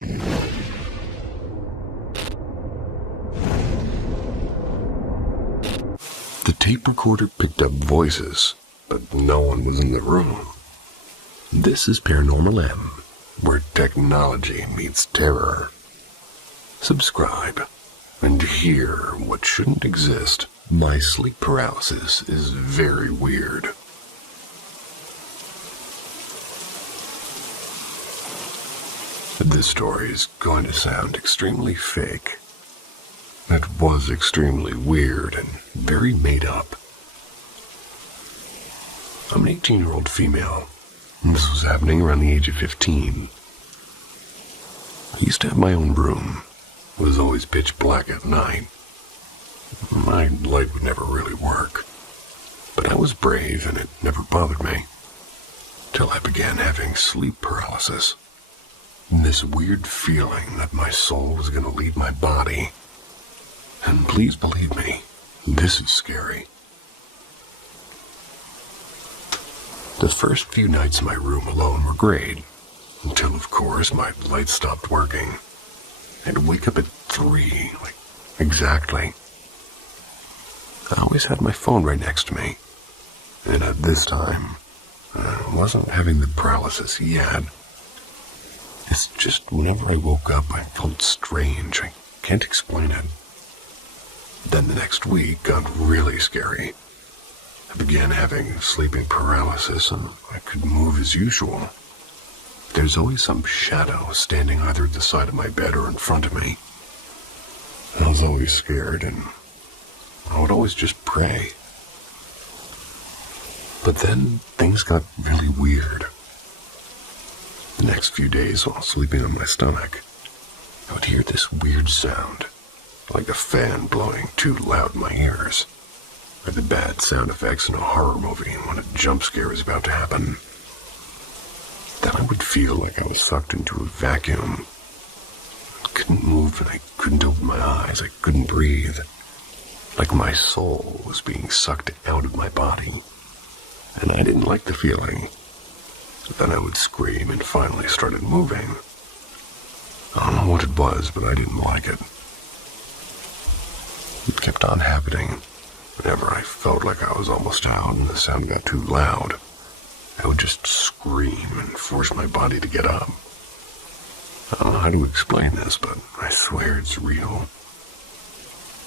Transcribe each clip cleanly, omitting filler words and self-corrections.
The tape recorder picked up voices, but no one was in the room. This is Paranormal M, where technology meets terror. Subscribe and hear what shouldn't exist. My sleep paralysis is very weird. This story is going to sound extremely fake. It was extremely weird and very made up. I'm an 18-year-old female. This was happening around the age of 15. I used to have my own room. It was always pitch black at night. My light would never really work. But I was brave and it never bothered me. Till I began having sleep paralysis. This weird feeling that my soul was going to leave my body. And please believe me, this is scary. The first few nights in my room alone were great, until of course my light stopped working. I'd wake up at 3, exactly. I always had my phone right next to me, and at this time, I wasn't having the paralysis yet. It's just whenever I woke up, I felt strange. I can't explain it. Then the next week got really scary. I began having sleeping paralysis and I could move as usual. There's always some shadow standing either at the side of my bed or in front of me. I was always scared and I would always just pray. But then things got really weird. The next few days while sleeping on my stomach, I would hear this weird sound. Like a fan blowing too loud in my ears, or the bad sound effects in a horror movie when a jump scare is about to happen. Then I would feel like I was sucked into a vacuum. I couldn't move and I couldn't open my eyes, I couldn't breathe. Like my soul was being sucked out of my body. And I didn't like the feeling. Then I would scream and finally started moving. I don't know what it was, but I didn't like it. It kept on happening. Whenever I felt like I was almost out and the sound got too loud, I would just scream and force my body to get up. I don't know how to explain this, but I swear it's real.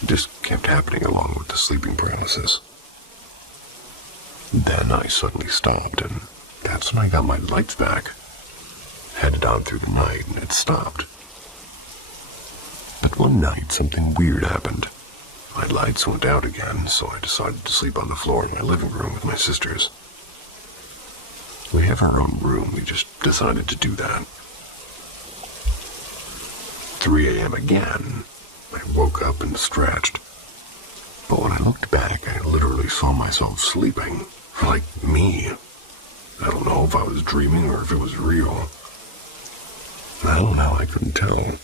It just kept happening along with the sleeping paralysis. Then I suddenly stopped, and that's when I got my lights back. Headed on through the night, and it stopped. But one night, something weird happened. My lights went out again, so I decided to sleep on the floor in my living room with my sisters. We have our own room, we just decided to do that. 3 a.m. again, I woke up and stretched. But when I looked back, I literally saw myself sleeping, like me. I don't know if I was dreaming or if it was real. I don't know, I couldn't tell.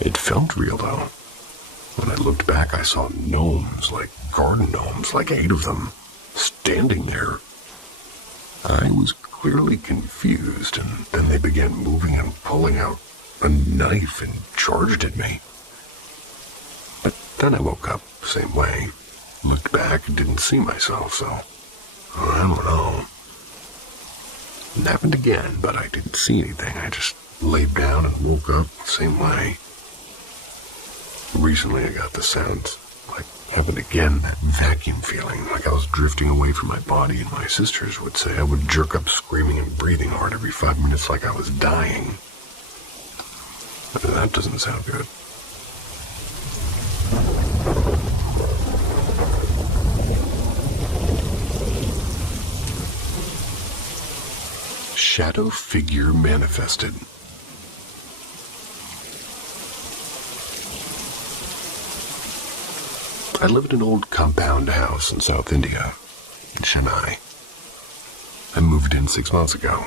It felt real though. When I looked back, I saw gnomes, like garden gnomes, like 8 of them, standing there. I was clearly confused, and then they began moving and pulling out a knife and charged at me. But then I woke up the same way, looked back and didn't see myself, so I don't know. It happened again, but I didn't see anything. I just laid down and woke up the same way. Recently I got the sound, happened again, that vacuum feeling, like I was drifting away from my body, and my sisters would say I would jerk up screaming and breathing hard every 5 minutes like I was dying. That doesn't sound good. Shadow figure manifested. I live in an old compound house in South India, in Chennai. I moved in 6 months ago.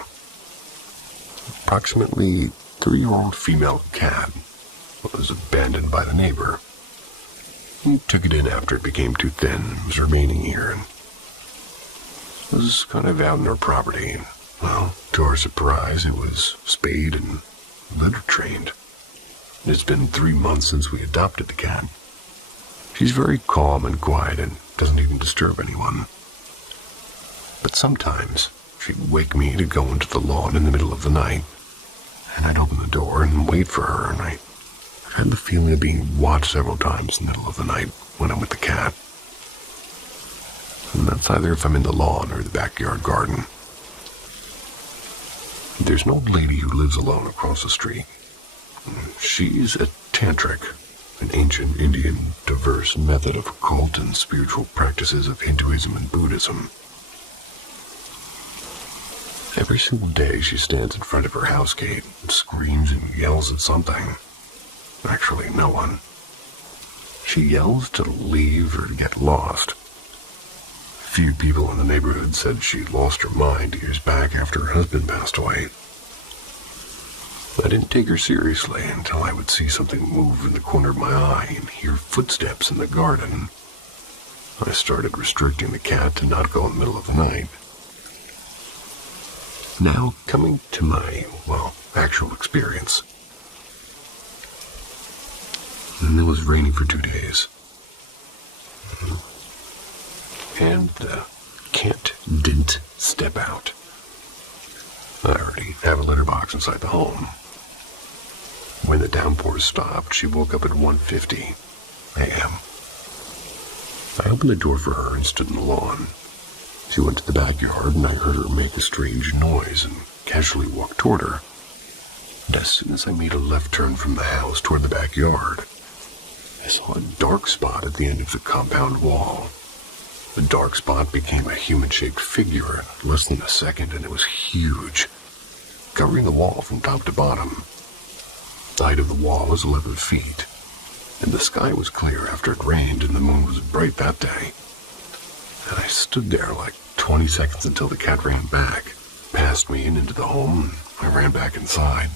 Approximately 3-year-old female cat was abandoned by the neighbor. He took it in after it became too thin and was remaining here, and was kind of out in her property. Well, to our surprise, it was spayed and litter trained. It's been 3 months since we adopted the cat. She's very calm and quiet and doesn't even disturb anyone. But sometimes she'd wake me to go into the lawn in the middle of the night, and I'd open the door and wait for her, and I had the feeling of being watched several times in the middle of the night when I'm with the cat. And that's either if I'm in the lawn or the backyard garden. There's an old lady who lives alone across the street. She's a tantric, an ancient Indian diverse method of occult and spiritual practices of Hinduism and Buddhism. Every single day she stands in front of her house gate and screams and yells at something. Actually, no one. She yells to leave or to get lost. Few people in the neighborhood said she lost her mind years back after her husband passed away. I didn't take her seriously until I would see something move in the corner of my eye and hear footsteps in the garden. I started restricting the cat to not go in the middle of the night. Now, coming to my, actual experience. And it was raining for 2 days. And the cat didn't step out. I already have a litter box inside the home. When the downpour stopped, she woke up at 1:50 a.m. I opened the door for her and stood in the lawn. She went to the backyard, and I heard her make a strange noise and casually walked toward her. And as soon as I made a left turn from the house toward the backyard, I saw a dark spot at the end of the compound wall. The dark spot became a human-shaped figure in less than a second, and it was huge, covering the wall from top to bottom. The height of the wall was 11 feet, and the sky was clear after it rained, and the moon was bright that day. And I stood there like 20 seconds until the cat ran back, past me and into the home, and I ran back inside.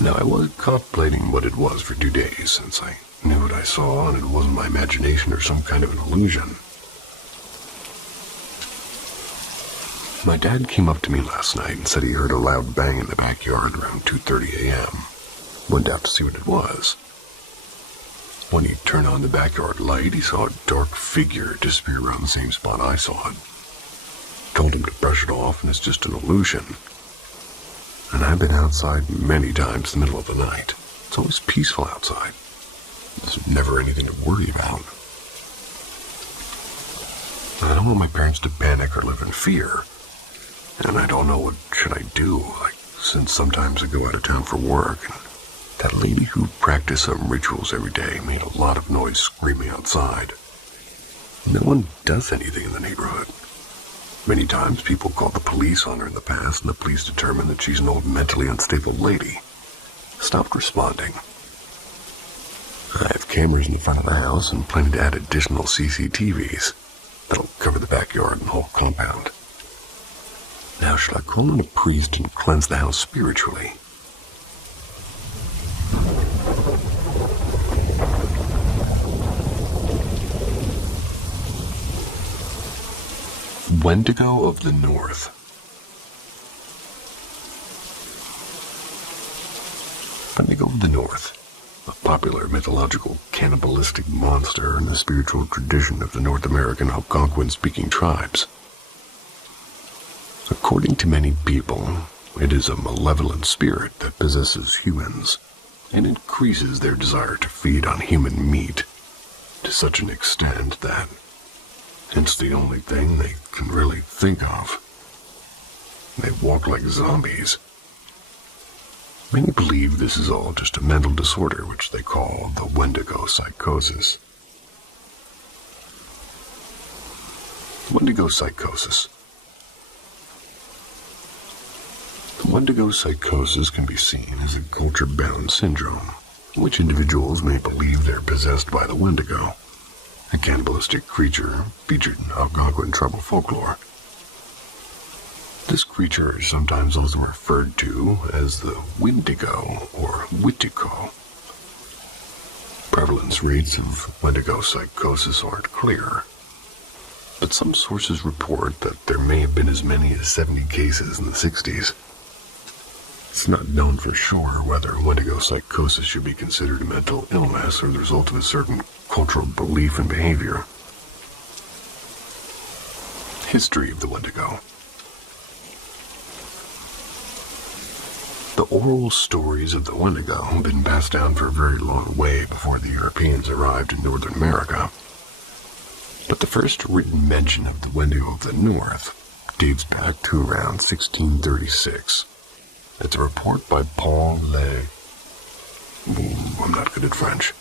Now, I was contemplating what it was for 2 days, since I knew what I saw, and it wasn't my imagination or some kind of an illusion. My dad came up to me last night and said he heard a loud bang in the backyard around 2:30 a.m. Went out to see what it was. When he turned on the backyard light, he saw a dark figure disappear around the same spot I saw it. Told him to brush it off, and it's just an illusion. And I've been outside many times in the middle of the night. It's always peaceful outside. There's never anything to worry about. I don't want my parents to panic or live in fear. And I don't know what should I do, since sometimes I go out of town for work, and that lady who practiced some rituals every day made a lot of noise screaming outside. No one does anything in the neighborhood. Many times people called the police on her in the past, and the police determined that she's an old mentally unstable lady. Stopped responding. I have cameras in the front of the house and planning to add additional CCTVs that'll cover the backyard and the whole compound. Now, should I call in a priest and cleanse the house spiritually? Wendigo of the North. Wendigo of the North, a popular mythological cannibalistic monster in the spiritual tradition of the North American Algonquin-speaking tribes. According to many people, it is a malevolent spirit that possesses humans and increases their desire to feed on human meat to such an extent that it's the only thing they can really think of. They walk like zombies. Many believe this is all just a mental disorder which they call the Wendigo psychosis. Wendigo psychosis. The Wendigo psychosis can be seen as a culture-bound syndrome, in which individuals may believe they're possessed by the Wendigo, a cannibalistic creature featured in Algonquin tribal folklore. This creature is sometimes also referred to as the Wendigo or Witico. Prevalence rates of Wendigo psychosis aren't clear, but some sources report that there may have been as many as 70 cases in the 60s. It's not known for sure whether Wendigo psychosis should be considered a mental illness or the result of a certain cultural belief and behavior. History of the Wendigo. The oral stories of the Wendigo have been passed down for a very long way before the Europeans arrived in Northern America. But the first written mention of the Wendigo of the North dates back to around 1636. It's a report by Paul I'm not good at French.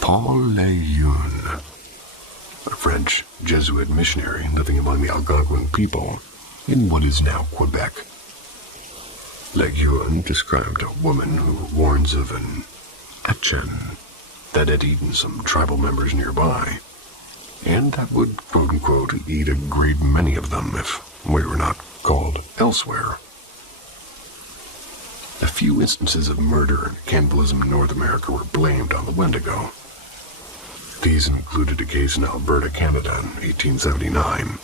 Paul Lejeune, a French Jesuit missionary living among the Algonquin people in what is now Quebec. Lejeune described a woman who warns of an Etchen that had eaten some tribal members nearby, and that would, quote-unquote, eat a great many of them if we were not called elsewhere. A few instances of murder and cannibalism in North America were blamed on the Wendigo. These included a case in Alberta, Canada in 1879,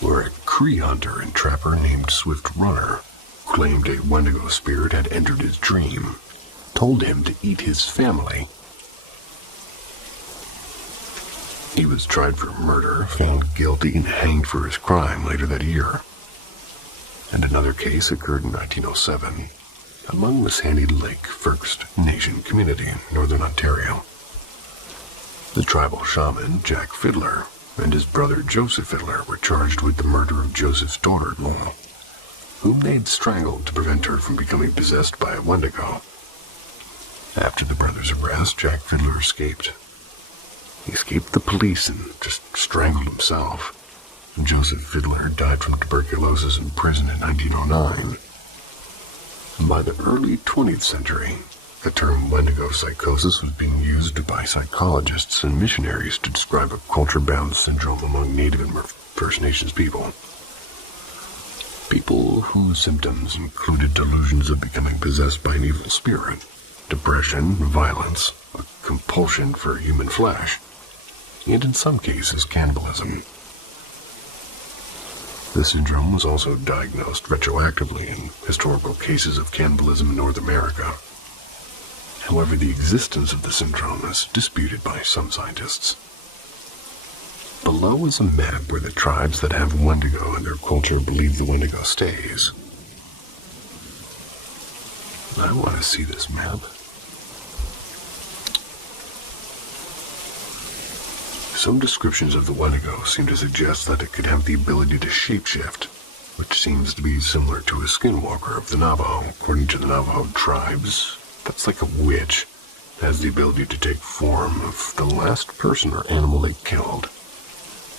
where a Cree hunter and trapper named Swift Runner claimed a Wendigo spirit had entered his dream, told him to eat his family. He was tried for murder, found guilty, and hanged for his crime later that year. And another case occurred in 1907 among the Sandy Lake First Nation community in Northern Ontario. The tribal shaman, Jack Fiddler, and his brother Joseph Fiddler were charged with the murder of Joseph's daughter-in-law, whom they had strangled to prevent her from becoming possessed by a Wendigo. After the brothers' arrest, Jack Fiddler escaped. He escaped the police and just strangled himself. Joseph Fiddler died from tuberculosis in prison in 1909. By the early 20th century, the term Wendigo psychosis was being used by psychologists and missionaries to describe a culture-bound syndrome among Native and First Nations people. People whose symptoms included delusions of becoming possessed by an evil spirit, depression, violence, a compulsion for human flesh, and in some cases cannibalism. The syndrome was also diagnosed retroactively in historical cases of cannibalism in North America. However, the existence of the syndrome is disputed by some scientists. Below is a map where the tribes that have Wendigo in their culture believe the Wendigo stays. I want to see this map. Some descriptions of the Wendigo seem to suggest that it could have the ability to shapeshift, which seems to be similar to a skinwalker of the Navajo. According to the Navajo tribes, that's like a witch. It has the ability to take form of the last person or animal they killed.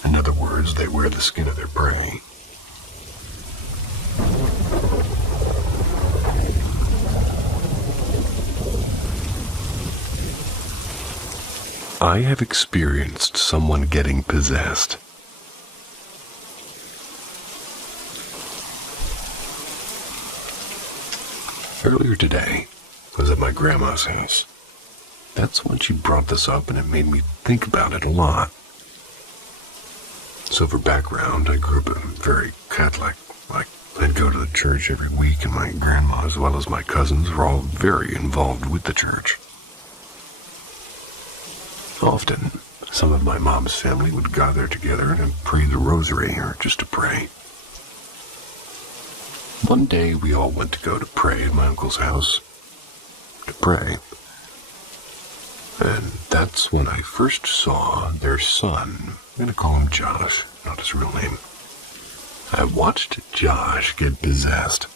In other words, they wear the skin of their prey. I have experienced someone getting possessed. Earlier today, I was at my grandma's house. That's when she brought this up, and it made me think about it a lot. So for background, I grew up very Catholic. I'd go to the church every week, and my grandma, as well as my cousins, were all very involved with the church. Often, some of my mom's family would gather together and pray the rosary, or just to pray. One day, we all went to go to pray at my uncle's house. To pray. And that's when I first saw their son. I'm going to call him Josh, not his real name. I watched Josh get possessed.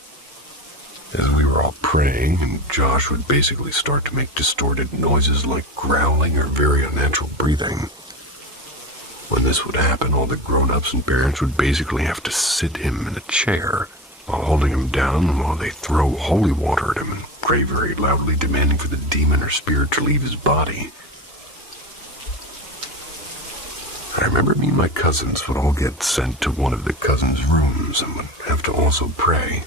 As we were all praying, and Josh would basically start to make distorted noises like growling or very unnatural breathing. When this would happen, all the grown-ups and parents would basically have to sit him in a chair while holding him down while they throw holy water at him and pray very loudly, demanding for the demon or spirit to leave his body. I remember me and my cousins would all get sent to one of the cousins' rooms and would have to also pray.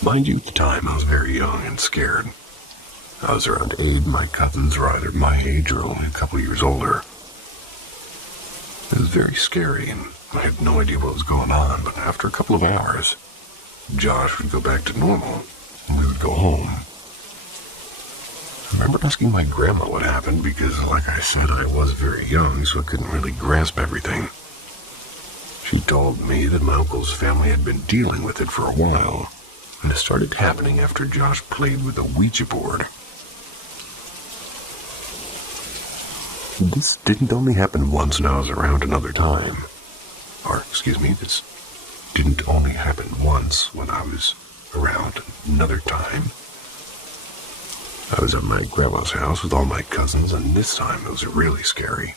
Mind you, at the time, I was very young and scared. I was around 8, my cousins were either my age or only a couple years older. It was very scary, and I had no idea what was going on, but after a couple of hours, Josh would go back to normal, and we would go home. I remember asking my grandma what happened because, like I said, I was very young, so I couldn't really grasp everything. She told me that my uncle's family had been dealing with it for a while, and it started happening after Josh played with a Ouija board. This didn't only happen once when I was around another time. This didn't only happen once when I was around another time. I was at my grandma's house with all my cousins, and this time it was really scary.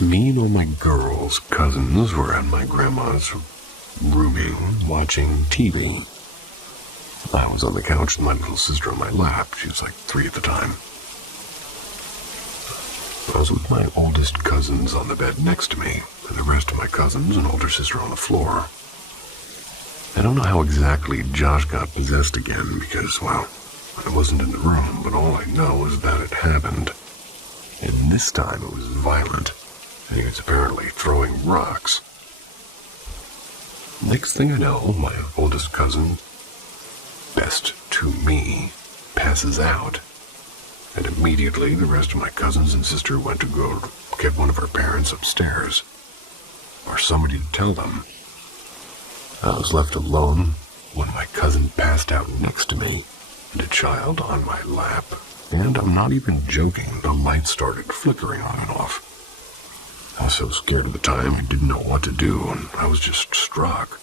Me and all my girls' cousins were at my grandma's rooming, watching TV. I was on the couch with my little sister on my lap. She was like 3 at the time. I was with my oldest cousins on the bed next to me, and the rest of my cousins and older sister on the floor. I don't know how exactly Josh got possessed again because, well, I wasn't in the room, but all I know is that it happened. And this time it was violent, and he was apparently throwing rocks. Next thing I know, my oldest cousin, best to me, passes out. And immediately the rest of my cousins and sister went to go get one of our parents upstairs, or somebody to tell them. I was left alone when my cousin passed out next to me, and a child on my lap, and I'm not even joking, the light started flickering on and off. I was so scared at the time I didn't know what to do, and I was just struck.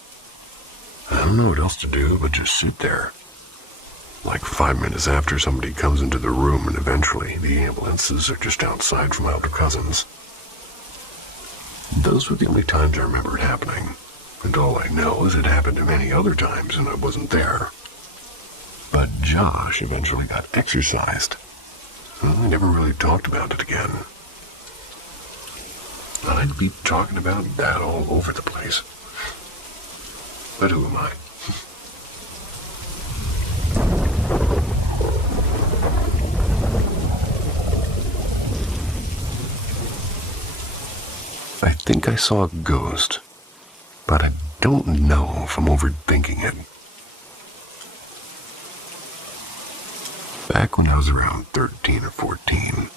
I don't know what else to do but just sit there. Like 5 minutes after, somebody comes into the room, and eventually the ambulances are just outside from my older cousins. Those were the only times I remember it happening, and all I know is it happened many other times and I wasn't there. But Josh eventually got exorcised. I never really talked about it again. I'd be talking about that all over the place. But who am I? I think I saw a ghost, but I don't know if I'm overthinking it. Back when I was around 13 or 14,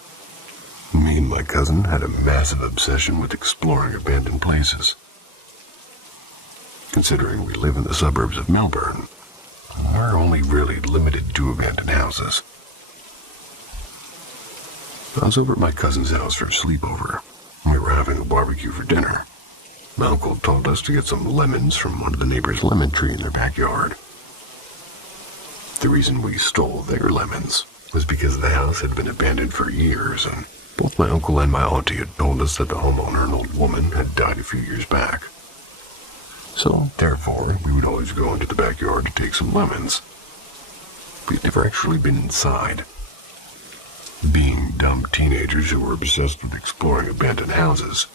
me and my cousin had a massive obsession with exploring abandoned places. Considering we live in the suburbs of Melbourne, we're only really limited to abandoned houses. I was over at my cousin's house for a sleepover. We were having a barbecue for dinner. My uncle told us to get some lemons from one of the neighbors' lemon tree in their backyard. The reason we stole their lemons was because the house had been abandoned for years, and both my uncle and my auntie had told us that the homeowner, an old woman, had died a few years back. So, therefore, we would always go into the backyard to take some lemons. We'd never actually been inside. Being dumb teenagers who were obsessed with exploring abandoned houses,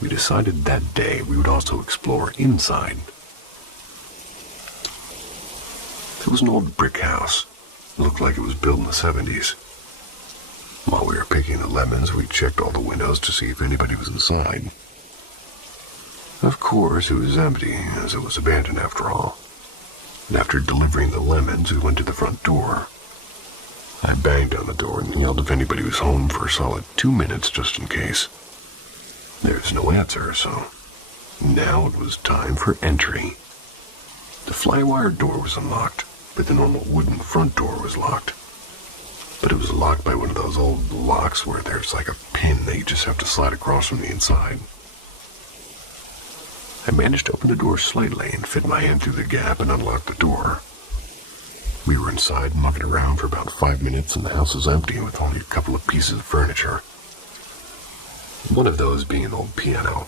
we decided that day we would also explore inside. It was an old brick house. It looked like it was built in the 70s. While we were picking the lemons, we checked all the windows to see if anybody was inside. Of course, it was empty, as it was abandoned after all. And after delivering the lemons, we went to the front door. I banged on the door and yelled if anybody was home for a solid 2 minutes just in case. There was no answer, so now it was time for entry. The flywire door was unlocked, but the normal wooden front door was locked. But it was locked by one of those old locks where there's like a pin that you just have to slide across from the inside. I managed to open the door slightly and fit my hand through the gap and unlock the door. We were inside mucking around for about 5 minutes, and the house was empty with only a couple of pieces of furniture. One of those being an old piano.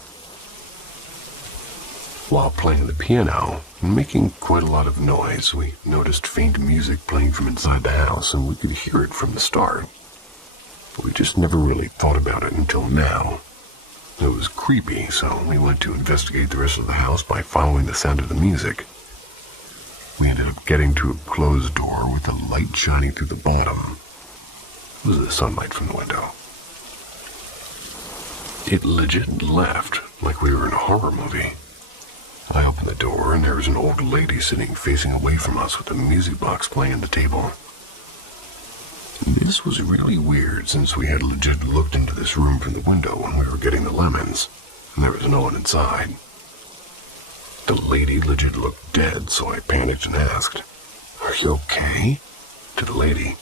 While playing the piano and making quite a lot of noise, we noticed faint music playing from inside the house, and we could hear it from the start. But we just never really thought about it until now. It was creepy, so we went to investigate the rest of the house by following the sound of the music. We ended up getting to a closed door with a light shining through the bottom. It was the sunlight from the window. It legit left like we were in a horror movie. I opened the door, and there was an old lady sitting facing away from us with a music box playing on the table. This was really weird, since we had legit looked into this room from the window when we were getting the lemons, and there was no one inside. The lady legit looked dead, so I panicked and asked, "Are you okay?" to the lady.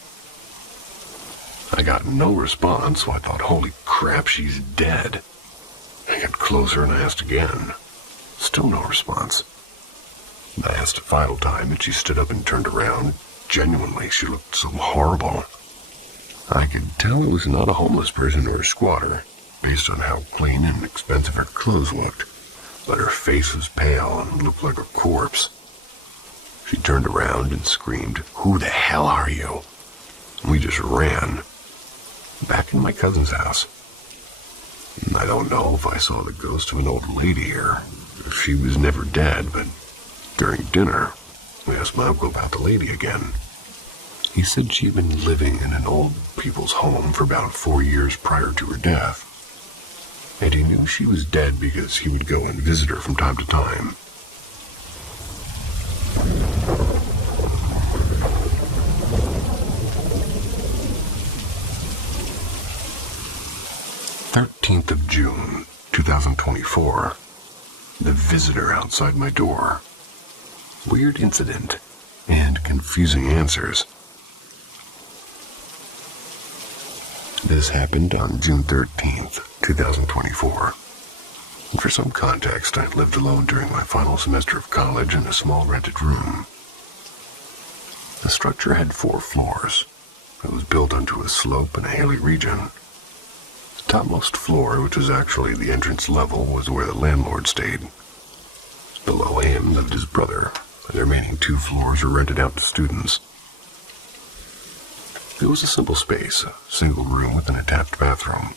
I got no response, so I thought, holy crap, she's dead. I got closer and I asked again. Still no response. I asked a final time, and she stood up and turned around. Genuinely, she looked so horrible. I could tell it was not a homeless person or a squatter, based on how clean and expensive her clothes looked, but her face was pale and looked like a corpse. She turned around and screamed, "Who the hell are you?" We just ran back in my cousin's house. I don't know if I saw the ghost of an old lady or if she was never dead, but during dinner, we asked my uncle about the lady again. He said she'd been living in an old people's home for about 4 years prior to her death, and he knew she was dead because he would go and visit her from time to time. 13th of June, 2024. The visitor outside my door. Weird incident and confusing answers. This happened on June 13th, 2024. And for some context, I lived alone during my final semester of college in a small rented room. The structure had 4 floors. It was built onto a slope in a hilly region. The topmost floor, which was actually the entrance level, was where the landlord stayed. Below him lived his brother, and the remaining 2 floors were rented out to students. It was a simple space, a single room with an attached bathroom.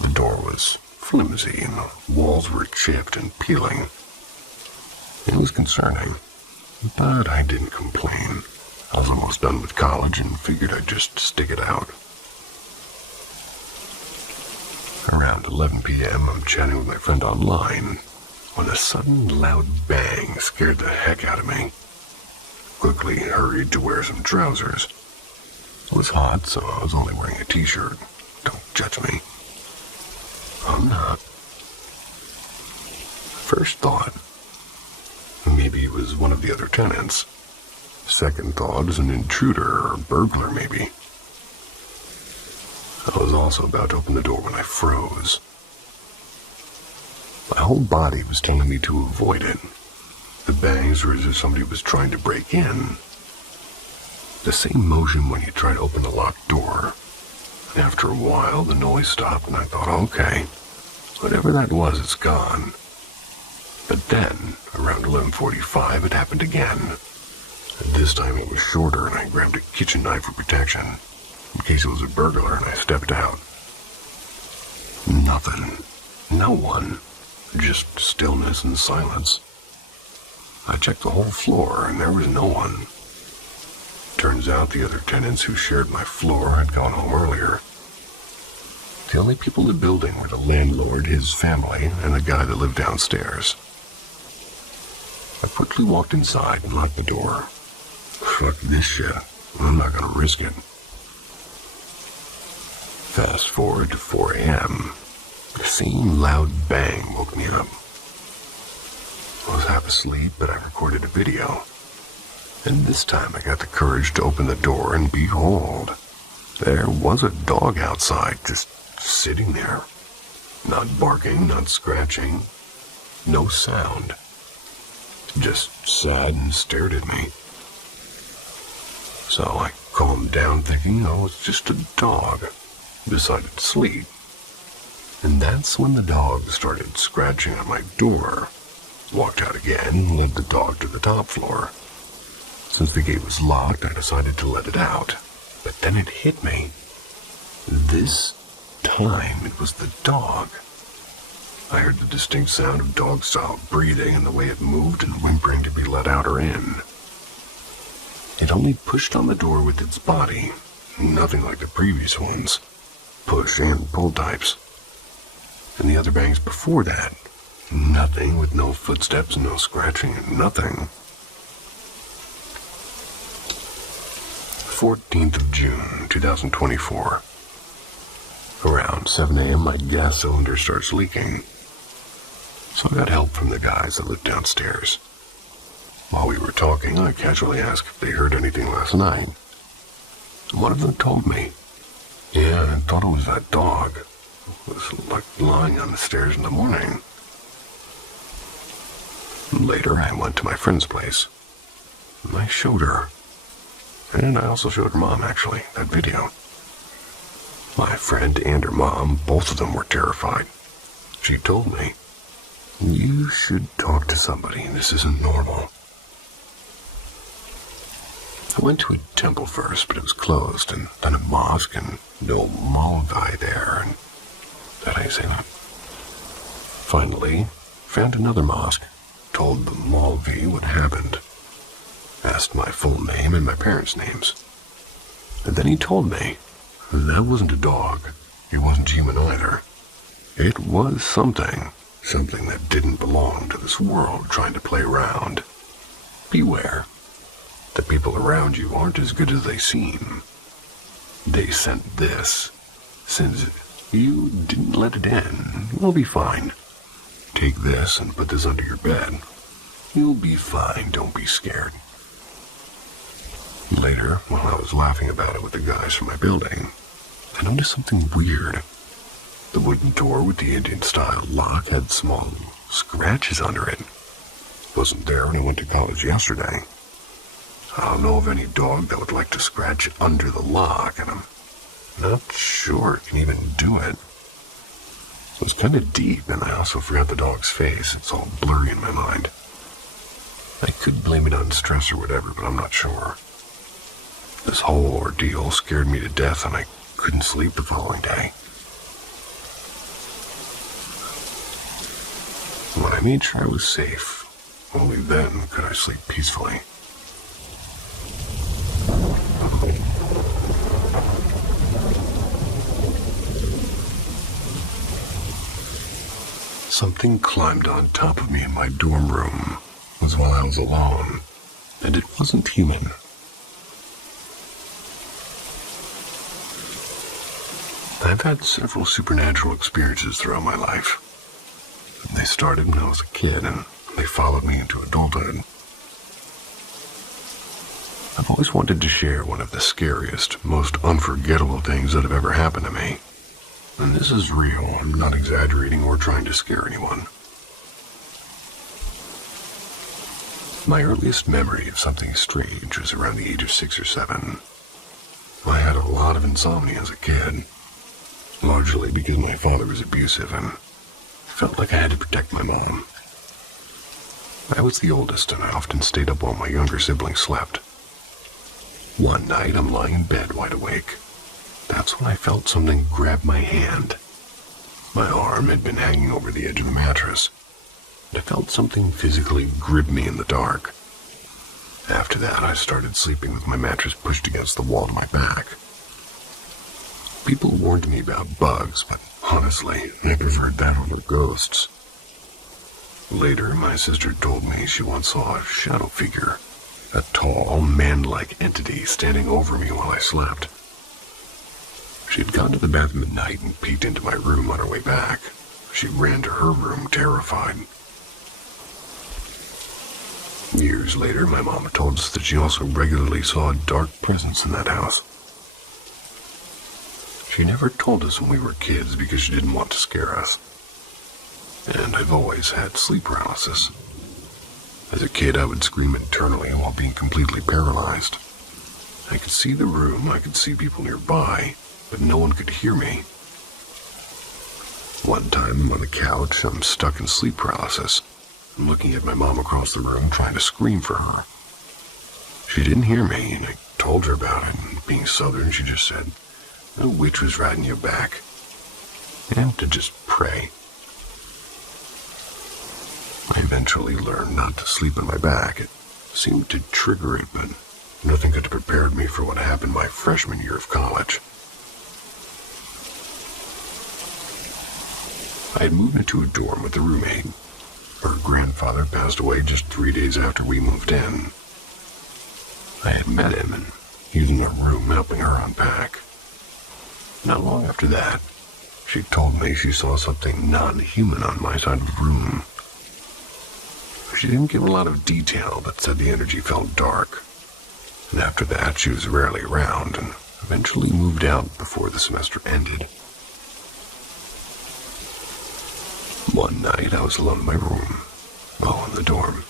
The door was flimsy, and the walls were chipped and peeling. It was concerning, but I didn't complain. I was almost done with college and figured I'd just stick it out. Around 11 p.m., I'm chatting with my friend online when a sudden loud bang scared the heck out of me. Quickly hurried to wear some trousers. It was hot, so I was only wearing a t-shirt. Don't judge me. I'm not. First thought, maybe it was one of the other tenants. Second thought is an intruder or a burglar, maybe. I was also about to open the door when I froze. My whole body was telling me to avoid it. The bangs were as if somebody was trying to break in. The same motion when you try to open a locked door. And after a while, the noise stopped, and I thought, okay, whatever that was, it's gone. But then, around 11:45, it happened again. And this time it was shorter, and I grabbed a kitchen knife for protection, in case it was a burglar, and I stepped out. Nothing. No one. Just stillness and silence. I checked the whole floor, and there was no one. Turns out the other tenants who shared my floor had gone home earlier. The only people in the building were the landlord, his family, and the guy that lived downstairs. I quickly walked inside and locked the door. Fuck this shit. I'm not gonna risk it. Fast forward to 4 a.m. The same loud bang woke me up. I was half asleep, but I recorded a video. And this time I got the courage to open the door, and behold, there was a dog outside, just sitting there. Not barking, not scratching, no sound. Just sat and stared at me. So I calmed down, thinking, oh, it's just a dog. Decided to sleep. And that's when the dog started scratching at my door. Walked out again and led the dog to the top floor. Since the gate was locked, I decided to let it out. But then it hit me. This time it was the dog. I heard the distinct sound of dog-style breathing and the way it moved and whimpering to be let out or in. It only pushed on the door with its body, nothing like the previous ones. Push and pull types. And the other bangs before that Nothing, with no footsteps, no scratching, nothing. 14th of June, 2024. Around 7 a.m., my gas cylinder starts leaking. So I got help from the guys that lived downstairs. While we were talking, I casually asked if they heard anything last night. One of them told me, "Yeah, I thought it was that dog. It was like lying on the stairs in the morning." Later, I went to my friend's place. And I showed her. And I also showed her mom, actually, that video. My friend and her mom, both of them were terrified. She told me, "You should talk to somebody. This isn't normal." I went to a temple first, but it was closed, and then a mosque, and no Malvi there, and that I say that. Finally, found another mosque, told the Malvi what happened, asked my full name and my parents' names. And then he told me that wasn't a dog. It wasn't human either. It was something that didn't belong to this world trying to play around. Beware. The people around you aren't as good as they seem. They sent this. Since you didn't let it in, you'll be fine. Take this and put this under your bed. You'll be fine, don't be scared. Later, while I was laughing about it with the guys from my building, I noticed something weird. The wooden door with the Indian-style lock had small scratches under it. Wasn't there when I went to college yesterday. I don't know of any dog that would like to scratch under the lock, and I'm not sure it can even do it. So it's kind of deep, and I also forgot the dog's face. It's all blurry in my mind. I could blame it on stress or whatever, but I'm not sure. This whole ordeal scared me to death, and I couldn't sleep the following day. When I made sure I was safe, only then could I sleep peacefully. Something climbed on top of me in my dorm room. It was while I was alone, and it wasn't human. I've had several supernatural experiences throughout my life. They started when I was a kid, and they followed me into adulthood. I've always wanted to share one of the scariest, most unforgettable things that have ever happened to me. And this is real. I'm not exaggerating or trying to scare anyone. My earliest memory of something strange was around the age of 6 or 7. I had a lot of insomnia as a kid, largely because my father was abusive and felt like I had to protect my mom. I was the oldest, and I often stayed up while my younger siblings slept. One night, I'm lying in bed wide awake. That's when I felt something grab my hand. My arm had been hanging over the edge of the mattress, and I felt something physically grip me in the dark. After that, I started sleeping with my mattress pushed against the wall to my back. People warned me about bugs, but honestly, I preferred that over ghosts. Later, my sister told me she once saw a shadow figure, a tall, man-like entity standing over me while I slept. She had gone to the bathroom at night and peeked into my room on her way back. She ran to her room, terrified. Years later, my mom told us that she also regularly saw a dark presence in that house. She never told us when we were kids because she didn't want to scare us. And I've always had sleep paralysis. As a kid, I would scream internally while being completely paralyzed. I could see the room, I could see people nearby, but no one could hear me. One time, I'm on the couch, I'm stuck in sleep paralysis. I'm looking at my mom across the room, trying to scream for her. She didn't hear me, and I told her about it, and being Southern, she just said, "A witch was riding you back," and to just pray. I eventually learned not to sleep on my back. It seemed to trigger it, but nothing could have prepared me for what happened my freshman year of college. I had moved into a dorm with a roommate. Her grandfather passed away just 3 days after we moved in. I had met him, and he was in her room helping her unpack. Not long after that, she told me she saw something non-human on my side of the room. She didn't give a lot of detail, but said the energy felt dark. And after that, she was rarely around, and eventually moved out before the semester ended. One night, I was alone in my room, in the dorm.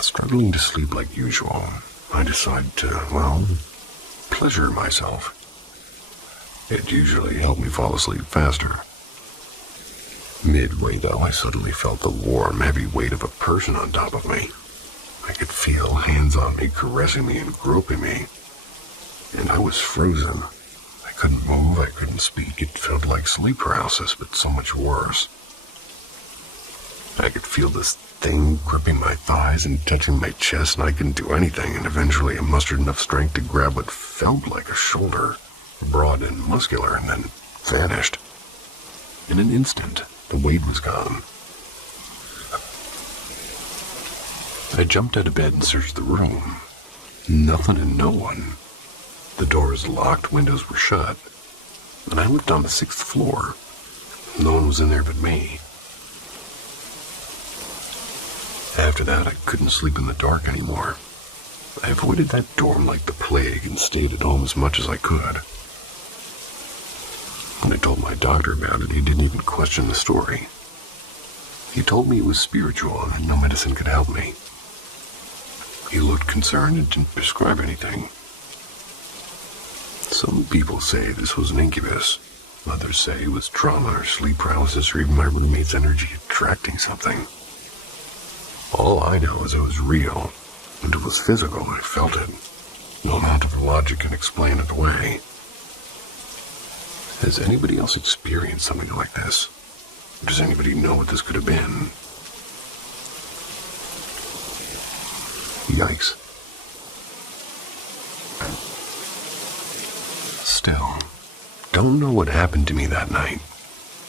Struggling to sleep like usual, I decided to, pleasure myself. It usually helped me fall asleep faster. Midway, though, I suddenly felt the warm, heavy weight of a person on top of me. I could feel hands on me, caressing me and groping me. And I was frozen. I couldn't move, I couldn't speak. It felt like sleep paralysis, but so much worse. I could feel this thing gripping my thighs and touching my chest, and I couldn't do anything, and eventually I mustered enough strength to grab what felt like a shoulder, broad and muscular, and then vanished. In an instant, the weight was gone. I jumped out of bed and searched the room. Nothing and no one. The door was locked, windows were shut, and I lived on the 6th floor. No one was in there but me. After that, I couldn't sleep in the dark anymore. I avoided that dorm like the plague and stayed at home as much as I could. When I told my doctor about it, he didn't even question the story. He told me it was spiritual and no medicine could help me. He looked concerned and didn't prescribe anything. Some people say this was an incubus. Others say it was trauma or sleep paralysis or even my roommate's energy attracting something. All I know is it was real, and it was physical. I felt it. No amount of logic can explain it away. Has anybody else experienced something like this? Does anybody know what this could have been? Yikes. Still, don't know what happened to me that night.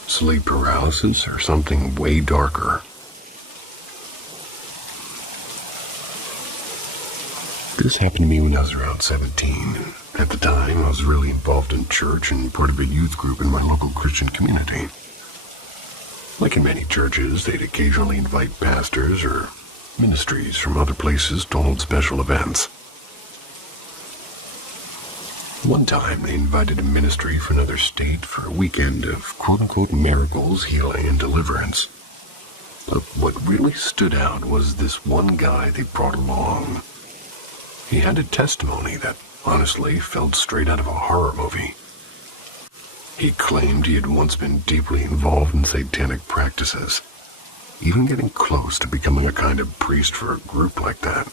Sleep paralysis or something way darker. This happened to me when I was around 17, and at the time I was really involved in church and part of a youth group in my local Christian community. Like in many churches, they'd occasionally invite pastors or ministries from other places to hold special events. One time they invited a ministry from another state for a weekend of quote-unquote miracles, healing, and deliverance. But what really stood out was this one guy they brought along. He had a testimony that, honestly, felt straight out of a horror movie. He claimed he had once been deeply involved in satanic practices, even getting close to becoming a kind of priest for a group like that.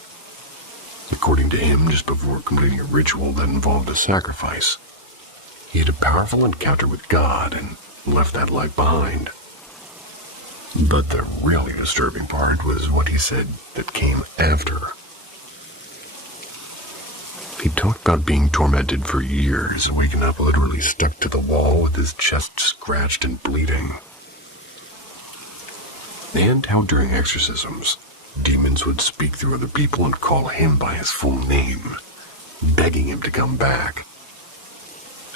According to him, just before completing a ritual that involved a sacrifice, he had a powerful encounter with God and left that life behind. But the really disturbing part was what he said that came after. He talked about being tormented for years, waking up literally stuck to the wall with his chest scratched and bleeding. And how during exorcisms, demons would speak through other people and call him by his full name, begging him to come back.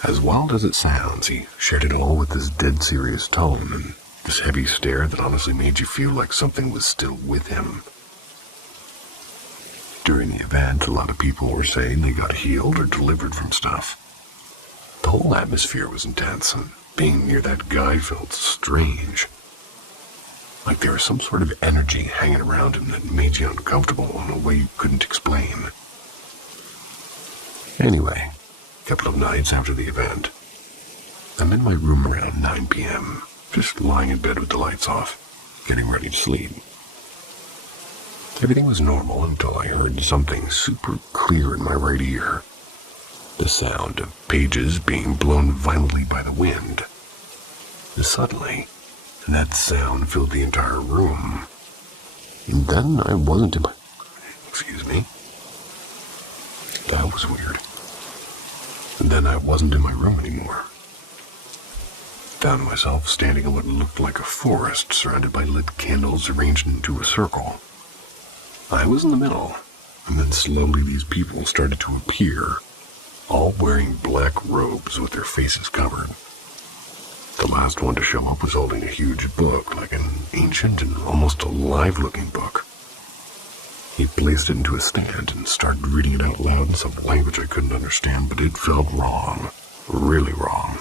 As wild as it sounds, he shared it all with this dead serious tone and this heavy stare that honestly made you feel like something was still with him. During the event, a lot of people were saying they got healed or delivered from stuff. The whole atmosphere was intense, and being near that guy felt strange. Like there was some sort of energy hanging around him that made you uncomfortable in a way you couldn't explain. Anyway, a couple of nights after the event, I'm in my room around 9 p.m., just lying in bed with the lights off, getting ready to sleep. Everything was normal until I heard something super clear in my right ear. The sound of pages being blown violently by the wind. And suddenly, that sound filled the entire room. And then I wasn't in my... Excuse me. That was weird. And then I wasn't in my room anymore. found myself standing in what looked like a forest, surrounded by lit candles arranged into a circle. I was in the middle, and then slowly these people started to appear, all wearing black robes with their faces covered. The last one to show up was holding a huge book, like an ancient and almost alive-looking book. He placed it into a stand and started reading it out loud in some language I couldn't understand, but it felt wrong. Really wrong.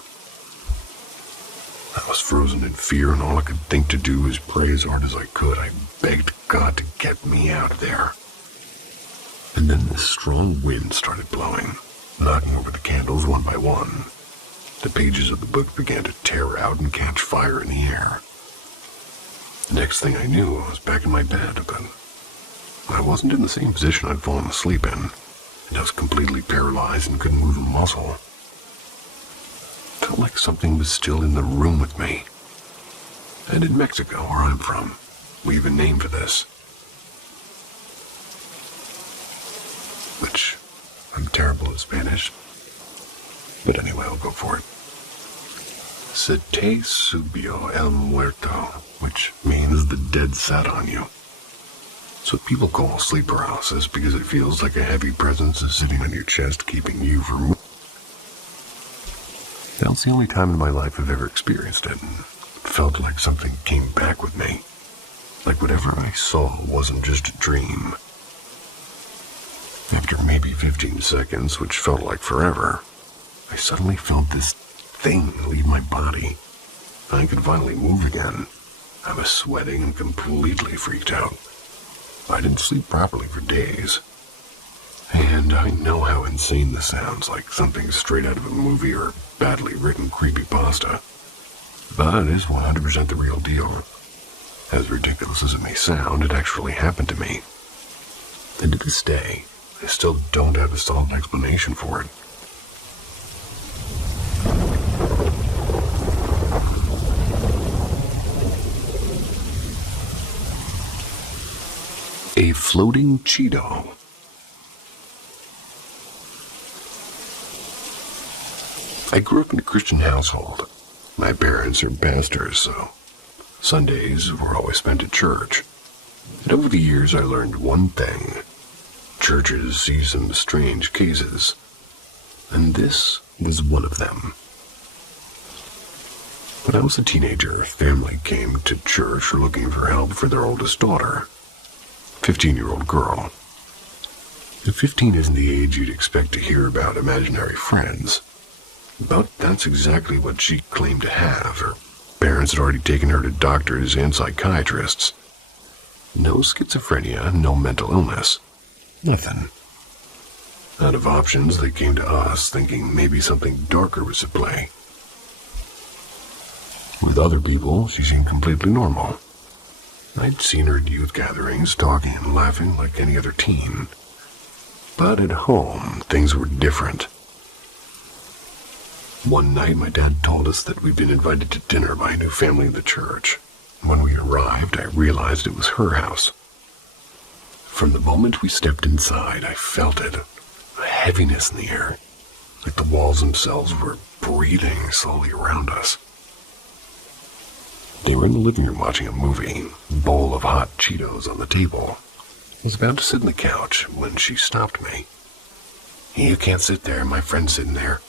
I was frozen in fear, and all I could think to do was pray as hard as I could. I begged God to get me out of there. And then this strong wind started blowing, knocking over the candles one by one. The pages of the book began to tear out and catch fire in the air. The next thing I knew, I was back in my bed, but I wasn't in the same position I'd fallen asleep in, and I was completely paralyzed and couldn't move a muscle. Felt like something was still in the room with me. And in Mexico, where I'm from, we have a name for this. Which, I'm terrible at Spanish. But anyway, I'll go for it. Se te subió el muerto, which means the dead sat on you. It's what people call sleep paralysis because it feels like a heavy presence is sitting on your chest, keeping you from moving. That's the only time in my life I've ever experienced it, and it felt like something came back with me. Like whatever I saw wasn't just a dream. After maybe 15 seconds, which felt like forever, I suddenly felt this thing leave my body. I could finally move again. I was sweating and completely freaked out. I didn't sleep properly for days. And I know how insane this sounds, like something straight out of a movie or badly written creepypasta. But it is 100% the real deal. As ridiculous as it may sound, it actually happened to me. And to this day, I still don't have a solid explanation for it. A floating Cheeto. I grew up in a Christian household. My parents are pastors, so Sundays were always spent at church. And over the years I learned one thing. Churches see some strange cases. And this was one of them. When I was a teenager, a family came to church looking for help for their oldest daughter. 15-year-old girl. 15 isn't the age you'd expect to hear about imaginary friends. But that's exactly what she claimed to have. Her parents had already taken her to doctors and psychiatrists. No schizophrenia, no mental illness. Nothing. Out of options, they came to us, thinking maybe something darker was at play. With other people, she seemed completely normal. I'd seen her at youth gatherings, talking and laughing like any other teen. But at home, things were different. One night, my dad told us that we'd been invited to dinner by a new family in the church. When we arrived, I realized it was her house. From the moment we stepped inside, I felt it, a heaviness in the air, like the walls themselves were breathing slowly around us. They were in the living room watching a movie, a bowl of hot Cheetos on the table. I was about to sit on the couch when she stopped me. "You can't sit there, my friend's sitting there."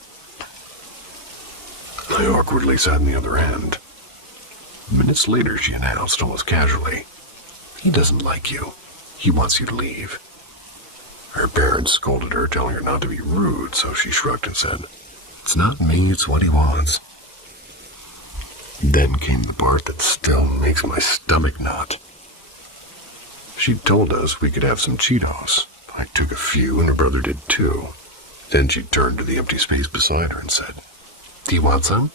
I awkwardly sat on the other end. Minutes later, she announced almost casually, "He doesn't like you. He wants you to leave." Her parents scolded her, telling her not to be rude, so she shrugged and said, "It's not me, it's what he wants." Then came the part that still makes my stomach knot. She told us we could have some Cheetos. I took a few and her brother did too. Then she turned to the empty space beside her and said, "Do you want some?"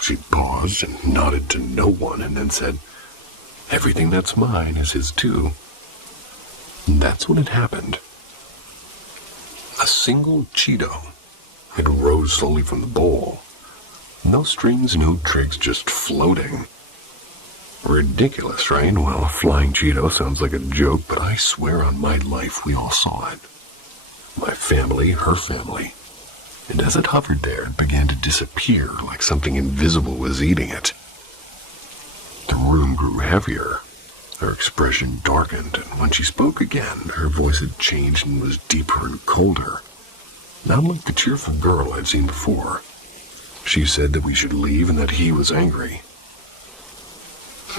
She paused and nodded to no one and then said, "Everything that's mine is his too." And that's when it happened. A single Cheeto. It rose slowly from the bowl. No strings, no tricks, just floating. Ridiculous, right? Well, a flying Cheeto sounds like a joke, but I swear on my life we all saw it. My family, her family. and as it hovered there, it began to disappear like something invisible was eating it. The room grew heavier. Her expression darkened, and when she spoke again, her voice had changed and was deeper and colder. Not like the cheerful girl I'd seen before. She said that we should leave and that he was angry.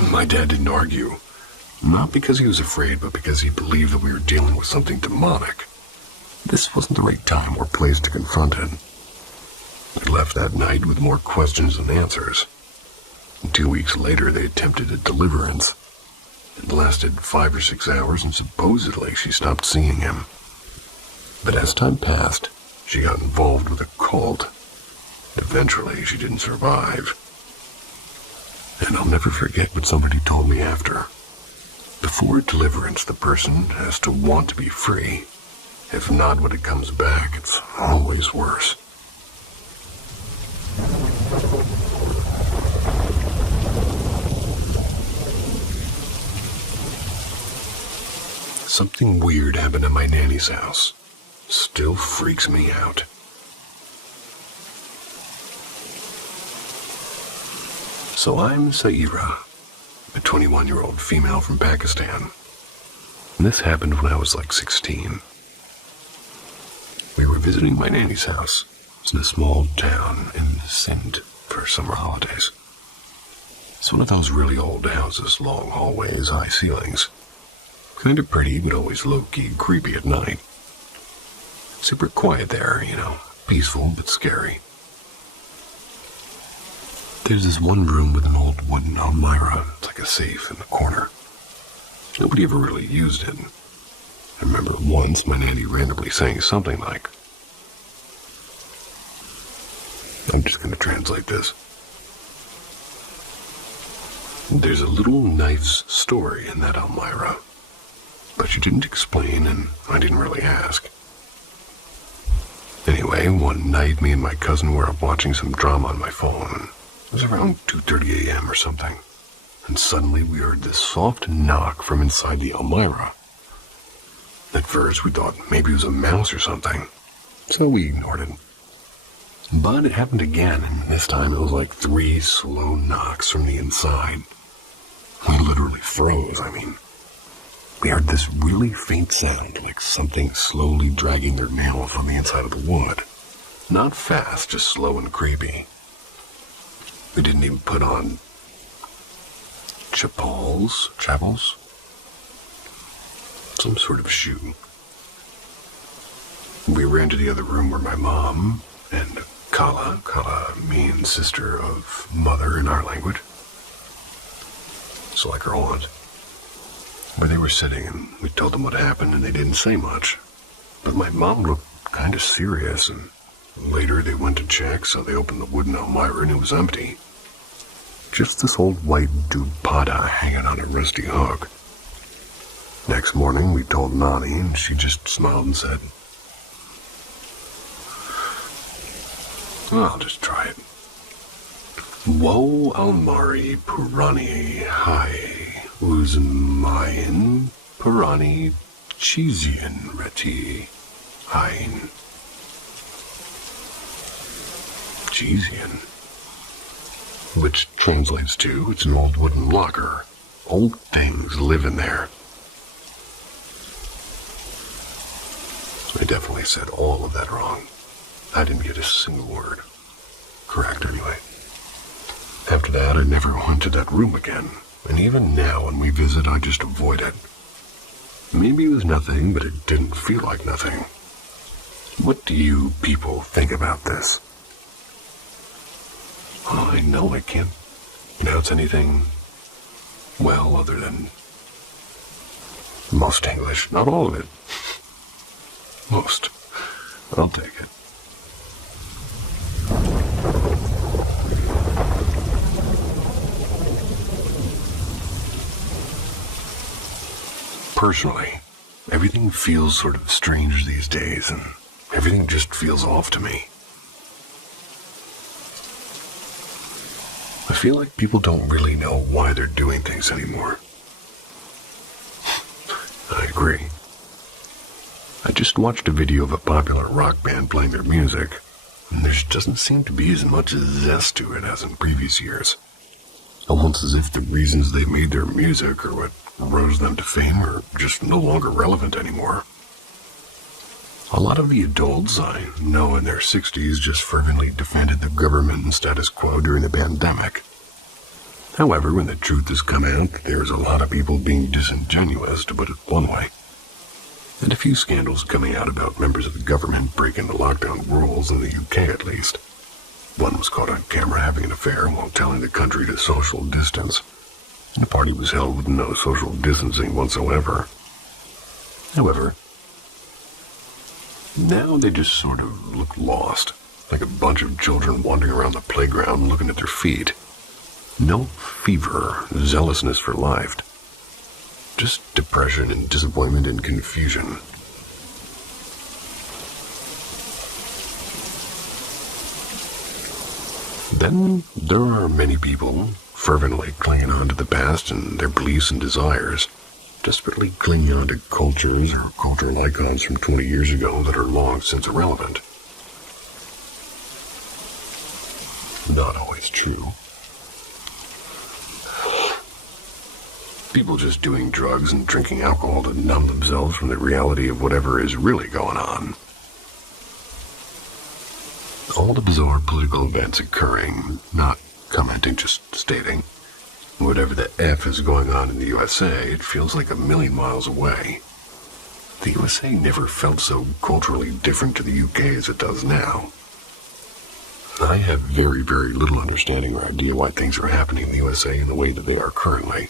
My dad didn't argue. Not because he was afraid, but because he believed that we were dealing with something demonic. This wasn't the right time or place to confront it. I left that night with more questions than answers. 2 weeks later, they attempted a deliverance. It lasted 5 or 6 hours, and supposedly she stopped seeing him. But as time passed, she got involved with a cult. Eventually, she didn't survive. And I'll never forget what somebody told me after. Before deliverance, the person has to want to be free. If not, when it comes back, it's always worse. Something weird happened at my nanny's house. Still freaks me out. So I'm Saira, a 21-year-old female from Pakistan. And this happened when I was like 16. We were visiting my nanny's house. It's in a small town in Sindh for summer holidays. It's one of those really old houses, long hallways, high ceilings. Kind of pretty, but always low-key creepy at night. Super quiet there, peaceful but scary. There's this one room with an old wooden almirah. It's like a safe in the corner. Nobody ever really used it. I remember once my nanny randomly saying something like, I'm just going to translate this. There's a little knife's story in that almirah. But she didn't explain, and I didn't really ask. Anyway, one night, me and my cousin were up watching some drama on my phone. It was around 2:30 a.m. or something. And suddenly we heard this soft knock from inside the almirah. At first, we thought maybe it was a mouse or something. So we ignored it. But it happened again, and this time it was like 3 slow knocks from the inside. We literally froze, We heard this really faint sound, like something slowly dragging their nails on the inside of the wood. Not fast, just slow and creepy. We didn't even put on chapels, some sort of shoe. We ran to the other room where my mom and Kala means sister of mother in our language, so like her aunt, where they were sitting, and we told them what happened, and they didn't say much. But my mom looked kind of serious, and later they went to check, so they opened the wooden almirah, and it was empty. Just this old white dupada hanging on a rusty hook. Next morning, we told Nani, and she just smiled and said, I'll just try it. Wo almari purani hai uzmayan purani chizian reti hein. Chizian, which translates to, it's an old wooden locker. Old things live in there. I definitely said all of that wrong. I didn't get a single word correct anyway. After that, I never went to that room again. And even now when we visit, I just avoid it. Maybe it was nothing, but it didn't feel like nothing. What do you people think about this? Well, I know I can't pronounce anything well other than most English. Not all of it. Most. I'll take it. Personally, everything feels sort of strange these days, and everything just feels off to me. I feel like people don't really know why they're doing things anymore. I agree. I just watched a video of a popular rock band playing their music. and there doesn't seem to be as much zest to it as in previous years. Almost as if the reasons they made their music or what rose them to fame are just no longer relevant anymore. A lot of the adults I know in their 60s just fervently defended the government and status quo during the pandemic. However, when the truth has come out, there's a lot of people being disingenuous, to put it one way. And a few scandals coming out about members of the government breaking the lockdown rules in the UK at least. One was caught on camera having an affair while telling the country to social distance, and the party was held with no social distancing whatsoever. However, now they just sort of look lost, like a bunch of children wandering around the playground looking at their feet. No fever, zealousness for life. Just depression and disappointment and confusion. Then there are many people fervently clinging on to the past and their beliefs and desires, desperately clinging on to cultures or cultural icons from 20 years ago that are long since irrelevant. Not always true. People just doing drugs and drinking alcohol to numb themselves from the reality of whatever is really going on. All the bizarre political events occurring, not commenting, just stating. Whatever the F is going on in the USA, it feels like a million miles away. The USA never felt so culturally different to the UK as it does now. I have very, very little understanding or idea why things are happening in the USA in the way that they are currently.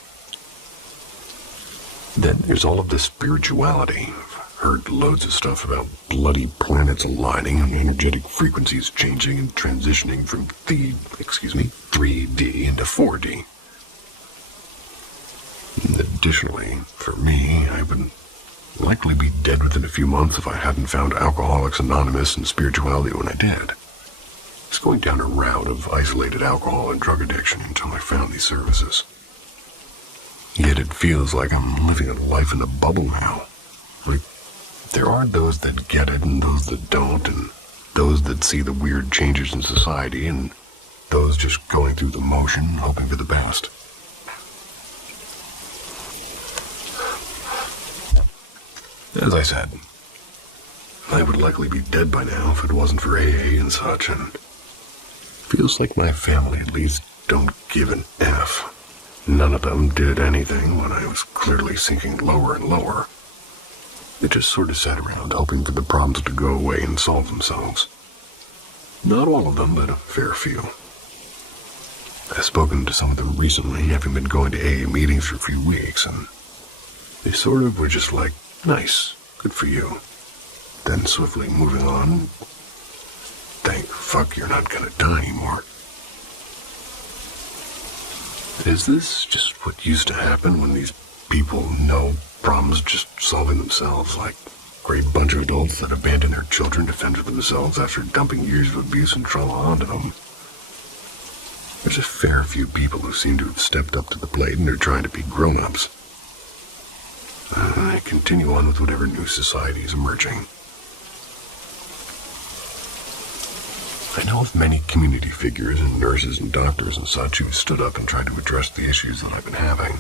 Then there's all of the spirituality. I've heard loads of stuff about bloody planets aligning and energetic frequencies changing and transitioning from 3D into 4D. And additionally, for me, I would likely be dead within a few months if I hadn't found Alcoholics Anonymous and spirituality when I did. I was going down a route of isolated alcohol and drug addiction until I found these services. Yet it feels like I'm living a life in a bubble now. Like, there are those that get it and those that don't, and those that see the weird changes in society, and those just going through the motion, hoping for the best. As I said, I would likely be dead by now if it wasn't for AA and such, and feels like my family at least don't give an F. None of them did anything when I was clearly sinking lower and lower. They just sort of sat around hoping for the problems to go away and solve themselves. Not all of them, but a fair few. I've spoken to some of them recently, having been going to AA meetings for a few weeks, and they sort of were just like, nice, good for you. Then swiftly moving on, thank fuck you're not gonna die anymore. Is this just what used to happen when these people know problems just solving themselves, like a great bunch of adults that abandon their children to fend for themselves after dumping years of abuse and trauma onto them? There's a fair few people who seem to have stepped up to the plate and are trying to be grown-ups. I continue on with whatever new society is emerging. I know of many community figures and nurses and doctors and such who stood up and tried to address the issues that I've been having.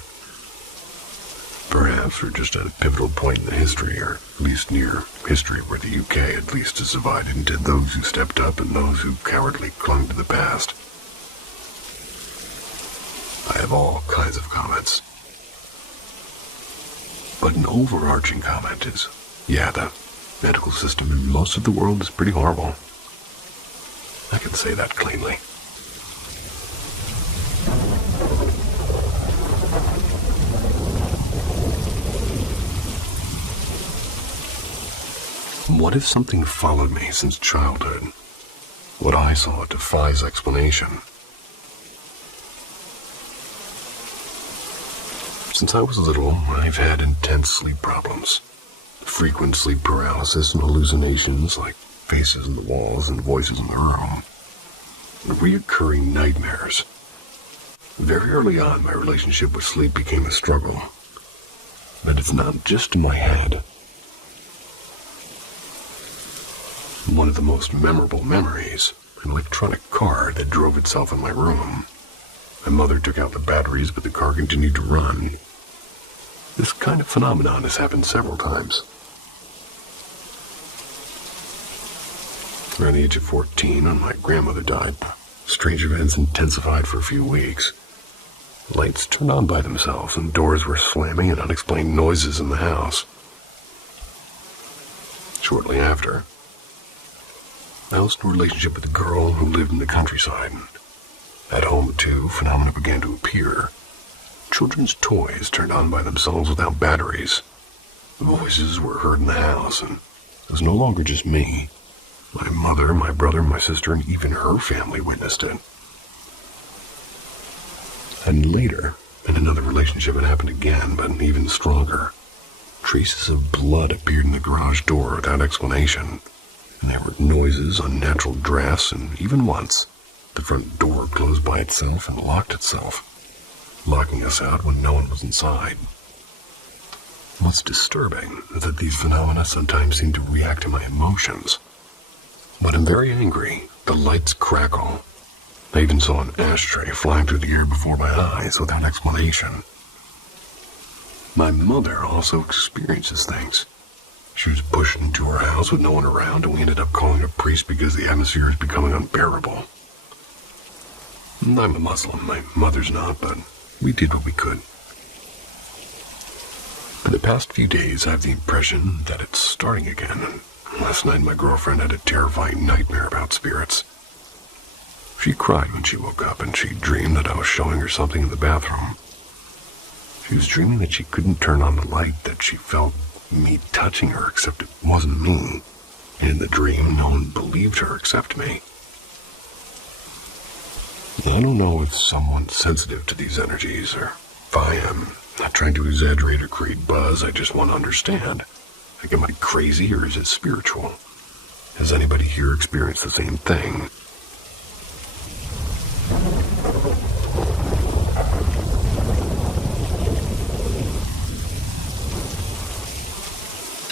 Perhaps we're just at a pivotal point in the history, or at least near history, where the UK at least is divided into those who stepped up and those who cowardly clung to the past. I have all kinds of comments. But an overarching comment is, yeah, the medical system in most of the world is pretty horrible. I can say that cleanly. What if something followed me since childhood? What I saw defies explanation. Since I was little, I've had intense sleep problems. Frequent sleep paralysis and hallucinations like faces in the walls and voices in the room. Reoccurring nightmares. Very early on, my relationship with sleep became a struggle. But it's not just in my head. One of the most memorable memories, an electronic car that drove itself in my room. My mother took out the batteries, but the car continued to run. This kind of phenomenon has happened several times. Around the age of 14, when my grandmother died, strange events intensified for a few weeks. Lights turned on by themselves, and doors were slamming and unexplained noises in the house. Shortly after, I lost a relationship with a girl who lived in the countryside. At home, too, phenomena began to appear. Children's toys turned on by themselves without batteries. Voices were heard in the house, and it was no longer just me. My mother, my brother, my sister, and even her family witnessed it. And later, in another relationship, it happened again, but even stronger. Traces of blood appeared in the garage door without explanation, and there were noises, unnatural drafts, and even once, the front door closed by itself and locked itself, locking us out when no one was inside. What's disturbing is that these phenomena sometimes seem to react to my emotions. When I'm very angry, the lights crackle. I even saw an ashtray flying through the air before my eyes without explanation. My mother also experiences things. She was pushed into her house with no one around, and we ended up calling a priest because the atmosphere is becoming unbearable. I'm a Muslim, my mother's not, but we did what we could. For the past few days, I have the impression that it's starting again, and last night my girlfriend had a terrifying nightmare about spirits. She cried when she woke up, and she dreamed that I was showing her something in the bathroom. She was dreaming that she couldn't turn on the light, that she felt me touching her, except it wasn't me. And in the dream, no one believed her except me. I don't know if someone's sensitive to these energies, or if I am. Not trying to exaggerate or create buzz, I just want to understand. Like, am I crazy, or is it spiritual? Has anybody here experienced the same thing?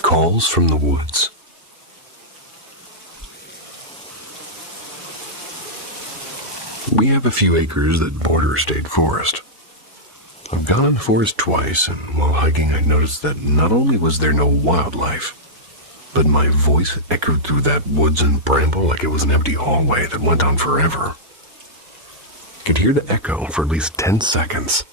Calls from the woods. We have a few acres that border a state forest. I've gone in the forest twice, and while hiking I noticed that not only was there no wildlife, but my voice echoed through that woods and bramble like it was an empty hallway that went on forever. I could hear the echo for at least 10 seconds.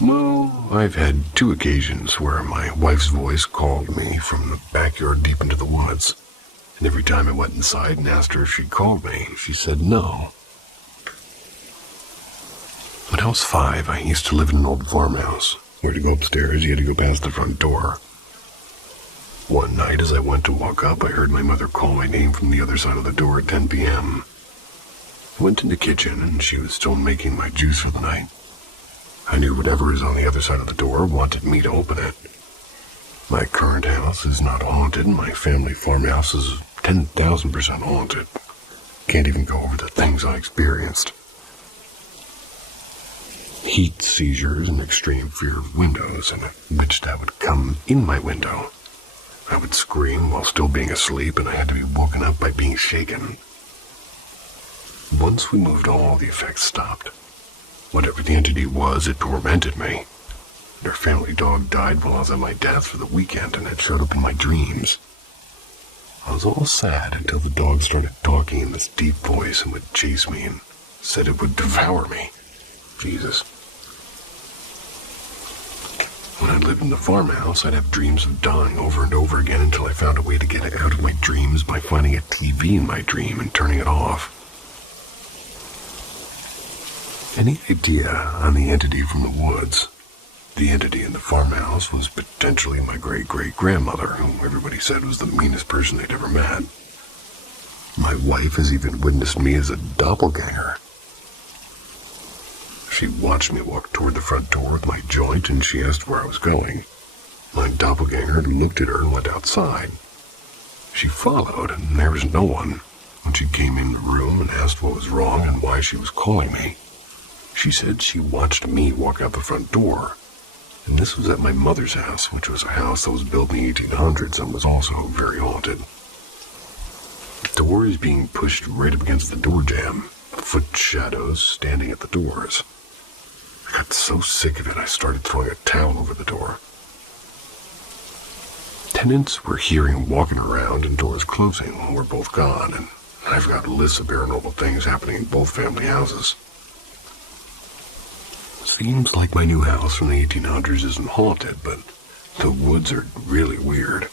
Well, I've had 2 occasions where my wife's voice called me from the backyard deep into the woods, and every time I went inside and asked her if she called me, she said no. When I was 5, I used to live in an old farmhouse, where to go upstairs you had to go past the front door. One night as I went to walk up, I heard my mother call my name from the other side of the door at 10 p.m. I went in the kitchen, and she was still making my juice for the night. I knew whatever is on the other side of the door wanted me to open it. My current house is not haunted. My family farmhouse is 10,000% haunted. Can't even go over the things I experienced. Heat seizures and extreme fear of windows, and a witch that would come in my window. I would scream while still being asleep, and I had to be woken up by being shaken. Once we moved, all the effects stopped. Whatever the entity was, it tormented me. Our family dog died while I was at my dad's for the weekend, and it showed up in my dreams. I was all sad until the dog started talking in this deep voice and would chase me and said it would devour me. Jesus. When I lived in the farmhouse, I'd have dreams of dying over and over again until I found a way to get out of my dreams by finding a TV in my dream and turning it off. Any idea on the entity from the woods? The entity in the farmhouse was potentially my great-great-grandmother, whom everybody said was the meanest person they'd ever met. My wife has even witnessed me as a doppelganger. She watched me walk toward the front door with my joint, and she asked where I was going. My doppelganger looked at her and went outside. She followed, and there was no one. When she came in the room and asked what was wrong and why she was calling me, she said she watched me walk out the front door, and This was at my mother's house, which was a house that was built in the 1800s and was also very haunted. Doors being pushed right up against the door jamb, foot shadows standing at the doors. I got so sick of it, I started throwing a towel over the door. Tenants were hearing walking around and doors closing when we're both gone, and I've got lists of paranormal things happening in both family houses. Seems like my new house from the 1800s isn't haunted, but the woods are really weird.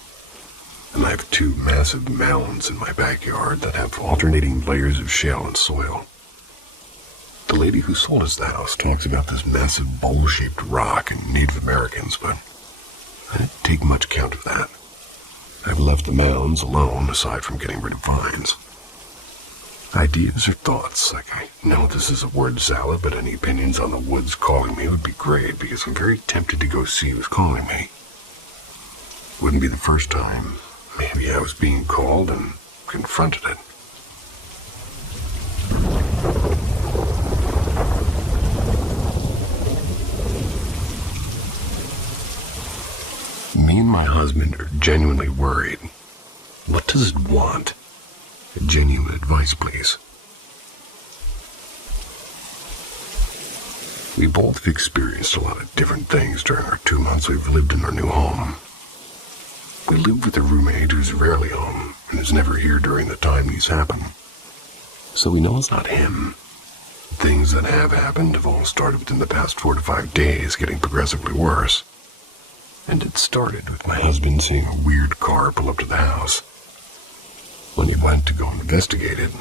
And I have 2 massive mounds in my backyard that have alternating layers of shale and soil. The lady who sold us the house talks about this massive bowl-shaped rock and Native Americans, but I didn't take much account of that. I've left the mounds alone, aside from getting rid of vines. Ideas or thoughts, like I know this is a word salad, but any opinions on the woods calling me would be great, because I'm very tempted to go see who's calling me. Wouldn't be the first time. Maybe I was being called and confronted it. Me and my husband are genuinely worried. What does it want? Genuine advice, please. We both have experienced a lot of different things during our 2 months we've lived in our new home. We live with a roommate who's rarely home and is never here during the time these happen. So we know it's not him. Things that have happened have all started within the past 4 to 5 days, getting progressively worse. And it started with my husband seeing a weird car pull up to the house. When he went to go investigate it,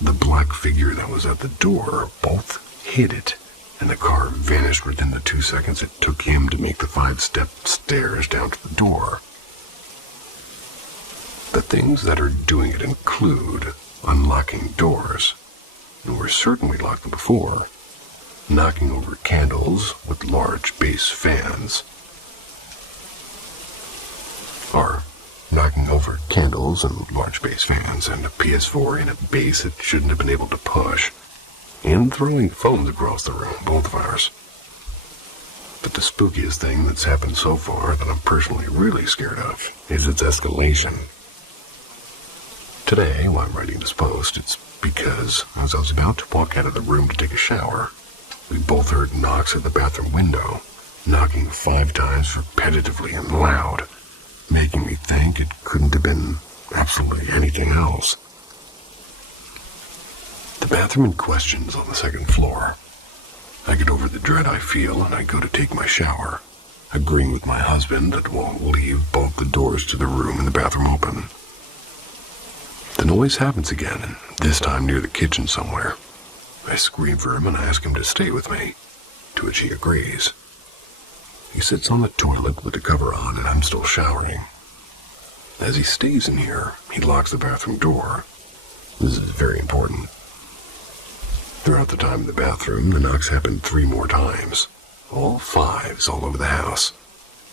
the black figure that was at the door both hid it, and the car vanished within the 2 seconds it took him to make the 5-step stairs down to the door. The things that are doing it include unlocking doors, and we're certain we locked them before, knocking over candles with large base fans, or knocking over candles and large base fans and a PS4 in a base it shouldn't have been able to push, and throwing phones across the room, both of ours. But the spookiest thing that's happened so far that I'm personally really scared of is its escalation. Today, while I'm writing this post, it's because as I was about to walk out of the room to take a shower, we both heard knocks at the bathroom window, knocking 5 times repetitively and loud, making me think it couldn't have been absolutely anything else. The bathroom in question is on the 2nd floor. I get over the dread I feel and I go to take my shower, agreeing with my husband that we'll leave both the doors to the room and the bathroom open. The noise happens again, and this time near the kitchen somewhere. I scream for him and ask him to stay with me, to which he agrees. He sits on the toilet with the cover on, and I'm still showering. As he stays in here, he locks the bathroom door. This is very important. Throughout the time in the bathroom, the knocks happened 3 more times. All 5s all over the house.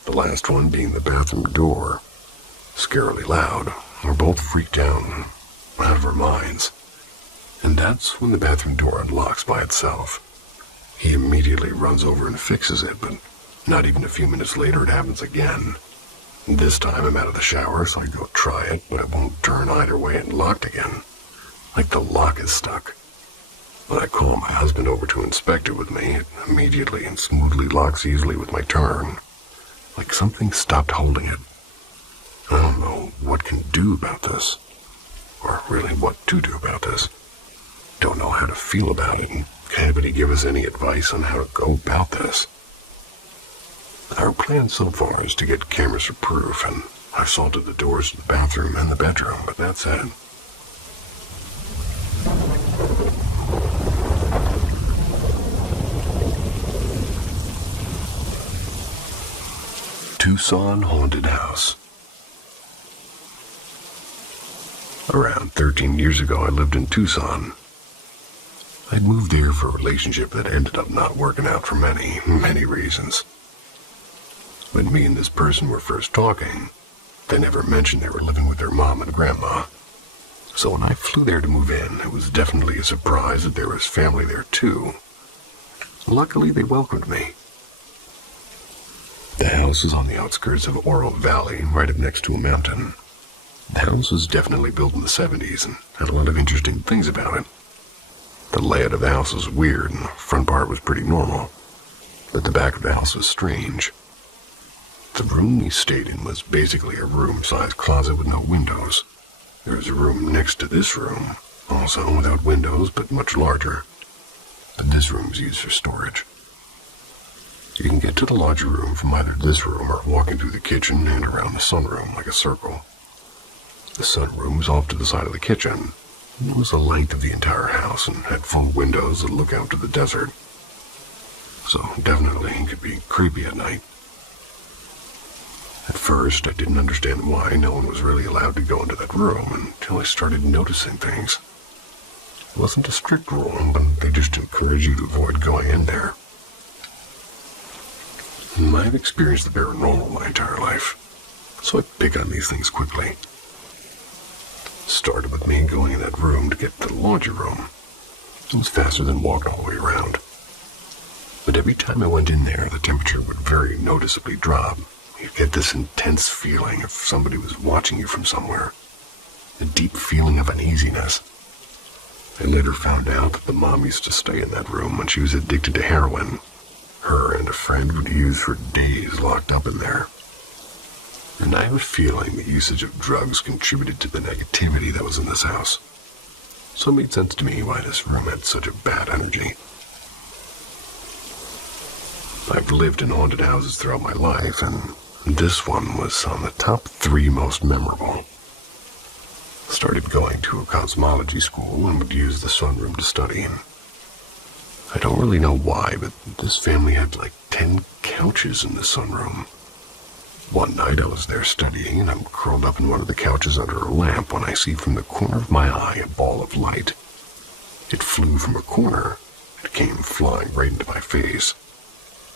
The last one being the bathroom door. Scarily loud. We're both freaked out and out of our minds. And that's when the bathroom door unlocks by itself. He immediately runs over and fixes it, but not even a few minutes later it happens again. This time I'm out of the shower, so I go try it, but it won't turn either way and locked again. Like the lock is stuck. When I call my husband over to inspect it with me, it immediately and smoothly locks easily with my turn. Like something stopped holding it. I don't know what can do about this, or really what to do about this. Don't know how to feel about it, and can anybody give us any advice on how to go about this? Our plan so far is to get cameras for proof, and I've salted the doors to the bathroom and the bedroom, but that's it. Tucson Haunted House. Around 13 years ago, I lived in Tucson. I'd moved there for a relationship that ended up not working out for many, many reasons. When me and this person were first talking, they never mentioned they were living with their mom and grandma. So when I flew there to move in, it was definitely a surprise that there was family there too. Luckily, they welcomed me. The house is on the outskirts of Oro Valley, right up next to a mountain. The house was definitely built in the 70s and had a lot of interesting things about it. The layout of the house was weird, and the front part was pretty normal, but the back of the house was strange. The room we stayed in was basically a room-sized closet with no windows. There was a room next to this room, also without windows, but much larger. But this room was used for storage. You can get to the larger room from either this room or walking through the kitchen and around the sunroom like a circle. The sunroom was off to the side of the kitchen. It was the length of the entire house and had full windows that look out to the desert. So definitely it could be creepy at night. At first, I didn't understand why no one was really allowed to go into that room until I started noticing things. It wasn't a strict rule, but they just encouraged you to avoid going in there. I've experienced the paranormal my entire life, so I pick on these things quickly. Started with me going in that room to get to the laundry room. It was faster than walking all the way around. But every time I went in there, the temperature would very noticeably drop. You'd get this intense feeling if somebody was watching you from somewhere. A deep feeling of uneasiness. I later found out that the mom used to stay in that room when she was addicted to heroin. Her and a friend would use for days locked up in there. And I have a feeling the usage of drugs contributed to the negativity that was in this house. So it made sense to me why this room had such a bad energy. I've lived in haunted houses throughout my life, and this one was on the top 3 most memorable. Started going to a cosmology school and would use the sunroom to study. I don't really know why, but this family had like 10 couches in the sunroom. One night I was there studying, and I'm curled up in one of the couches under a lamp when I see from the corner of my eye a ball of light. It flew from a corner. It came flying right into my face.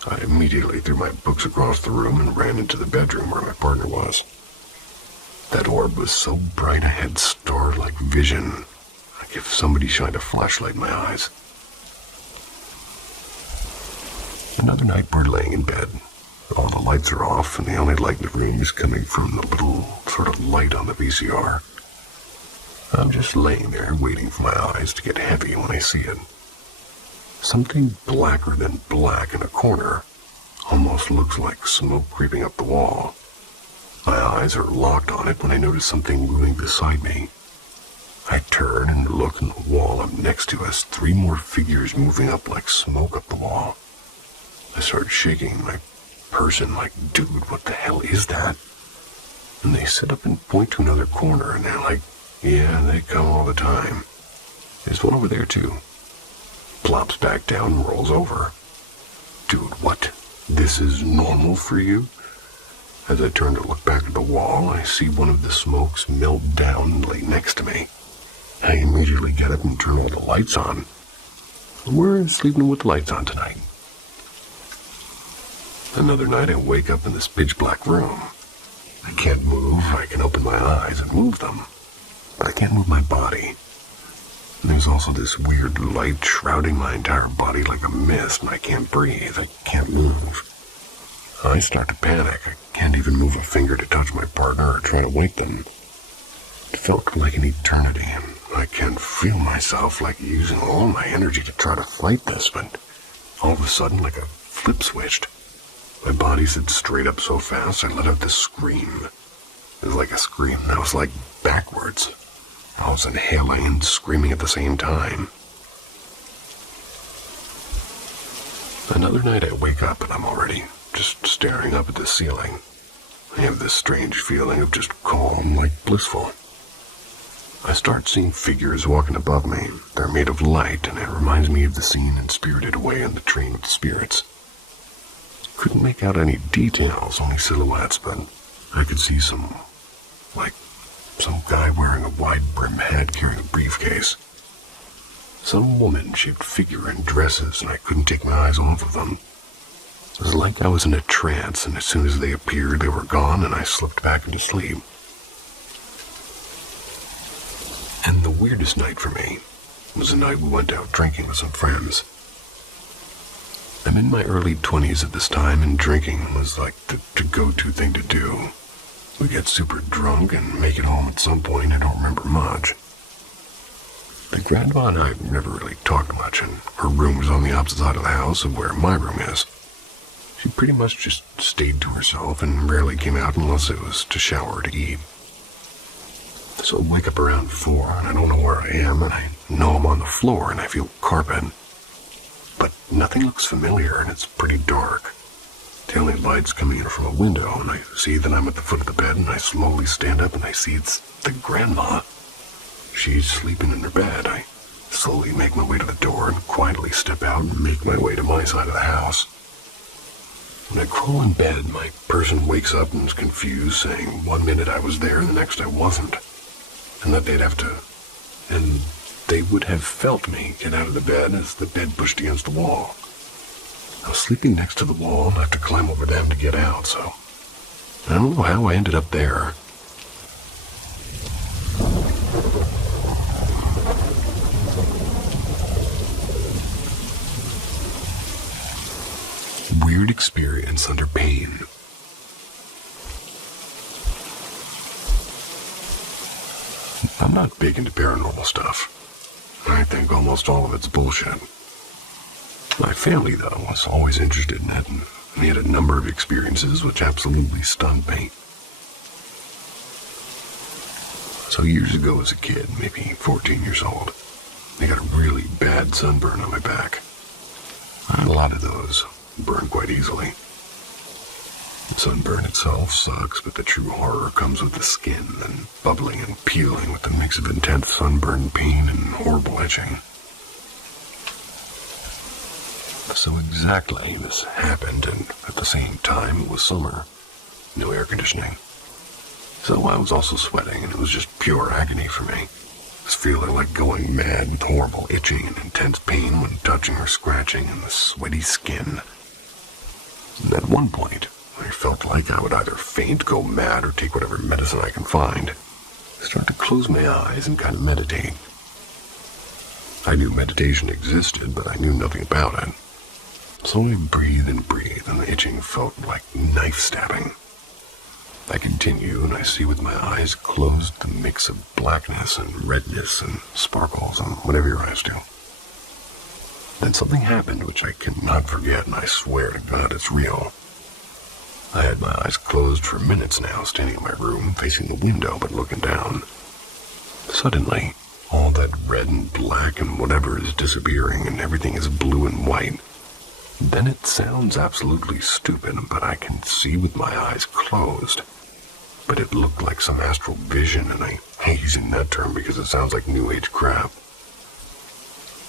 I immediately threw my books across the room and ran into the bedroom where my partner was. That orb was so bright I had star-like vision, like if somebody shined a flashlight in my eyes. Another night we're laying in bed. All the lights are off, and the only light in the room is coming from the little sort of light on the VCR. I'm just laying there waiting for my eyes to get heavy when I see it. Something blacker than black in a corner. Almost looks like smoke creeping up the wall. My eyes are locked on it when I notice something moving beside me. I turn and look, and the wall up next to us, 3 more figures moving up like smoke up the wall. I start shaking my person like, dude, what the hell is that? And they sit up and point to another corner, and they're like, yeah, they come all the time. There's one over there too. Plops back down and rolls over. Dude, what? This is normal for you? As I turn to look back at the wall, I see one of the smokes melt down and lay next to me. I immediately get up and turn all the lights on. We're sleeping with the lights on tonight. Another night I wake up in this pitch black room. I can't move. I can open my eyes and move them, but I can't move my body. And there's also this weird light shrouding my entire body like a mist, and I can't breathe. I can't move. I start to panic. I can't even move a finger to touch my partner or try to wake them. It felt like an eternity, and I can feel myself like using all my energy to try to fight this, but all of a sudden, like a flip switched. My body sit straight up so fast, I let out this scream. It was like a scream that was like backwards. I was inhaling and screaming at the same time. Another night I wake up and I'm already just staring up at the ceiling. I have this strange feeling of just calm, like blissful. I start seeing figures walking above me. They're made of light, and it reminds me of the scene in Spirited Away on the Train with the Spirits. Couldn't make out any details, only silhouettes, but I could see some guy wearing a wide-brim hat carrying a briefcase. Some woman-shaped figure in dresses, and I couldn't take my eyes off of them. It was like I was in a trance, and as soon as they appeared, they were gone, and I slipped back into sleep. And the weirdest night for me was the night we went out drinking with some friends. I'm in my early 20s at this time, and drinking was like the go-to thing to do. We get super drunk and make it home at some point. I don't remember much. The grandma and I never really talked much, and her room was on the opposite side of the house of where my room is. She pretty much just stayed to herself and rarely came out unless it was to shower or to eat. So I wake up around 4, and I don't know where I am, and I know I'm on the floor, and I feel carpet. But nothing looks familiar, and it's pretty dark. The only light's coming in from a window, and I see that I'm at the foot of the bed, and I slowly stand up, and I see it's the grandma. She's sleeping in her bed. I slowly make my way to the door and quietly step out and make my way to my side of the house. When I crawl in bed, my person wakes up and is confused, saying 1 minute I was there and the next I wasn't. And that they would have felt me get out of the bed as the bed pushed against the wall. I was sleeping next to the wall and I have to climb over them to get out, so I don't know how I ended up there. Weird experience under pain. I'm not big into paranormal stuff. I think almost all of it's bullshit. My family, though, was always interested in it, and we had a number of experiences which absolutely stunned me. So years ago as a kid, maybe 14 years old, I got a really bad sunburn on my back. A lot of those burn quite easily. The sunburn itself sucks, but the true horror comes with the skin and bubbling and peeling with a mix of intense sunburn pain and horrible itching. So exactly this happened, and at the same time it was summer, no air conditioning. So I was also sweating, and it was just pure agony for me. I was feeling like going mad with horrible itching and intense pain when touching or scratching in the sweaty skin. And at one point, I felt like I would either faint, go mad, or take whatever medicine I can find. I started to close my eyes and kind of meditate. I knew meditation existed, but I knew nothing about it. So I breathed, and the itching felt like knife stabbing. I continue, and I see with my eyes closed the mix of blackness and redness and sparkles and whatever your eyes do. Then something happened which I cannot forget, and I swear to God it's real. I had my eyes closed for minutes now, standing in my room, facing the window but looking down. Suddenly, all that red and black and whatever is disappearing, and everything is blue and white. Then it sounds absolutely stupid, but I can see with my eyes closed. But it looked like some astral vision, and I hate using that term because it sounds like New Age crap.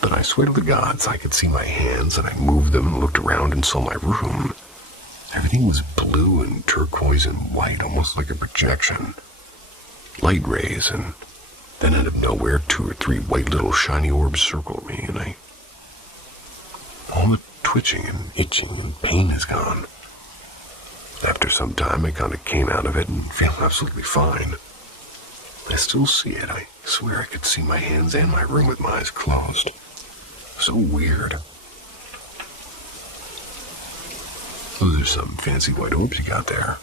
But I swear to the gods, I could see my hands, and I moved them and looked around and saw my room. Everything was blue and turquoise and white, almost like a projection. Light rays, and then out of nowhere, 2 or 3 white little shiny orbs circled me, and all the twitching and itching and pain is gone. After some time, I kind of came out of it and feel absolutely fine. I still see it. I swear I could see my hands and my room with my eyes closed. So weird. Those are some fancy white orbs you got there.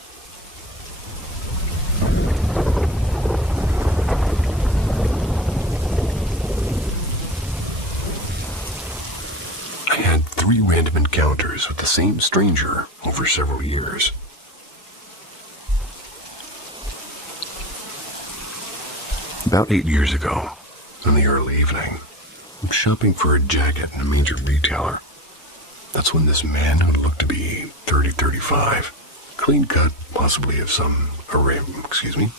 I had 3 random encounters with the same stranger over several years. About 8 years ago, in the early evening, I'm shopping for a jacket in a major retailer. That's when this man who looked to be 30-35, clean cut, possibly of some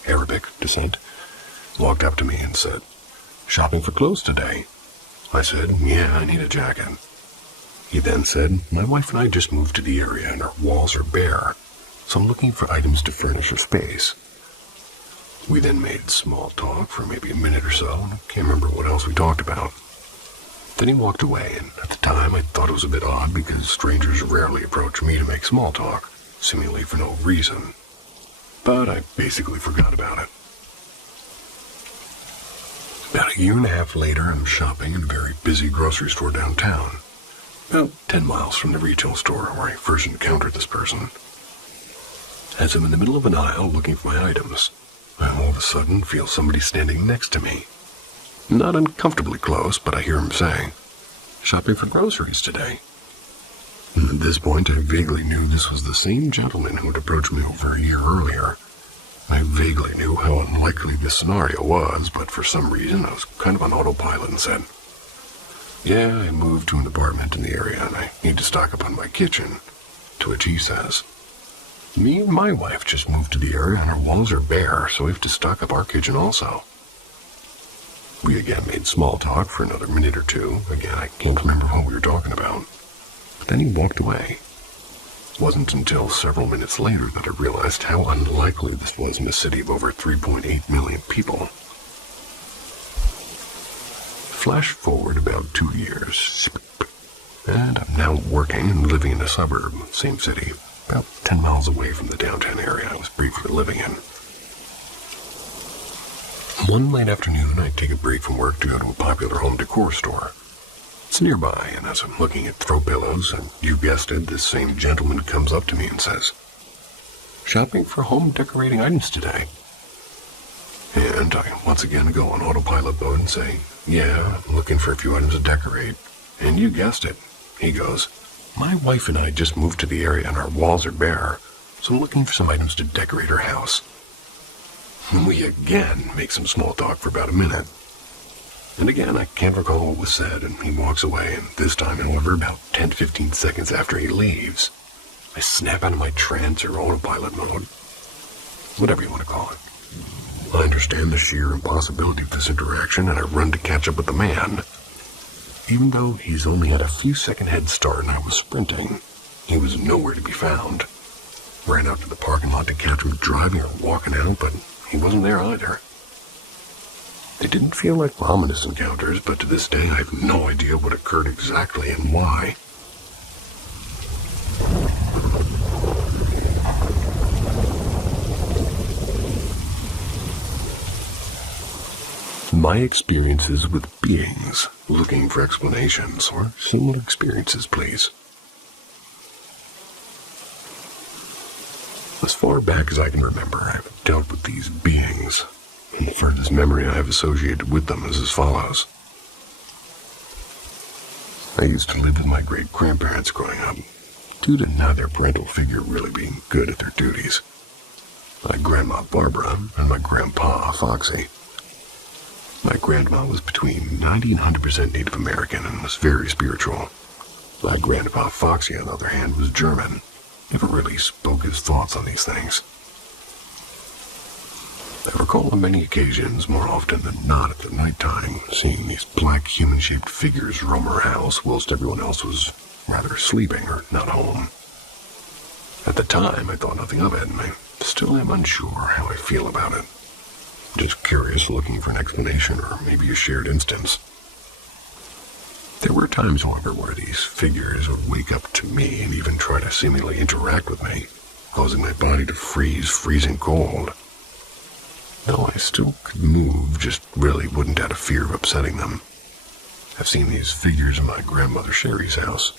Arabic descent, walked up to me and said, "Shopping for clothes today?" I said, "Yeah, I need a jacket." He then said, "My wife and I just moved to the area and our walls are bare, so I'm looking for items to furnish our space." We then made small talk for maybe a minute or so, and I can't remember what else we talked about. Then he walked away, and at the time I thought it was a bit odd because strangers rarely approach me to make small talk, seemingly for no reason. But I basically forgot about it. About a year and a half later, I'm shopping in a very busy grocery store downtown. about 10 miles from the retail store where I first encountered this person. As I'm in the middle of an aisle looking for my items, I all of a sudden feel somebody standing next to me. Not uncomfortably close, but I hear him say, "Shopping for groceries today?" And at this point, I vaguely knew this was the same gentleman who had approached me over a year earlier. I vaguely knew how unlikely this scenario was, but for some reason I was kind of on autopilot and said, "Yeah, I moved to an apartment in the area and I need to stock up on my kitchen." To which he says, "Me and my wife just moved to the area and our walls are bare, so we have to stock up our kitchen also." We again made small talk for another minute or two. Again, I can't remember what we were talking about. But then he walked away. It wasn't until several minutes later that I realized how unlikely this was in a city of over 3.8 million people. Flash forward about 2 years, and I'm now working and living in a suburb, same city, about 10 miles away from the downtown area I was briefly living in. One late afternoon, I take a break from work to go to a popular home decor store. It's nearby, and as I'm looking at throw pillows, and you guessed it, this same gentleman comes up to me and says, "Shopping for home decorating items today?" And I once again go on autopilot mode and say, "Yeah, I'm looking for a few items to decorate." And you guessed it, he goes, "My wife and I just moved to the area and our walls are bare, so I'm looking for some items to decorate our house." And we again make some small talk for about a minute. And again, I can't recall what was said, and he walks away, and this time, however, about 10 to 15 seconds after he leaves, I snap out of my trance or autopilot mode, whatever you want to call it. I understand the sheer impossibility of this interaction, and I run to catch up with the man. Even though he's only had a few second head start and I was sprinting, he was nowhere to be found. Ran out to the parking lot to catch him driving or walking out, but he wasn't there either. They didn't feel like ominous encounters, but to this day I have no idea what occurred exactly and why. My experiences with beings looking for explanations or similar experiences, please. As far back as I can remember, I've dealt with these beings, and the furthest memory I have associated with them is as follows. I used to live with my great-grandparents growing up, due to neither parental figure really being good at their duties. My grandma Barbara and my grandpa Foxy. My grandma was between 90 and 100% Native American and was very spiritual. My grandpa Foxy, on the other hand, was German. Never really spoke his thoughts on these things. I recall on many occasions, more often than not at the nighttime, seeing these black human-shaped figures roam our house whilst everyone else was rather sleeping or not home. At the time, I thought nothing of it, and I still am unsure how I feel about it. Just curious, looking for an explanation or maybe a shared instance. There were times, however, where these figures would wake up to me and even try to seemingly interact with me, causing my body to freeze freezing cold. Though I still could move, just really wouldn't out of fear of upsetting them. I've seen these figures in my grandmother Sherry's house,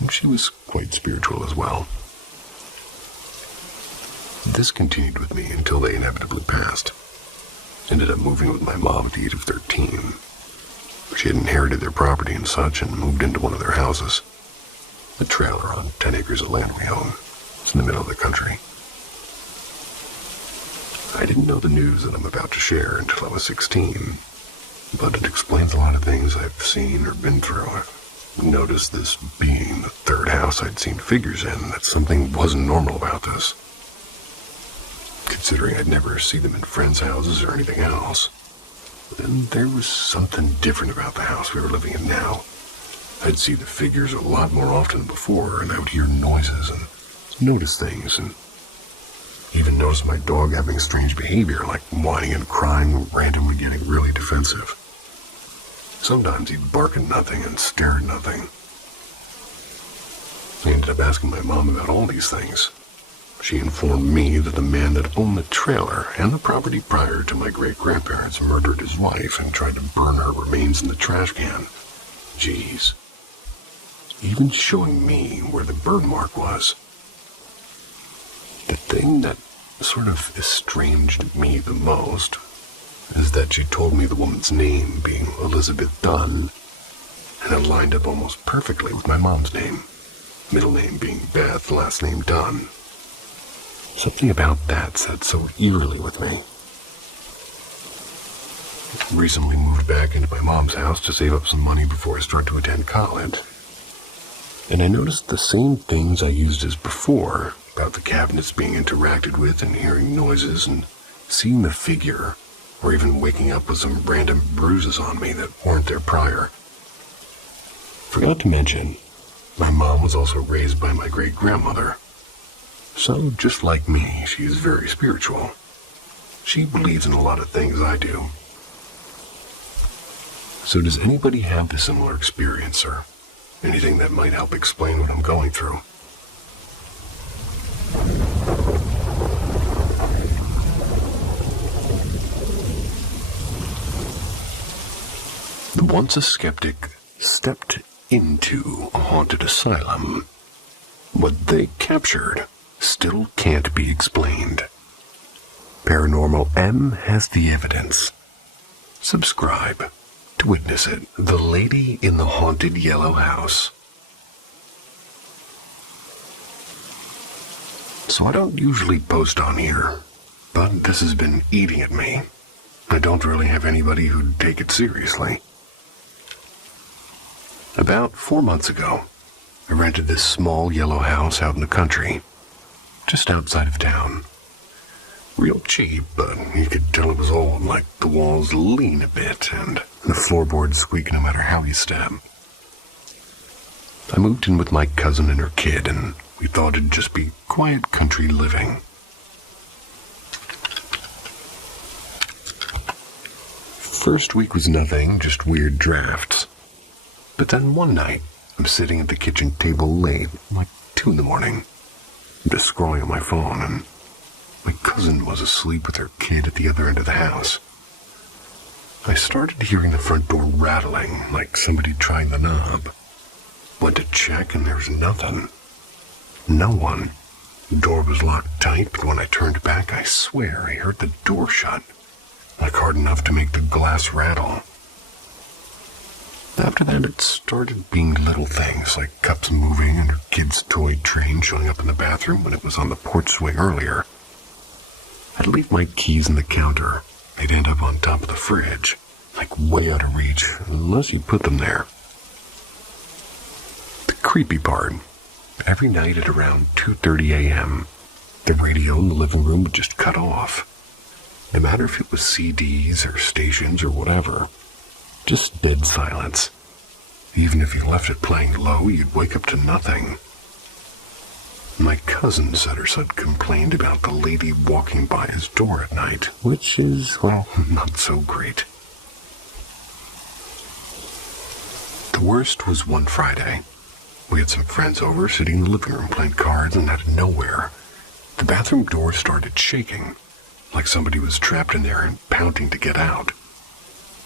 and she was quite spiritual as well. This continued with me until they inevitably passed. Ended up moving with my mom at the age of 13. She had inherited their property and such and moved into one of their houses. A trailer on 10 acres of land we own. It's in the middle of the country. I didn't know the news that I'm about to share until I was 16, but it explains a lot of things I've seen or been through. I've noticed this being the third house I'd seen figures in, that something wasn't normal about this. Considering I'd never see them in friends' houses or anything else. Then there was something different about the house we were living in now. I'd see the figures a lot more often than before, and I would hear noises and notice things, and even notice my dog having strange behavior, like whining and crying, randomly getting really defensive. Sometimes he'd bark at nothing and stare at nothing. I ended up asking my mom about all these things. She informed me that the man that owned the trailer and the property prior to my great-grandparents murdered his wife and tried to burn her remains in the trash can. Jeez. even showing me where the burn mark was. The thing that sort of estranged me the most is that she told me the woman's name being Elizabeth Dunn, and it lined up almost perfectly with my mom's name. Middle name being Beth, last name Dunn. Something about that sat so eerily with me. Recently moved back into my mom's house to save up some money before I start to attend college. And I noticed the same things I used as before, about the cabinets being interacted with and hearing noises and seeing the figure, or even waking up with some random bruises on me that weren't there prior. Forgot to mention, my mom was also raised by my great-grandmother. So, just like me, she is very spiritual. She believes in a lot of things I do. So does anybody have a similar experience, or anything that might help explain what I'm going through? Once a skeptic stepped into a haunted asylum, what they captured still can't be explained. Paranormal M has the evidence. Subscribe to witness it. The Lady in the Haunted Yellow House. So I don't usually post on here, but this has been eating at me. I don't really have anybody who'd take it seriously. About 4 months ago, I rented this small yellow house out in the country, just outside of town. Real cheap, but you could tell it was old, like the walls lean a bit and the floorboards squeak no matter how you step. I moved in with my cousin and her kid, and we thought it'd just be quiet country living. First week was nothing, just weird drafts. But then one night, I'm sitting at the kitchen table late, like 2 in the morning. I'm just scrolling on my phone, and my cousin was asleep with her kid at the other end of the house. I started hearing the front door rattling, like somebody trying the knob. Went to check, and there was nothing. No one. The door was locked tight, but when I turned back, I swear I heard the door shut, like hard enough to make the glass rattle. After that, it started being little things, like cups moving and her kid's toy train showing up in the bathroom when it was on the porch swing earlier. I'd leave my keys in the counter. They'd end up on top of the fridge, like way out of reach, unless you put them there. The creepy part, every night at around 2:30 a.m., the radio in the living room would just cut off. No matter if it was CDs or stations or whatever. Just dead silence. Even if you left it playing low, you'd wake up to nothing. My cousin said her son complained about the lady walking by his door at night, which is, well, not so great. The worst was one Friday. We had some friends over sitting in the living room playing cards, and out of nowhere, the bathroom door started shaking, like somebody was trapped in there and pounding to get out.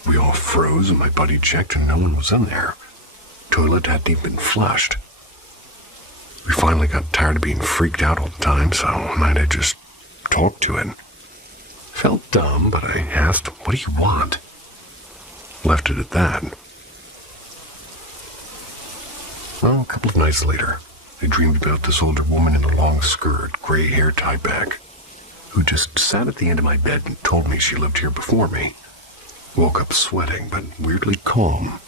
We all froze, and my buddy checked, and no one was in there. Toilet hadn't even been flushed. We finally got tired of being freaked out all the time, so I might have just talked to it. Felt dumb, but I asked, "What do you want?" Left it at that. Well, a couple of nights later, I dreamed about this older woman in a long skirt, gray hair tied back, who just sat at the end of my bed and told me she lived here before me. Woke up sweating, but weirdly calm.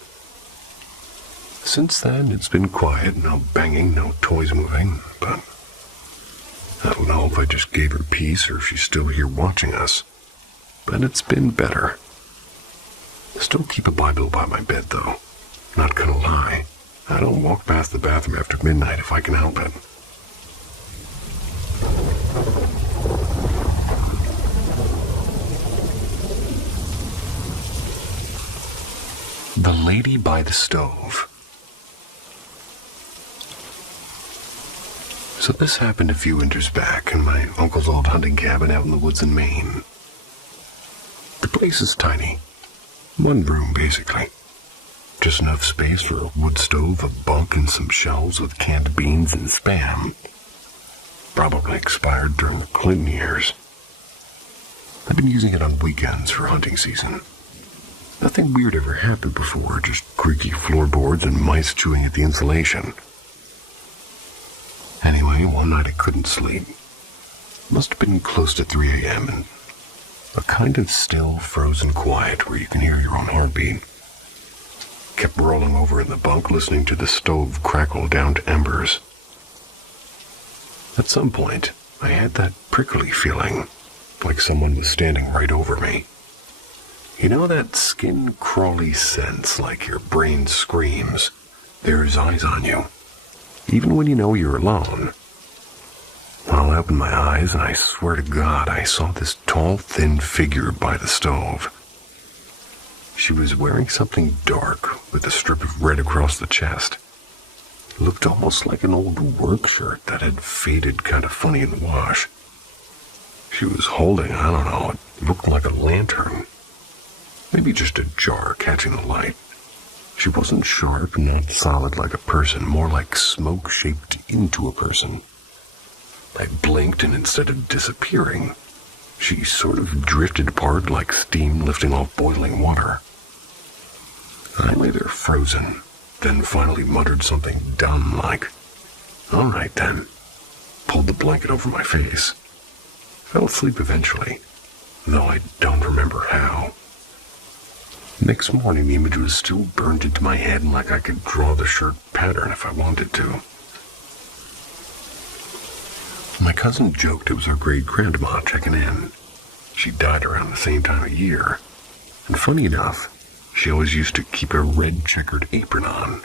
Since then, it's been quiet, no banging, no toys moving, but I don't know if I just gave her peace or if she's still here watching us. But it's been better. Still keep a Bible by my bed, though. Not gonna lie, I don't walk past the bathroom after midnight if I can help it. The Lady by the Stove. So this happened a few winters back in my uncle's old hunting cabin out in the woods in Maine. The place is tiny. One room, basically. just enough space for a wood stove, a bunk, and some shelves with canned beans and Spam. Probably expired during the Clinton years. I've been using it on weekends for hunting season. Nothing weird ever happened before, just creaky floorboards and mice chewing at the insulation. Anyway, one night I couldn't sleep. Must have been close to 3 a.m. and a kind of still, frozen quiet where you can hear your own heartbeat. Kept rolling over in the bunk, listening to the stove crackle down to embers. At some point, I had that prickly feeling, like someone was standing right over me. You know that skin-crawly sense, like your brain screams, there's eyes on you, even when you know you're alone. Well, I opened my eyes, and I swear to God, I saw this tall, thin figure by the stove. She was wearing something dark with a strip of red across the chest. It looked almost like an old work shirt that had faded kind of funny in the wash. She was holding, I don't know, it looked like a lantern. Maybe just a jar catching the light. She wasn't sharp and not solid like a person, more like smoke shaped into a person. I blinked, and instead of disappearing, she sort of drifted apart like steam lifting off boiling water. I lay there frozen, then finally muttered something dumb like, "All right then." Pulled the blanket over my face. Fell asleep eventually, though I don't remember how. Next morning, the image was still burned into my head, and like I could draw the shirt pattern if I wanted to. My cousin joked it was her great-grandma checking in. She died around the same time of year, and funny enough, she always used to keep a red checkered apron on,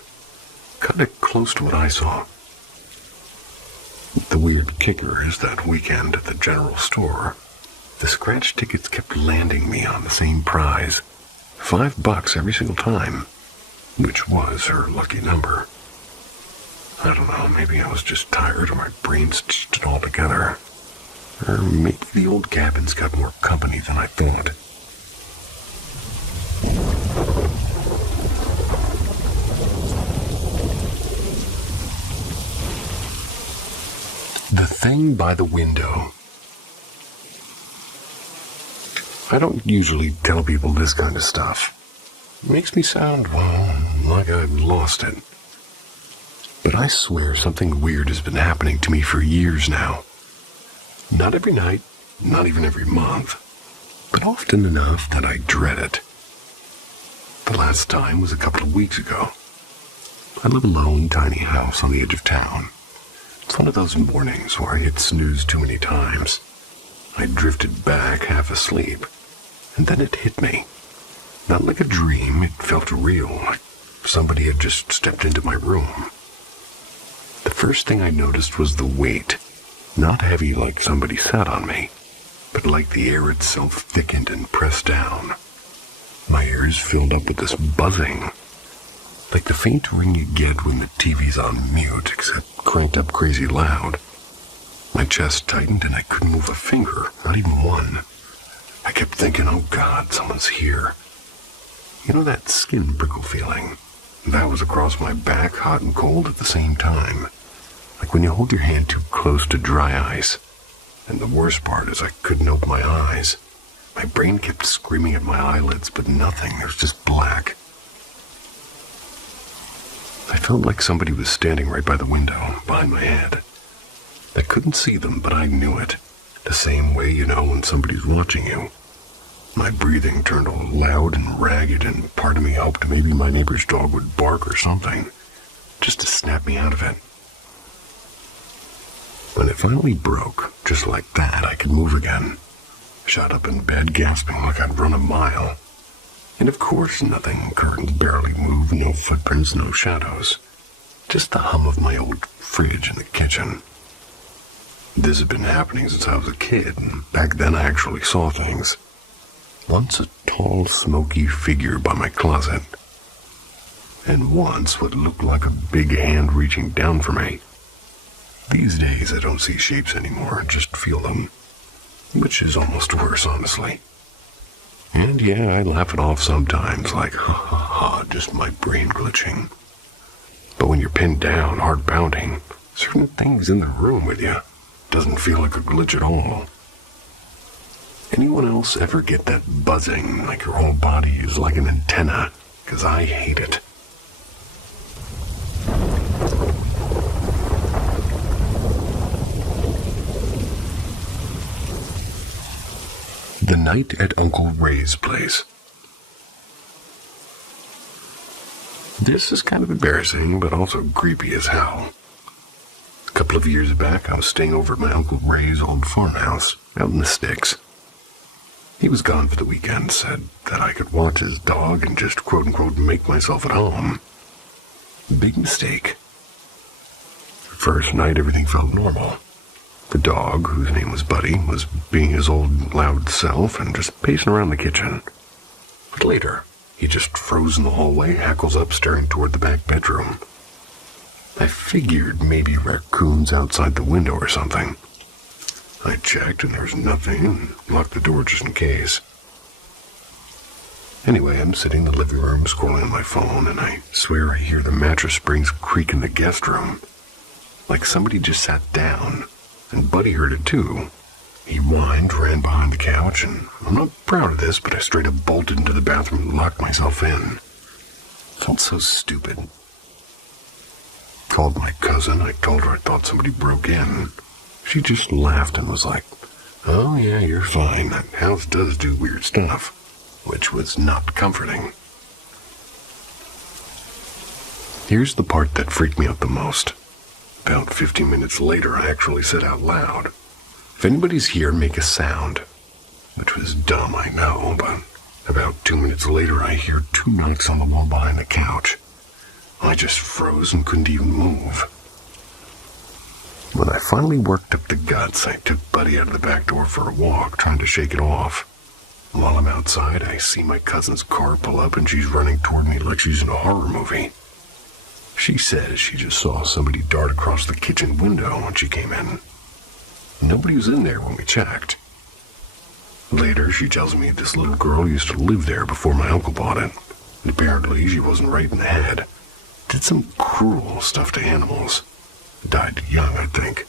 kind of close to what I saw. The weird kicker is that weekend at the general store, the scratch tickets kept landing me on the same prize, $5 every single time, which was her lucky number. I don't know, maybe I was just tired or my brain stitched it all together. Or maybe the old cabin's got more company than I thought. The thing by the window. I don't usually tell people this kind of stuff. It makes me sound, well, like I've lost it. But I swear something weird has been happening to me for years now. Not every night, not even every month, but often enough that I dread it. The last time was a couple of weeks ago. I live in a lone, tiny house on the edge of town. It's one of those mornings where I hit snooze too many times. I drifted back half asleep, and then it hit me. Not like a dream, it felt real, like somebody had just stepped into my room. The first thing I noticed was the weight, not heavy like somebody sat on me, but like the air itself thickened and pressed down. My ears filled up with this buzzing, like the faint ring you get when the TV's on mute, except cranked up crazy loud. My chest tightened and I couldn't move a finger, not even one. I kept thinking, oh God, someone's here. You know that skin prickle feeling? That was across my back, hot and cold at the same time. Like when you hold your hand too close to dry ice. And the worst part is I couldn't open my eyes. My brain kept screaming at my eyelids, but nothing. There was just black. I felt like somebody was standing right by the window, behind my head. I couldn't see them, but I knew it. The same way you know when somebody's watching you. My breathing turned all loud and ragged, and part of me hoped maybe my neighbor's dog would bark or something, just to snap me out of it. When it finally broke, just like that, I could move again. Shot up in bed, gasping like I'd run a mile. And of course nothing. Curtains barely moved, no footprints, no shadows. Just the hum of my old fridge in the kitchen. This had been happening since I was a kid, and back then I actually saw things. Once a tall, smoky figure by my closet. And once what looked like a big hand reaching down for me. These days I don't see shapes anymore, just feel them. Which is almost worse, honestly. And yeah, I laugh it off sometimes, like, ha ha ha, just my brain glitching. But when you're pinned down, heart pounding, certain things in the room with you doesn't feel like a glitch at all. Anyone else ever get that buzzing, like your whole body is like an antenna? 'Cause I hate it. The night at Uncle Ray's place. This is kind of embarrassing, but also creepy as hell. A couple of years back, I was staying over at my Uncle Ray's old farmhouse, out in the sticks. He was gone for the weekend, said that I could watch his dog and just quote-unquote make myself at home. Big mistake. First night, everything felt normal. The dog, whose name was Buddy, was being his old loud self and just pacing around the kitchen. But later, he just froze in the hallway, hackles up, staring toward the back bedroom. I figured maybe raccoons outside the window or something. I checked and there was nothing and locked the door just in case. Anyway, I'm sitting in the living room scrolling on my phone and I swear I hear the mattress springs creak in the guest room. Like somebody just sat down, and Buddy heard it too. He whined, ran behind the couch, and I'm not proud of this, but I straight up bolted into the bathroom and locked myself in. Felt so stupid. Called my cousin. I told her I thought somebody broke in. She just laughed and was like, "Oh yeah, you're fine. That house does do weird stuff," which was not comforting. Here's the part that freaked me out the most. About 15 minutes later, I actually said out loud, "If anybody's here, make a sound." Which was dumb, I know, but about 2 minutes later, I hear 2 knocks on the wall behind the couch. I just froze and couldn't even move. When I finally worked up the guts, I took Buddy out of the back door for a walk, trying to shake it off. While I'm outside, I see my cousin's car pull up and she's running toward me like she's in a horror movie. She says she just saw somebody dart across the kitchen window when she came in. Nobody was in there when we checked. Later, she tells me this little girl used to live there before my uncle bought it. And apparently, she wasn't right in the head. Did some cruel stuff to animals. Died young, I think.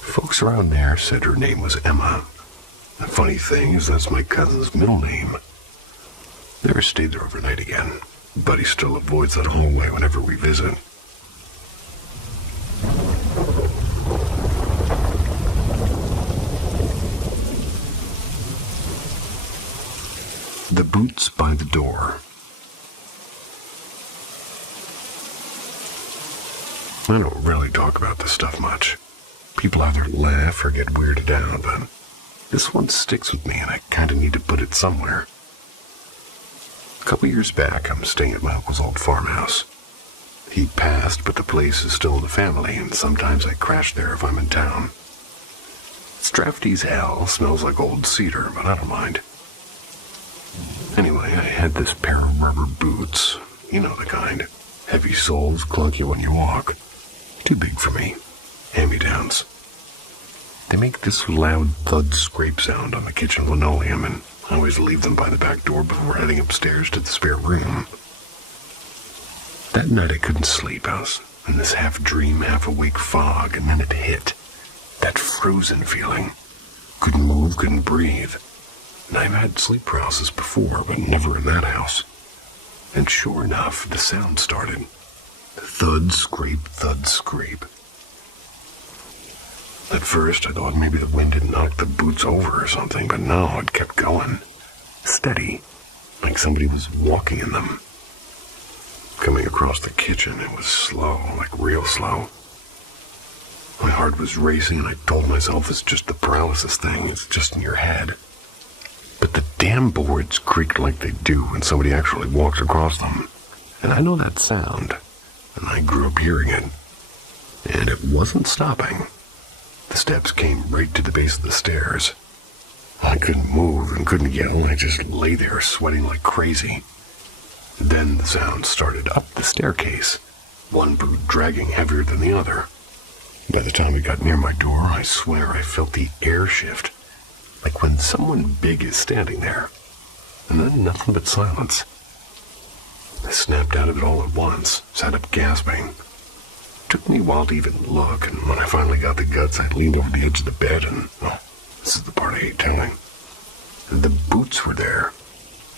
Folks around there said her name was Emma. The funny thing is that's my cousin's middle name. Never stayed there overnight again. Buddy still avoids that hallway whenever we visit. The boots by the door. I don't really talk about this stuff much. People either laugh or get weirded out, but this one sticks with me and I kinda need to put it somewhere. A couple years back, I'm staying at my uncle's old farmhouse. He passed, but the place is still in the family, and sometimes I crash there if I'm in town. It's drafty as hell, smells like old cedar, but I don't mind. Anyway, I had this pair of rubber boots, you know the kind. Heavy soles, clunky when you walk. Too big for me. Hand-me-downs. They make this loud thud scrape sound on the kitchen linoleum, and I always leave them by the back door before heading upstairs to the spare room. That night I couldn't sleep. I was in this half-dream, half-awake fog, and then it hit. That frozen feeling. Couldn't move, couldn't breathe. And I've had sleep paralysis before, but never in that house. And sure enough, the sound started. Thud, scrape, thud, scrape. At first, I thought maybe the wind had knocked the boots over or something, but no, it kept going. Steady, like somebody was walking in them. Coming across the kitchen, it was slow, like real slow. My heart was racing, and I told myself it's just the paralysis thing, it's just in your head. But the damn boards creaked like they do when somebody actually walks across them. And I know that sound, and I grew up hearing it. And it wasn't stopping. The steps came right to the base of the stairs. I couldn't move and couldn't yell. I just lay there sweating like crazy. Then the sound started up the staircase, one boot dragging heavier than the other. By the time we got near my door, I swear I felt the air shift, like when someone big is standing there. and then nothing but silence. I snapped out of it all at once, sat up gasping. Took me a while to even look, and when I finally got the guts, I leaned over the edge of the bed and, this is the part I hate telling. The boots were there.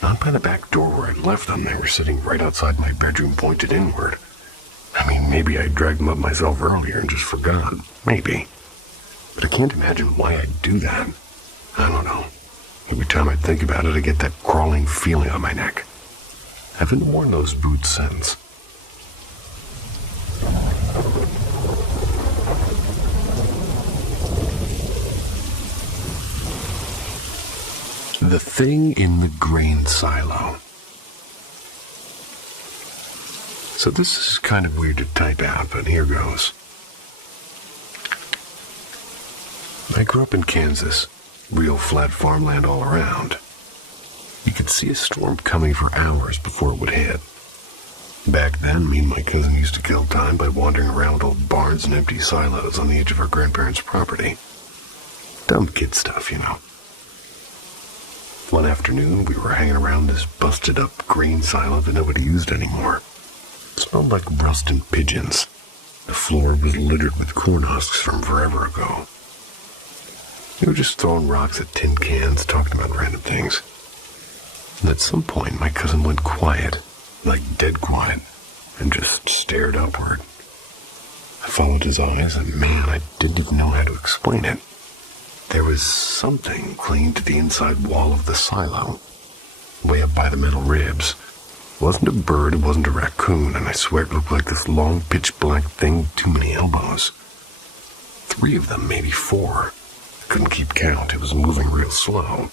Not by the back door where I'd left them. They were sitting right outside my bedroom, pointed inward. I mean, maybe I dragged them up myself earlier and just forgot. Maybe. But I can't imagine why I'd do that. I don't know. Every time I think about it, I get that crawling feeling on my neck. I haven't worn those boots since. The thing in the grain silo. So this is kind of weird to type out, but here goes. I grew up in Kansas, real flat farmland all around. You could see a storm coming for hours before it would hit. Back then, me and my cousin used to kill time by wandering around old barns and empty silos on the edge of our grandparents' property. Dumb kid stuff, you know. One afternoon, we were hanging around this busted-up grain silo that nobody used anymore. It smelled like rust and pigeons. The floor was littered with corn husks from forever ago. We were just throwing rocks at tin cans, talking about random things. And at some point, my cousin went quiet, like dead quiet, and just stared upward. I followed his eyes, and man, I didn't even know how to explain it. There was something clinging to the inside wall of the silo, way up by the metal ribs. It wasn't a bird, it wasn't a raccoon, and I swear it looked like this long, pitch-black thing with too many elbows. 3 of them, maybe 4. I couldn't keep count. It was moving real slow,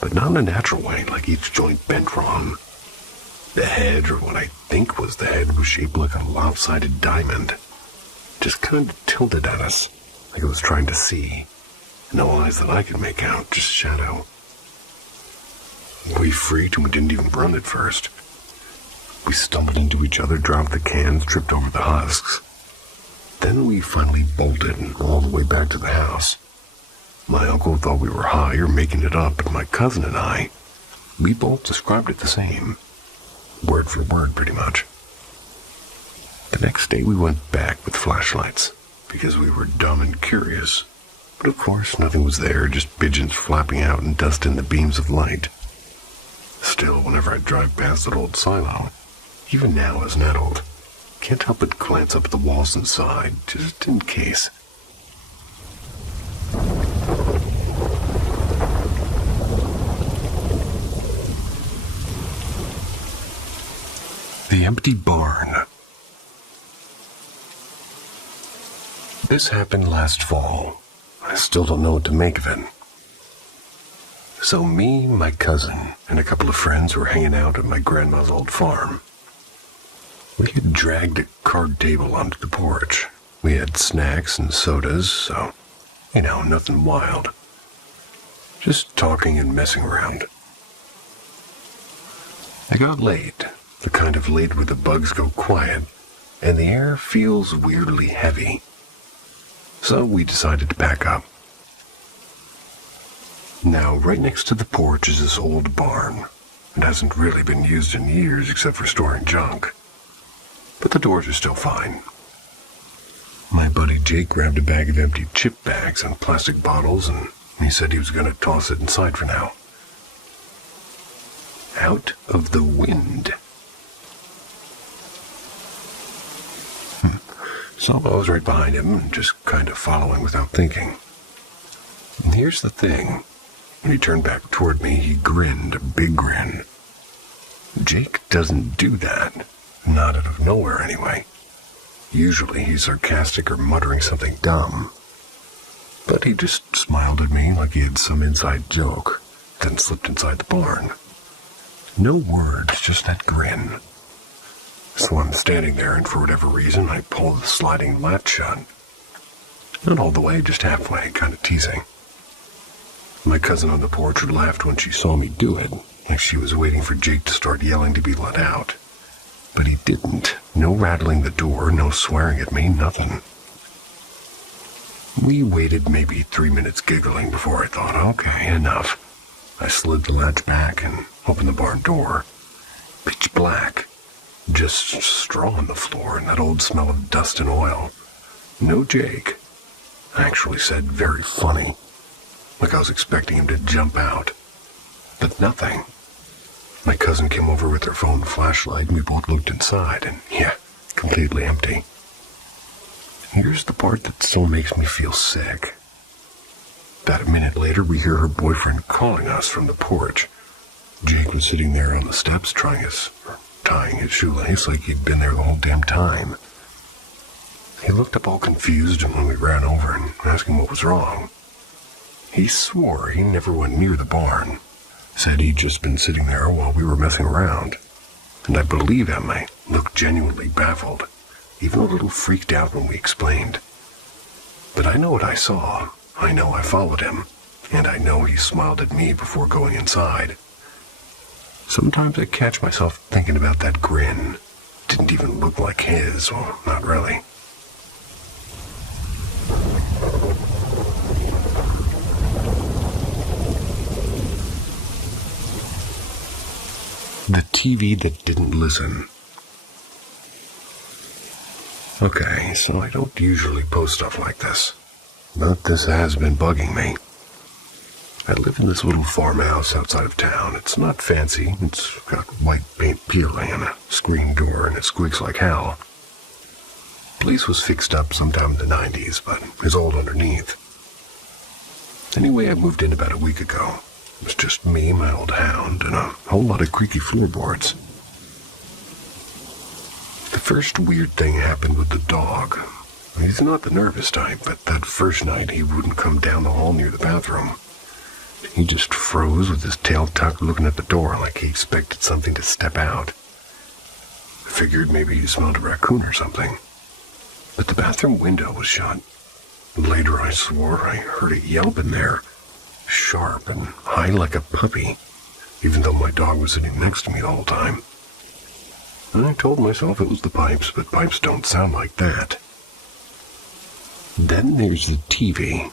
but not in a natural way, like each joint bent wrong. The head, or what I think was the head, was shaped like a lopsided diamond. Just kind of tilted at us, like it was trying to see. No eyes that I could make out, just shadow. We freaked and we didn't even run at first. We stumbled into each other, dropped the cans, tripped over the husks. Then we finally bolted all the way back to the house. My uncle thought we were high or making it up, but my cousin and I, we both described it the same. Word for word, pretty much. The next day we went back with flashlights, because we were dumb and curious. But of course, nothing was there, just pigeons flapping out and dust in the beams of light. Still, whenever I drive past that old silo, even now as an adult, can't help but glance up at the walls inside, just in case. The empty barn. This happened last fall. I still don't know what to make of it. So me, my cousin, and a couple of friends were hanging out at my grandma's old farm. We had dragged a card table onto the porch. We had snacks and sodas, so, nothing wild. Just talking and messing around. I got late, the kind of late where the bugs go quiet, and the air feels weirdly heavy. So we decided to pack up. Now, right next to the porch is this old barn. It hasn't really been used in years except for storing junk. But the doors are still fine. My buddy Jake grabbed a bag of empty chip bags and plastic bottles, and he said he was going to toss it inside for now. Out of the wind. So I was right behind him, just kind of following without thinking. And here's the thing. When he turned back toward me, he grinned, a big grin. Jake doesn't do that. Not out of nowhere, anyway. Usually he's sarcastic or muttering something dumb. But he just smiled at me like he had some inside joke, then slipped inside the barn. No words, just that grin. So I'm standing there, and for whatever reason, I pull the sliding latch shut. Not all the way, just halfway, kind of teasing. My cousin on the porch laughed when she saw me do it, like she was waiting for Jake to start yelling to be let out. But he didn't. No rattling the door, no swearing at me, nothing. We waited maybe 3 minutes giggling before I thought, okay, enough. I slid the latch back and opened the barn door. Pitch black. Just straw on the floor and that old smell of dust and oil. No Jake. I actually said very funny. Like I was expecting him to jump out. But nothing. My cousin came over with her phone flashlight and we both looked inside and yeah, completely empty. Here's the part that still makes me feel sick. About a minute later, we hear her boyfriend calling us from the porch. Jake was sitting there on the steps tying his shoelace like he'd been there the whole damn time. He looked up all confused and when we ran over and asked him what was wrong. He swore he never went near the barn. Said he'd just been sitting there while we were messing around. And I believe him. I looked genuinely baffled, even a little freaked out when we explained. But I know what I saw. I know I followed him, and I know he smiled at me before going inside. Sometimes I catch myself thinking about that grin. Didn't even look like his, well, not really. The TV that didn't listen. Okay, so I don't usually post stuff like this. But this has been bugging me. I live in this little farmhouse outside of town. It's not fancy. It's got white paint peeling and a screen door and it squeaks like hell. The place was fixed up sometime in the 90s, but is old underneath. Anyway, I moved in about a week ago. It was just me, my old hound, and a whole lot of creaky floorboards. The first weird thing happened with the dog. He's not the nervous type, but that first night he wouldn't come down the hall near the bathroom. He just froze with his tail tucked looking at the door like he expected something to step out. I figured maybe he smelled a raccoon or something. But the bathroom window was shut. Later I swore I heard it yelp in there, sharp and high like a puppy, even though my dog was sitting next to me the whole time. I told myself it was the pipes, but pipes don't sound like that. Then there's the TV.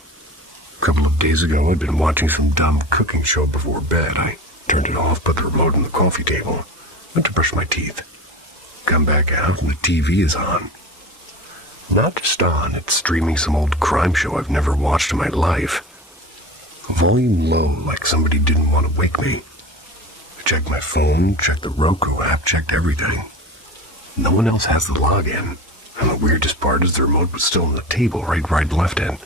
A couple of days ago, I'd been watching some dumb cooking show before bed. I turned it off, put the remote on the coffee table, went to brush my teeth. Come back out, and the TV is on. Not just on, it's streaming some old crime show I've never watched in my life. Volume low, like somebody didn't want to wake me. I checked my phone, checked the Roku app, checked everything. No one else has the login. And the weirdest part is the remote was still on the table right where I'd left it.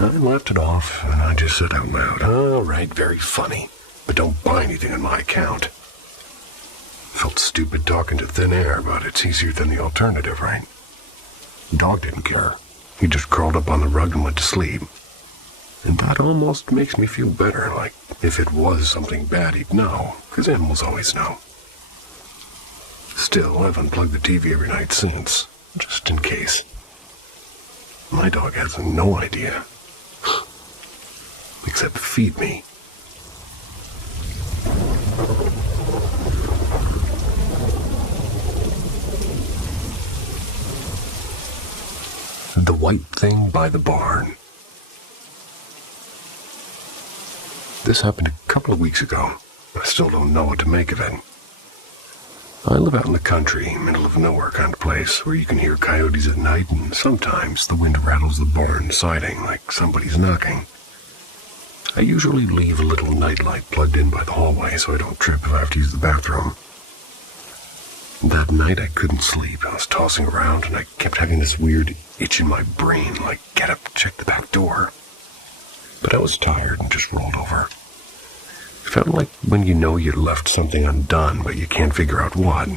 I left it off, and I just said out loud, "All right, very funny, but don't buy anything on my account." Felt stupid talking to thin air, but it's easier than the alternative, right? The dog didn't care. He just curled up on the rug and went to sleep. And that almost makes me feel better, like if it was something bad, he'd know, because animals always know. Still, I've unplugged the TV every night since, just in case. My dog has no idea. Except feed me. The white thing by the barn. This happened a couple of weeks ago. I still don't know what to make of it. I live out in the country, middle of nowhere kind of place, where you can hear coyotes at night, and sometimes the wind rattles the barn siding like somebody's knocking. I usually leave a little nightlight plugged in by the hallway so I don't trip if I have to use the bathroom. That night I couldn't sleep. I was tossing around, and I kept having this weird itch in my brain, like, get up, check the back door. But I was tired and just rolled over. It felt like when you know you left something undone, but you can't figure out what.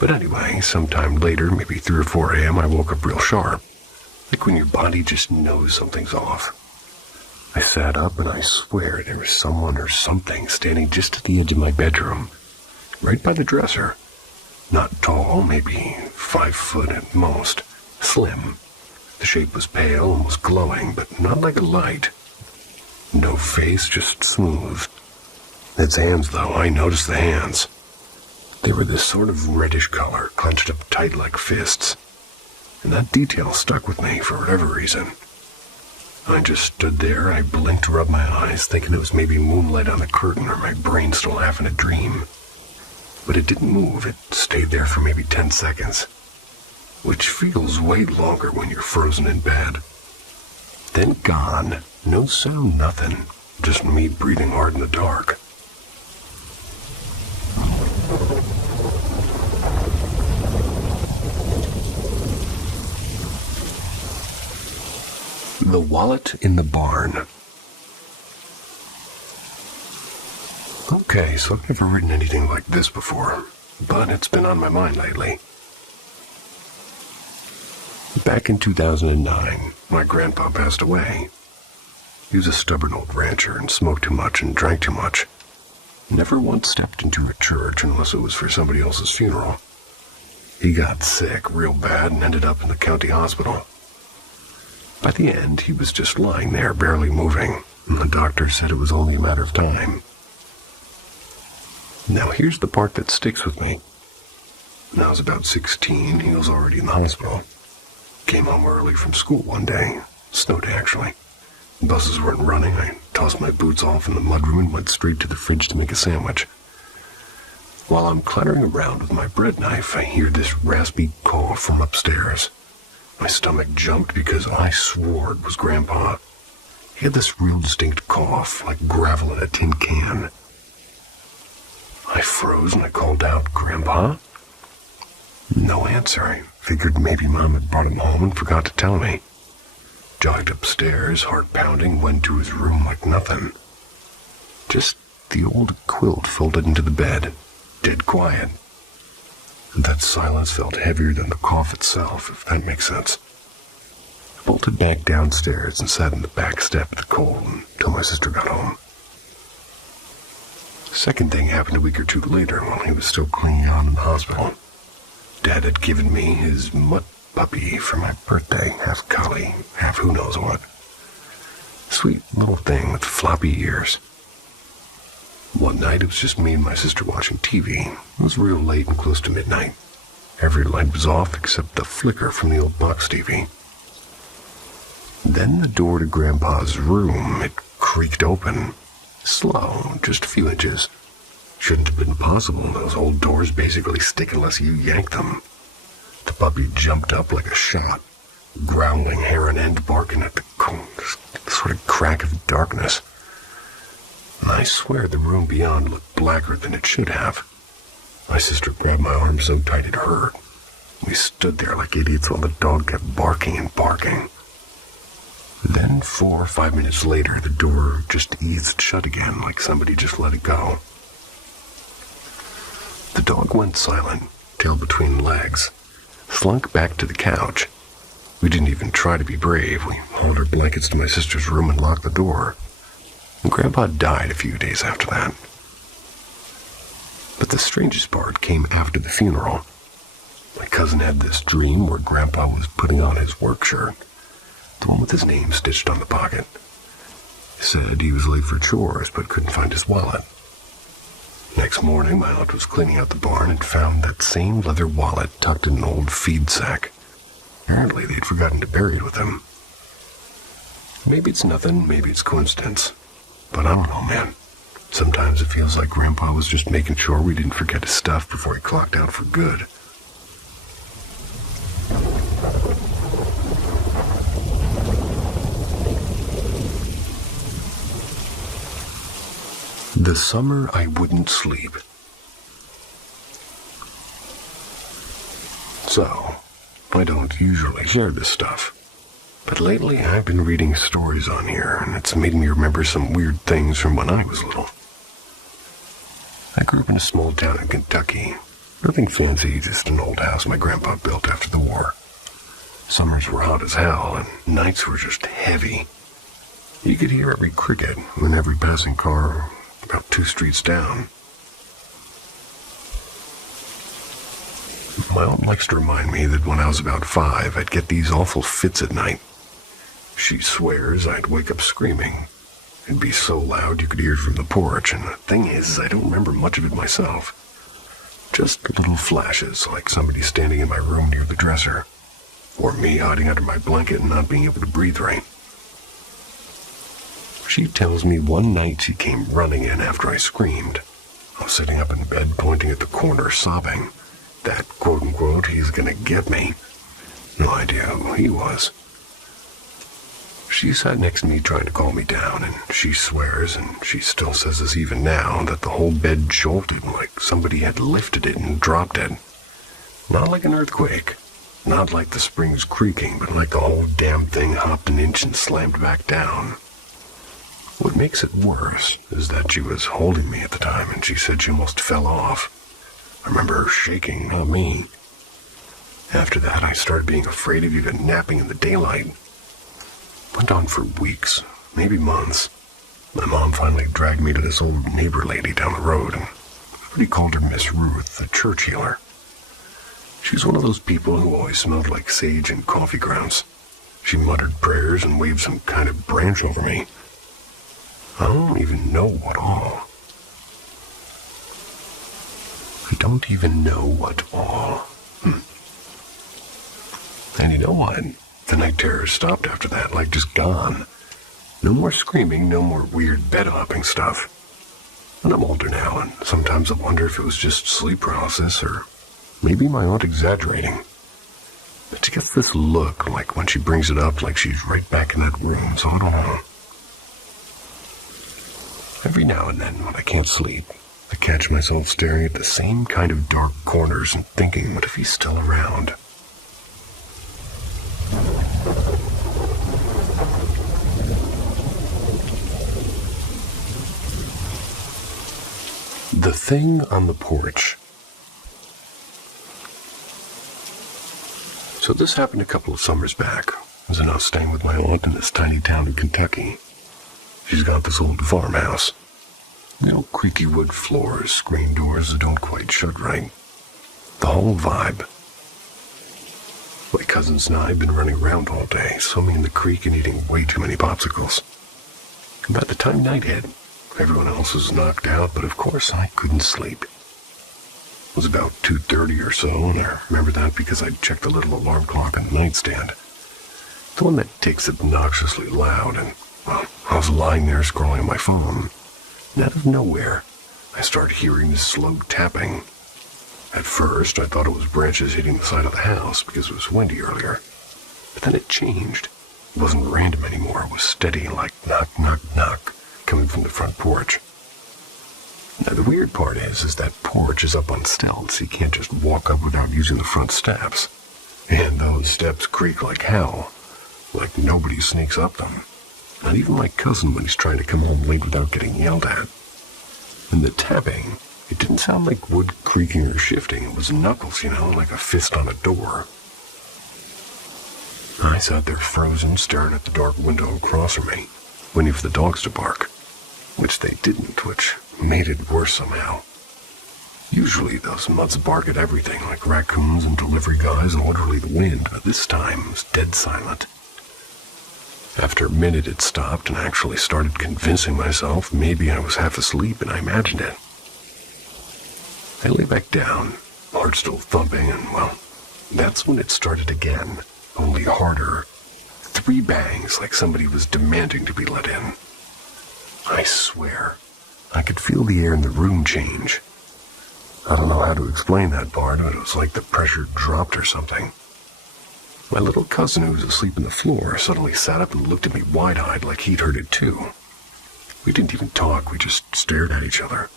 But anyway, sometime later, maybe 3 or 4 a.m., I woke up real sharp. Like when your body just knows something's off. I sat up and I swear there was someone or something standing just at the edge of my bedroom. Right by the dresser. Not tall, maybe 5 foot at most. Slim. The shape was pale and was glowing, but not like a light. No face, just smooth. Its hands, though, I noticed the hands. They were this sort of reddish color, clenched up tight like fists. And that detail stuck with me for whatever reason. I just stood there and I blinked to rub my eyes, thinking it was maybe moonlight on the curtain or my brain still half in a dream. But it didn't move. It stayed there for maybe 10 seconds, which feels way longer when you're frozen in bed. Then gone. No sound, nothing. Just me breathing hard in the dark. The wallet in the barn. Okay, so I've never written anything like this before, but it's been on my mind lately. Back in 2009, my grandpa passed away. He was a stubborn old rancher and smoked too much and drank too much. Never once stepped into a church unless it was for somebody else's funeral. He got sick real bad and ended up in the county hospital. By the end, he was just lying there, barely moving, and the doctor said it was only a matter of time. Now here's the part that sticks with me. When I was about 16, he was already in the hospital. Came home early from school one day. Snow day, actually. Buses weren't running. I tossed my boots off in the mudroom and went straight to the fridge to make a sandwich. While I'm clattering around with my bread knife, I hear this raspy cough from upstairs. My stomach jumped because I swore it was Grandpa. He had this real distinct cough, like gravel in a tin can. I froze and I called out, "Grandpa?" No answer. I figured maybe Mom had brought him home and forgot to tell me. Jogged upstairs, heart pounding, went to his room like nothing. Just the old quilt folded into the bed, dead quiet. And that silence felt heavier than the cough itself, if that makes sense. I bolted back downstairs and sat in the back step of the cold until my sister got home. Second thing happened a week or two later while he was still clinging on in the hospital. Dad had given me his mutt puppy for my birthday, half collie, half who knows what. Sweet little thing with floppy ears. One night it was just me and my sister watching TV. It was real late and close to midnight. Every light was off except the flicker from the old box TV. Then the door to Grandpa's room, it creaked open. Slow, just a few inches. Shouldn't have been possible. Those old doors basically stick unless you yank them. The puppy jumped up like a shot, growling hair on end, barking at the sort of crack of darkness. And I swear the room beyond looked blacker than it should have. My sister grabbed my arm so tight it hurt. We stood there like idiots while the dog kept barking and barking. Then 4 or 5 minutes later, the door just eased shut again, like somebody just let it go. The dog went silent, tail between legs, slunk back to the couch. We didn't even try to be brave. We hauled our blankets to my sister's room and locked the door. And Grandpa died a few days after that. But the strangest part came after the funeral. My cousin had this dream where Grandpa was putting on his work shirt, the one with his name stitched on the pocket. He said he was late for chores but couldn't find his wallet. Next morning, my aunt was cleaning out the barn and found that same leather wallet tucked in an old feed sack. Apparently, they'd forgotten to bury it with him. Maybe it's nothing, maybe it's coincidence. But I don't know, man. Sometimes it feels like Grandpa was just making sure we didn't forget his stuff before he clocked out for good. The summer I wouldn't sleep. So, I don't usually share this stuff. But lately I've been reading stories on here, and it's made me remember some weird things from when I was little. I grew up in a small town in Kentucky. Nothing fancy, just an old house my grandpa built after the war. Summers were hot as hell, and nights were just heavy. You could hear every cricket and every passing car about 2 streets down. My aunt likes to remind me that when I was about 5, I'd get these awful fits at night. She swears I'd wake up screaming. It'd be so loud you could hear it from the porch, and the thing is, I don't remember much of it myself. Just little flashes, like somebody standing in my room near the dresser, or me hiding under my blanket and not being able to breathe right. She tells me one night she came running in after I screamed. I was sitting up in bed pointing at the corner sobbing that, quote-unquote, he's gonna get me. No idea who he was. She sat next to me trying to calm me down, and she swears, and she still says this even now, that the whole bed jolted like somebody had lifted it and dropped it. Not like an earthquake, not like the springs creaking, but like the whole damn thing hopped an inch and slammed back down. What makes it worse is that she was holding me at the time, and she said she almost fell off. I remember her shaking, not me. After that, I started being afraid of even napping in the daylight. Went on for weeks, maybe months. My mom finally dragged me to this old neighbor lady down the road, and everybody called her Miss Ruth, the church healer. She's one of those people who always smelled like sage and coffee grounds. She muttered prayers and waved some kind of branch over me. I don't even know what all. I don't even know what all. And you know what? The night terrors stopped after that, like just gone. No more screaming, no more weird bed hopping stuff. And I'm older now, and sometimes I wonder if it was just sleep paralysis, or maybe my aunt exaggerating. But she gets this look, like when she brings it up, like she's right back in that room, so I don't know. Every now and then, when I can't sleep, I catch myself staring at the same kind of dark corners and thinking, what if he's still around? The thing on the porch. So this happened a couple of summers back. I was out staying with my aunt in this tiny town in Kentucky. She's got this old farmhouse. Creaky wood floors, screen doors that don't quite shut right. The whole vibe. My cousins and I have been running around all day, swimming in the creek and eating way too many popsicles. And by the time night hit, everyone else was knocked out, but of course I couldn't sleep. It was about 2:30 or so, and I remember that because I'd checked the little alarm clock on the nightstand. The one that takes obnoxiously loud, and, well, I was lying there scrolling on my phone. And out of nowhere, I started hearing this slow tapping. At first, I thought it was branches hitting the side of the house because it was windy earlier. But then it changed. It wasn't random anymore. It was steady, like knock, knock, knock, coming from the front porch. Now, the weird part is that porch is up on stilts. You can't just walk up without using the front steps. And those steps creak like hell, like nobody sneaks up them. Not even my cousin when he's trying to come home late without getting yelled at. And the tapping, it didn't sound like wood creaking or shifting. It was knuckles, like a fist on a door. I sat there frozen, staring at the dark window across from me, waiting for the dogs to bark, which they didn't, which made it worse somehow. Usually those mutts bark at everything, like raccoons and delivery guys and literally the wind, but this time it was dead silent. After a minute it stopped, and I actually started convincing myself maybe I was half asleep and I imagined it. I lay back down, heart still thumping, and, well, that's when it started again, only harder. 3 bangs, like somebody was demanding to be let in. I swear, I could feel the air in the room change. I don't know how to explain that part, but it was like the pressure dropped or something. My little cousin, who was asleep on the floor, suddenly sat up and looked at me wide-eyed like he'd heard it too. We didn't even talk, we just stared at each other.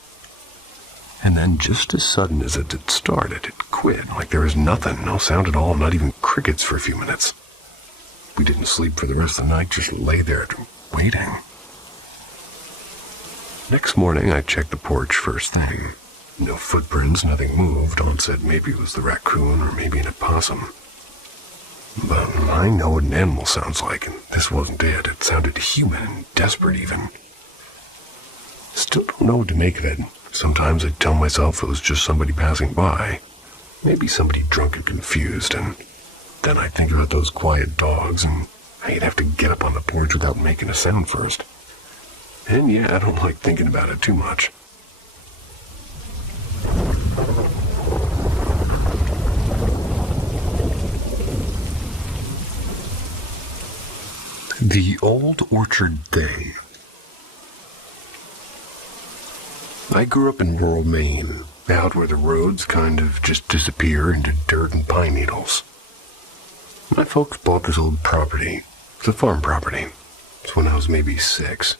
And then, just as sudden as it had started, it quit, like there was nothing, no sound at all, not even crickets for a few minutes. We didn't sleep for the rest of the night, just lay there, waiting. Next morning, I checked the porch first thing. No footprints, nothing moved. Aunt said maybe it was the raccoon or maybe an opossum. But I know what an animal sounds like, and this wasn't it. It sounded human and desperate even. Still don't know what to make of it. Sometimes I tell myself it was just somebody passing by. Maybe somebody drunk and confused, and then I think about those quiet dogs, and I'd have to get up on the porch without making a sound first. And yeah, I don't like thinking about it too much. The old orchard thing. I grew up in rural Maine, out where the roads kind of just disappear into dirt and pine needles. My folks bought this old property. It's a farm property. It's when I was maybe 6.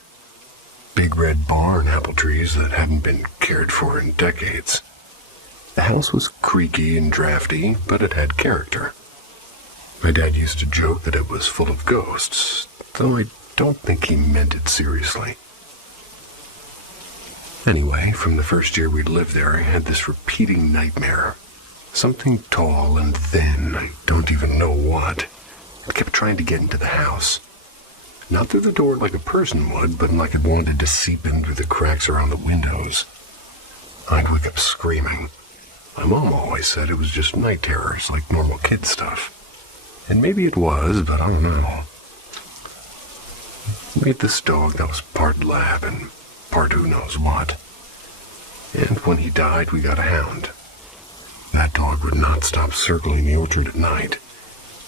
Big red barn, apple trees that haven't been cared for in decades. The house was creaky and drafty, but it had character. My dad used to joke that it was full of ghosts, though I don't think he meant it seriously. Anyway, from the first year we'd lived there, I had this repeating nightmare. Something tall and thin, I don't even know what. It kept trying to get into the house. Not through the door like a person would, but like it wanted to seep in through the cracks around the windows. I'd wake up screaming. My mom always said it was just night terrors, like normal kid stuff. And maybe it was, but I don't know. We had this dog that was part lab and part who knows what. And when he died, we got a hound. That dog would not stop circling the orchard at night.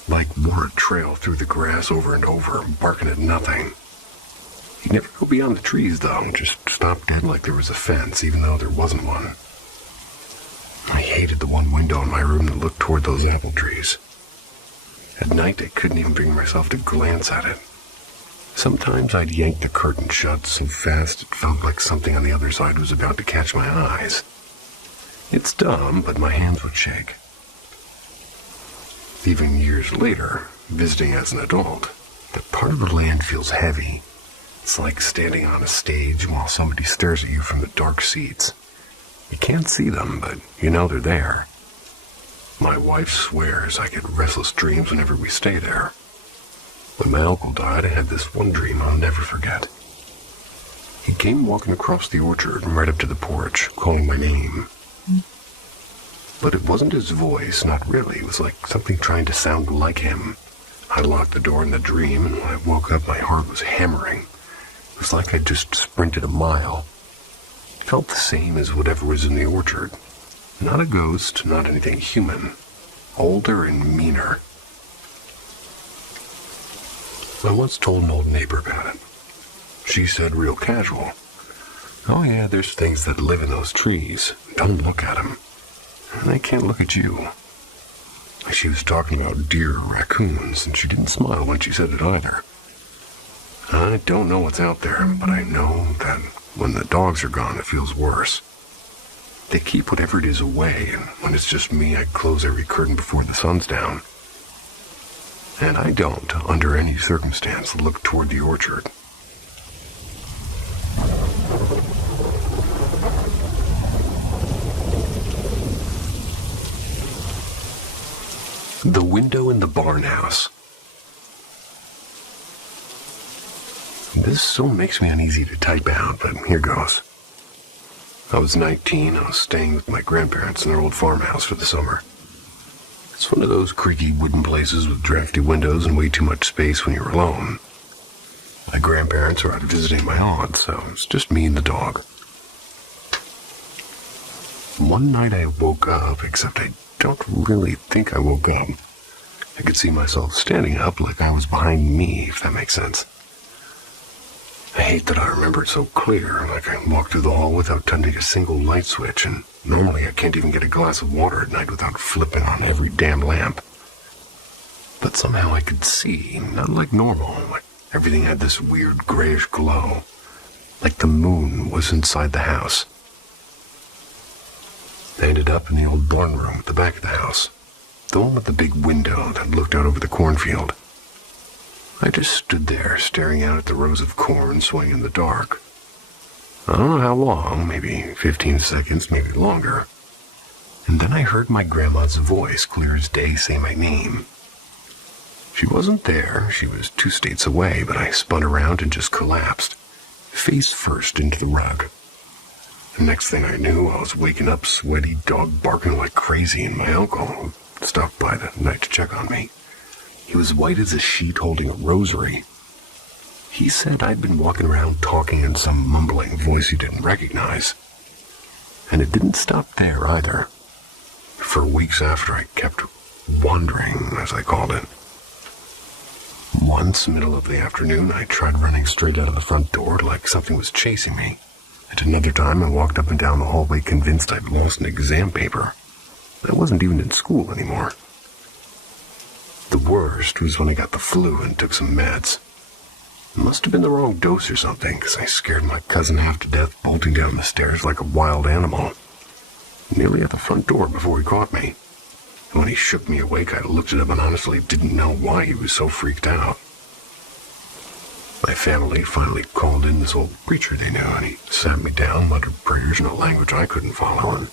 Like wore a trail through the grass over and over, barking at nothing. He'd never go beyond the trees, though, just stop dead like there was a fence, even though there wasn't one. I hated the one window in my room that looked toward those apple trees. At night, I couldn't even bring myself to glance at it. Sometimes I'd yank the curtain shut so fast it felt like something on the other side was about to catch my eyes. It's dumb, but my hands would shake. Even years later, visiting as an adult, that part of the land feels heavy. It's like standing on a stage while somebody stares at you from the dark seats. You can't see them, but you know they're there. My wife swears I get restless dreams whenever we stay there. When my uncle died, I had this one dream I'll never forget. He came walking across the orchard and right up to the porch, calling my name. But it wasn't his voice, not really. It was like something trying to sound like him. I locked the door in the dream, and when I woke up, my heart was hammering. It was like I'd just sprinted a mile. It felt the same as whatever was in the orchard. Not a ghost, not anything human. Older and meaner. I once told an old neighbor about it. She said real casual, "Oh yeah, there's things that live in those trees. Don't look at them. And they can't look at you." She was talking about deer or raccoons, and she didn't smile when she said it either. I don't know what's out there, but I know that when the dogs are gone, it feels worse. They keep whatever it is away, and when it's just me, I close every curtain before the sun's down. And I don't, under any circumstance, look toward the orchard. The window in the barn house. This still makes me uneasy to type out, but here goes. I was 19. I was staying with my grandparents in their old farmhouse for the summer. It's one of those creaky wooden places with drafty windows and way too much space when you're alone. My grandparents were out visiting my aunt, so it's just me and the dog. One night I woke up, except I don't really think I woke up. I could see myself standing up like I was behind me, if that makes sense. I hate that I remember it so clear, like I walked through the hall without touching a single light switch, and normally I can't even get a glass of water at night without flipping on every damn lamp. But somehow I could see, not like normal, like everything had this weird grayish glow, like the moon was inside the house. I ended up in the old barn room at the back of the house, the one with the big window that looked out over the cornfield. I just stood there, staring out at the rows of corn swaying in the dark. I don't know how long, maybe 15 seconds, maybe longer. And then I heard my grandma's voice, clear as day, say my name. She wasn't there, she was 2 states away, but I spun around and just collapsed, face first into the rug. The next thing I knew, I was waking up, sweaty, dog barking like crazy, and my uncle, who stopped by that night to check on me. He was white as a sheet holding a rosary. He said I'd been walking around talking in some mumbling voice he didn't recognize. And it didn't stop there either. For weeks after, I kept wandering, as I called it. Once, middle of the afternoon, I tried running straight out of the front door like something was chasing me. At another time, I walked up and down the hallway convinced I'd lost an exam paper. I wasn't even in school anymore. The worst was when I got the flu and took some meds. It must have been the wrong dose or something, because I scared my cousin half to death bolting down the stairs like a wild animal. Nearly at the front door before he caught me. And when he shook me awake, I looked at him and honestly didn't know why he was so freaked out. My family finally called in this old preacher they knew, and he sat me down, muttered prayers in a language I couldn't follow, and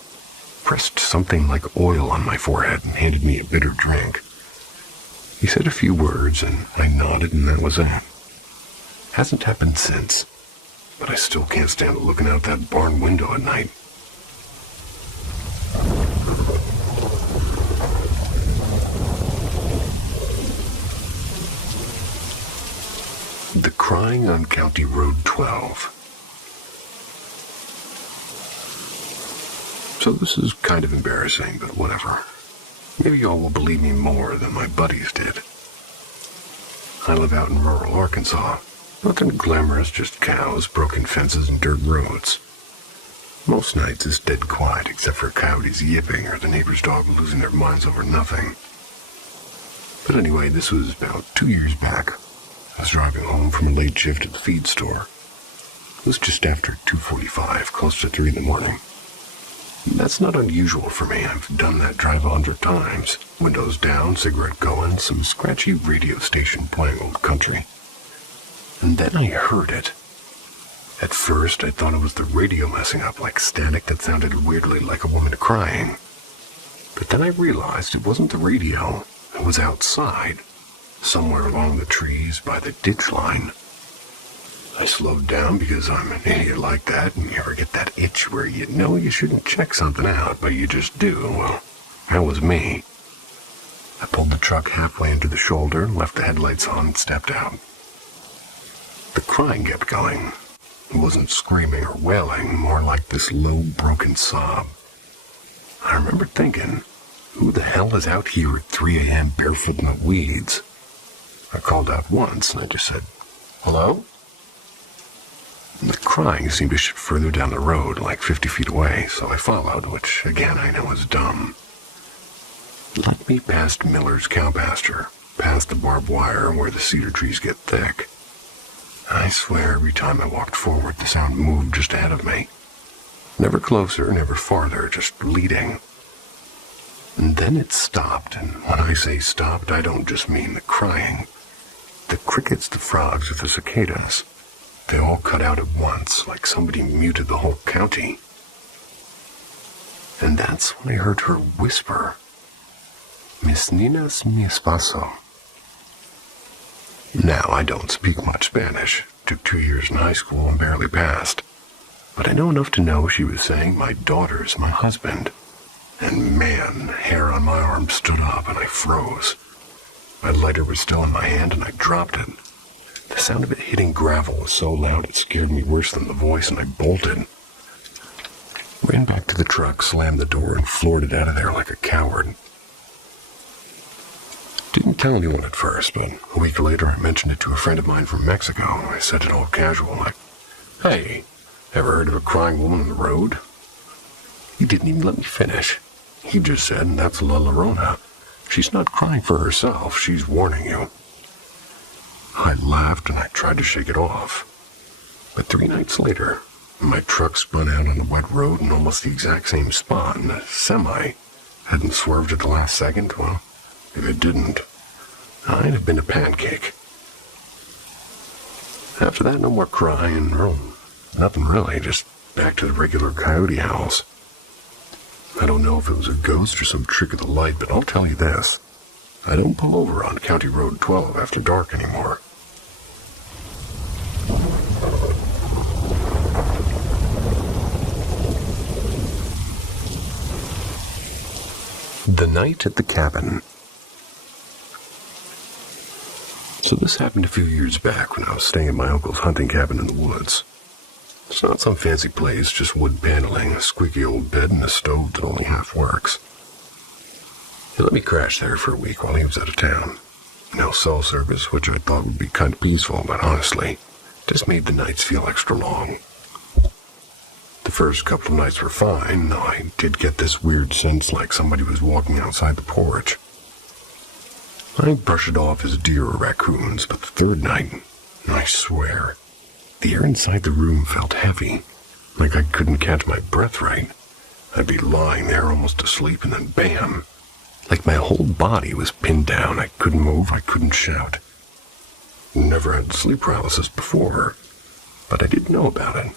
pressed something like oil on my forehead and handed me a bitter drink. He said a few words, and I nodded, and that was it. Hasn't happened since, but I still can't stand looking out that barn window at night. The crying on County Road 12. So this is kind of embarrassing, but whatever. Maybe y'all will believe me more than my buddies did. I live out in rural Arkansas. Nothing glamorous, just cows, broken fences, and dirt roads. Most nights it's dead quiet except for coyotes yipping or the neighbor's dog losing their minds over nothing. But anyway, this was about 2 years back. I was driving home from a late shift at the feed store. It was just after 2:45, close to 3 in the morning. That's not unusual for me. I've done that drive 100 times. Windows down, cigarette going, some scratchy radio station playing old country. And then I heard it. At first, I thought it was the radio messing up, like static that sounded weirdly like a woman crying. But then I realized it wasn't the radio. It was outside, somewhere along the trees by the ditch line. I slowed down because I'm an idiot like that, and you ever get that itch where you know you shouldn't check something out, but you just do. Well, that was me. I pulled the truck halfway into the shoulder, left the headlights on, and stepped out. The crying kept going. It wasn't screaming or wailing, more like this low, broken sob. I remember thinking, who the hell is out here at 3 a.m. barefoot in the weeds? I called out once, and I just said, "Hello?" And the crying seemed to shift further down the road, like 50 feet away, so I followed, which, again, I know is dumb. It led me past Miller's cow pasture, past the barbed wire where the cedar trees get thick. I swear every time I walked forward, the sound moved just ahead of me. Never closer, never farther, just leading. And then it stopped, and when I say stopped, I don't just mean the crying. The crickets, the frogs, or the cicadas, they all cut out at once, like somebody muted the whole county. And that's when I heard her whisper, "Mis niñas, mi esposo." Now, I don't speak much Spanish. Took 2 years in high school and barely passed. But I know enough to know she was saying, "My daughter's my husband." And man, hair on my arm stood up and I froze. My lighter was still in my hand and I dropped it. The sound of it hitting gravel was so loud it scared me worse than the voice, and I bolted. Ran back to the truck, slammed the door, and floored it out of there like a coward. Didn't tell anyone at first, but a week later I mentioned it to a friend of mine from Mexico. I said it all casual, like, "Hey, ever heard of a crying woman on the road?" He didn't even let me finish. He just said, "That's La Llorona. She's not crying for herself, she's warning you." I laughed and I tried to shake it off. But 3 nights later, my truck spun out on a wet road in almost the exact same spot, and a semi hadn't swerved at the last second. Well, if it didn't, I'd have been a pancake. After that, no more crying, or nothing really, just back to the regular coyote howls. I don't know if it was a ghost or some trick of the light, but I'll tell you this. I don't pull over on County Road 12 after dark anymore. The night at the cabin. So this happened a few years back when I was staying at my uncle's hunting cabin in the woods. It's not some fancy place, just wood paneling, a squeaky old bed, and a stove that only half works. He let me crash there for a week while he was out of town. No cell service, which I thought would be kind of peaceful, but honestly, just made the nights feel extra long. first couple of nights were fine, though I did get this weird sense like somebody was walking outside the porch. I brushed it off as deer or raccoons, but the third night, I swear, the air inside the room felt heavy, like I couldn't catch my breath right. I'd be lying there almost asleep and then bam, like my whole body was pinned down. I couldn't move, I couldn't shout. Never had sleep paralysis before, but I did know about it.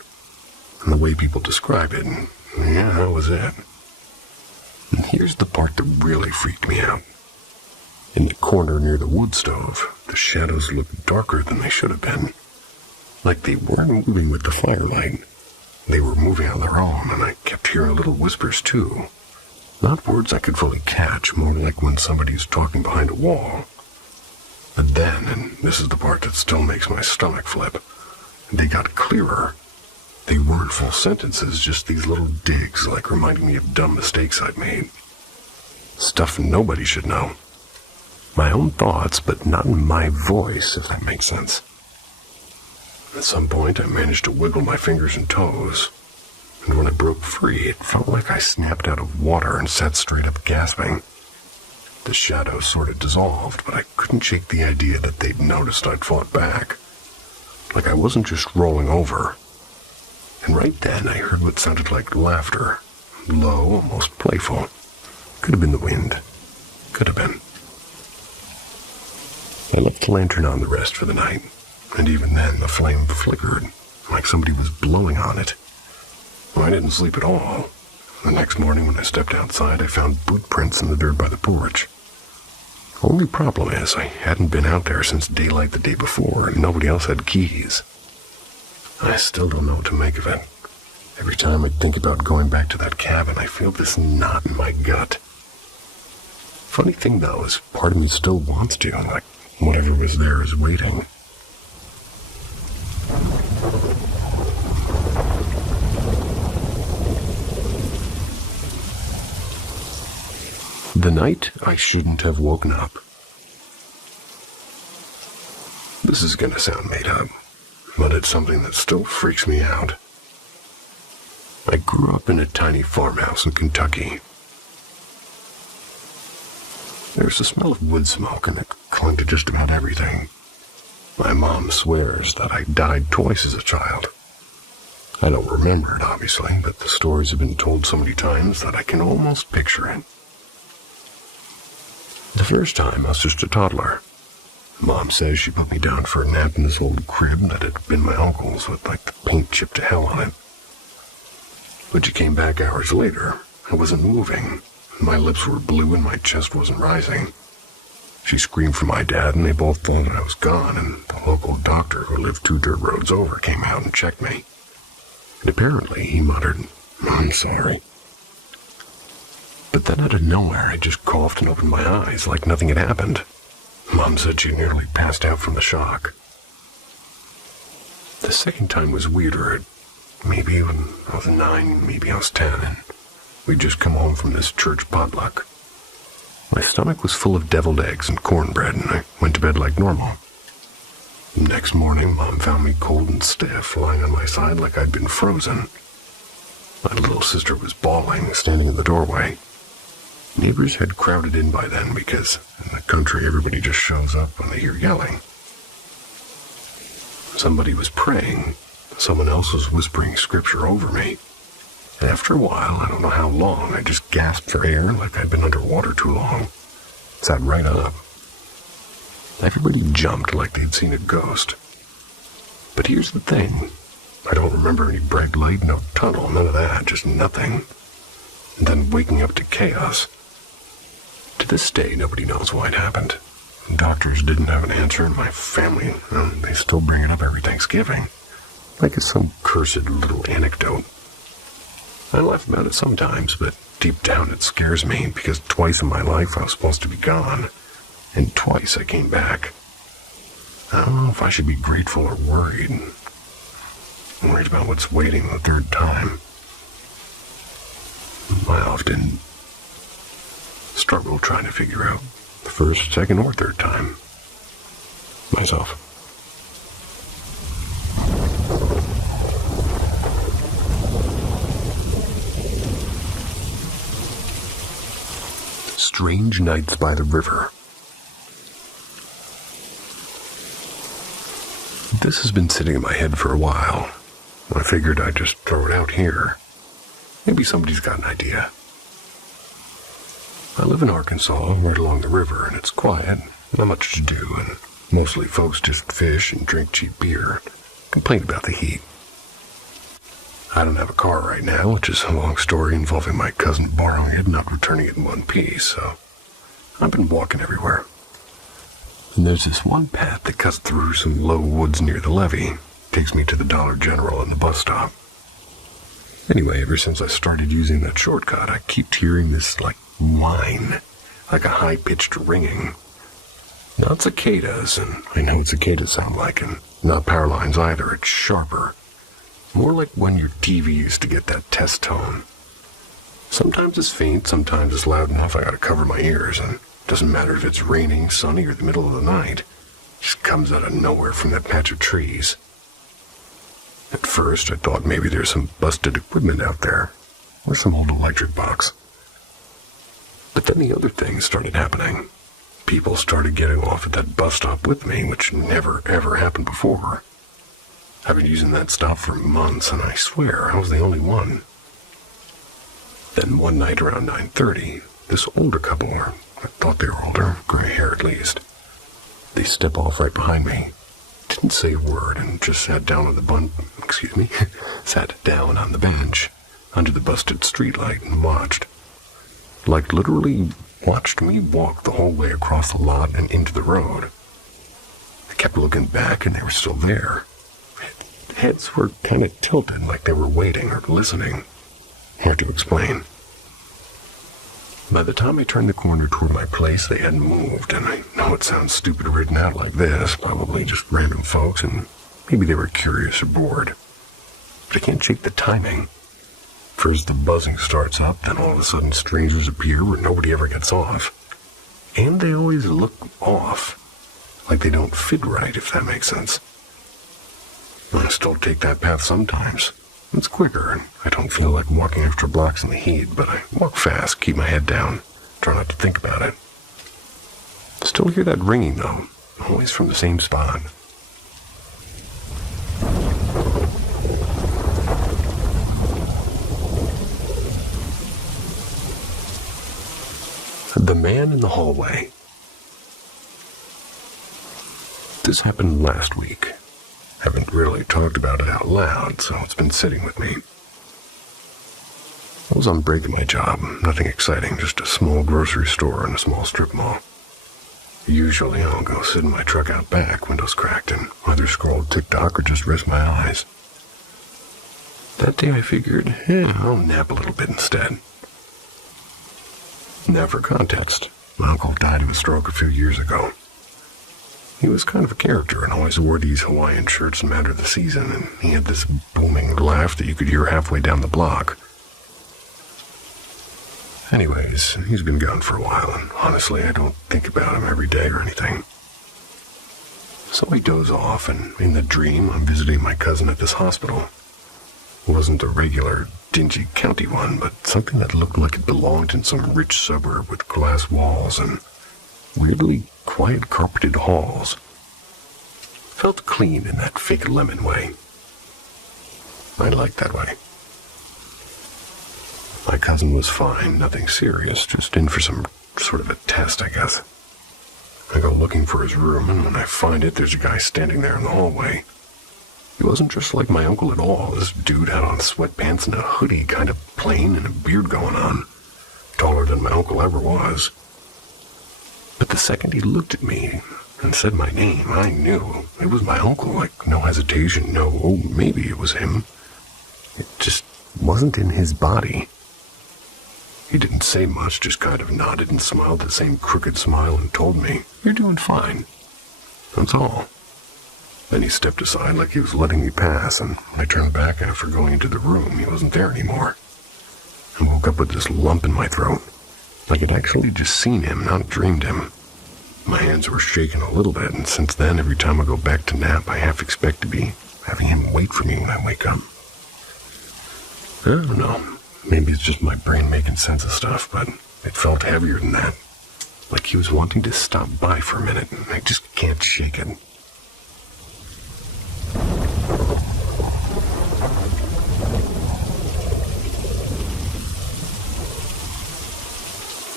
And the way people describe it, and yeah, that was it. And here's the part that really freaked me out. In the corner near the wood stove, the shadows looked darker than they should have been. Like they weren't moving with the firelight. They were moving on their own, and I kept hearing little whispers too. Not words I could fully catch, more like when somebody's talking behind a wall. But then, and this is the part that still makes my stomach flip, they got clearer. They weren't full sentences, just these little digs, like reminding me of dumb mistakes I'd made. Stuff nobody should know. My own thoughts, but not in my voice, if that makes sense. At some point, I managed to wiggle my fingers and toes, and when I broke free, it felt like I snapped out of water and sat straight up gasping. The shadows sort of dissolved, but I couldn't shake the idea that they'd noticed I'd fought back. Like I wasn't just rolling over. And right then, I heard what sounded like laughter. Low, almost playful. Could have been the wind. Could have been. I left the lantern on the rest for the night, and even then the flame flickered, like somebody was blowing on it. I didn't sleep at all. The next morning when I stepped outside, I found boot prints in the dirt by the porch. Only problem is, I hadn't been out there since daylight the day before, and nobody else had keys. I still don't know what to make of it. Every time I think about going back to that cabin, I feel this knot in my gut. Funny thing, though, is part of me still wants to, like whatever was there is waiting. The night I shouldn't have woken up. This is gonna sound made up, but it's something that still freaks me out. I grew up in a tiny farmhouse in Kentucky. There's a smell of wood smoke and it clung to just about everything. My mom swears that I died twice as a child. I don't remember it, obviously, but the stories have been told so many times that I can almost picture it. The first time, I was just a toddler. Mom says she put me down for a nap in this old crib that had been my uncle's with like the paint chipped to hell on it. When she came back hours later, I wasn't moving. My lips were blue and my chest wasn't rising. She screamed for my dad and they both thought that I was gone, and the local doctor who lived 2 dirt roads over came out and checked me. And apparently he muttered, "I'm sorry." But then out of nowhere, I just coughed and opened my eyes like nothing had happened. Mom said she nearly passed out from the shock. The second time was weirder. Maybe when I was 9, maybe I was 10, and we'd just come home from this church potluck. My stomach was full of deviled eggs and cornbread, and I went to bed like normal. The next morning, Mom found me cold and stiff, lying on my side like I'd been frozen. My little sister was bawling, standing in the doorway. Neighbors had crowded in by then because in the country everybody just shows up when they hear yelling. Somebody was praying. Someone else was whispering scripture over me. And after a while, I don't know how long, I just gasped for air like I'd been underwater too long. Sat right up. Everybody jumped like they'd seen a ghost. But here's the thing. I don't remember any bright light, no tunnel, none of that, just nothing. And then waking up to chaos. To this day, nobody knows why it happened. Doctors didn't have an answer, and my family, they still bring it up every Thanksgiving. Like it's some cursed little anecdote. I laugh about it sometimes, but deep down it scares me because twice in my life I was supposed to be gone, and twice I came back. I don't know if I should be grateful or worried. I'm worried about what's waiting the third time. I often struggle trying to figure out the first, second, or third time myself. strange nights by the river. This has been sitting in my head for a while. I figured I'd just throw it out here. Maybe somebody's got an idea. I live in Arkansas, right along the river, and it's quiet, not much to do, and mostly folks just fish and drink cheap beer, complain about the heat. I don't have a car right now, which is a long story involving my cousin borrowing it and not returning it in one piece, so I've been walking everywhere. And there's this one path that cuts through some low woods near the levee. Takes me to the Dollar General and the bus stop. Anyway, ever since I started using that shortcut, I keep hearing this, whine, like a high-pitched ringing. Not cicadas, and I know what cicadas sound like, and not power lines either. It's sharper. More like when your TV used to get that test tone. Sometimes it's faint, sometimes it's loud enough I gotta cover my ears, and it doesn't matter if it's raining, sunny, or the middle of the night. It just comes out of nowhere from that patch of trees. At first, I thought maybe there's some busted equipment out there, or some old electric box. But then the other things started happening. People started getting off at that bus stop with me, which never, ever happened before. I've been using that stop for months, and I swear I was the only one. Then one night around 9:30, this older couple, or I thought they were older, gray hair at least, they step off right behind me. Didn't say a word and just sat down on the bench under the busted streetlight and watched. Literally watched me walk the whole way across the lot and into the road. I kept looking back and they were still there. Heads were kind of tilted like they were waiting or listening. Hard to explain. By the time I turned the corner toward my place, they hadn't moved, and I know it sounds stupid written out like this, probably just random folks, and maybe they were curious or bored. But I can't shake the timing. First the buzzing starts up, then all of a sudden strangers appear where nobody ever gets off. And they always look off, like they don't fit right, if that makes sense. I still take that path sometimes. It's quicker, and I don't feel like walking extra blocks in the heat, but I walk fast, keep my head down, try not to think about it. Still hear that ringing, though, always from the same spot. The man in the hallway. This happened last week. Haven't really talked about it out loud, so it's been sitting with me. I was on break at my job, nothing exciting, just a small grocery store and a small strip mall. Usually I'll go sit in my truck out back, windows cracked, and either scroll TikTok or just rest my eyes. That day I figured, I'll nap a little bit instead. Now for context, my uncle died of a stroke a few years ago. He was kind of a character and always wore these Hawaiian shirts no matter the season, and he had this booming laugh that you could hear halfway down the block. Anyways, he's been gone for a while, and honestly, I don't think about him every day or anything. So I doze off, and in the dream, I'm visiting my cousin at this hospital. It wasn't a regular, dingy county one, but something that looked like it belonged in some rich suburb with glass walls and weirdly quiet carpeted halls. Felt clean in that fake lemon way. I liked that way. My cousin was fine, nothing serious, just in for some sort of a test, I guess. I go looking for his room, and when I find it, there's a guy standing there in the hallway. He wasn't just like my uncle at all. This dude had on sweatpants and a hoodie, kind of plain, and a beard going on. Taller than my uncle ever was. But the second he looked at me and said my name, I knew it was my uncle, like no hesitation, no, maybe it was him. It just wasn't in his body. He didn't say much, just kind of nodded and smiled the same crooked smile and told me, "You're doing fine." That's all. Then he stepped aside like he was letting me pass, and I turned back after going into the room. He wasn't there anymore. I woke up with this lump in my throat. Like I'd actually just seen him, not dreamed him. My hands were shaking a little bit, and since then, every time I go back to nap, I half expect to be having him wait for me when I wake up. I don't know. Maybe it's just my brain making sense of stuff, but It felt heavier than that. Like he was wanting to stop by for a minute, and I just can't shake it.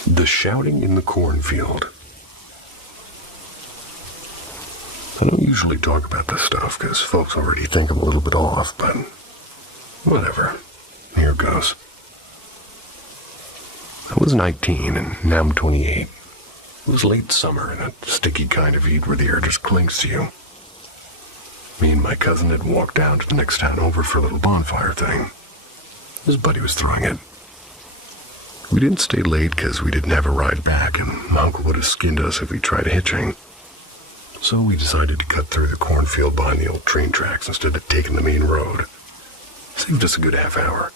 The shouting in the cornfield. I don't usually talk about this stuff because folks already think I'm a little bit off, but whatever. Here goes. I was 19 and now I'm 28. It was late summer and a sticky kind of heat where the air just clings to you. Me and my cousin had walked down to the next town over for a little bonfire thing. His buddy was throwing it. We didn't stay late because we didn't have a ride back, and my uncle would have skinned us if we tried hitching. So we decided to cut through the cornfield behind the old train tracks instead of taking the main road. Saved us a good half hour.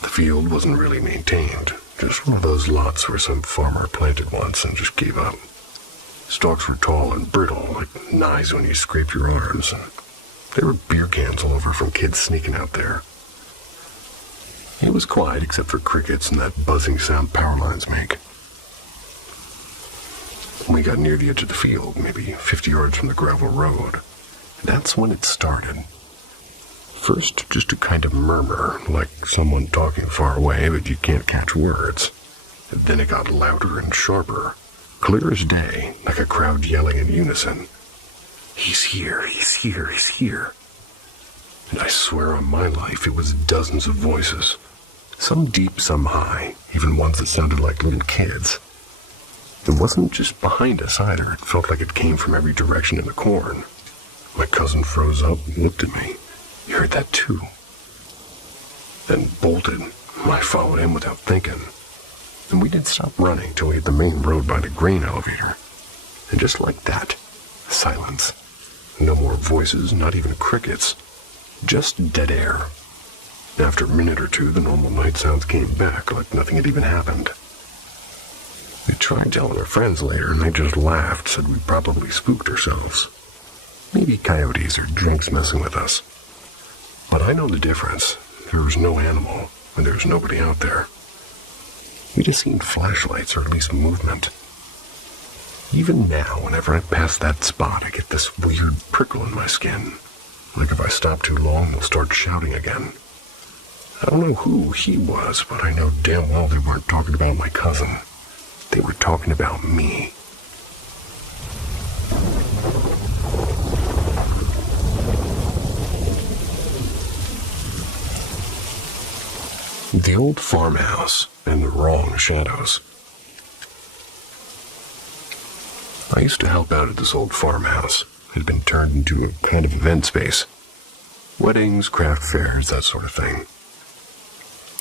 The field wasn't really maintained, just one of those lots where some farmer planted once and just gave up. Stalks were tall and brittle, like knives when you scrape your arms, and there were beer cans all over from kids sneaking out there. It was quiet except for crickets and that buzzing sound power lines make. When we got near the edge of the field, maybe 50 yards from the gravel road, that's when it started. First, just a kind of murmur, like someone talking far away, but you can't catch words. And then it got louder and sharper, clear as day, like a crowd yelling in unison. He's here, he's here, he's here. And I swear on my life it was dozens of voices. Some deep, some high, even ones that sounded like little kids. It wasn't just behind us either. It felt like it came from every direction in the corn. My cousin froze up and looked at me. He heard that too. Then bolted. I followed him without thinking. And we didn't stop running till we hit the main road by the grain elevator. And just like that, silence. No more voices, not even crickets. Just dead air. After a minute or two, the normal night sounds came back like nothing had even happened. We tried telling our friends later, and they just laughed, said we probably spooked ourselves. Maybe coyotes or drunks messing with us. But I know the difference. There was no animal, and there was nobody out there. We just seen flashlights, or at least movement. Even now, whenever I pass that spot, I get this weird prickle in my skin. Like if I stop too long, they'll start shouting again. I don't know who he was, but I know damn well they weren't talking about my cousin. They were talking about me. The old farmhouse and the wrong shadows. I used to help out at this old farmhouse. It had been turned into a kind of event space. Weddings, craft fairs, that sort of thing.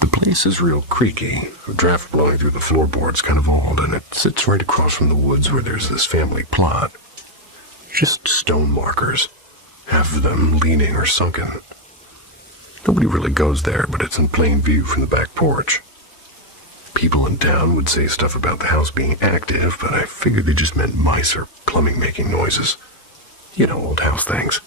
The place is real creaky, a draft blowing through the floorboards kind of old, and it sits right across from the woods where there's this family plot. Just stone markers, half of them leaning or sunken. Nobody really goes there, but it's in plain view from the back porch. People in town would say stuff about the house being active, but I figured they just meant mice or plumbing making noises. You know, old house things.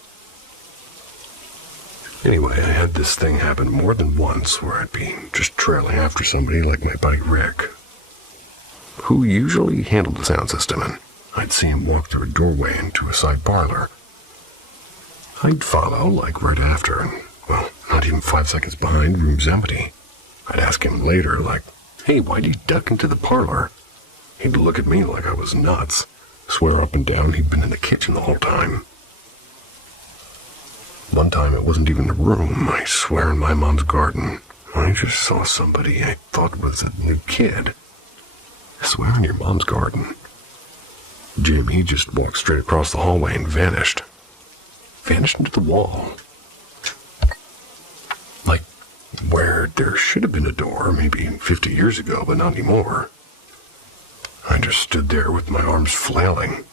Anyway, I had this thing happen more than once where I'd be just trailing after somebody like my buddy Rick, who usually handled the sound system, and I'd see him walk through a doorway into a side parlor. I'd follow, like right after, and, well, not even 5 seconds behind, room's empty. I'd ask him later, like, hey, why'd you duck into the parlor? He'd look at me like I was nuts, swear up and down he'd been in the kitchen the whole time. One time it wasn't even a room, I swear, in my mom's garden. I just saw somebody I thought was a new kid. I swear, in your mom's garden. Jim, he just walked straight across the hallway and vanished. Vanished into the wall. Like, where there should have been a door, maybe 50 years ago, but not anymore. I just stood there with my arms flailing.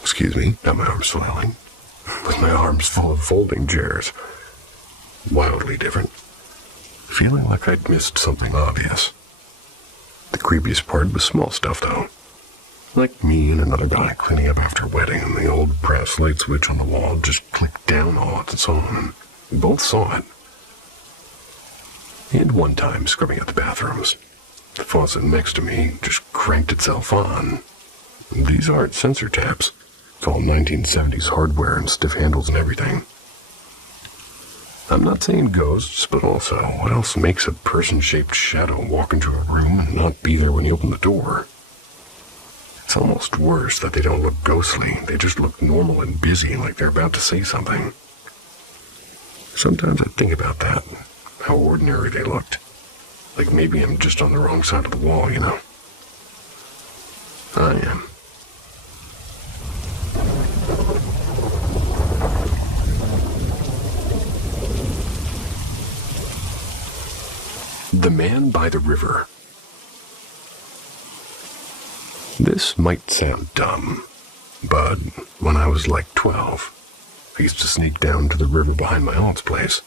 Excuse me, not my arms flailing. With my arms full of folding chairs. Wildly different. Feeling like I'd missed something obvious. The creepiest part was small stuff, though. Like me and another guy cleaning up after a wedding, and the old brass light switch on the wall just clicked down all on its own, and we both saw it. And one time, scrubbing at the bathrooms, the faucet next to me just cranked itself on. These aren't sensor taps. It's all 1970s hardware and stiff handles and everything. I'm not saying ghosts, but also, what else makes a person-shaped shadow walk into a room and not be there when you open the door? It's almost worse that they don't look ghostly. They just look normal and busy, like they're about to say something. Sometimes I think about that, how ordinary they looked. Like maybe I'm just on the wrong side of the wall, you know? I am. The Man by the River. This might sound dumb, but when I was like 12, I used to sneak down to the river behind my aunt's place.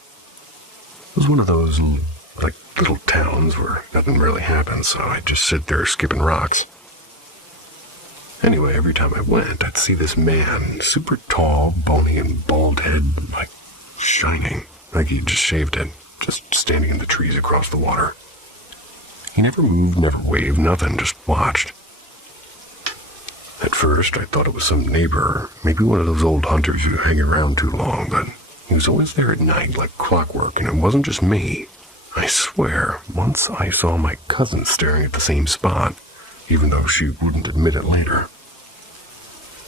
It was one of those, like, little towns where nothing really happens, so I'd just sit there skipping rocks. Anyway, every time I went, I'd see this man, super tall, bony, and bald head, like, shining, like he'd just shaved it, just standing in the trees across the water. He never moved, never waved, nothing, just watched. At first, I thought it was some neighbor, maybe one of those old hunters who hang around too long, but he was always there at night like clockwork, and it wasn't just me. I swear, once I saw my cousin staring at the same spot, even though she wouldn't admit it later.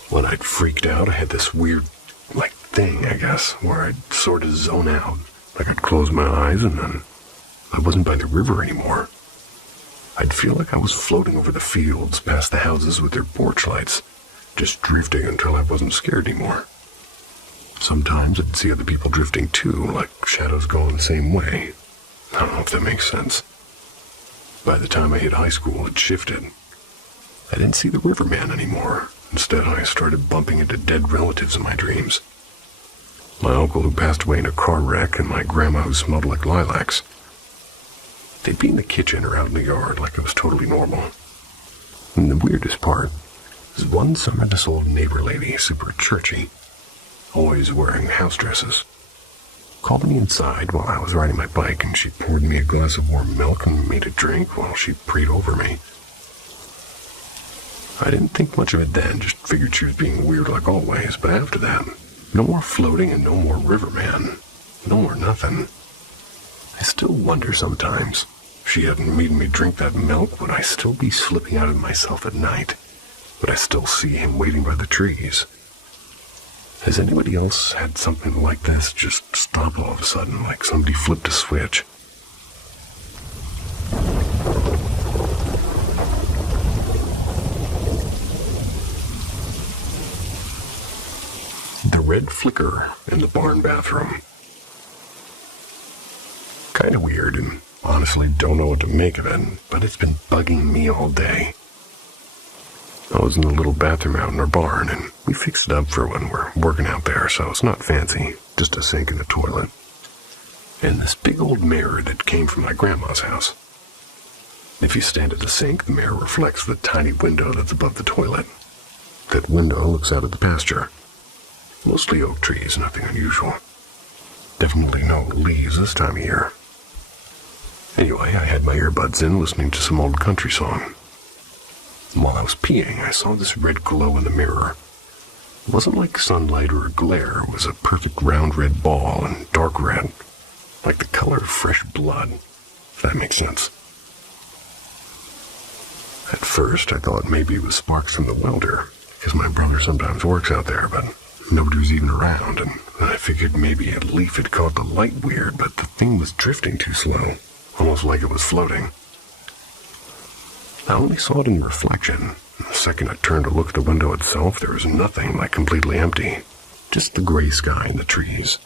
When I'd freaked out, I had this weird, like, thing, I guess, where I'd sort of zone out. Like I'd close my eyes and then I wasn't by the river anymore. I'd feel like I was floating over the fields past the houses with their porch lights, just drifting until I wasn't scared anymore. Sometimes I'd see other people drifting too, like shadows going the same way. I don't know if that makes sense. By the time I hit high school, it shifted. I didn't see the riverman anymore. Instead, I started bumping into dead relatives in my dreams. My uncle who passed away in a car wreck and my grandma who smelled like lilacs. They'd be in the kitchen or out in the yard like it was totally normal. And the weirdest part is one summer this old neighbor lady, super churchy, always wearing house dresses, called me inside while I was riding my bike and she poured me a glass of warm milk and made a drink while she prayed over me. I didn't think much of it then, just figured she was being weird like always, but after that, no more floating and no more riverman. No more nothing. I still wonder sometimes, if she hadn't made me drink that milk, would I still be slipping out of myself at night? Would I still see him waiting by the trees? Has anybody else had something like this just stop all of a sudden, like somebody flipped a switch? The red flicker in the barn bathroom. Kinda weird, and honestly don't know what to make of it, but it's been bugging me all day. I was in the little bathroom out in our barn, and we fixed it up for when we're working out there, so it's not fancy, just a sink and a toilet. And this big old mirror that came from my grandma's house. If you stand at the sink, the mirror reflects the tiny window that's above the toilet. That window looks out at the pasture. Mostly oak trees, nothing unusual. Definitely no leaves this time of year. Anyway, I had my earbuds in listening to some old country song. While I was peeing, I saw this red glow in the mirror. It wasn't like sunlight or a glare. It was a perfect round red ball and dark red, like the color of fresh blood, if that makes sense. At first, I thought maybe it was sparks from the welder, because my brother sometimes works out there, but nobody was even around, and I figured maybe a leaf had caught the light weird, but the thing was drifting too slow, almost like it was floating. I only saw it in the reflection. The second I turned to look at the window itself, there was nothing, like completely empty. Just the gray sky and the trees.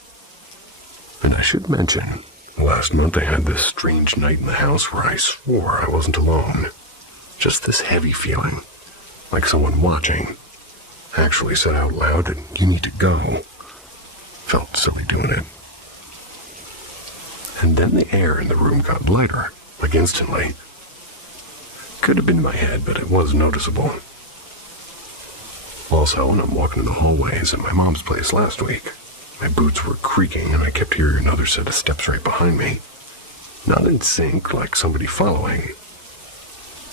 And I should mention, last month I had this strange night in the house where I swore I wasn't alone. Just this heavy feeling, like someone watching. I actually said out loud that you need to go. Felt silly doing it. And then the air in the room got lighter, like instantly. Could have been my head, but it was noticeable. Also, when I'm walking in the hallways at my mom's place last week, my boots were creaking and I kept hearing another set of steps right behind me. Not in sync, like somebody following.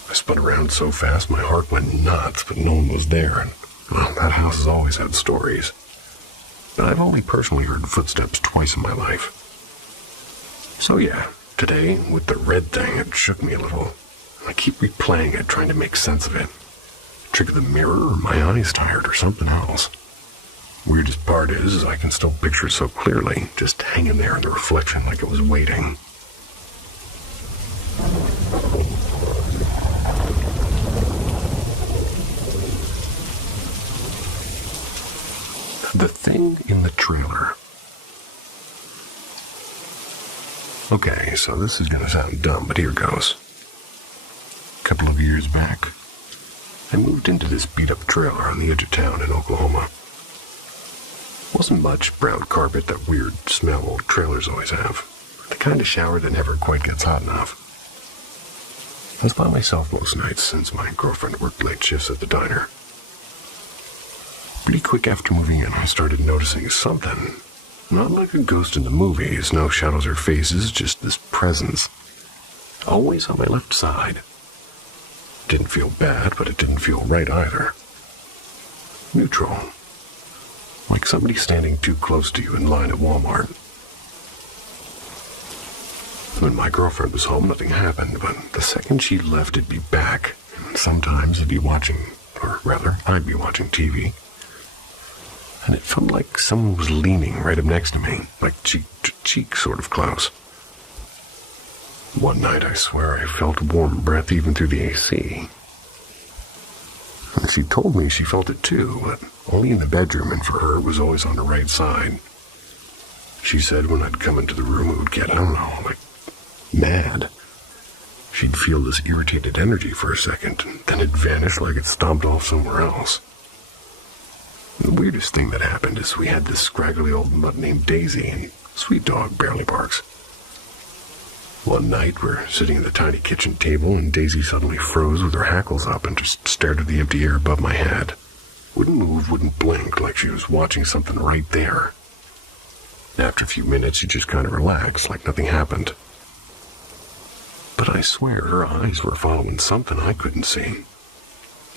I spun around so fast my heart went nuts, but no one was there, and, well, that house has always had stories. But I've only personally heard footsteps twice in my life. So yeah, today, with the red thing, it shook me a little. I keep replaying it, trying to make sense of it. Trick of the mirror, or my eyes tired, or something else. Weirdest part is I can still picture it so clearly, just hanging there in the reflection like it was waiting. The thing in the trailer. Okay, so this is gonna sound dumb, but here goes. A couple of years back, I moved into this beat-up trailer on the edge of town in Oklahoma. Wasn't much brown carpet, that weird smell old trailers always have. The kind of shower that never quite gets hot enough. I was by myself most nights since my girlfriend worked late shifts at the diner. Pretty quick after moving in, I started noticing something. Not like a ghost in the movies, no shadows or faces, just this presence. Always on my left side. Didn't feel bad, but it didn't feel right either. Neutral. Like somebody standing too close to you in line at Walmart. When my girlfriend was home, nothing happened, but the second she left, it'd be back. And sometimes I'd be watching TV. And it felt like someone was leaning right up next to me, like cheek to cheek, sort of close. One night, I swear, I felt warm breath even through the AC. And she told me she felt it too, but only in the bedroom, and for her, it was always on the right side. She said when I'd come into the room, it would get, I don't know, like mad. She'd feel this irritated energy for a second, and then it'd vanish like it stomped off somewhere else. The weirdest thing that happened is we had this scraggly old mutt named Daisy, and sweet dog barely barks. One night, we're sitting at the tiny kitchen table, and Daisy suddenly froze with her hackles up and just stared at the empty air above my head. Wouldn't move, wouldn't blink, like she was watching something right there. After a few minutes, she just kind of relaxed, like nothing happened. But I swear her eyes were following something I couldn't see.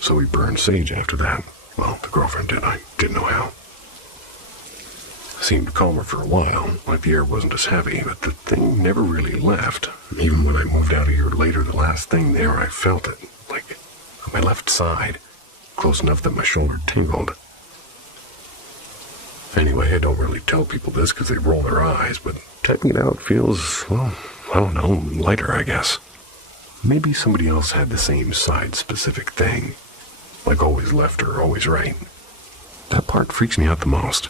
So we burned sage after that. Well, the girlfriend did. I didn't know how. Seemed calmer for a while, like the air wasn't as heavy, but the thing never really left. Even when I moved out a year later, the last thing there, I felt it, like on my left side, close enough that my shoulder tingled. Anyway, I don't really tell people this because they roll their eyes, but typing it out feels, well, I don't know, lighter, I guess. Maybe somebody else had the same side-specific thing. Like always left or always right. That part freaks me out the most.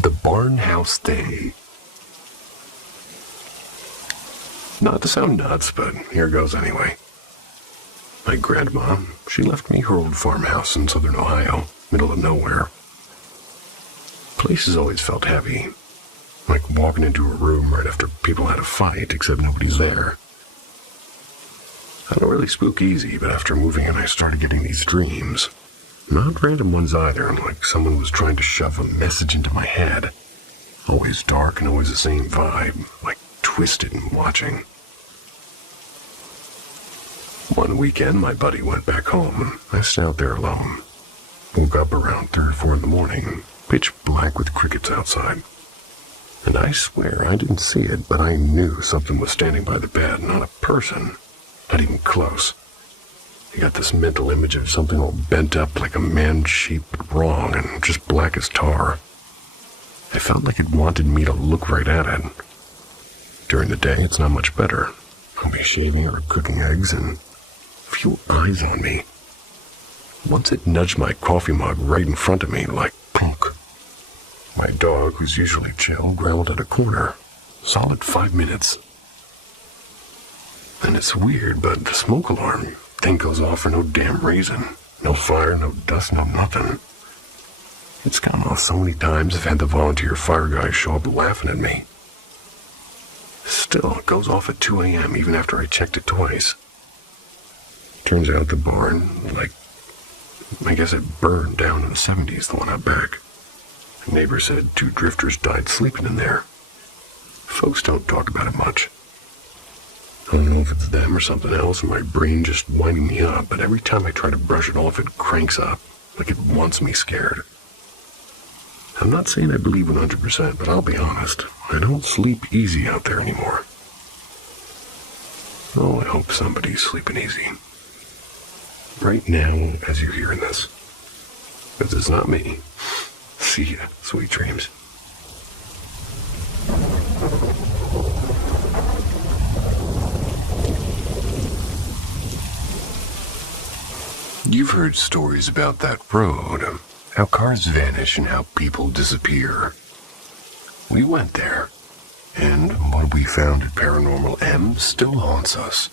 The barn house thing. Not to sound nuts, but here goes anyway. My grandma, she left me her old farmhouse in southern Ohio, middle of nowhere. Place has always felt heavy. Like walking into a room right after people had a fight, except nobody's there. I don't really spook easy, but after moving in, I started getting these dreams. Not random ones either, like someone was trying to shove a message into my head. Always dark and always the same vibe, like twisted and watching. One weekend, my buddy went back home. I stayed out there alone. Woke up around 3 or 4 in the morning, pitch black with crickets outside. And I swear I didn't see it, but I knew something was standing by the bed, not a person, not even close. I got this mental image of something all bent up like a man's sheep, but wrong and just black as tar. I felt like it wanted me to look right at it. During the day, it's not much better. I'll be shaving or cooking eggs and a few eyes on me. Once it nudged my coffee mug right in front of me like plunk. My dog, who's usually chill, growled at a corner. Solid 5 minutes. And it's weird, but the smoke alarm thing goes off for no damn reason. No fire, no dust, no nothing. It's gone off so many times I've had the volunteer fire guys show up laughing at me. Still, it goes off at 2 a.m. even after I checked it twice. Turns out the barn, like I guess it burned down in the 70s, the one out back. A neighbor said 2 drifters died sleeping in there. Folks don't talk about it much. I don't know if it's them or something else, or my brain just winding me up, but every time I try to brush it off, it cranks up, like it wants me scared. I'm not saying I believe 100%, but I'll be honest, I don't sleep easy out there anymore. Oh, I hope somebody's sleeping easy. Right now, as you're hearing this. If it's not me, see ya, sweet dreams. You've heard stories about that road, how cars vanish and how people disappear. We went there, and what we found at Paranormal M still haunts us.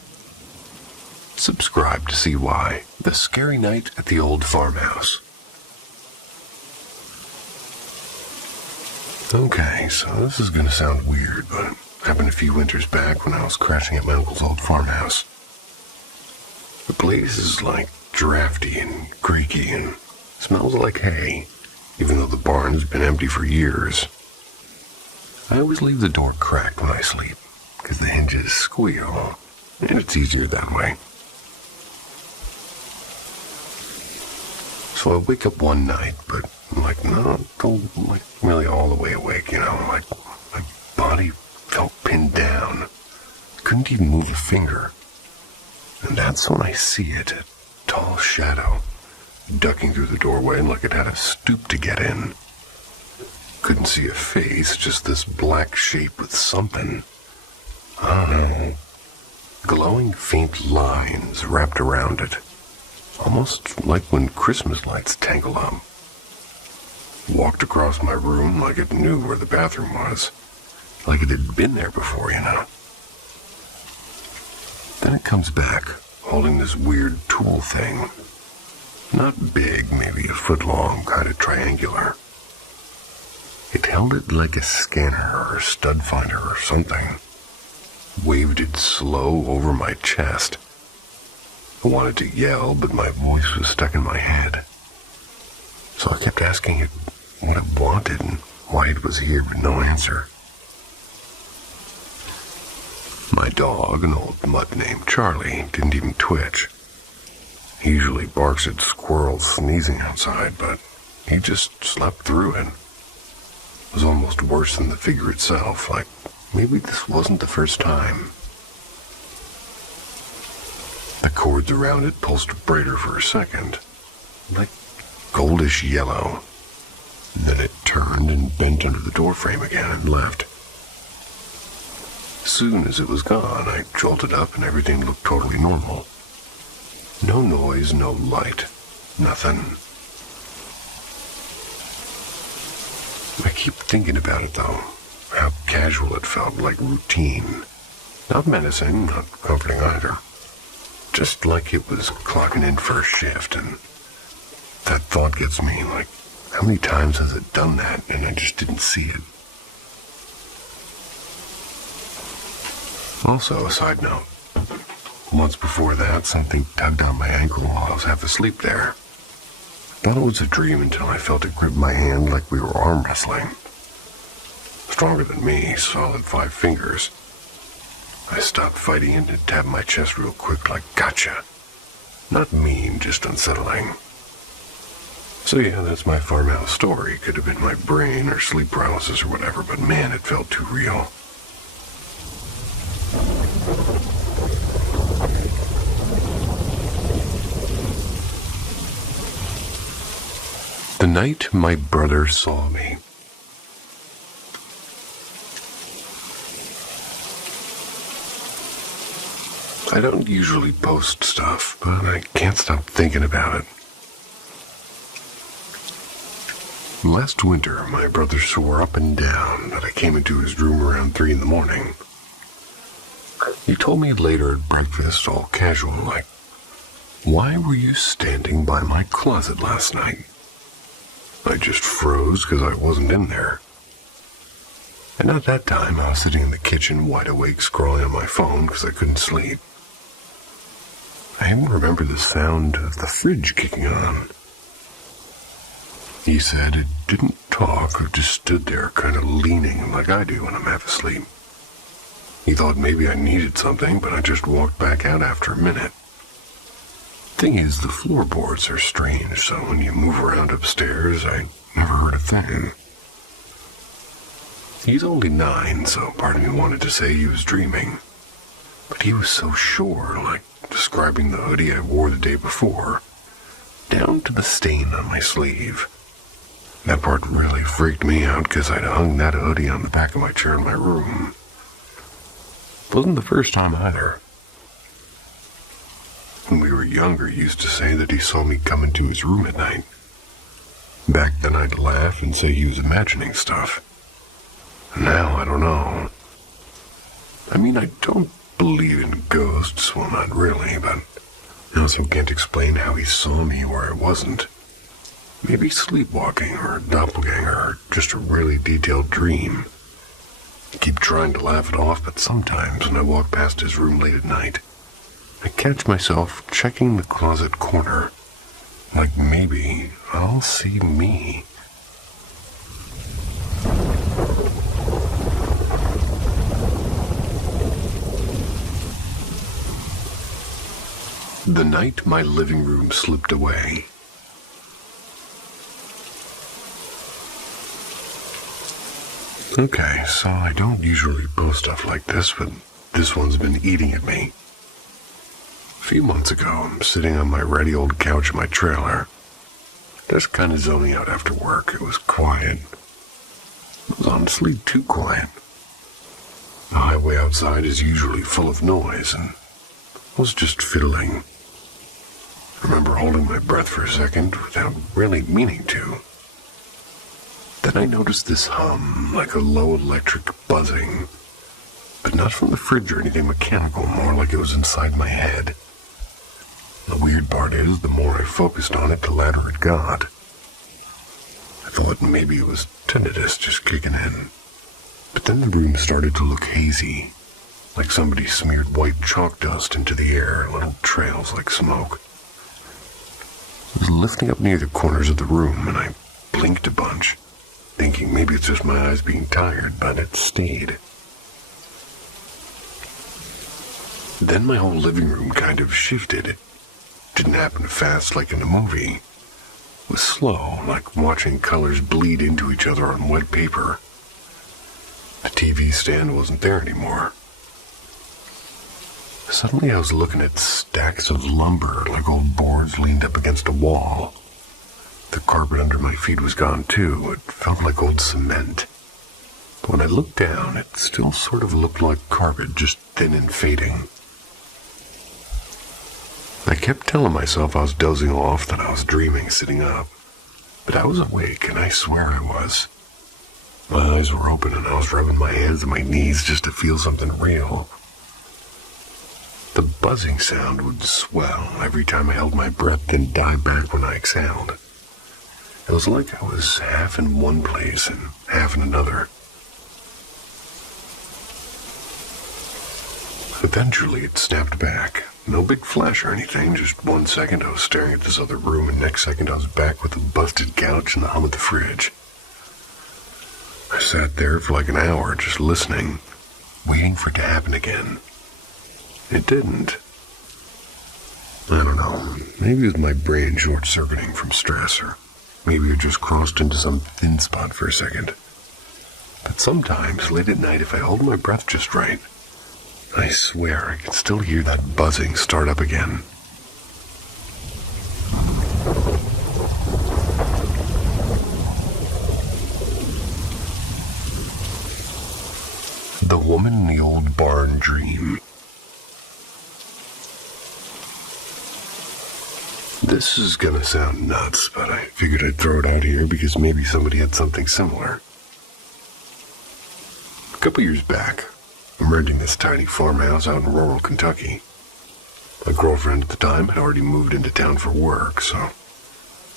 Subscribe to see why. The Scary Night at the Old Farmhouse. Okay, so this is gonna sound weird, but it happened a few winters back when I was crashing at my uncle's old farmhouse. The place is like drafty and creaky and smells like hay, even though the barn's been empty for years. I always leave the door cracked when I sleep, because the hinges squeal, and it's easier that way. So I wake up one night, but I'm like, not like really all the way awake, you know, like my body felt pinned down. I couldn't even move a finger. And that's when I see it, a tall shadow, ducking through the doorway like it had to stoop to get in. Couldn't see a face, just this black shape with something, I don't know, glowing faint lines wrapped around it. Almost like when Christmas lights tangle up. Walked across my room like it knew where the bathroom was. Like it had been there before, you know. Then it comes back, holding this weird tool thing. Not big, maybe a foot long, kind of triangular. It held it like a scanner or stud finder or something. Waved it slow over my chest. I wanted to yell, but my voice was stuck in my head. So I kept asking it what it wanted and why it was here with no answer. My dog, an old mutt named Charlie, didn't even twitch. He usually barks at squirrels sneezing outside, but he just slept through it. It was almost worse than the figure itself, like maybe this wasn't the first time. The cords around it pulsed brighter for a second, like goldish yellow. Then it turned and bent under the doorframe again and left. As soon as it was gone, I jolted up and everything looked totally normal. No noise, no light, nothing. I keep thinking about it though, how casual it felt, like routine. Not menacing, not comforting either. Just like it was clocking in for a shift, and that thought gets me, like, how many times has it done that and I just didn't see it? Also, a side note, once before that, something tugged on my ankle while I was half asleep there. Thought it was a dream until I felt it grip my hand like we were arm wrestling. Stronger than me, solid 5 fingers. I stopped fighting it and tapped my chest real quick like, gotcha. Not mean, just unsettling. So yeah, that's my farmhouse story. Could have been my brain or sleep paralysis or whatever, but man, it felt too real. The night my brother saw me. I don't usually post stuff, but I can't stop thinking about it. Last winter, my brother swore up and down that I came into his room around 3 in the morning. He told me later at breakfast, all casual, like, "Why were you standing by my closet last night?" I just froze because I wasn't in there. And at that time, I was sitting in the kitchen, wide awake, scrolling on my phone because I couldn't sleep. I even remember the sound of the fridge kicking on, He said it didn't talk, it just stood there kind of leaning like I do when I'm half asleep. He thought maybe I needed something, but I just walked back out after a minute. Thing is, the floorboards are strange, so when you move around upstairs, I never heard a thing. He's only 9, so part of me wanted to say he was dreaming. But he was so sure, like describing the hoodie I wore the day before, down to the stain on my sleeve. That part really freaked me out because I'd hung that hoodie on the back of my chair in my room. Wasn't the first time either. When we were younger, he used to say that he saw me come into his room at night. Back then I'd laugh and say he was imagining stuff. Now I don't know. I mean, I don't believe in ghosts, well, not really, but I also can't explain how he saw me where I wasn't. Maybe sleepwalking or a doppelganger or just a really detailed dream. I keep trying to laugh it off, but sometimes when I walk past his room late at night, I catch myself checking the closet corner, like maybe I'll see me. The night my living room slipped away. Okay, so I don't usually post stuff like this, but this one's been eating at me. A few months ago, I'm sitting on my ratty old couch in my trailer, just kind of zoning out after work. It was quiet. It was honestly too quiet. The highway outside is usually full of noise, and I was just fiddling. I remember holding my breath for a second without really meaning to. Then I noticed this hum, like a low electric buzzing, but not from the fridge or anything mechanical, more like it was inside my head. The weird part is, the more I focused on it, the louder it got. I thought maybe it was tinnitus just kicking in. But then the room started to look hazy, like somebody smeared white chalk dust into the air, little trails like smoke. It was lifting up near the corners of the room, and I blinked a bunch, thinking maybe it's just my eyes being tired, but it stayed. Then my whole living room kind of shifted. It didn't happen fast like in a movie. It was slow, like watching colors bleed into each other on wet paper. The TV stand wasn't there anymore. Suddenly I was looking at stacks of lumber, like old boards leaned up against a wall. The carpet under my feet was gone too. It felt like old cement. But when I looked down, it still sort of looked like carpet, just thin and fading. I kept telling myself I was dozing off, that I was dreaming sitting up. But I was awake, and I swear I was. My eyes were open, and I was rubbing my hands and my knees just to feel something real. The buzzing sound would swell every time I held my breath, then die back when I exhaled. It was like I was half in one place and half in another. Eventually it snapped back. No big flash or anything, just 1 second I was staring at this other room, and next second I was back with the busted couch and the hum of the fridge. I sat there for like an hour just listening, waiting for it to happen again. It didn't. I don't know, maybe it was my brain short-circuiting from stress, or maybe it just crossed into some thin spot for a second. But sometimes, late at night, if I hold my breath just right, I swear I can still hear that buzzing start up again. The woman in the old barn dream. This is gonna sound nuts, but I figured I'd throw it out here because maybe somebody had something similar. A couple years back, I'm renting this tiny farmhouse out in rural Kentucky. My girlfriend at the time had already moved into town for work, so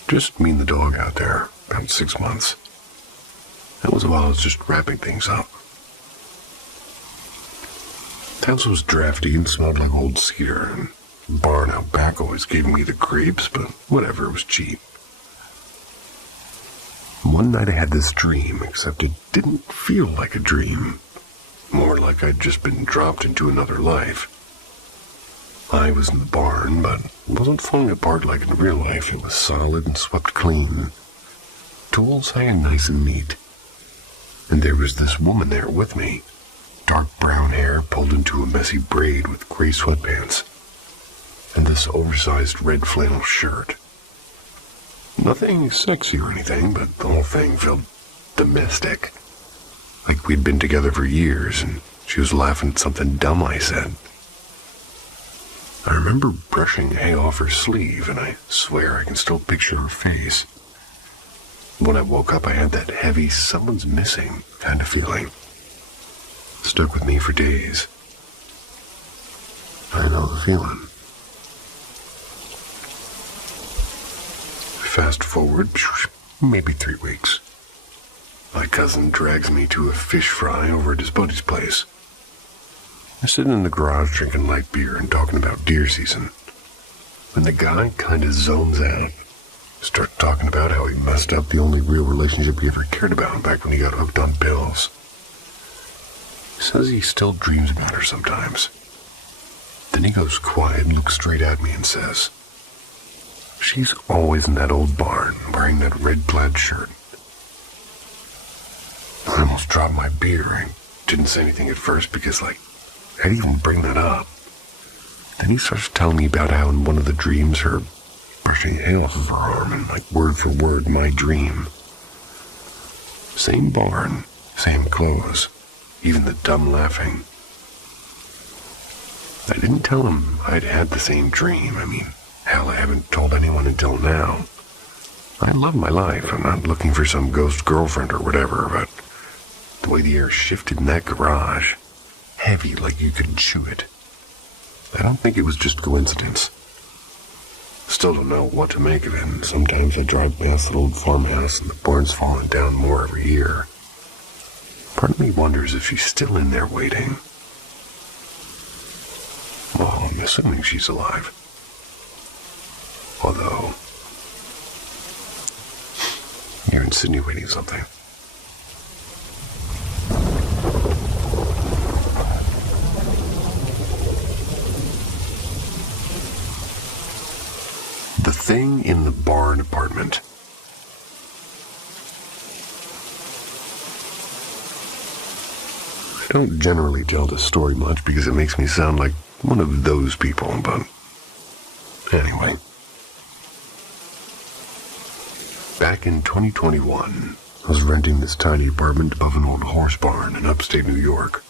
just me and the dog out there, about 6 months. That was while I was just wrapping things up. The house was drafty and smelled like old cedar, and the barn out back always gave me the creeps, but whatever, it was cheap. One night I had this dream, except it didn't feel like a dream. More like I'd just been dropped into another life. I was in the barn, but it wasn't falling apart like in real life. It was solid and swept clean. Tools hanging nice and neat. And there was this woman there with me. Dark brown hair pulled into a messy braid with gray sweatpants. And this oversized red flannel shirt. Nothing sexy or anything, but the whole thing felt domestic. Like we'd been together for years, and she was laughing at something dumb I said. I remember brushing hay off her sleeve, and I swear I can still picture her face. When I woke up, I had that heavy, someone's missing kind of feeling. It stuck with me for days. I know the feeling. Fast forward, maybe 3 weeks. My cousin drags me to a fish fry over at his buddy's place. I'm sitting in the garage drinking light beer and talking about deer season. When the guy kind of zones out, starts talking about how he messed up the only real relationship he ever cared about back when he got hooked on pills. He says he still dreams about her sometimes. Then he goes quiet and looks straight at me and says, "She's always in that old barn, wearing that red plaid shirt." I almost dropped my beer. I didn't say anything at first because, I didn't even bring that up. Then he starts telling me about how in one of the dreams her brushing hay off of her arm and, word for word, my dream. Same barn, same clothes, even the dumb laughing. I didn't tell him I'd had the same dream. Hell, I haven't told anyone until now. I love my life. I'm not looking for some ghost girlfriend or whatever, but the way the air shifted in that garage, heavy like you could chew it, I don't think it was just coincidence. Still don't know what to make of it, and sometimes I drive past that old farmhouse and the barn's falling down more every year. Part of me wonders if she's still in there waiting. Well, I'm assuming she's alive. Although, you're insinuating something. The thing in the barn apartment. I don't generally tell this story much because it makes me sound like one of those people, but anyway. Back in 2021, I was renting this tiny apartment above an old horse barn in upstate New York.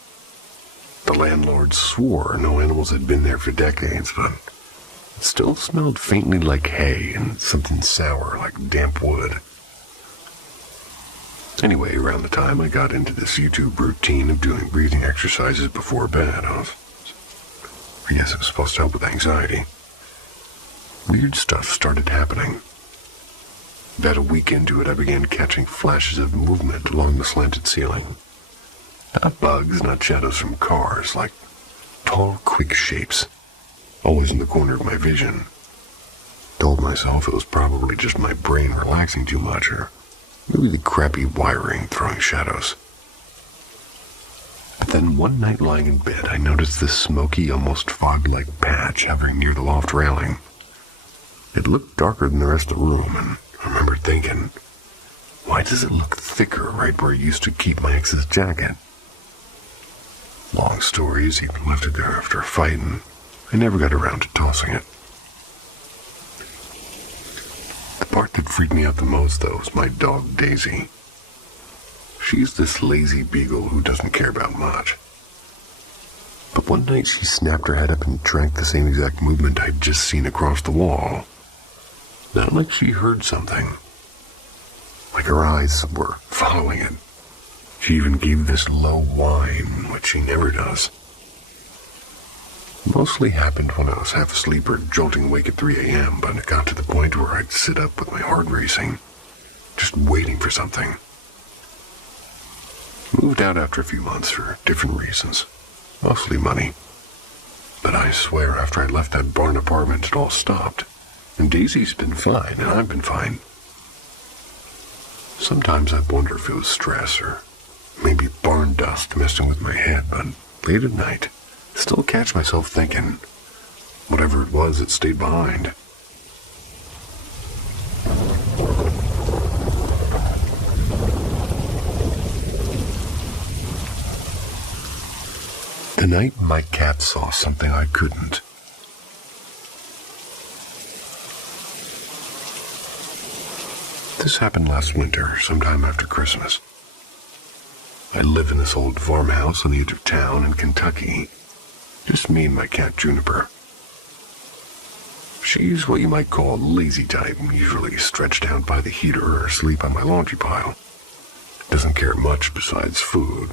The landlord swore no animals had been there for decades, but it still smelled faintly like hay and something sour like damp wood. Anyway, around the time I got into this YouTube routine of doing breathing exercises before bed, I guess it was supposed to help with anxiety. Weird stuff started happening. About a week into it, I began catching flashes of movement along the slanted ceiling. Not bugs, not shadows from cars, like tall, quick shapes, always in the corner of my vision. Told myself it was probably just my brain relaxing too much, or maybe the crappy wiring throwing shadows. But then one night lying in bed, I noticed this smoky, almost fog-like patch hovering near the loft railing. It looked darker than the rest of the room, and I remember thinking, why does it look thicker right where I used to keep my ex's jacket? Long stories, he left it there after a fight, and I never got around to tossing it. The part that freaked me out the most, though, was my dog Daisy. She's this lazy beagle who doesn't care about much. But one night she snapped her head up and tracked the same exact movement I'd just seen across the wall. Not like she heard something. Like her eyes were following it. She even gave this low whine, which she never does. It mostly happened when I was half asleep or jolting awake at 3 a.m., but it got to the point where I'd sit up with my heart racing, just waiting for something. Moved out after a few months for different reasons, mostly money. But I swear after I left that barn apartment, it all stopped. And Daisy's been fine, and I've been fine. Sometimes I wonder if it was stress or maybe barn dust messing with my head, but late at night, I still catch myself thinking, whatever it was, it stayed behind. The night my cat saw something I couldn't. This happened last winter, sometime after Christmas. I live in this old farmhouse on the edge of town in Kentucky. Just me and my cat Juniper. She's what you might call a lazy type, usually stretched out by the heater or asleep on my laundry pile. Doesn't care much besides food.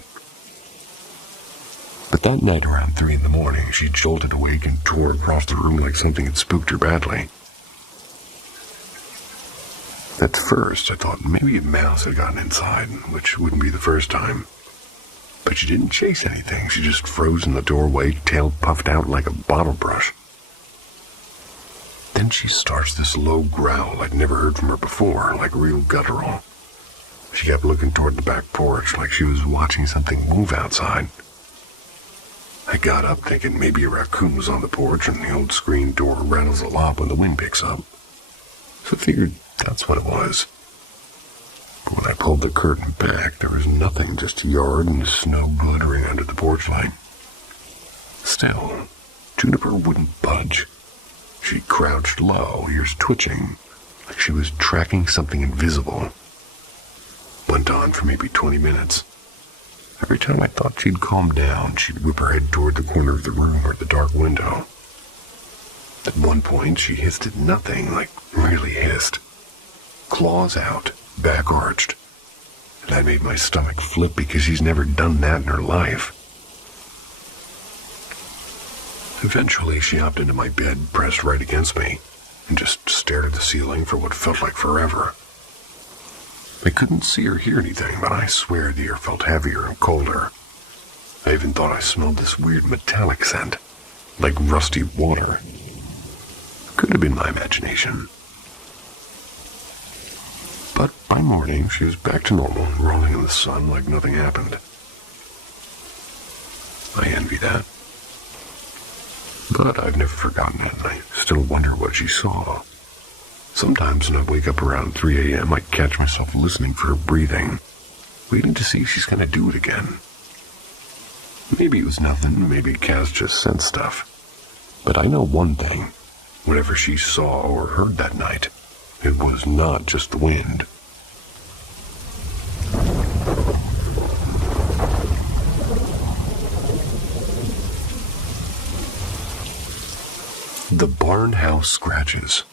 But that night around 3 in the morning, she jolted awake and tore across the room like something had spooked her badly. At first, I thought maybe a mouse had gotten inside, which wouldn't be the first time. But she didn't chase anything. She just froze in the doorway, tail puffed out like a bottle brush. Then she starts this low growl I'd never heard from her before, like real guttural. She kept looking toward the back porch like she was watching something move outside. I got up thinking maybe a raccoon was on the porch and the old screen door rattles a lot when the wind picks up. So I figured that's what it was. But when I pulled the curtain back, there was nothing, just yard and snow glittering under the porch light. Still, Juniper wouldn't budge. She crouched low, ears twitching, like she was tracking something invisible. Went on for maybe 20 minutes. Every time I thought she'd calm down, she'd whip her head toward the corner of the room or the dark window. At one point, she hissed at nothing, like really hissed. Claws out, back arched. And that made my stomach flip because she's never done that in her life. Eventually, she hopped into my bed, pressed right against me, and just stared at the ceiling for what felt like forever. I couldn't see or hear anything, but I swear the air felt heavier and colder. I even thought I smelled this weird metallic scent, like rusty water. Could have been my imagination. But by morning, she was back to normal, rolling in the sun like nothing happened. I envy that. But I've never forgotten it, and I still wonder what she saw. Sometimes when I wake up around 3 a.m., I catch myself listening for her breathing, waiting to see if she's going to do it again. Maybe it was nothing, maybe Kaz just sensed stuff. But I know one thing. Whatever she saw or heard that night, it was not just the wind. The barn house scratches.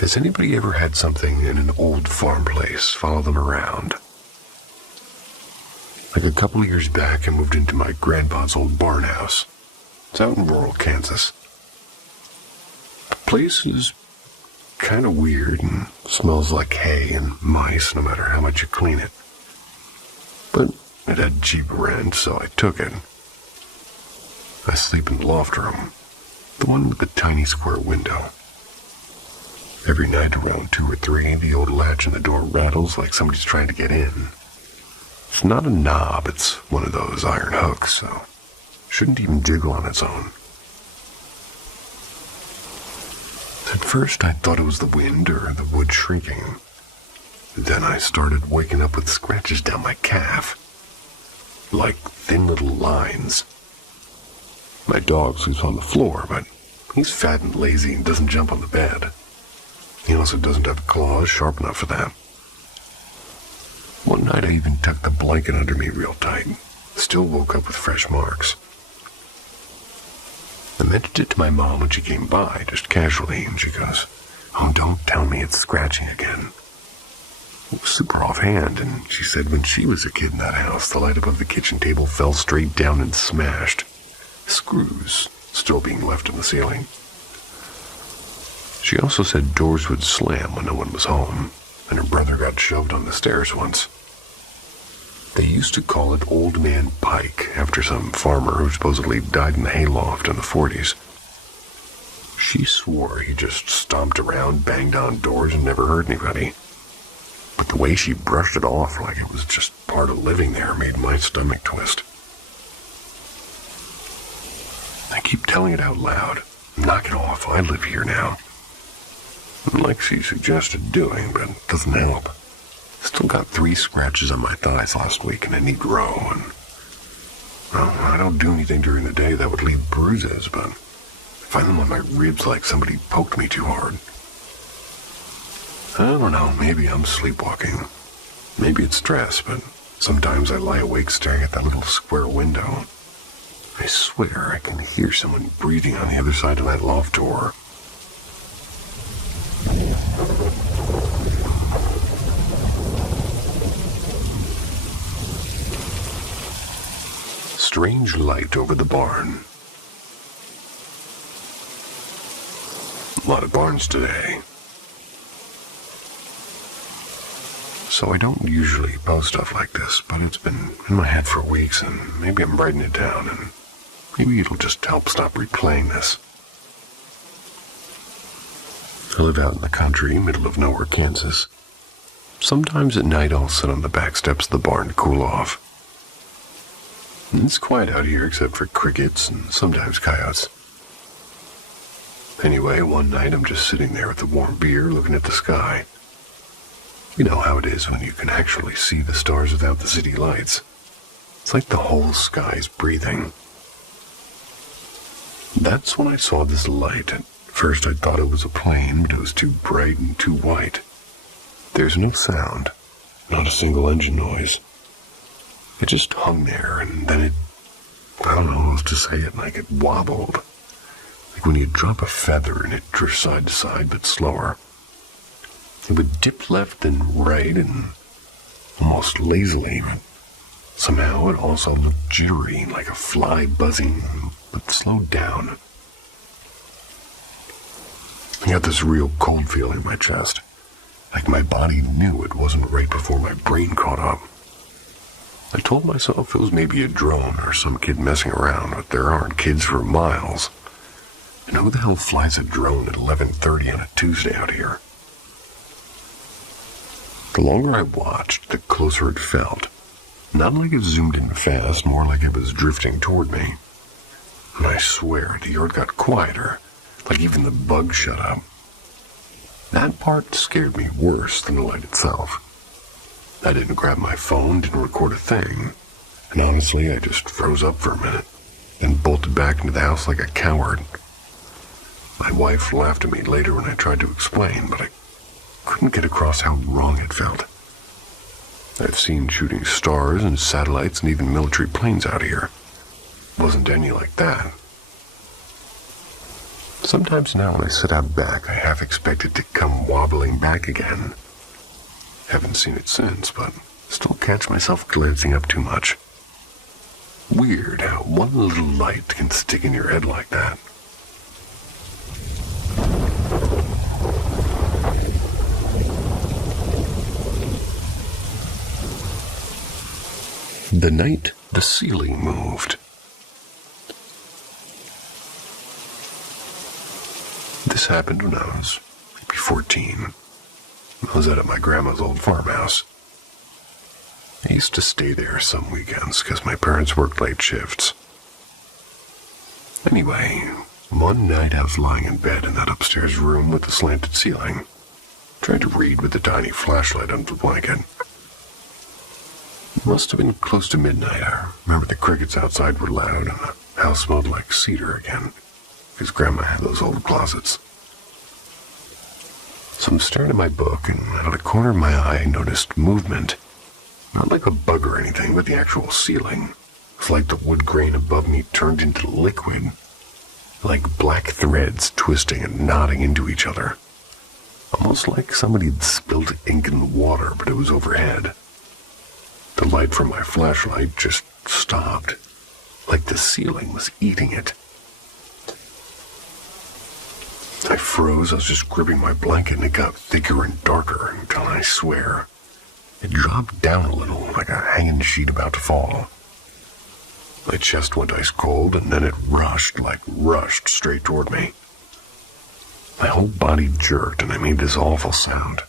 Has anybody ever had something in an old farm place follow them around? Like a couple of years back, I moved into my grandpa's old barn house. It's out in rural Kansas. The place is kind of weird and smells like hay and mice no matter how much you clean it. But it had cheap rent, so I took it. I sleep in the loft room, the one with the tiny square window. Every night around 2 or 3, the old latch on the door rattles like somebody's trying to get in. It's not a knob, it's one of those iron hooks, so shouldn't even jiggle on its own. At first, I thought it was the wind or the wood shrinking. Then I started waking up with scratches down my calf, like thin little lines. My dog sleeps on the floor, but he's fat and lazy and doesn't jump on the bed. He also doesn't have claws sharp enough for that. One night I even tucked the blanket under me real tight. Still woke up with fresh marks. I mentioned it to my mom when she came by, just casually, and she goes, "Oh, don't tell me it's scratching again." It was super offhand, and she said when she was a kid in that house, the light above the kitchen table fell straight down and smashed. Screws still being left in the ceiling. She also said doors would slam when no one was home, and her brother got shoved on the stairs once. They used to call it Old Man Pike, after some farmer who supposedly died in the hayloft in the 40s. She swore he just stomped around, banged on doors, and never hurt anybody. But the way she brushed it off like it was just part of living there made my stomach twist. I keep telling it out loud. Knock it off, I live here now. Like she suggested doing, but it doesn't help. Still got 3 scratches on my thighs last week, and I need row, and... Well, I don't do anything during the day that would leave bruises, but I find them on my ribs like somebody poked me too hard. I don't know, maybe I'm sleepwalking. Maybe it's stress, but sometimes I lie awake staring at that little square window. I swear I can hear someone breathing on the other side of that loft door. Strange light over the barn. A lot of barns today. So I don't usually post stuff like this, but it's been in my head for weeks, and maybe I'm writing it down, and maybe it'll just help stop replaying this. I live out in the country, middle of nowhere, Kansas. Sometimes at night I'll sit on the back steps of the barn to cool off. It's quiet out here except for crickets and sometimes coyotes. Anyway, one night I'm just sitting there with a warm beer looking at the sky. You know how it is when you can actually see the stars without the city lights. It's like the whole sky's breathing. That's when I saw this light. At first I thought it was a plane, but it was too bright and too white. There's no sound, not a single engine noise. It just hung there, and then it, I don't know how else to say it, like it wobbled. Like when you drop a feather and it drifts side to side, but slower. It would dip left and right and almost lazily, but somehow it also looked jittery, like a fly buzzing, but slowed down. I got this real cold feeling in my chest, like my body knew it wasn't right before my brain caught up. I told myself it was maybe a drone or some kid messing around, but there aren't kids for miles. And who the hell flies a drone at 11:30 on a Tuesday out here? The longer I watched, the closer it felt. Not like it zoomed in fast, more like it was drifting toward me. And I swear the yard got quieter, like even the bugs shut up. That part scared me worse than the light itself. I didn't grab my phone, didn't record a thing, and honestly, I just froze up for a minute, then bolted back into the house like a coward. My wife laughed at me later when I tried to explain, but I couldn't get across how wrong it felt. I've seen shooting stars and satellites and even military planes out here. Wasn't any like that. Sometimes now when I sit out back, I half expect it to come wobbling back again. Haven't seen it since, but still catch myself glancing up too much. Weird how one little light can stick in your head like that. The night the ceiling moved. This happened when I was maybe 14. I was out at my grandma's old farmhouse. I used to stay there some weekends because my parents worked late shifts. Anyway, one night I was lying in bed in that upstairs room with the slanted ceiling, trying to read with a tiny flashlight under the blanket. It must have been close to midnight. I remember the crickets outside were loud and the house smelled like cedar again, because Grandma had those old closets. So I'm staring at my book, and out of the corner of my eye I noticed movement. Not like a bug or anything, but the actual ceiling. It's like the wood grain above me turned into liquid. Like black threads twisting and knotting into each other. Almost like somebody had spilled ink in water, but it was overhead. The light from my flashlight just stopped. Like the ceiling was eating it. I froze. I was just gripping my blanket, and it got thicker and darker until, I swear, it dropped down a little, like a hanging sheet about to fall. My chest went ice cold, and then it rushed straight toward me. My whole body jerked and I made this awful sound.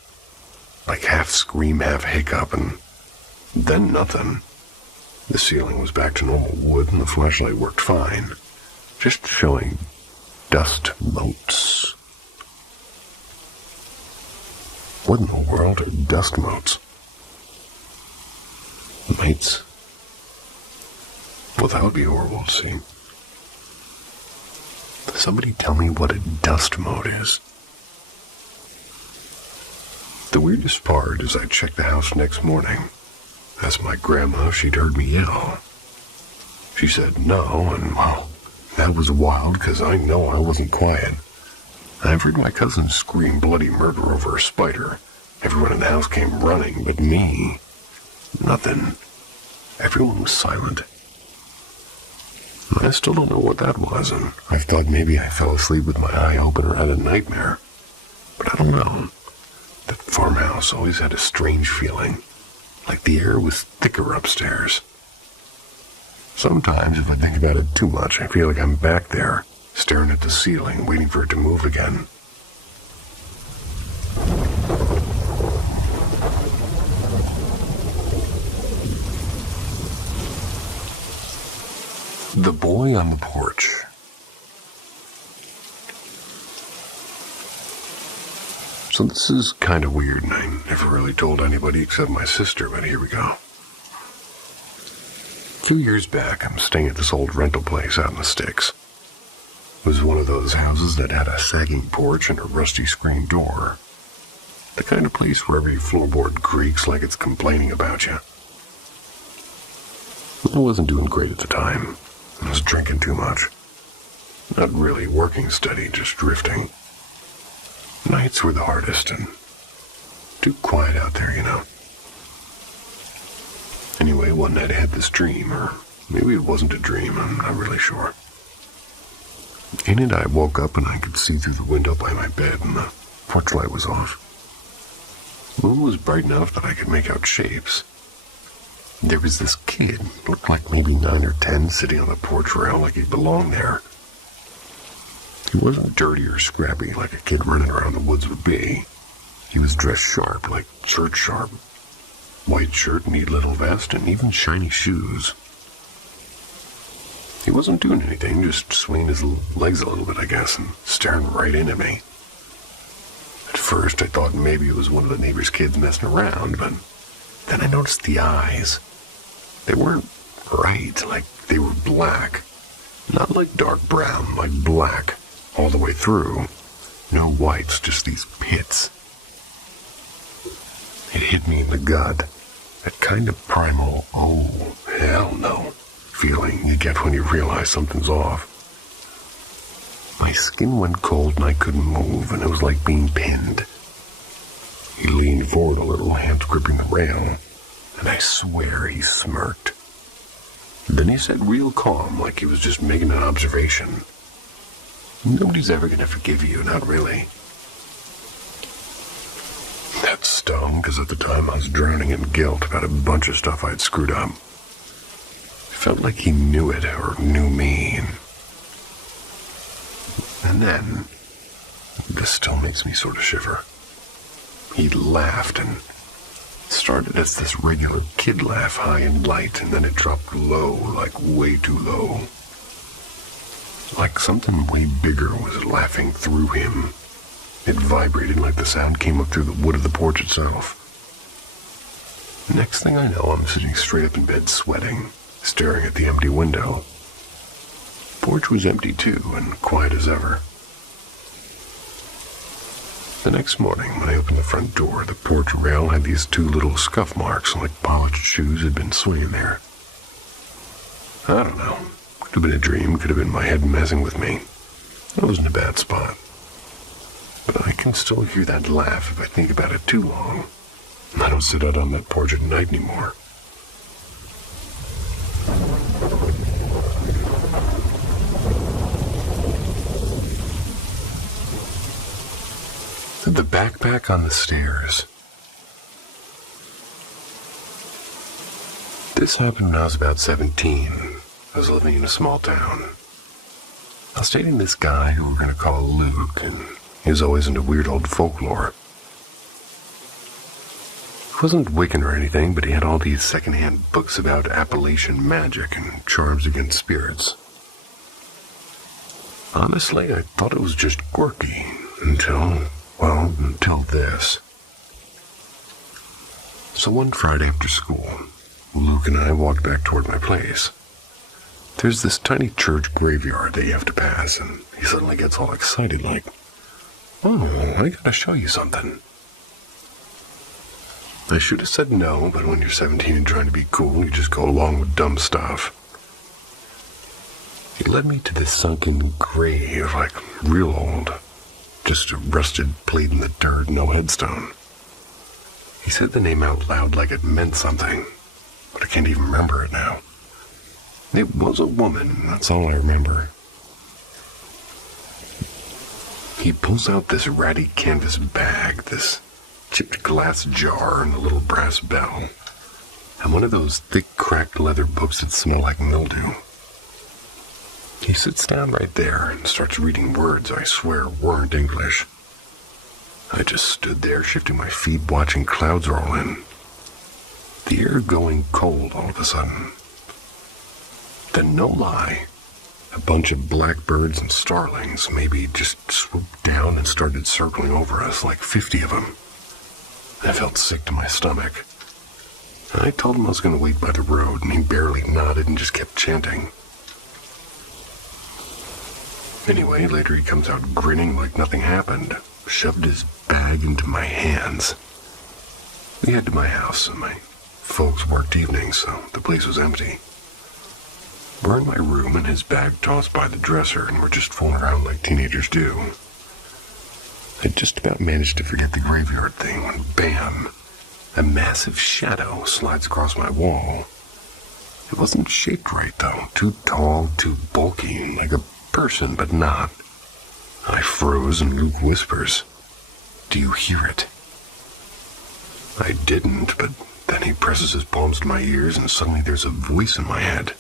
Like half scream, half hiccup, and then nothing. The ceiling was back to normal wood and the flashlight worked fine, just showing dust motes. What in the world are dust motes? Mates? Well, that would be horrible to see. Somebody tell me what a dust mote is. The weirdest part is I checked the house next morning. Asked my grandma if she'd heard me yell. She said no, and well, that was wild because I know I wasn't quiet. I've heard my cousin scream bloody murder over a spider. Everyone in the house came running, but me, nothing. Everyone was silent. I still don't know what that was, and I thought maybe I fell asleep with my eye open or had a nightmare. But I don't know. That farmhouse always had a strange feeling, like the air was thicker upstairs. Sometimes, if I think about it too much, I feel like I'm back there, staring at the ceiling, waiting for it to move again. The boy on the porch. So this is kind of weird, and I never really told anybody except my sister, but here we go. A few years back, I'm staying at this old rental place out in the sticks. It was one of those houses that had a sagging porch and a rusty screen door. The kind of place where every floorboard creaks like it's complaining about you. I wasn't doing great at the time. I was drinking too much. Not really working steady, just drifting. Nights were the hardest and too quiet out there, you know. Anyway, one night I had this dream, or maybe it wasn't a dream, I'm not really sure. In it, I woke up and I could see through the window by my bed and the porch light was off. The moon was bright enough that I could make out shapes. There was this kid, looked like maybe 9 or 10, sitting on the porch rail like he belonged there. He wasn't dirty or scrappy like a kid running around the woods would be. He was dressed sharp, like shirt sharp. White shirt, neat little vest, and even shiny shoes. He wasn't doing anything, just swinging his legs a little bit, I guess, and staring right into me. At first, I thought maybe it was one of the neighbor's kids messing around, but then I noticed the eyes. They weren't bright, like they were black. Not like dark brown, like black, all the way through. No whites, just these pits. It hit me in the gut. That kind of primal, oh, hell no, feeling you get when you realize something's off. My skin went cold and I couldn't move, and it was like being pinned. He leaned forward a little, hands gripping the rail, and I swear he smirked. Then he said real calm, like he was just making an observation. Nobody's ever gonna forgive you, not really. That stung, because at the time I was drowning in guilt about a bunch of stuff I'd screwed up. It felt like he knew it, or knew me, and then, this still makes me sort of shiver. He laughed, and started as this regular kid laugh, high and light, and then it dropped low, like way too low. Like something way bigger was laughing through him. It vibrated like the sound came up through the wood of the porch itself. Next thing I know, I'm sitting straight up in bed sweating, staring at the empty window. The porch was empty too, and quiet as ever. The next morning, when I opened the front door, the porch rail had these 2 little scuff marks, like polished shoes had been swinging there. I don't know. Could have been a dream, could have been my head messing with me. I was in a bad spot. But I can still hear that laugh if I think about it too long. I don't sit out on that porch at night anymore. The backpack on the stairs. This happened when I was about 17. I was living in a small town. I was dating this guy who we're going to call Luke, and He was always into weird old folklore. He wasn't Wiccan or anything, but he had all these secondhand books about Appalachian magic and charms against spirits. Honestly, I thought it was just quirky until this. So one Friday after school, Luke and I walked back toward my place. There's this tiny church graveyard that you have to pass, and he suddenly gets all excited like, "Oh, I gotta show you something." I should have said no, but when you're 17 and trying to be cool, you just go along with dumb stuff. He led me to this sunken grave, like real old. Just a rusted plate in the dirt, no headstone. He said the name out loud like it meant something, but I can't even remember it now. It was a woman, that's all I remember. He pulls out this ratty canvas bag, this chipped glass jar, and a little brass bell, and one of those thick, cracked leather books that smell like mildew. He sits down right there and starts reading words I swear weren't English. I just stood there, shifting my feet, watching clouds roll in. The air going cold all of a sudden. Then, no lie, a bunch of blackbirds and starlings maybe just swooped down and started circling over us, like 50 of them. I felt sick to my stomach. I told him I was going to wait by the road, and he barely nodded and just kept chanting. Anyway, later he comes out grinning like nothing happened, shoved his bag into my hands. We head to my house, and my folks worked evenings, so the place was empty. We're in my room, and his bag tossed by the dresser, and we're just fooling around like teenagers do. I just about managed to forget the graveyard thing when, bam, a massive shadow slides across my wall. It wasn't shaped right, though. Too tall, too bulky, like a person, but not. I froze, and Luke whispers, "Do you hear it?" I didn't, but then he presses his palms to my ears, and suddenly there's a voice in my head.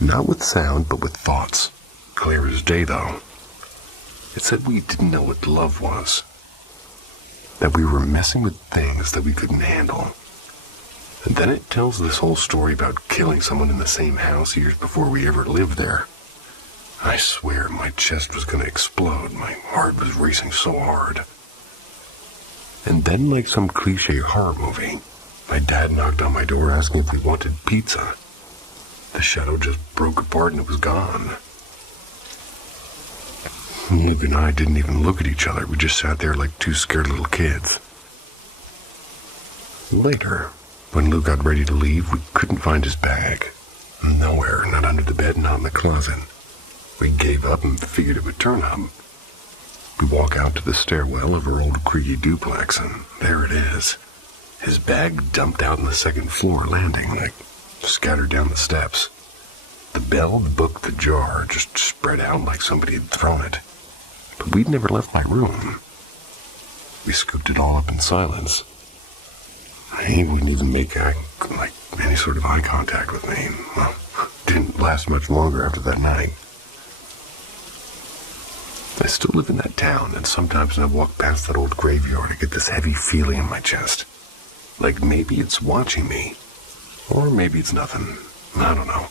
Not with sound, but with thoughts. Clear as day, though. It said we didn't know what love was. That we were messing with things that we couldn't handle. And then it tells this whole story about killing someone in the same house years before we ever lived there. I swear my chest was going to explode. My heart was racing so hard. And then, like some cliche horror movie, my dad knocked on my door asking if we wanted pizza. The shadow just broke apart and it was gone. Luke and I didn't even look at each other. We just sat there like two scared little kids. Later, when Luke got ready to leave, we couldn't find his bag. Nowhere, not under the bed, not in the closet. We gave up and figured it would turn up. We walk out to the stairwell of our old creaky duplex, and there it is. His bag dumped out on the second floor landing, like scattered down the steps. The bell, the book, the jar just spread out like somebody had thrown it. But we'd never left my room. We scooped it all up in silence. He wouldn't even make any sort of eye contact with me. Well, didn't last much longer after that night. I still live in that town, and sometimes when I walk past that old graveyard, I get this heavy feeling in my chest. Like maybe it's watching me. Or maybe it's nothing. I don't know.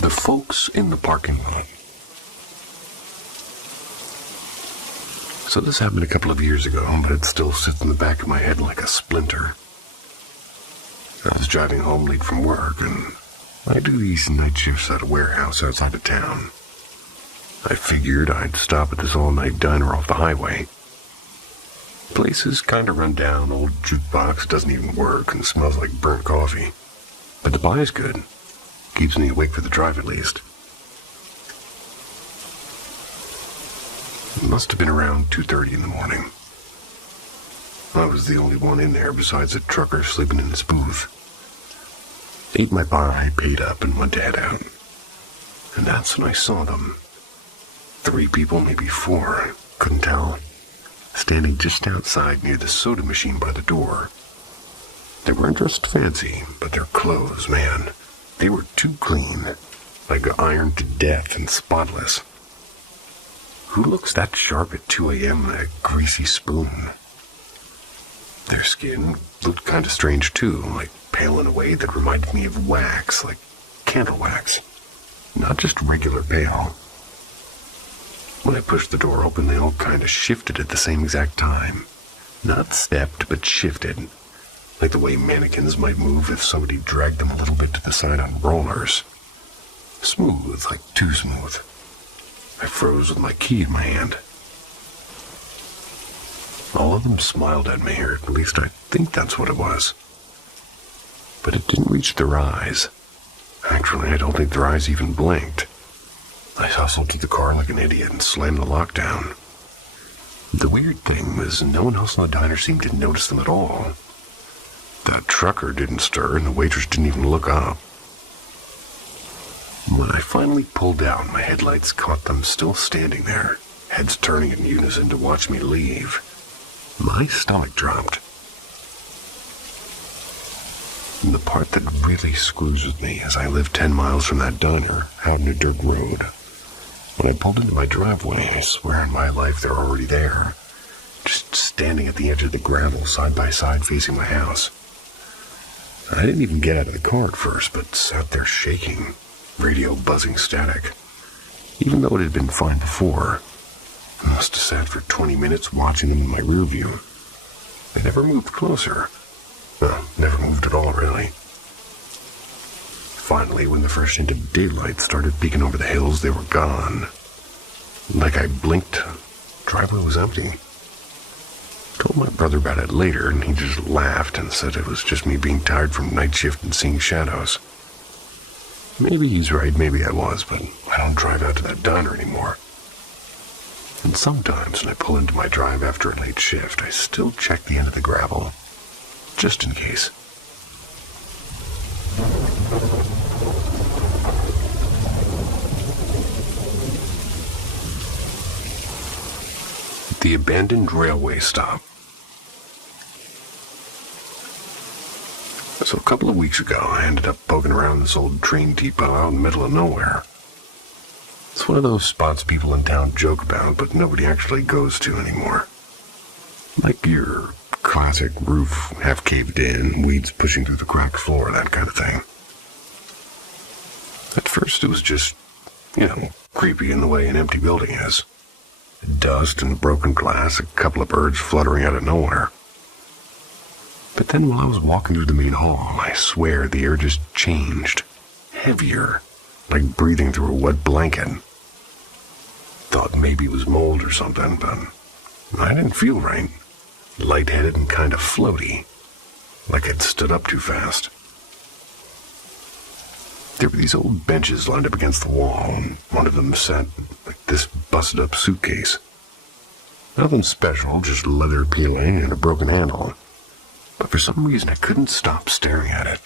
The folks in the parking lot. So this happened a couple of years ago, but it still sits in the back of my head like a splinter. I was driving home late from work, and I do these night shifts at a warehouse outside of town. I figured I'd stop at this all-night diner off the highway. Place is kind of run down, old jukebox doesn't even work, and smells like burnt coffee. But the pie's good. Keeps me awake for the drive at least. It must have been around 2:30 in the morning. I was the only one in there besides a trucker sleeping in his booth. Ate my pie, paid up, and went to head out. And that's when I saw them. 3 people, maybe 4, couldn't tell, standing just outside near the soda machine by the door. They weren't just fancy, but their clothes, man, they were too clean, like ironed to death and spotless. Who looks that sharp at 2 a.m. with a greasy spoon? Their skin looked kind of strange too, like pale in a way that reminded me of wax, like candle wax. Not just regular pale. When I pushed the door open, they all kind of shifted at the same exact time. Not stepped, but shifted. Like the way mannequins might move if somebody dragged them a little bit to the side on rollers. Smooth, like too smooth. I froze with my key in my hand. All of them smiled at me, or at least I think that's what it was. But it didn't reach their eyes. Actually, I don't think their eyes even blinked. I hustled to the car like an idiot and slammed the lock down. The weird thing was no one else in the diner seemed to notice them at all. That trucker didn't stir, and the waitress didn't even look up. When I finally pulled out, my headlights caught them still standing there, heads turning in unison to watch me leave. My stomach dropped. And the part that really screws with me is I live 10 miles from that diner, out in a dirt road. When I pulled into my driveway, I swear on my life they're already there, just standing at the edge of the gravel side by side facing my house. I didn't even get out of the car at first, but sat there shaking, radio buzzing static. Even though it had been fine before, I must have sat for 20 minutes watching them in my rear view. They never moved closer. Well, never moved at all, really. Finally, when the first hint of daylight started peeking over the hills, they were gone. Like I blinked, driveway was empty. Told my brother about it later, and he just laughed and said it was just me being tired from night shift and seeing shadows. Maybe he's right, maybe I was, but I don't drive out to that diner anymore. And sometimes when I pull into my drive after a late shift, I still check the end of the gravel, just in case. The abandoned railway stop. So a couple of weeks ago, I ended up poking around this old train depot out in the middle of nowhere. It's one of those spots people in town joke about, but nobody actually goes to anymore. Like your classic roof half caved in, weeds pushing through the cracked floor, that kind of thing. At first it was just, creepy in the way an empty building is. Dust and broken glass, a couple of birds fluttering out of nowhere. But then while I was walking through the main hall, I swear the air just changed. Heavier, like breathing through a wet blanket. Thought maybe it was mold or something, but I didn't feel right. Lightheaded and kind of floaty, like I'd stood up too fast. There were these old benches lined up against the wall, and one of them sat like this busted-up suitcase. Nothing special, just leather peeling and a broken handle. But for some reason I couldn't stop staring at it.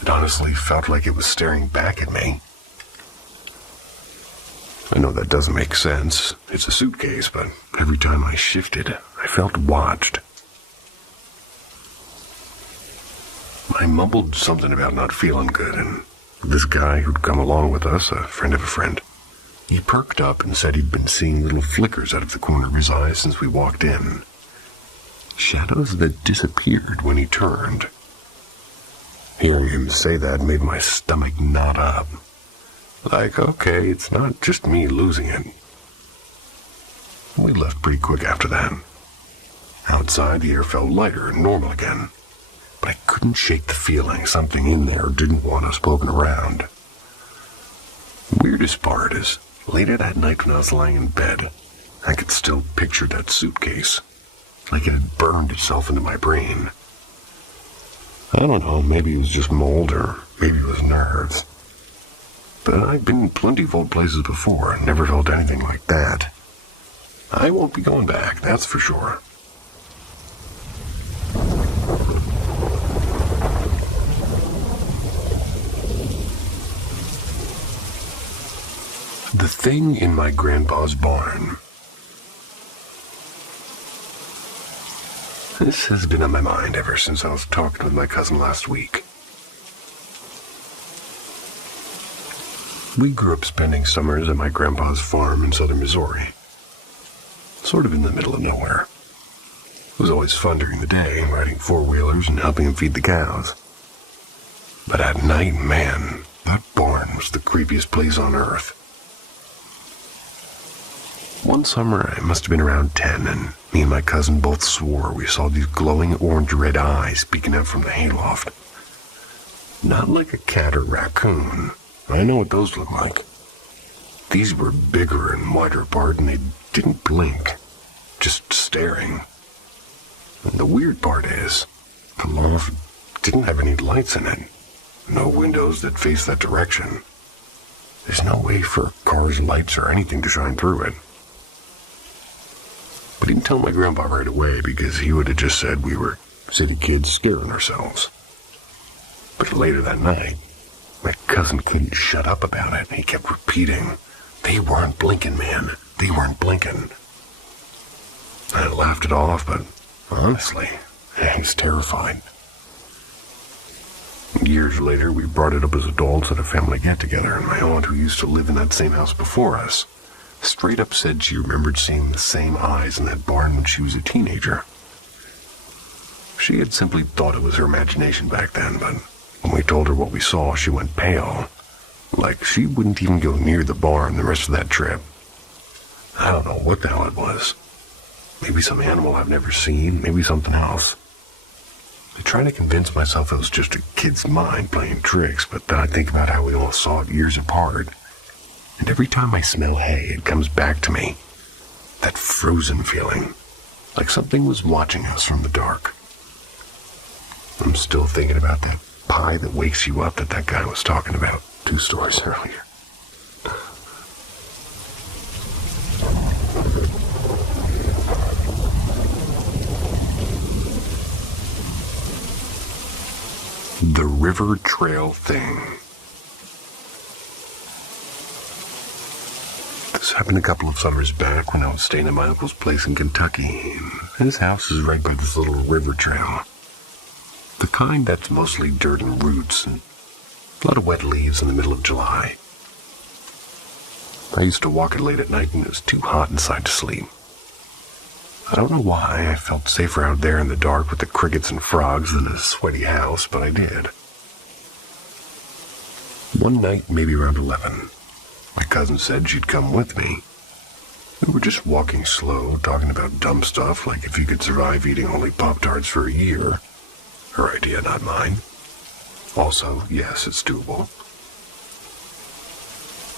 It honestly felt like it was staring back at me. I know that doesn't make sense. It's a suitcase, but every time I shifted, I felt watched. I mumbled something about not feeling good, and this guy who'd come along with us, a friend of a friend, he perked up and said he'd been seeing little flickers out of the corner of his eye since we walked in. Shadows that disappeared when he turned. Hearing him say that made my stomach knot up. Like, okay, it's not just me losing it. We left pretty quick after that. Outside, the air felt lighter and normal again. But I couldn't shake the feeling something in there didn't want us poking around. Weirdest part is, later that night when I was lying in bed, I could still picture that suitcase, like it had burned itself into my brain. I don't know, maybe it was just mold or maybe it was nerves. But I've been in plenty of old places before and never felt anything like that. I won't be going back, that's for sure. The thing in my grandpa's barn. This has been on my mind ever since I was talking with my cousin last week. We grew up spending summers at my grandpa's farm in southern Missouri, sort of in the middle of nowhere. It was always fun during the day, riding four-wheelers and helping him feed the cows. But at night, man, that barn was the creepiest place on earth. One summer, I must have been around 10, and me and my cousin both swore we saw these glowing orange-red eyes peeking out from the hayloft. Not like a cat or raccoon. I know what those look like. These were bigger and wider apart, and they didn't blink, just staring. And the weird part is, the loft didn't have any lights in it. No windows that face that direction. There's no way for cars, lights, or anything to shine through it. But he didn't tell my grandpa right away because he would have just said we were city kids scaring ourselves. But later that night, my cousin couldn't shut up about it. He kept repeating, "They weren't blinking, man. They weren't blinking." I laughed it off, but honestly, I was terrified. Years later, we brought it up as adults at a family get-together, and my aunt, who used to live in that same house before us, straight up said she remembered seeing the same eyes in that barn when she was a teenager. She had simply thought it was her imagination back then, but when we told her what we saw, she went pale. Like she wouldn't even go near the barn the rest of that trip. I don't know what the hell it was. Maybe some animal I've never seen, maybe something else. I try to convince myself it was just a kid's mind playing tricks, but then I think about how we all saw it years apart. And every time I smell hay, it comes back to me. That frozen feeling, like something was watching us from the dark. I'm still thinking about that pie that wakes you up that guy was talking about 2 stories earlier. The river trail thing. This happened a couple of summers back when I was staying at my uncle's place in Kentucky, and his house is right by this little river trail. The kind that's mostly dirt and roots, and a lot of wet leaves in the middle of July. I used to walk it late at night when it was too hot inside to sleep. I don't know why I felt safer out there in the dark with the crickets and frogs than a sweaty house, but I did. One night, maybe around 11, my cousin said she'd come with me. We were just walking slow, talking about dumb stuff like if you could survive eating only Pop-Tarts for a year. Her idea, not mine. Also, yes, it's doable.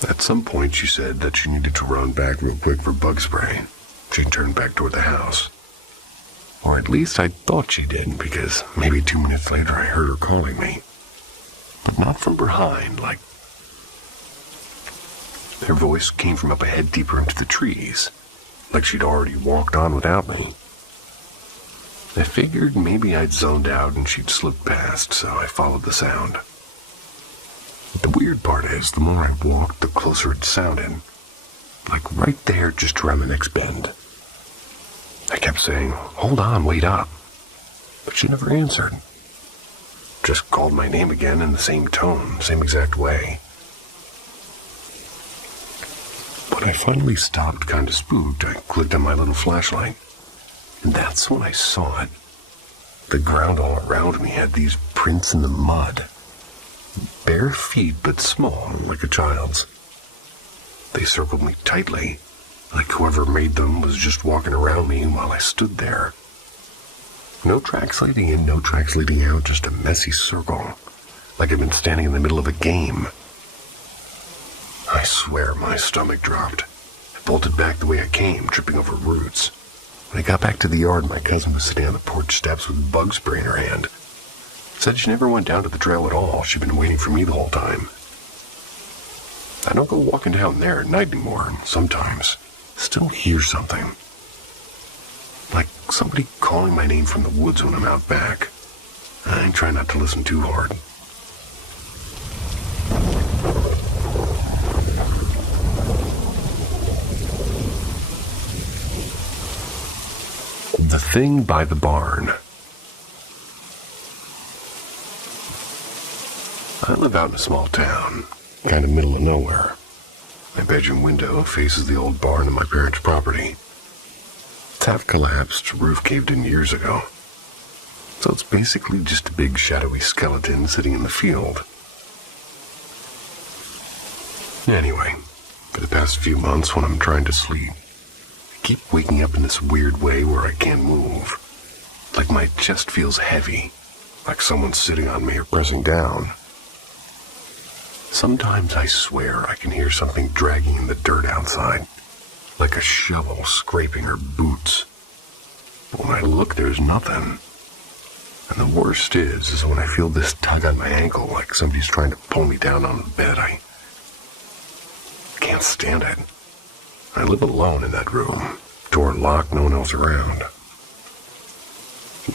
At some point, she said that she needed to run back real quick for bug spray. She turned back toward the house. Or at least I thought she did, because maybe 2 minutes later I heard her calling me. But not from behind, like... Her voice came from up ahead deeper into the trees, like she'd already walked on without me. I figured maybe I'd zoned out and she'd slipped past, so I followed the sound. But the weird part is, the more I walked, the closer it sounded. Like right there, just around the next bend. I kept saying, "Hold on, wait up." But she never answered. Just called my name again in the same tone, same exact way. When I finally stopped, kind of spooked, I clicked on my little flashlight. And that's when I saw it. The ground all around me had these prints in the mud. Bare feet, but small, like a child's. They circled me tightly, like whoever made them was just walking around me while I stood there. No tracks leading in, no tracks leading out, just a messy circle, like I'd been standing in the middle of a game. I swear my stomach dropped. I bolted back the way I came, tripping over roots. When I got back to the yard, my cousin was sitting on the porch steps with bug spray in her hand. Said she never went down to the trail at all. She'd been waiting for me the whole time. I don't go walking down there at night anymore. Sometimes still hear something. Like somebody calling my name from the woods when I'm out back. I try not to listen too hard. The thing by the barn. I live out in a small town, kind of middle of nowhere. My bedroom window faces the old barn on my parents' property. It's half collapsed, roof caved in years ago. So it's basically just a big shadowy skeleton sitting in the field. Anyway, for the past few months when I'm trying to sleep, I keep waking up in this weird way where I can't move. Like my chest feels heavy, like someone's sitting on me or pressing down. Sometimes I swear I can hear something dragging in the dirt outside, like a shovel scraping her boots. But when I look, there's nothing. And the worst is when I feel this tug on my ankle, like somebody's trying to pull me down on the bed. I can't stand it. I live alone in that room. Door locked, no one else around.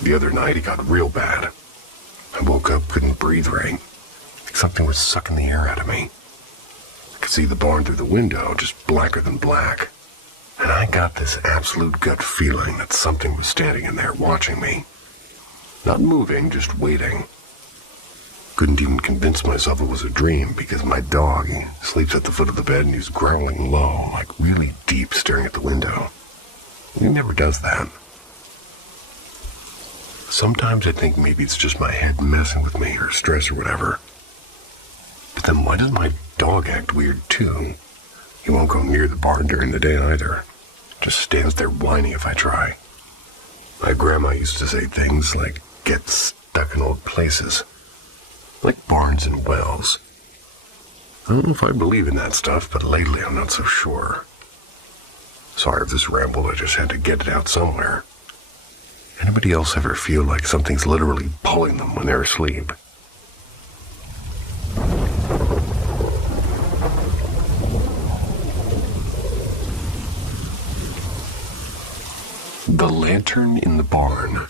The other night, it got real bad. I woke up, couldn't breathe right. Like something was sucking the air out of me. I could see the barn through the window, just blacker than black. And I got this absolute gut feeling that something was standing in there watching me. Not moving, just waiting. Couldn't even convince myself it was a dream because my dog, he sleeps at the foot of the bed and he's growling low, like really deep, staring at the window. He never does that. Sometimes I think maybe it's just my head messing with me or stress or whatever. But then why does my dog act weird too? He won't go near the barn during the day either. Just stands there whining if I try. My grandma used to say things like, get stuck in old places. Like barns and wells. I don't know if I believe in that stuff, but lately I'm not so sure. Sorry if this rambled, I just had to get it out somewhere. Anybody else ever feel like something's literally pulling them when they're asleep? The lantern in the barn.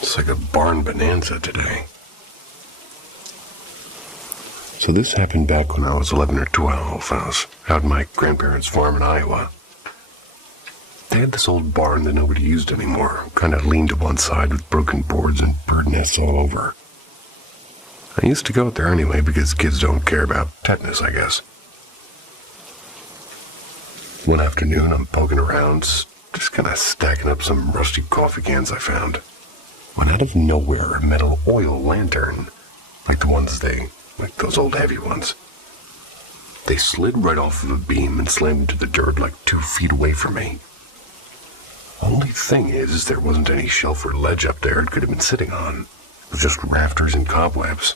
It's like a barn bonanza today. So this happened back when I was 11 or 12. I was out in my grandparents' farm in Iowa. They had this old barn that nobody used anymore, kind of leaned to one side with broken boards and bird nests all over. I used to go out there anyway because kids don't care about tetanus, I guess. One afternoon, I'm poking around, just kind of stacking up some rusty coffee cans I found, when out of nowhere, a metal oil lantern, like those old heavy ones. They slid right off of a beam and slammed into the dirt like 2 feet away from me. Only thing is, there wasn't any shelf or ledge up there it could have been sitting on. It was just rafters and cobwebs.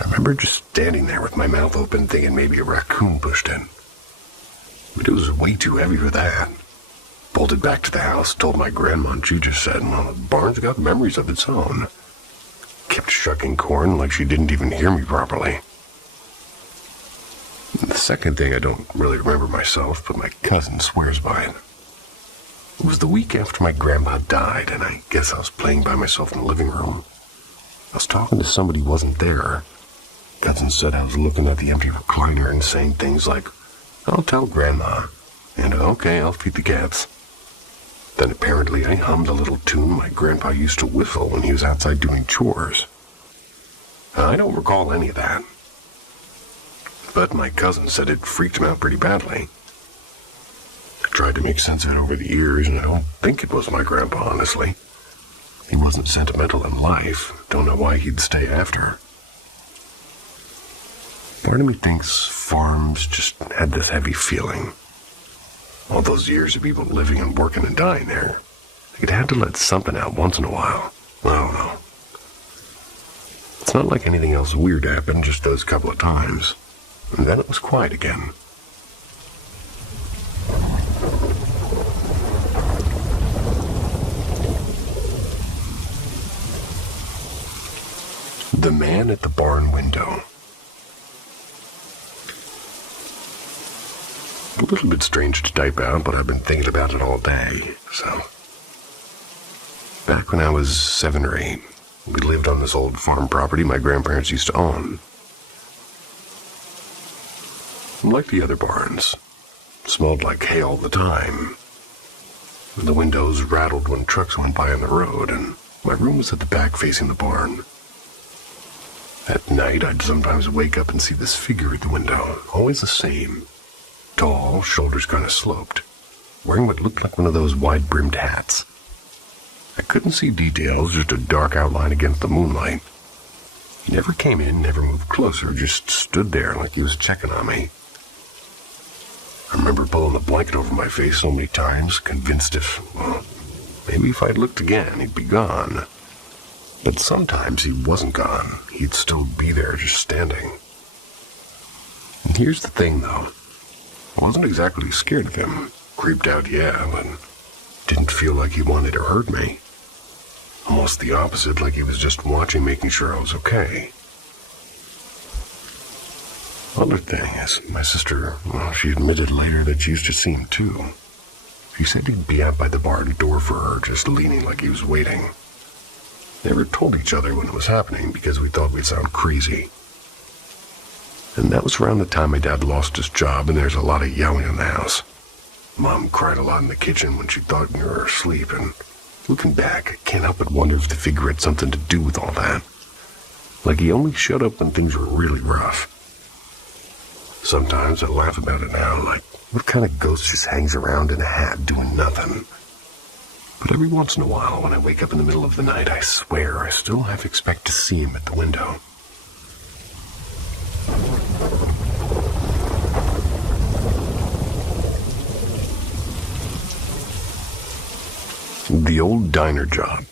I remember just standing there with my mouth open thinking maybe a raccoon pushed in. But it was way too heavy for that. Bolted back to the house, told my grandma, and she just said, well, the barn's got memories of its own. Kept shucking corn like she didn't even hear me properly. And the second thing I don't really remember myself, but my cousin swears by it. It was the week after my grandma died, and I guess I was playing by myself in the living room. I was talking to somebody who wasn't there. Cousin said I was looking at the empty recliner and saying things like, I'll tell Grandma, and okay, I'll feed the cats. Then apparently I hummed a little tune my grandpa used to whistle when he was outside doing chores. I don't recall any of that. But my cousin said it freaked him out pretty badly. I tried to make sense of it over the years, and I don't think it was my grandpa, honestly. He wasn't sentimental in life. Don't know why he'd stay after. Part of me thinks farms just had this heavy feeling. All those years of people living and working and dying there, they'd had to let something out once in a while. I don't know. It's not like anything else weird happened, just those couple of times. And then it was quiet again. The man at the barn window. A little bit strange to type out, but I've been thinking about it all day, so. Back when I was 7 or 8, we lived on this old farm property my grandparents used to own. Like the other barns, smelled like hay all the time. The windows rattled when trucks went by on the road, and my room was at the back facing the barn. At night, I'd sometimes wake up and see this figure at the window, always the same. Tall, shoulders kind of sloped, wearing what looked like one of those wide-brimmed hats. I couldn't see details, just a dark outline against the moonlight. He never came in, never moved closer, just stood there like he was checking on me. I remember pulling the blanket over my face so many times, convinced maybe if I'd looked again, he'd be gone. But sometimes he wasn't gone. He'd still be there, just standing. And here's the thing, though. I wasn't exactly scared of him. Creeped out, yeah, but didn't feel like he wanted to hurt me. Almost the opposite, like he was just watching, making sure I was okay. Other thing is, my sister, she admitted later that she used to see him too. She said he'd be out by the barn door for her, just leaning like he was waiting. Never told each other when it was happening because we thought we'd sound crazy. And that was around the time my dad lost his job and there's a lot of yelling in the house. Mom cried a lot in the kitchen when she thought we were asleep, and looking back, I can't help but wonder if the figure had something to do with all that. Like he only showed up when things were really rough. Sometimes I laugh about it now, like, what kind of ghost just hangs around in a hat doing nothing? But every once in a while, when I wake up in the middle of the night, I swear I still half expect to see him at the window. The old diner job.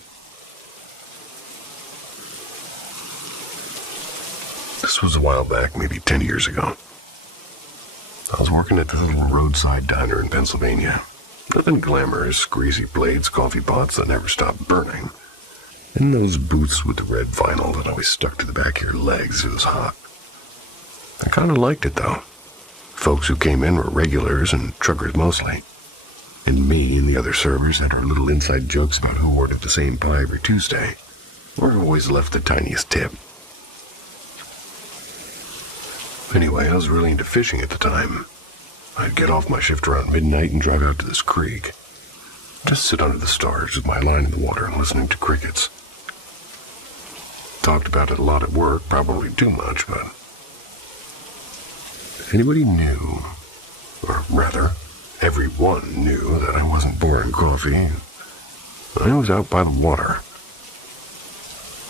This was a while back, maybe 10 years ago. I was working at this little roadside diner in Pennsylvania. Nothing glamorous, greasy plates, coffee pots that never stopped burning, and those booths with the red vinyl that always stuck to the back of your legs if it was hot. I kind of liked it, though. Folks who came in were regulars and truckers mostly. And me and the other servers had our little inside jokes about who ordered the same pie every Tuesday, or who always left the tiniest tip. Anyway, I was really into fishing at the time. I'd get off my shift around midnight and drive out to this creek. Just sit under the stars with my line in the water and listening to crickets. Talked about it a lot at work, probably too much, but if anybody knew, or rather, everyone knew that I wasn't boring coffee, I was out by the water.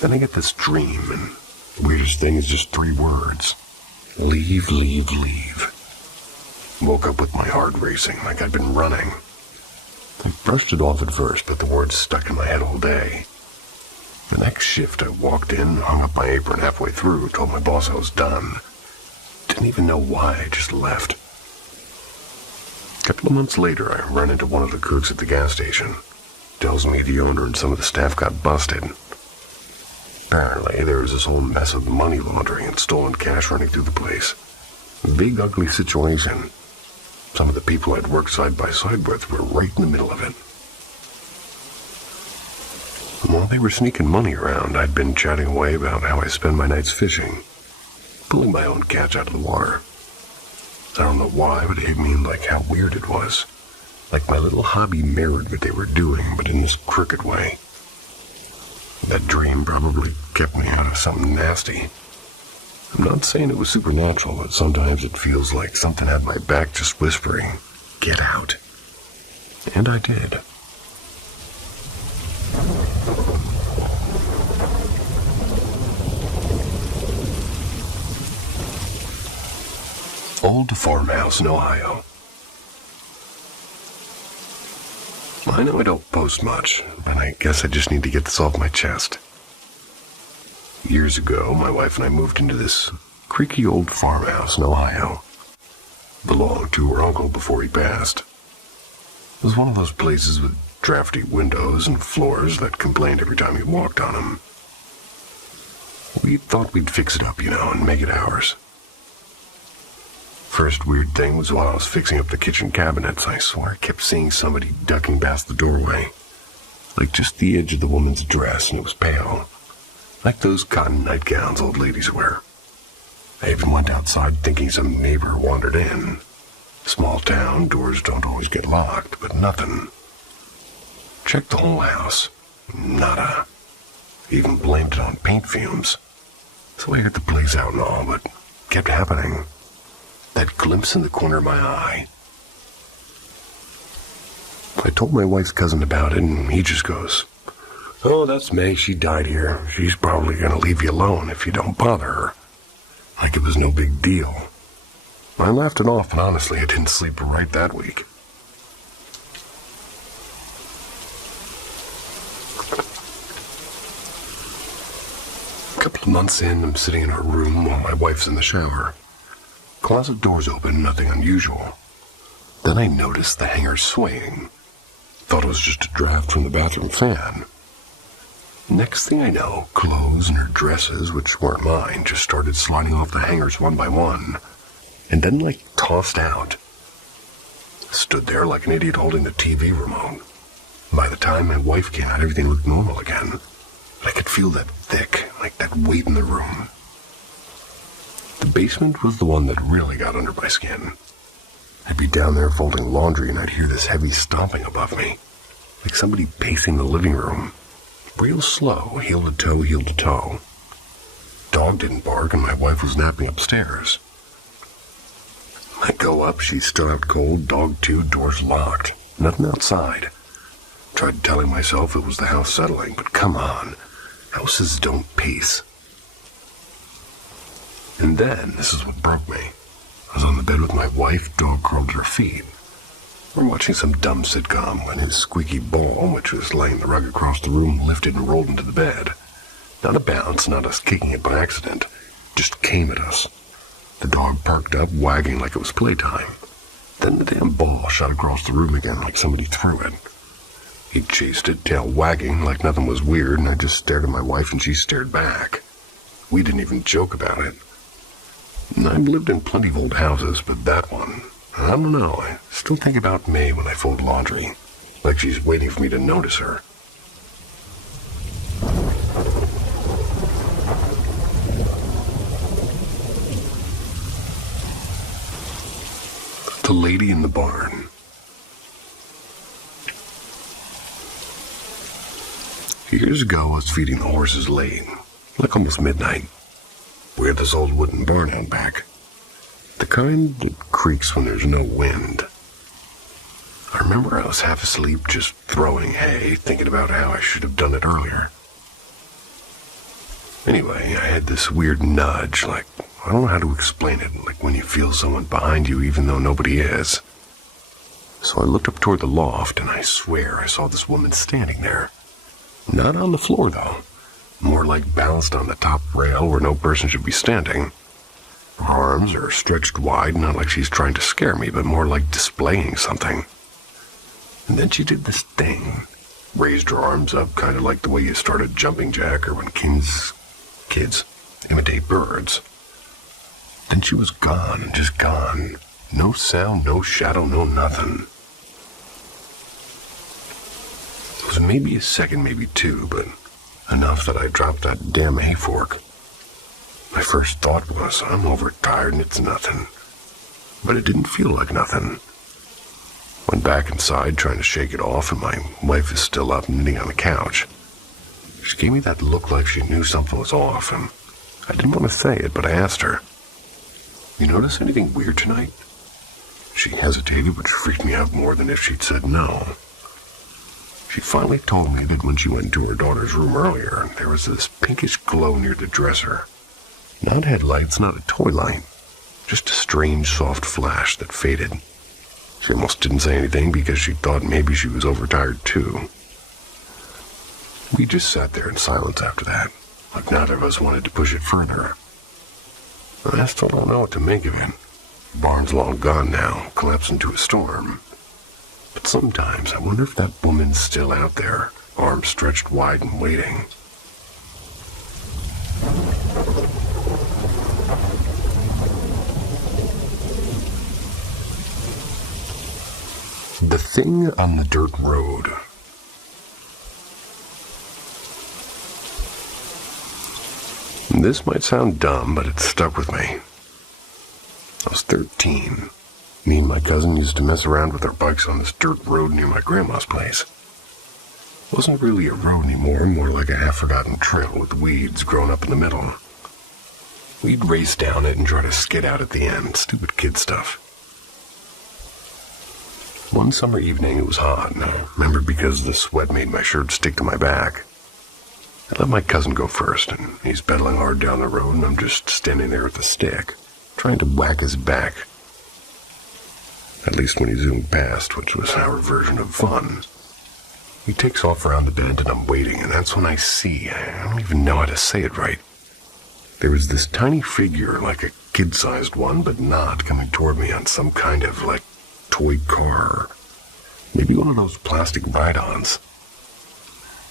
Then I get this dream, and the weirdest thing is just 3 words. Leave, leave, leave. Woke up with my heart racing like I'd been running. I brushed it off at first, but the words stuck in my head all day. The next shift, I walked in, hung up my apron halfway through, told my boss I was done. Didn't even know why, I just left. A couple of months later, I run into one of the cooks at the gas station. Tells me the owner and some of the staff got busted. Apparently, there was this whole mess of money laundering and stolen cash running through the place. A big, ugly situation. Some of the people I'd worked side by side with were right in the middle of it. While they were sneaking money around, I'd been chatting away about how I spend my nights fishing, pulling my own catch out of the water. I don't know why, but it hit me like how weird it was. Like my little hobby mirrored what they were doing, but in this crooked way. That dream probably kept me out of something nasty. I'm not saying it was supernatural, but sometimes it feels like something had my back just whispering, "Get out." And I did. Old farmhouse in Ohio. I know I don't post much, but I guess I just need to get this off my chest. Years ago, my wife and I moved into this creaky old farmhouse in Ohio. Belonged to her uncle before he passed. It was one of those places with drafty windows and floors that complained every time you walked on them. We thought we'd fix it up, and make it ours. First weird thing was while I was fixing up the kitchen cabinets, I swear I kept seeing somebody ducking past the doorway. Like just the edge of the woman's dress, and it was pale. Like those cotton nightgowns old ladies wear. I even went outside thinking some neighbor wandered in. Small town, doors don't always get locked, but nothing. Checked the whole house. Nada. Even blamed it on paint fumes. So I aired the place out and all, but kept happening. That glimpse in the corner of my eye. I told my wife's cousin about it, and he just goes, "Oh, that's May. She died here. She's probably going to leave you alone if you don't bother her." Like it was no big deal. I laughed it off, but honestly, I didn't sleep right that week. A couple of months in, I'm sitting in her room while my wife's in the shower. Closet doors open, nothing unusual. Then I noticed the hanger swaying. Thought it was just a draft from the bathroom fan. Next thing I know, clothes and her dresses, which weren't mine, just started sliding off the hangers one by one, and then tossed out. Stood there like an idiot holding the TV remote. By the time my wife came out, everything looked normal again. I could feel that thick, that weight in the room. The basement was the one that really got under my skin. I'd be down there folding laundry and I'd hear this heavy stomping above me, like somebody pacing the living room. Real slow, heel to toe, heel to toe. Dog didn't bark and my wife was napping upstairs. I go up, she's still out cold, dog too, doors locked. Nothing outside. Tried telling myself it was the house settling, but come on. Houses don't pace. And then, this is what broke me. I was on the bed with my wife, dog curled at her feet. We're watching some dumb sitcom when his squeaky ball, which was laying the rug across the room, lifted and rolled into the bed. Not a bounce, not us kicking it by accident. Just came at us. The dog perked up, wagging like it was playtime. Then the damn ball shot across the room again like somebody threw it. He chased it, tail wagging like nothing was weird, and I just stared at my wife and she stared back. We didn't even joke about it. I've lived in plenty of old houses, but that one, I don't know. I still think about May when I fold laundry, like she's waiting for me to notice her. The lady in the barn. Years ago, I was feeding the horses late, like almost midnight. We had this old wooden barn out back. The kind that creaks when there's no wind. I remember I was half asleep just throwing hay, thinking about how I should have done it earlier. Anyway, I had this weird nudge, I don't know how to explain it, like when you feel someone behind you even though nobody is. So I looked up toward the loft, and I swear I saw this woman standing there. Not on the floor, though. More like balanced on the top rail where no person should be standing. Her arms are stretched wide, not like she's trying to scare me, but more like displaying something. And then she did this thing. Raised her arms up, kind of like the way you start a jumping jack or when kids imitate birds. Then she was gone, just gone. No sound, no shadow, no nothing. It was maybe a second, maybe two, but enough that I dropped that damn hay fork. My first thought was, I'm overtired and it's nothing. But it didn't feel like nothing. Went back inside trying to shake it off, and my wife is still up knitting on the couch. She gave me that look like she knew something was off, and I didn't want to say it, but I asked her, "You notice anything weird tonight?" She hesitated, which freaked me out more than if she'd said no. She finally told me that when she went into her daughter's room earlier, there was this pinkish glow near the dresser. Not headlights, not a toy light. Just a strange, soft flash that faded. She almost didn't say anything because she thought maybe she was overtired too. We just sat there in silence after that, like neither of us wanted to push it further. I still don't know what to make of it. The barn's long gone now, collapsed into a storm. But sometimes I wonder if that woman's still out there, arms stretched wide and waiting. The thing on the dirt road. This might sound dumb, but it stuck with me. I was 13. Me and my cousin used to mess around with our bikes on this dirt road near my grandma's place. Wasn't really a road anymore, more like a half-forgotten trail with weeds growing up in the middle. We'd race down it and try to skid out at the end. Stupid kid stuff. One summer evening, it was hot, and I remember because the sweat made my shirt stick to my back. I let my cousin go first, and he's pedaling hard down the road, and I'm just standing there with the stick, trying to whack his back. At least when he zoomed past, which was our version of fun. He takes off around the bend, and I'm waiting, and that's when I see, I don't even know how to say it right. There was this tiny figure, like a kid-sized one, but not, coming toward me on some kind of, toy car. Maybe one of those plastic ride-ons.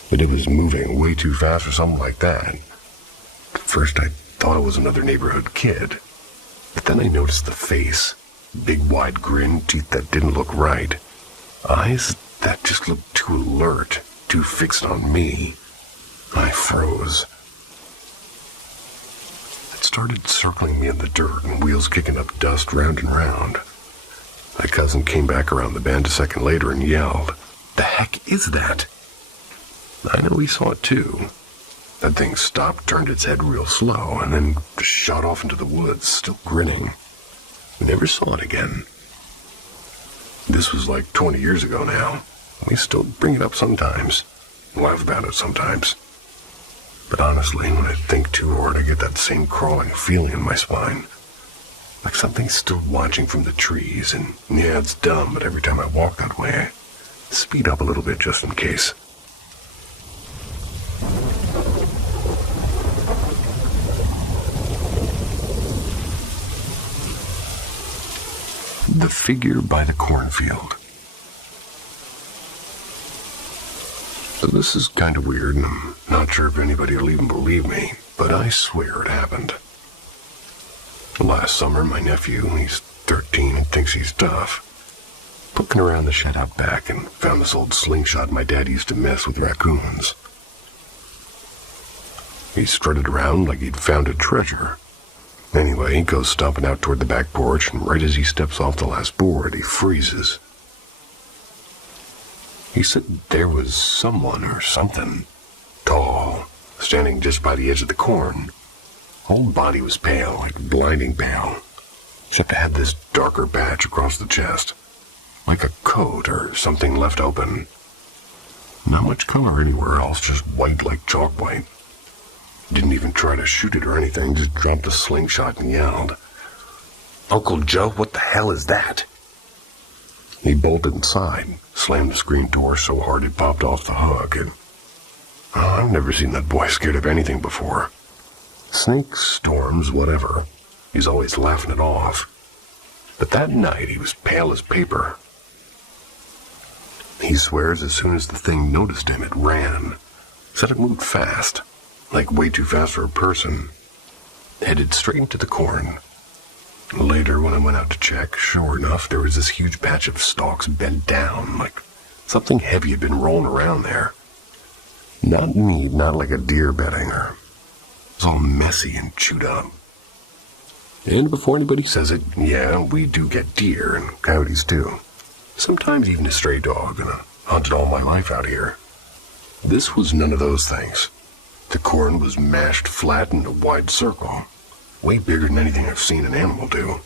But it was moving way too fast or something like that. At first I thought it was another neighborhood kid. But then I noticed the face. Big wide grin, teeth that didn't look right. Eyes that just looked too alert, too fixed on me. I froze. It started circling me in the dirt and wheels kicking up dust round and round. My cousin came back around the bend a second later and yelled, "The heck is that?" I know he saw it too. That thing stopped, turned its head real slow, and then shot off into the woods, still grinning. We never saw it again. This was like 20 years ago now. We still bring it up sometimes, laugh about it sometimes. But honestly, when I think too hard, I get that same crawling feeling in my spine. Like something's still watching from the trees, and yeah, it's dumb, but every time I walk that way, I speed up a little bit just in case. The figure by the cornfield. So this is kind of weird, and I'm not sure if anybody will even believe me, but I swear it happened. Last summer, my nephew, he's 13 and thinks he's tough, poking around the shed out back and found this old slingshot my dad used to mess with raccoons. He strutted around like he'd found a treasure. Anyway, he goes stomping out toward the back porch, and right as he steps off the last board, he freezes. He said there was someone or something, tall, standing just by the edge of the corn. Whole body was pale, like blinding pale, except it had this darker patch across the chest, like a coat or something left open. Not much color anywhere else, just white like chalk white. Didn't even try to shoot it or anything, just dropped a slingshot and yelled, "Uncle Joe, what the hell is that?" He bolted inside, slammed the screen door so hard it popped off the hook, and I've never seen that boy scared of anything before. Snakes, storms, whatever. He's always laughing it off. But that night he was pale as paper. He swears as soon as the thing noticed him, it ran. Said it moved fast, like way too fast for a person. Headed straight into the corn. Later, when I went out to check, sure enough, there was this huge patch of stalks bent down, like something heavy had been rolling around there. Not neat, not like a deer bedding, or it was all messy and chewed up. And before anybody says it, yeah, we do get deer and coyotes too. Sometimes even a stray dog, and I hunted all my life out here. This was none of those things. The corn was mashed flat in a wide circle. Way bigger than anything I've seen an animal do.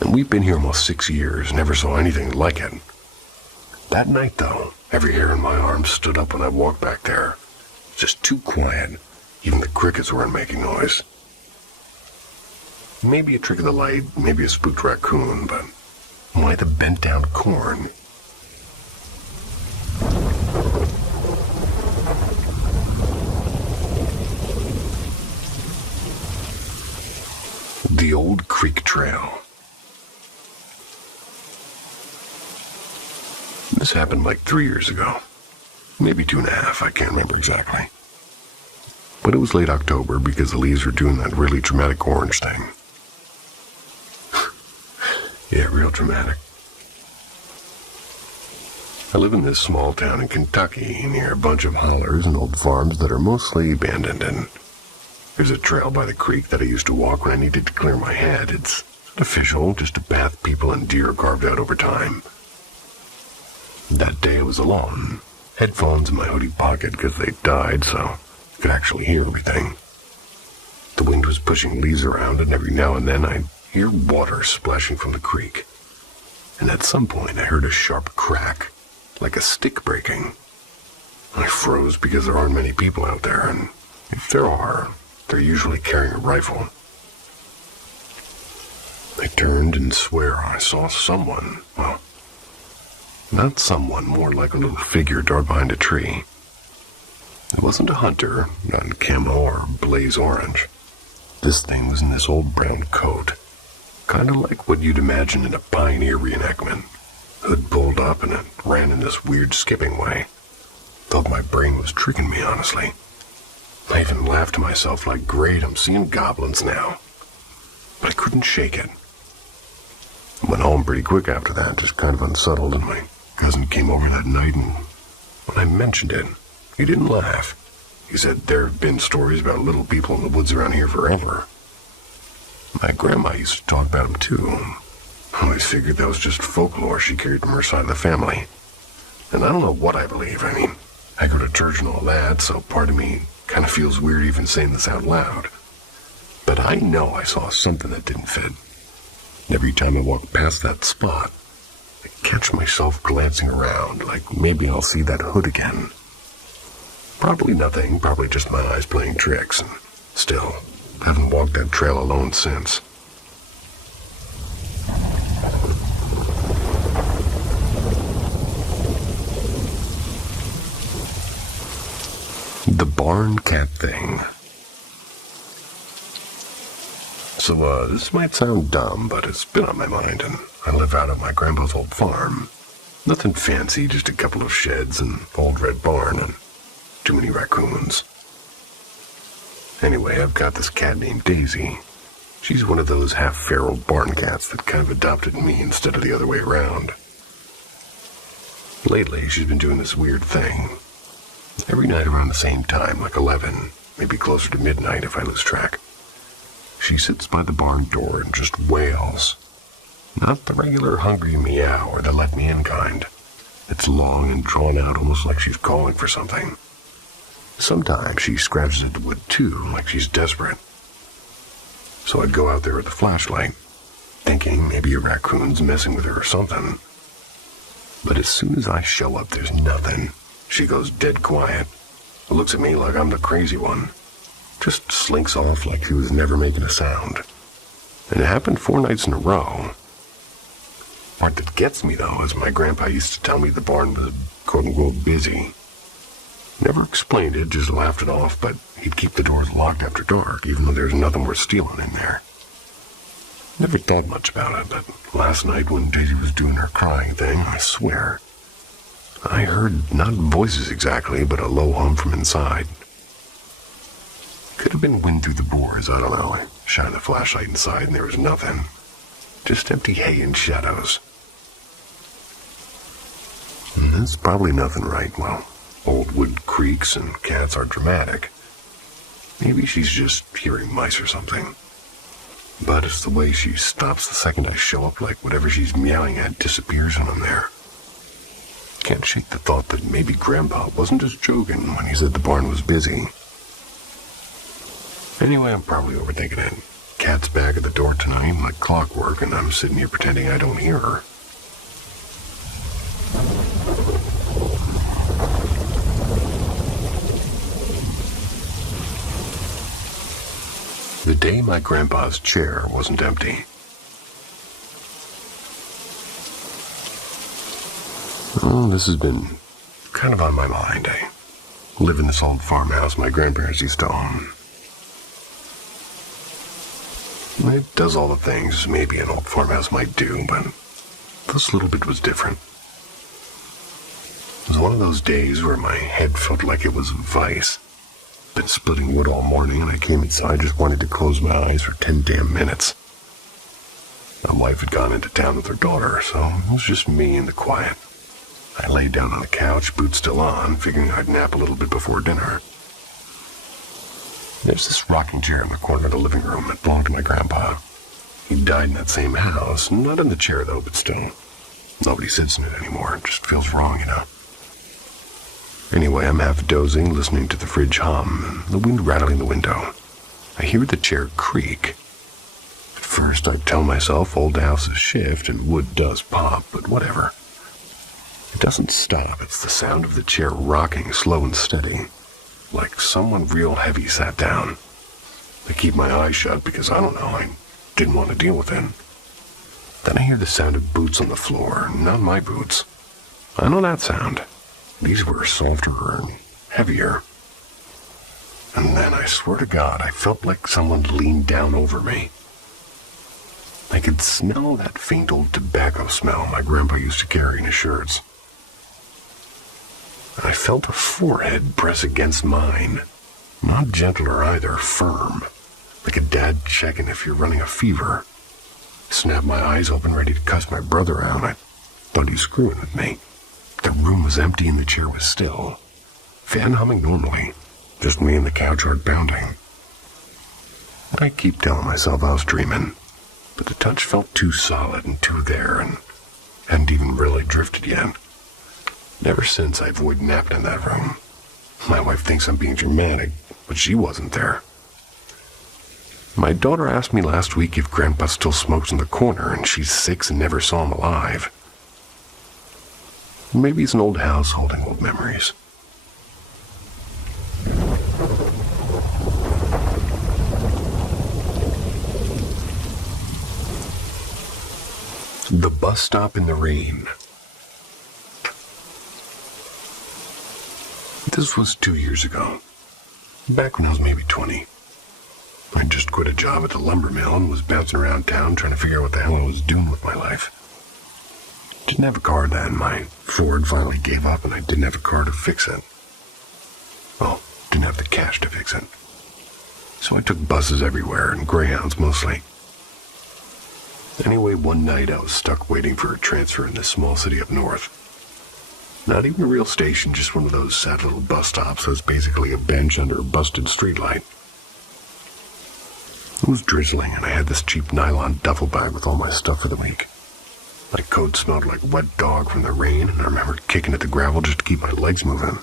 And we've been here almost 6 years, never saw anything like it. That night, though, every hair in my arm stood up when I walked back there. Just too quiet. Even the crickets weren't making noise. Maybe a trick of the light, maybe a spooked raccoon, but why the bent-down corn? The Old Creek Trail. This happened like 3 years ago. Maybe 2.5, I can't remember exactly. But it was late October because the leaves were doing that really dramatic orange thing. Yeah, real dramatic. I live in this small town in Kentucky near a bunch of hollers and old farms that are mostly abandoned, and there's a trail by the creek that I used to walk when I needed to clear my head. It's not official, just a path people and deer carved out over time. That day I was alone. Headphones in my hoodie pocket because they died, so I could actually hear everything. The wind was pushing leaves around, and every now and then I'd hear water splashing from the creek. And at some point I heard a sharp crack, like a stick breaking. I froze because there aren't many people out there, and if there are, they're usually carrying a rifle. I turned and swear I saw someone. Well, not someone, more like a little figure dart behind a tree. It wasn't a hunter, not in camo or blaze orange. This thing was in this old brown coat, kind of like what you'd imagine in a pioneer reenactment. Hood pulled up and it ran in this weird skipping way. Thought my brain was tricking me, honestly. I even laughed to myself like, great, I'm seeing goblins now. But I couldn't shake it. Went home pretty quick after that, just kind of unsettled, and my cousin came over that night, and when I mentioned it, he didn't laugh. He said there have been stories about little people in the woods around here forever. My grandma used to talk about them too. I always figured that was just folklore she carried from her side of the family. And I don't know what I believe. I mean, I go to church and all that, so part of me kind of feels weird even saying this out loud. But I know I saw something that didn't fit. Every time I walk past that spot, I catch myself glancing around, like maybe I'll see that hood again. Probably nothing, probably just my eyes playing tricks, and still, haven't walked that trail alone since. The barn cat thing. So, this might sound dumb, but it's been on my mind, and I live out of my grandpa's old farm. Nothing fancy, just a couple of sheds, an old red barn, and too many raccoons. Anyway, I've got this cat named Daisy. She's one of those half-feral barn cats that kind of adopted me instead of the other way around. Lately, she's been doing this weird thing. Every night around the same time, like 11, maybe closer to midnight if I lose track, she sits by the barn door and just wails. Not the regular hungry meow or the let me in kind. It's long and drawn out, almost like she's calling for something. Sometimes she scratches at the wood too, like she's desperate. So I'd go out there with a flashlight, thinking maybe a raccoon's messing with her or something. But as soon as I show up, there's nothing. She goes dead quiet. Looks at me like I'm the crazy one. Just slinks off like she was never making a sound. And it happened 4 nights in a row. Part that gets me, though, is my grandpa used to tell me the barn was, quote-unquote, busy. Never explained it, just laughed it off, but he'd keep the doors locked after dark, even though there's nothing worth stealing in there. Never thought much about it, but last night when Daisy was doing her crying thing, I swear, I heard not voices exactly, but a low hum from inside. Could have been wind through the boards, I don't know. I shined the flashlight inside and there was nothing. Just empty hay and shadows. And there's probably nothing right. Well, old wood creaks and cats are dramatic. Maybe she's just hearing mice or something. But it's the way she stops the second I show up, like whatever she's meowing at disappears when I'm there. Can't shake the thought that maybe Grandpa wasn't just joking when he said the barn was busy. Anyway, I'm probably overthinking it. Cat's back at the door tonight like clockwork, and I'm sitting here pretending I don't hear her. The day my grandpa's chair wasn't empty. Oh, this has been kind of on my mind. I live in this old farmhouse my grandparents used to own. It does all the things maybe an old farmhouse might do, but this little bit was different. It was one of those days where my head felt like it was a vice. Been splitting wood all morning, and I came inside just wanted to close my eyes for 10 damn minutes. My wife had gone into town with her daughter, so it was just me in the quiet. I laid down on the couch, boots still on, figuring I'd nap a little bit before dinner. There's this rocking chair in the corner of the living room that belonged to my grandpa. He died in that same house, not in the chair though, but still. Nobody sits in it anymore, it just feels wrong, you know. Anyway, I'm half dozing, listening to the fridge hum, and the wind rattling the window. I hear the chair creak. At first, I tell myself old houses shift and wood does pop, but whatever. It doesn't stop. It's the sound of the chair rocking slow and steady, like someone real heavy sat down. I keep my eyes shut because, I don't know, I didn't want to deal with it. Then I hear the sound of boots on the floor, not my boots. I know that sound. These were softer and heavier. And then, I swear to God, I felt like someone leaned down over me. I could smell that faint old tobacco smell my grandpa used to carry in his shirts. I felt a forehead press against mine. Not gentler either, firm. Like a dad checking if you're running a fever. I snapped my eyes open, ready to cuss my brother out. I thought he was screwing with me. The room was empty and the chair was still. Fan humming normally. Just me and the couch heart pounding. I keep telling myself I was dreaming, but the touch felt too solid and too there and hadn't even really drifted yet. Ever since, I avoid napping in that room. My wife thinks I'm being dramatic, but she wasn't there. My daughter asked me last week if Grandpa still smokes in the corner, and she's 6 and never saw him alive. Maybe it's an old house holding old memories. The bus stop in the rain. This was 2 years ago, back when I was maybe 20. I just quit a job at the lumber mill and was bouncing around town trying to figure out what the hell I was doing with my life. Didn't have a car then. My Ford finally gave up and I didn't have a car to fix it. Well, didn't have the cash to fix it. So I took buses everywhere and Greyhounds mostly. Anyway, one night I was stuck waiting for a transfer in this small city up north. Not even a real station, just one of those sad little bus stops that was basically a bench under a busted streetlight. It was drizzling and I had this cheap nylon duffel bag with all my stuff for the week. My coat smelled like wet dog from the rain, and I remembered kicking at the gravel just to keep my legs moving.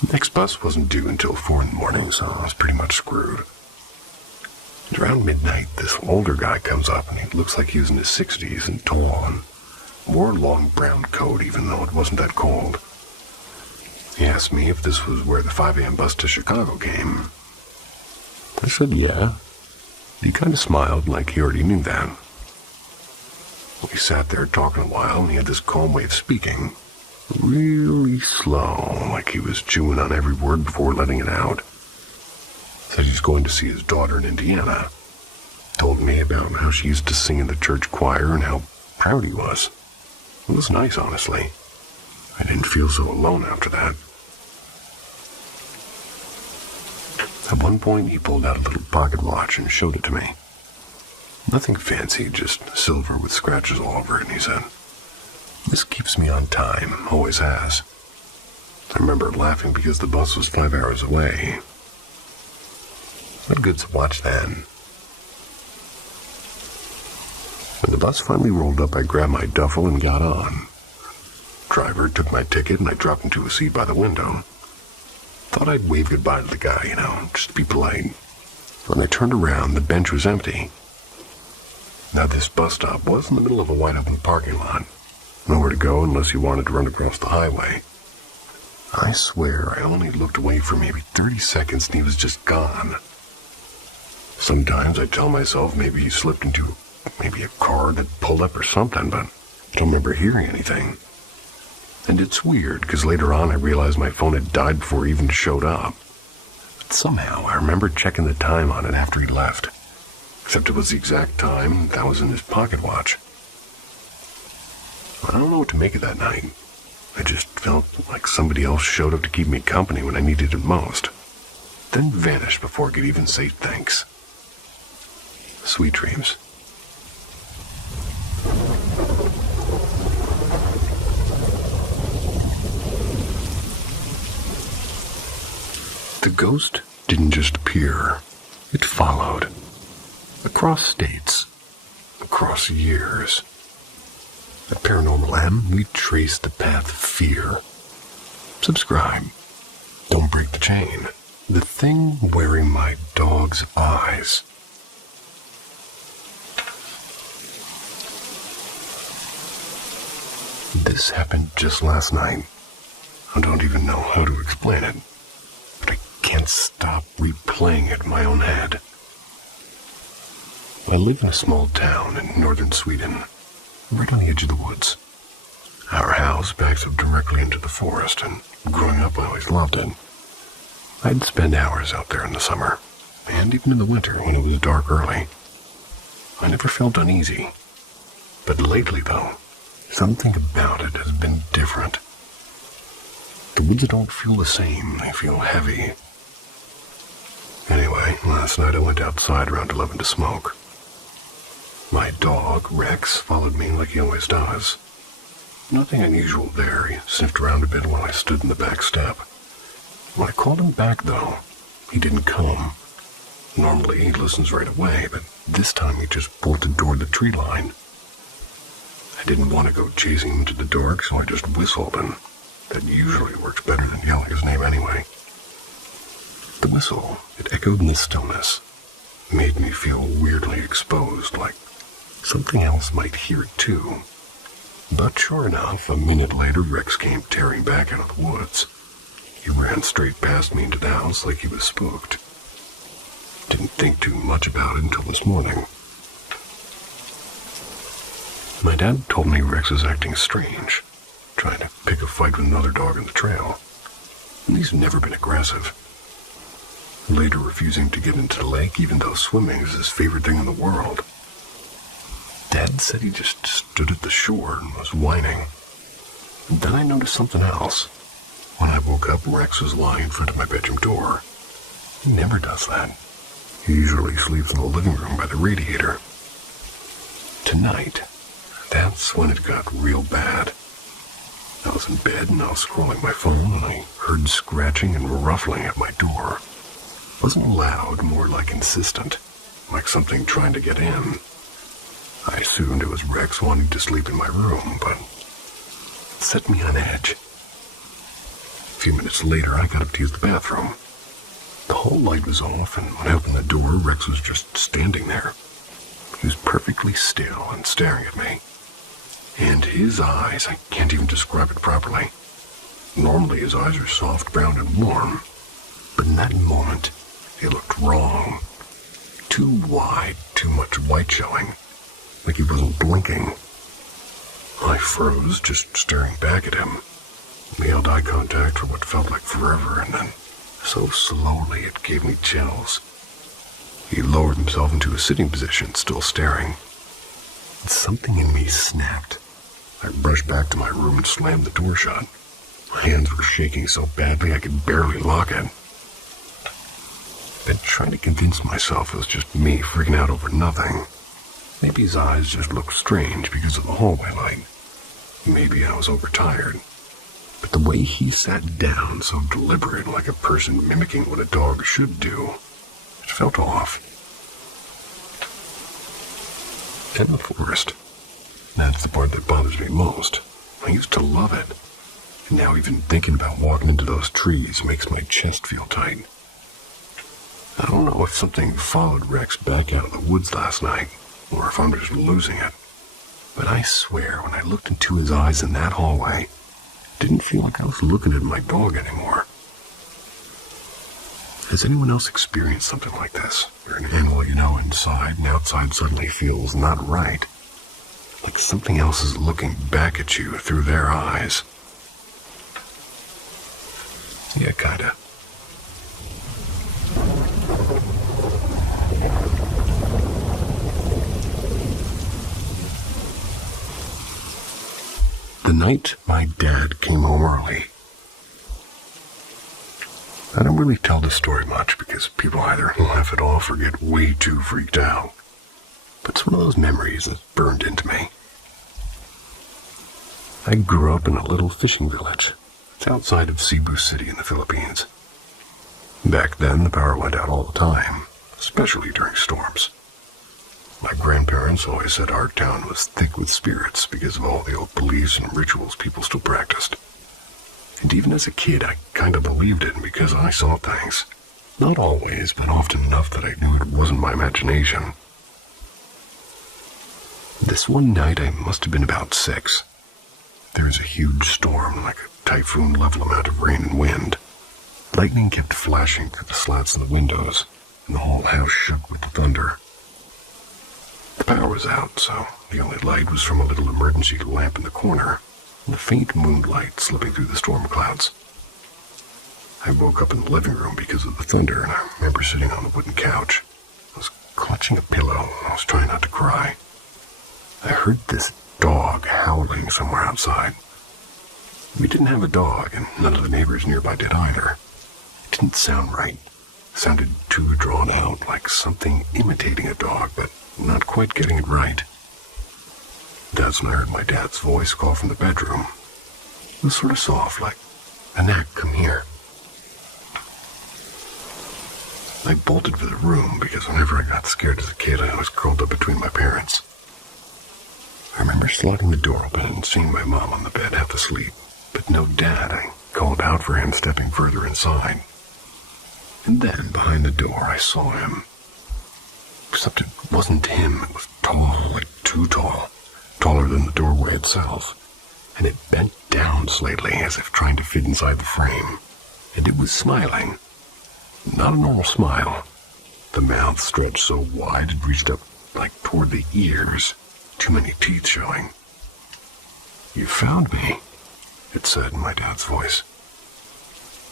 The next bus wasn't due until 4 in the morning, so I was pretty much screwed. And around midnight, this older guy comes up, and he looks like he was in his 60s and tall, and wore a long brown coat even though it wasn't that cold. He asked me if this was where the 5 a.m. bus to Chicago came. I said yeah. He kind of smiled like he already knew that. We sat there talking a while, and he had this calm way of speaking. Really slow, like he was chewing on every word before letting it out. Said he's going to see his daughter in Indiana. Told me about how she used to sing in the church choir and how proud he was. It was nice, honestly. I didn't feel so alone after that. At one point, he pulled out a little pocket watch and showed it to me. Nothing fancy, just silver with scratches all over it, and he said, "This keeps me on time, always has." I remember laughing because the bus was 5 hours away. What good's a watch then? When the bus finally rolled up, I grabbed my duffel and got on. Driver took my ticket and I dropped into a seat by the window. Thought I'd wave goodbye to the guy, just to be polite. When I turned around, the bench was empty. Now this bus stop was in the middle of a wide open parking lot. Nowhere to go unless you wanted to run across the highway. I swear I only looked away for maybe 30 seconds and he was just gone. Sometimes I tell myself maybe he slipped into maybe a car that pulled up or something, but I don't remember hearing anything. And it's weird, because later on I realized my phone had died before he even showed up. But somehow I remember checking the time on it after he left. Except it was the exact time that was in his pocket watch. I don't know what to make of that night. I just felt like somebody else showed up to keep me company when I needed it most. Then vanished before I could even say thanks. Sweet dreams. The ghost didn't just appear. It followed. Across states. Across years. At Paranormal M, we traced the path of fear. subscribe. Don't break the chain. The thing wearing my dog's eyes. This happened just last night. I don't even know how to explain it, but I can't stop replaying it in my own head. I live in a small town in northern Sweden, right on the edge of the woods. Our house backs up directly into the forest, and growing up I always loved it. I'd spend hours out there in the summer, and even in the winter when it was dark early. I never felt uneasy. But lately, though, something about it has been different. The woods don't feel the same, they feel heavy. Anyway, last night I went outside around 11 to smoke. My dog, Rex, followed me like he always does. Nothing unusual there. He sniffed around a bit while I stood in the back step. When I called him back, though, he didn't come. Normally, he listens right away, but this time he just bolted toward the tree line. I didn't want to go chasing him to the dark, so I just whistled, and that usually works better than yelling his name anyway. The whistle, it echoed in the stillness, made me feel weirdly exposed, like something else might hear it too. But sure enough, a minute later, Rex came tearing back out of the woods. He ran straight past me into the house like he was spooked. Didn't think too much about it until this morning. My dad told me Rex is acting strange, trying to pick a fight with another dog in the trail. And he's never been aggressive. Later refusing to get into the lake even though swimming is his favorite thing in the world. Dad said he just stood at the shore and was whining. And then I noticed something else. When I woke up, Rex was lying in front of my bedroom door. He never does that. He usually sleeps in the living room by the radiator. Tonight, that's when it got real bad. I was in bed and I was scrolling my phone and I heard scratching and ruffling at my door. It wasn't loud, more like insistent, like something trying to get in. I assumed it was Rex wanting to sleep in my room, but it set me on edge. A few minutes later, I got up to use the bathroom. The hall light was off, and when I opened the door, Rex was just standing there. He was perfectly still and staring at me. And his eyes, I can't even describe it properly. Normally his eyes are soft, brown, and warm. But in that moment, they looked wrong. Too wide, too much white showing. Like he wasn't blinking. I froze, just staring back at him. We held eye contact for what felt like forever, and then, so slowly it gave me chills. He lowered himself into a sitting position, still staring. And something in me snapped. I rushed back to my room and slammed the door shut. My hands were shaking so badly I could barely lock it. I've been trying to convince myself it was just me freaking out over nothing. Maybe his eyes just looked strange because of the hallway light. Maybe I was overtired. But the way he sat down, so deliberate, like a person mimicking what a dog should do, it felt off. And the forest. That's the part that bothers me most. I used to love it. And now even thinking about walking into those trees makes my chest feel tight. I don't know if something followed Rex back out of the woods last night, or if I'm just losing it. But I swear, when I looked into his eyes in that hallway, it didn't feel like I was looking at my dog anymore. Has anyone else experienced something like this? Where an animal you know inside and outside suddenly feels not right. Like something else is looking back at you through their eyes. Yeah, kinda. The night my dad came home early. I don't really tell this story much because people either laugh it off or get way too freaked out. But it's one of those memories that's burned into me. I grew up in a little fishing village. It's outside of Cebu City in the Philippines. Back then, the power went out all the time, especially during storms. My grandparents always said our town was thick with spirits because of all the old beliefs and rituals people still practiced. And even as a kid, I kind of believed it because I saw things. Not always, but often enough that I knew it wasn't my imagination. This one night, I must have been about 6. There was a huge storm, like a typhoon-level amount of rain and wind. Lightning kept flashing through the slats in the windows, and the whole house shook with the thunder. The power was out, so the only light was from a little emergency lamp in the corner, and the faint moonlight slipping through the storm clouds. I woke up in the living room because of the thunder, and I remember sitting on the wooden couch. I was clutching a pillow, and I was trying not to cry. I heard this dog howling somewhere outside. We didn't have a dog, and none of the neighbors nearby did either. It didn't sound right. It sounded too drawn out, like something imitating a dog, but not quite getting it right. That's when I heard my dad's voice call from the bedroom. It was sort of soft, like, "Anak, come here." I bolted for the room because whenever I got scared as a kid, I always curled up between my parents. I remember sliding the door open and seeing my mom on the bed half asleep, but no dad. I called out for him, stepping further inside. And then, behind the door, I saw him. Except it wasn't him. It was tall, like too tall. Taller than the doorway itself. And it bent down slightly, as if trying to fit inside the frame. And it was smiling. Not a normal smile. The mouth stretched so wide it reached up, like toward the ears. Too many teeth showing. "You found me," it said in my dad's voice.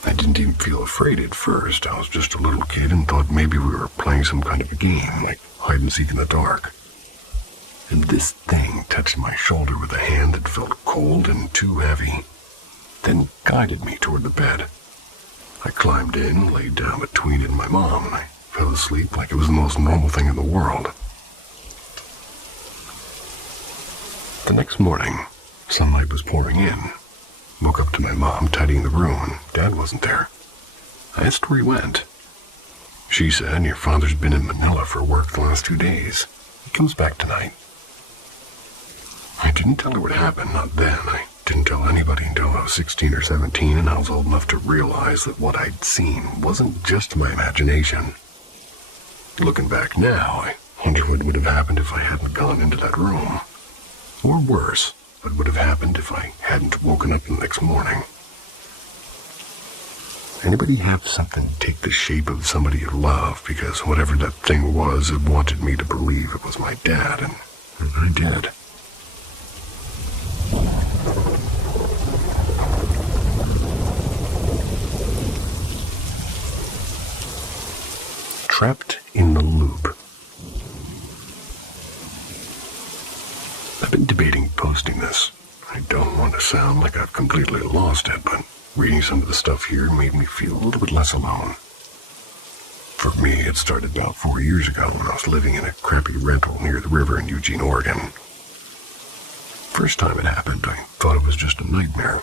I didn't even feel afraid at first. I was just a little kid and thought maybe we were playing some kind of a game, like hide and seek in the dark. And this thing touched my shoulder with a hand that felt cold and too heavy, then guided me toward the bed. I climbed in, laid down between it and my mom, and I fell asleep like it was the most normal thing in the world. The next morning, sunlight was pouring in. Woke up to my mom tidying the room, and Dad wasn't there. I asked where he went. She said, "Your father's been in Manila for work the last 2 days. He comes back tonight." I didn't tell her what happened, not then. I didn't tell anybody until I was 16 or 17, and I was old enough to realize that what I'd seen wasn't just my imagination. Looking back now, I wonder what would have happened if I hadn't gone into that room. Or worse, what would have happened if I hadn't woken up the next morning. Anybody have something take the shape of somebody you love, because whatever that thing was, it wanted me to believe it was my dad, and I did. Trapped in the loop. I've been debating posting this. I don't want to sound like I've completely lost it, but reading some of the stuff here made me feel a little bit less alone. For me, it started about 4 years ago when I was living in a crappy rental near the river in Eugene, Oregon. First time it happened, I thought it was just a nightmare,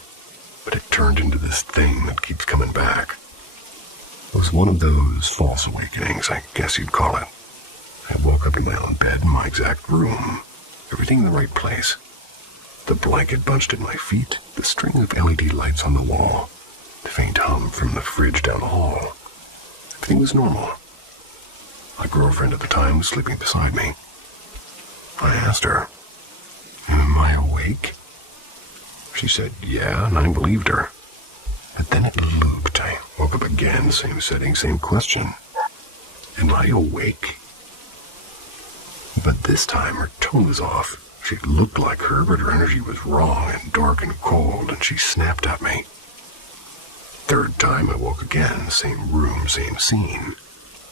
but it turned into this thing that keeps coming back. It was one of those false awakenings, I guess you'd call it. I woke up in my own bed in my exact room. Everything in the right place. The blanket bunched at my feet, the string of LED lights on the wall, the faint hum from the fridge down the hall. Everything was normal. My girlfriend at the time was sleeping beside me. I asked her, "Am I awake?" She said, "Yeah," and I believed her. But then it looped. I woke up again, same setting, same question. Am I awake? But this time her tone was off. She looked like her, but her energy was wrong and dark and cold, and she snapped at me. Third time I woke again, same room, same scene.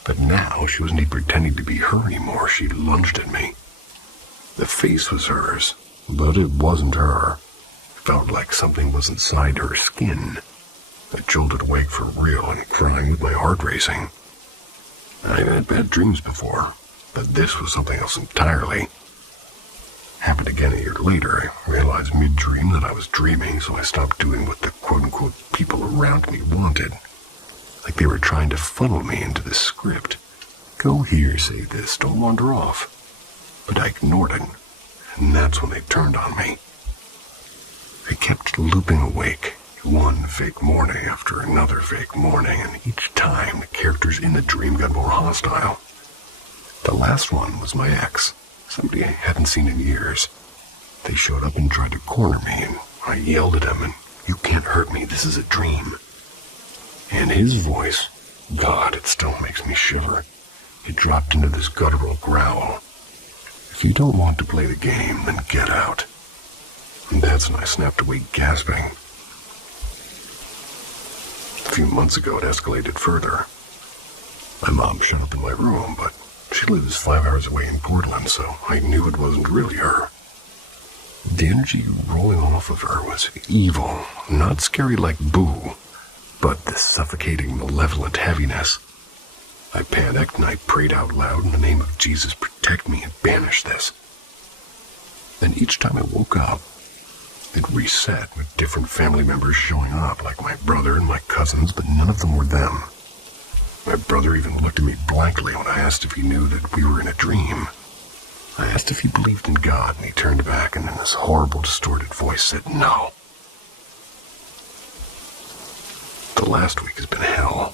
But now she wasn't even pretending to be her anymore. She lunged at me. The face was hers, but it wasn't her. It felt like something was inside her skin. I jolted awake for real and crying with my heart racing. I've had bad dreams before, but this was something else entirely. Happened again a year later. I realized mid-dream that I was dreaming, so I stopped doing what the quote-unquote people around me wanted. Like they were trying to funnel me into this script. Go here, say this, don't wander off. But I ignored it, and that's when they turned on me. I kept looping awake. It One fake morning after another fake morning, and each time the characters in the dream got more hostile. The last one was my ex, somebody I hadn't seen in years. They showed up and tried to corner me, and I yelled at him, and "You can't hurt me, this is a dream." And his voice, God, it still makes me shiver. It dropped into this guttural growl. "If you don't want to play the game, then get out." And that's when I snapped awake gasping. A few months ago, it escalated further. My mom showed up in my room, but she lives 5 hours away in Portland, so I knew it wasn't really her. The energy rolling off of her was evil, not scary like Boo, but this suffocating, malevolent heaviness. I panicked and I prayed out loud in the name of Jesus, protect me and banish this. Then each time I woke up, it reset with different family members showing up, like my brother and my cousins, but none of them were them. My brother even looked at me blankly when I asked if he knew that we were in a dream. I asked if he believed in God, and he turned back and in this horrible, distorted voice said no. The last week has been hell.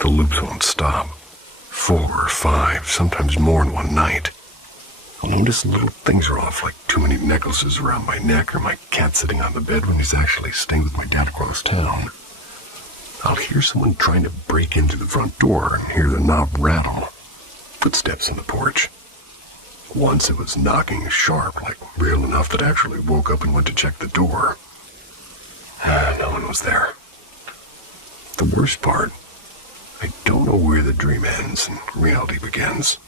The loops won't stop. 4 or 5, sometimes more in one night. I'll notice little things are off, like too many necklaces around my neck or my cat sitting on the bed when he's actually staying with my dad across town. I'll hear someone trying to break into the front door and hear the knob rattle. Footsteps on the porch. Once it was knocking sharp, like real enough that I actually woke up and went to check the door. No one was there. The worst part, I don't know where the dream ends and reality begins.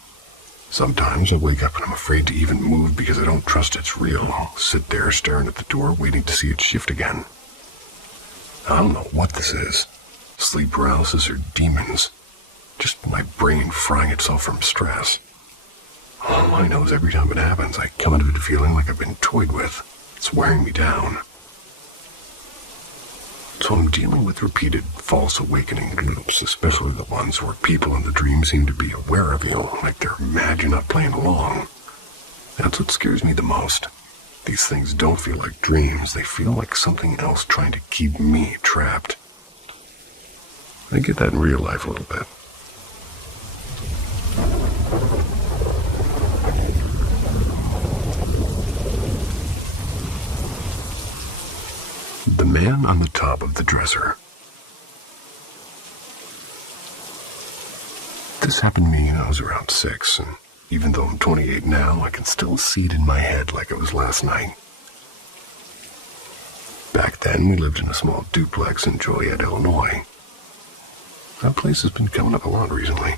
Sometimes I wake up and I'm afraid to even move because I don't trust it's real. I'll sit there staring at the door waiting to see it shift again. I don't know what this is. Sleep paralysis or demons. Just my brain frying itself from stress. All I know is every time it happens, I come out of it feeling like I've been toyed with. It's wearing me down. So I'm dealing with repeated false awakening loops, especially the ones where people in the dream seem to be aware of you, like they're mad you're not playing along. That's what scares me the most. These things don't feel like dreams. They feel like something else trying to keep me trapped. I get that in real life a little bit. The man on the top of the dresser. This happened to me when I was around 6, and even though I'm 28 now, I can still see it in my head like it was last night. Back then, we lived in a small duplex in Joliet, Illinois. That place has been coming up a lot recently.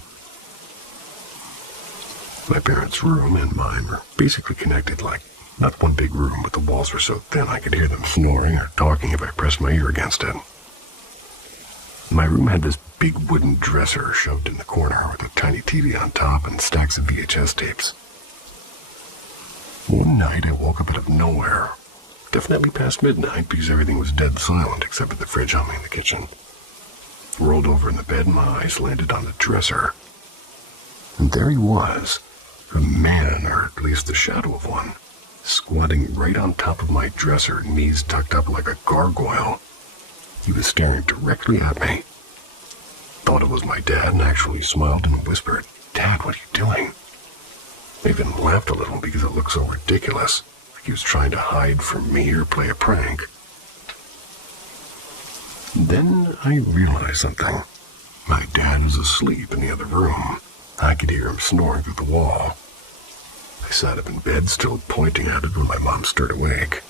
My parents' room and mine were basically connected, like not one big room, but the walls were so thin I could hear them snoring or talking if I pressed my ear against it. My room had this big wooden dresser shoved in the corner with a tiny TV on top and stacks of VHS tapes. One night I woke up out of nowhere, definitely past midnight because everything was dead silent except for the fridge humming in the kitchen. Rolled over in the bed and my eyes landed on the dresser. And there he was, a man, or at least the shadow of one, squatting right on top of my dresser, knees tucked up like a gargoyle. He was staring directly at me. Thought it was my dad and actually smiled and whispered, "Dad, what are you doing?" I even laughed a little because it looked so ridiculous, like he was trying to hide from me or play a prank. Then I realized something. My dad was asleep in the other room. I could hear him snoring through the wall. I sat up in bed, still pointing at it when my mom stirred awake.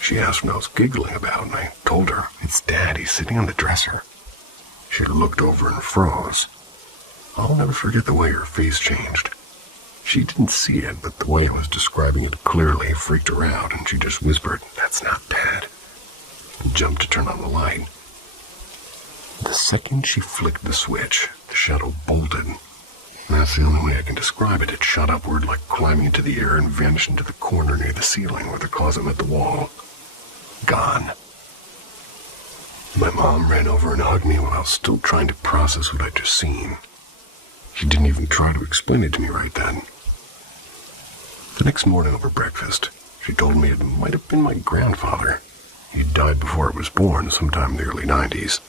She asked what I was giggling about, and I told her, "It's Dad, he's sitting on the dresser." She looked over and froze. I'll never forget the way her face changed. She didn't see it, but the way I was describing it clearly freaked her out, and she just whispered, "That's not Dad," and jumped to turn on the light. The second she flicked the switch, the shadow bolted. That's the only way I can describe it. It shot upward like climbing into the air and vanished into the corner near the ceiling where the closet met the wall. Gone. My mom ran over and hugged me while I was still trying to process what I'd just seen. She didn't even try to explain it to me right then. The next morning over breakfast, she told me it might have been my grandfather. He died before I was born, sometime in the early 90s.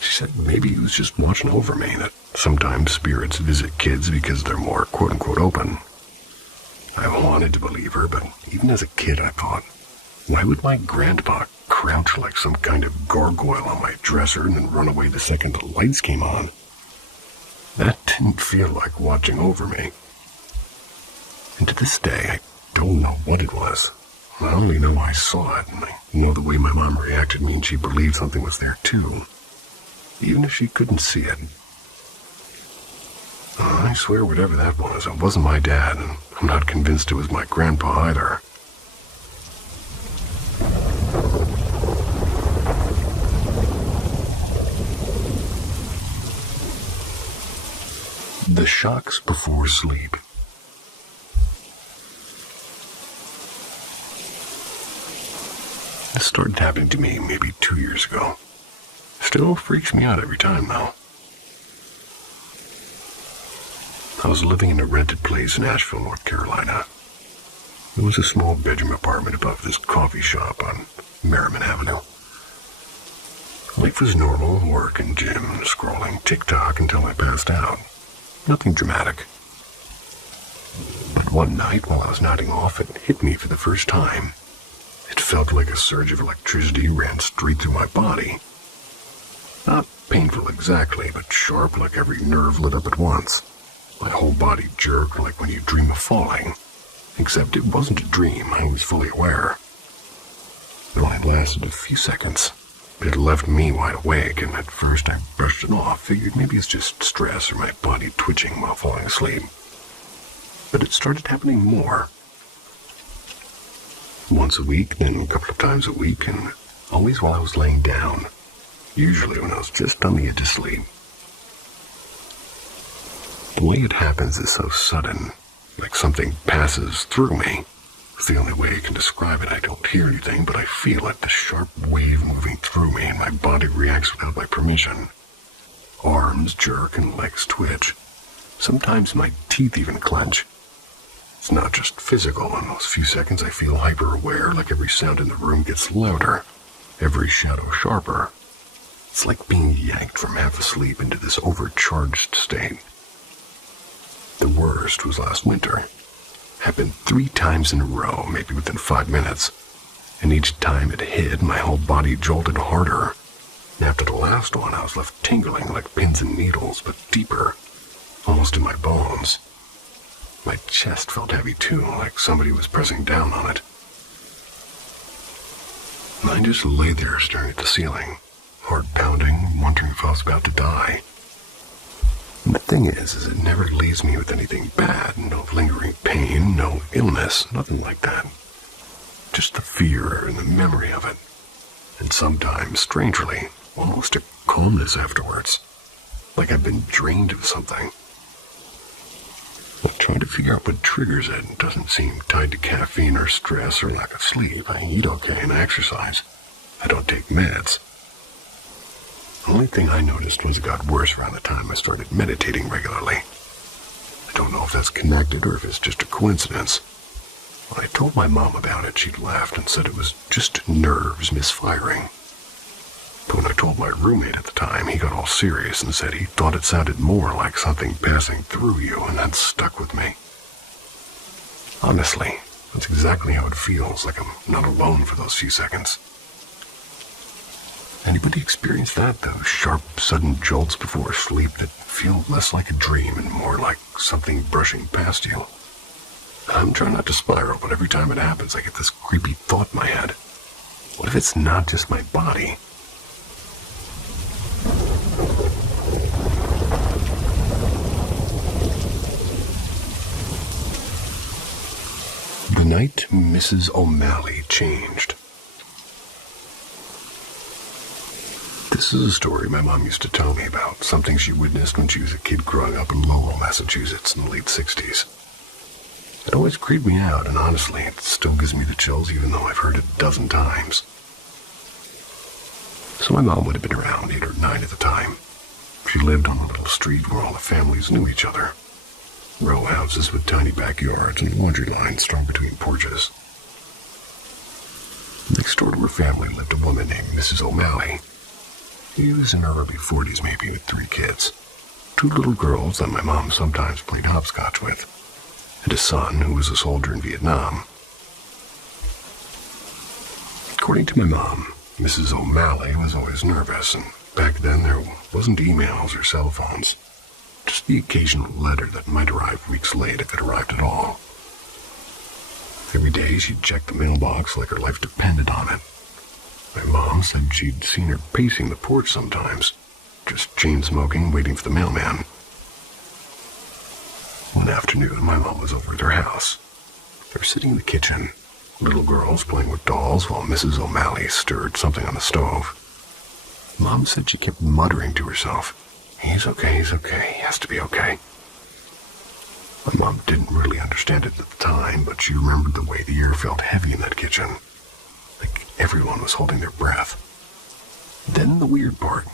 She said maybe he was just watching over me, that sometimes spirits visit kids because they're more quote-unquote open. I wanted to believe her, but even as a kid I thought, why would my grandpa crouch like some kind of gargoyle on my dresser and then run away the second the lights came on? That didn't feel like watching over me. And to this day, I don't know what it was. I only know I saw it, and I know the way my mom reacted means she believed something was there too, even if she couldn't see it. I swear whatever that was, it wasn't my dad, and I'm not convinced it was my grandpa either. The shocks before sleep. This started happening to me maybe 2 years ago. Still freaks me out every time, though. I was living in a rented place in Asheville, North Carolina. It was a small bedroom apartment above this coffee shop on Merriman Avenue. Life was normal, work and gym, scrolling TikTok until I passed out. Nothing dramatic. But one night, while I was nodding off, it hit me for the first time. It felt like a surge of electricity ran straight through my body. Not painful exactly, but sharp, like every nerve lit up at once. My whole body jerked like when you dream of falling. Except it wasn't a dream, I was fully aware. It only lasted a few seconds. It left me wide awake, and at first I brushed it off, figured maybe it's just stress or my body twitching while falling asleep. But it started happening more. Once a week, then a couple of times a week, and always while I was laying down. Usually when I was just on the edge of sleep. The way it happens is so sudden, like something passes through me. It's the only way I can describe it. I don't hear anything, but I feel it, the sharp wave moving through me, and my body reacts without my permission. Arms jerk and legs twitch. Sometimes my teeth even clench. It's not just physical. In those few seconds, I feel hyper-aware, like every sound in the room gets louder, every shadow sharper. It's like being yanked from half asleep into this overcharged state. The worst was last winter. Happened 3 times in a row, maybe within 5 minutes. And each time it hit, my whole body jolted harder. And after the last one, I was left tingling like pins and needles, but deeper, almost in my bones. My chest felt heavy too, like somebody was pressing down on it. And I just lay there staring at the ceiling, heart pounding, wondering if I was about to die. And the thing is it never leaves me with anything bad, no lingering pain, no illness, nothing like that. Just the fear and the memory of it. And sometimes, strangely, almost a calmness afterwards. Like I've been drained of something. I'm trying to figure out what triggers it. It doesn't seem tied to caffeine or stress or lack of sleep. I eat okay and I exercise. I don't take meds. The only thing I noticed was it got worse around the time I started meditating regularly. I don't know if that's connected or if it's just a coincidence. When I told my mom about it, she laughed and said it was just nerves misfiring. But when I told my roommate at the time, he got all serious and said he thought it sounded more like something passing through you, and that stuck with me. Honestly, that's exactly how it feels, like I'm not alone for those few seconds. Anybody experience that? Those sharp, sudden jolts before sleep that feel less like a dream and more like something brushing past you? I'm trying not to spiral, but every time it happens, I get this creepy thought in my head. What if it's not just my body? The night Mrs. O'Malley changed. This is a story my mom used to tell me about, something she witnessed when she was a kid growing up in Lowell, Massachusetts in the late 60s. It always creeped me out, and honestly, it still gives me the chills even though I've heard it a dozen times. So my mom would have been around 8 or 9 at the time. She lived on a little street where all the families knew each other. Row houses with tiny backyards and laundry lines strung between porches. Next door to her family lived a woman named Mrs. O'Malley. She was in her early 40s maybe, with 3 kids. 2 little girls that my mom sometimes played hopscotch with, and a son who was a soldier in Vietnam. According to my mom, Mrs. O'Malley was always nervous, and back then there wasn't emails or cell phones. Just the occasional letter that might arrive weeks late if it arrived at all. Every day she'd check the mailbox like her life depended on it. My mom said she'd seen her pacing the porch sometimes, just chain-smoking, waiting for the mailman. One afternoon, my mom was over at her house. They were sitting in the kitchen, little girls playing with dolls while Mrs. O'Malley stirred something on the stove. Mom said she kept muttering to herself, he's okay, he has to be okay. My mom didn't really understand it at the time, but she remembered the way the air felt heavy in that kitchen, like everyone was holding their breath. Then the weird part.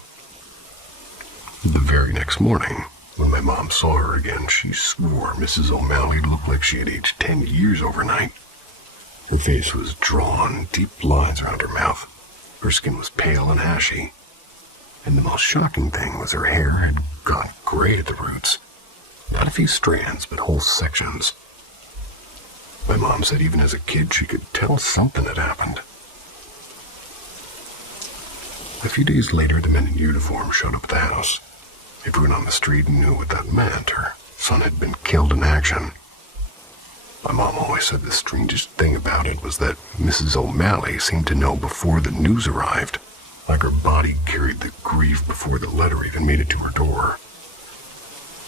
The very next morning, when my mom saw her again, she swore Mrs. O'Malley looked like she had aged 10 years overnight. Her face was drawn, deep lines around her mouth. Her skin was pale and ashy. And the most shocking thing was her hair had gone gray at the roots. Not a few strands, but whole sections. My mom said even as a kid she could tell something had happened. A few days later, the men in uniform showed up at the house. Everyone on the street knew what that meant. Her son had been killed in action. My mom always said the strangest thing about it was that Mrs. O'Malley seemed to know before the news arrived, like her body carried the grief before the letter even made it to her door.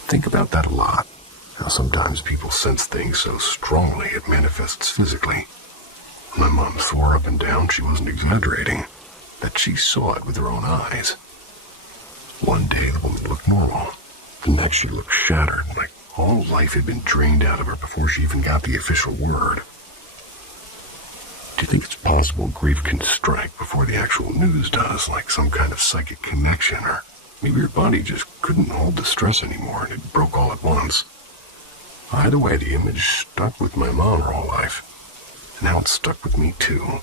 Think about that a lot, how sometimes people sense things so strongly it manifests physically. When my mom swore up and down she wasn't exaggerating, that she saw it with her own eyes. One day the woman looked normal. The next she looked shattered, like all life had been drained out of her before she even got the official word. Do you think it's possible grief can strike before the actual news does, like some kind of psychic connection, or maybe her body just couldn't hold the stress anymore and it broke all at once? Either way, the image stuck with my mom her whole life, and now it's stuck with me too.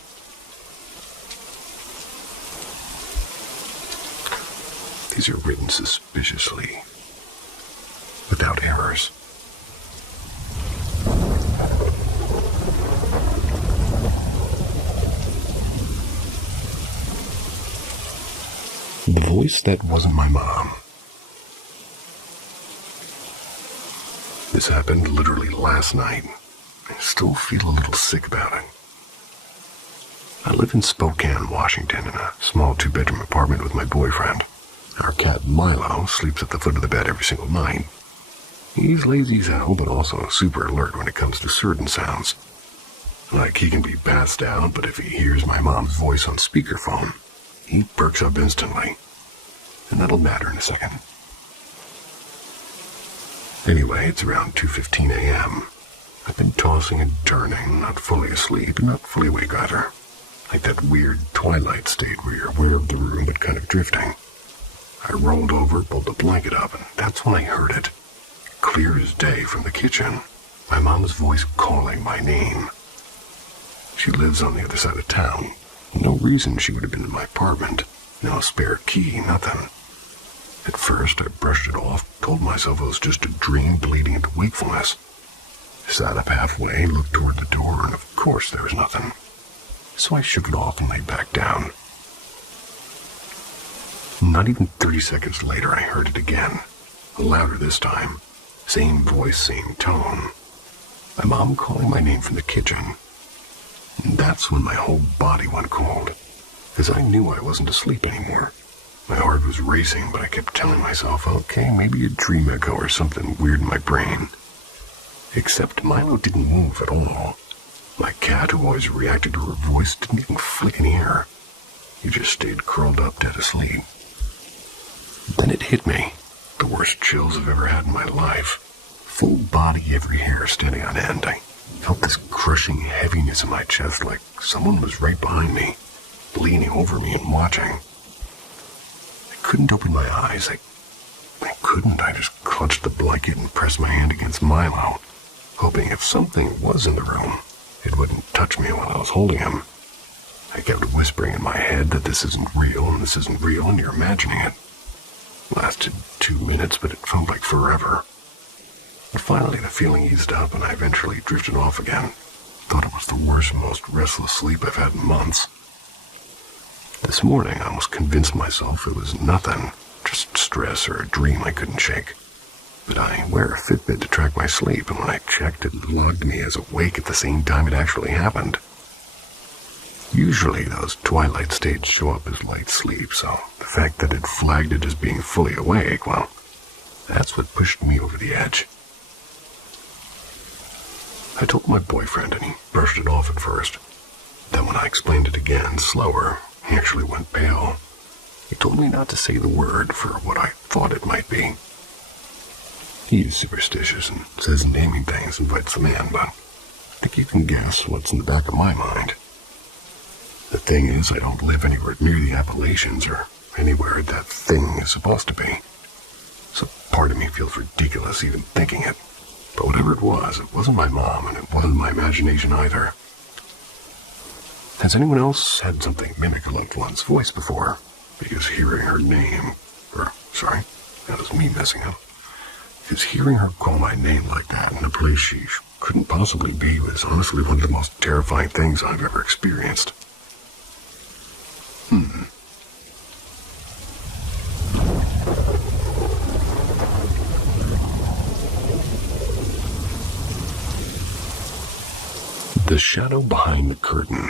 These are written suspiciously, without errors. The voice that wasn't my mom. This happened literally last night. I still feel a little sick about it. I live in Spokane, Washington, in a small 2-bedroom apartment with my boyfriend. Our cat Milo sleeps at the foot of the bed every single night. He's lazy as hell, but also super alert when it comes to certain sounds. Like, he can be passed out, but if he hears my mom's voice on speakerphone, he perks up instantly. And that'll matter in a second. Anyway, it's around 2:15 a.m. I've been tossing and turning, not fully asleep, and not fully awake either. Like that weird twilight state where you're aware of the room but kind of drifting. I rolled over, pulled the blanket up, and that's when I heard it. Clear as day from the kitchen. My mom's voice calling my name. She lives on the other side of town. No reason she would have been in my apartment. No spare key, nothing. At first, I brushed it off, told myself it was just a dream bleeding into wakefulness. Sat up halfway, looked toward the door, and of course there was nothing. So I shook it off and lay back down. Not even 30 seconds later, I heard it again. Louder this time. Same voice, same tone. My mom calling my name from the kitchen. And that's when my whole body went cold, because I knew I wasn't asleep anymore. My heart was racing, but I kept telling myself, okay, maybe a dream echo or something weird in my brain. Except Milo didn't move at all. My cat, who always reacted to her voice, didn't even flick an ear. He just stayed curled up dead asleep. Then it hit me. The worst chills I've ever had in my life. Full body, every hair standing on end. I felt this crushing heaviness in my chest, like someone was right behind me, leaning over me and watching. I couldn't open my eyes. I couldn't. I just clutched the blanket and pressed my hand against Milo, hoping if something was in the room, it wouldn't touch me while I was holding him. I kept whispering in my head that this isn't real and this isn't real and you're imagining it. It lasted 2 minutes, but it felt like forever. But finally the feeling eased up and I eventually drifted off again. Thought it was the worst, most restless sleep I've had in months. This morning I almost convinced myself it was nothing, just stress or a dream I couldn't shake. But I wear a Fitbit to track my sleep, and when I checked, it logged me as awake at the same time it actually happened. Usually those twilight states show up as light sleep, so the fact that it flagged it as being fully awake, well, that's what pushed me over the edge. I told my boyfriend and he brushed it off at first. Then when I explained it again, slower, he actually went pale. He told me not to say the word for what I thought it might be. He is superstitious and says naming things invites them in, but I think you can guess what's in the back of my mind. The thing is, I don't live anywhere near the Appalachians or anywhere that thing is supposed to be. So part of me feels ridiculous even thinking it. But whatever it wasn't my mom, and it wasn't my imagination either. Has anyone else had something mimic a loved one's voice before? Because hearing her name, that was me messing up. Because hearing her call my name like that in a place she couldn't possibly be was honestly one of the most terrifying things I've ever experienced. The shadow behind the curtain.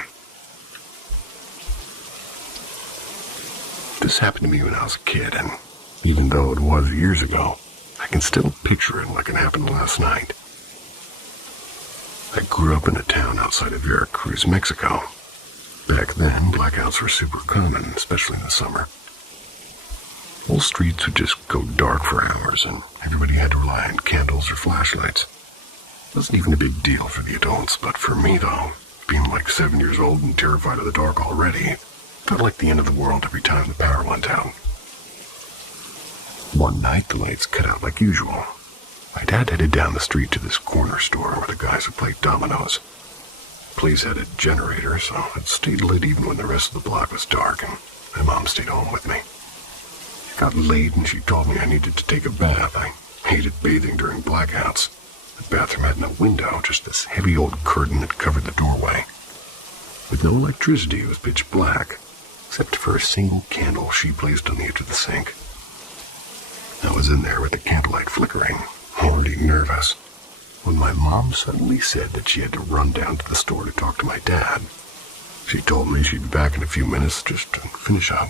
This happened to me when I was a kid, and even though it was years ago, I can still picture it like it happened last night. I grew up in a town outside of Veracruz, Mexico. Back then, blackouts were super common, especially in the summer. Whole streets would just go dark for hours, and everybody had to rely on candles or flashlights. It wasn't even a big deal for the adults, but for me, though, being like 7 years old and terrified of the dark already, felt like the end of the world every time the power went out. One night, the lights cut out like usual. My dad headed down the street to this corner store where the guys would play dominoes. The place had a generator, so it stayed lit even when the rest of the block was dark, and my mom stayed home with me. It got late and she told me I needed to take a bath. I hated bathing during blackouts. The bathroom had no window, just this heavy old curtain that covered the doorway. With no electricity, it was pitch black, except for a single candle she placed on the edge of the sink. I was in there with the candlelight flickering, already nervous, when my mom suddenly said that she had to run down to the store to talk to my dad. She told me she'd be back in a few minutes just to finish up.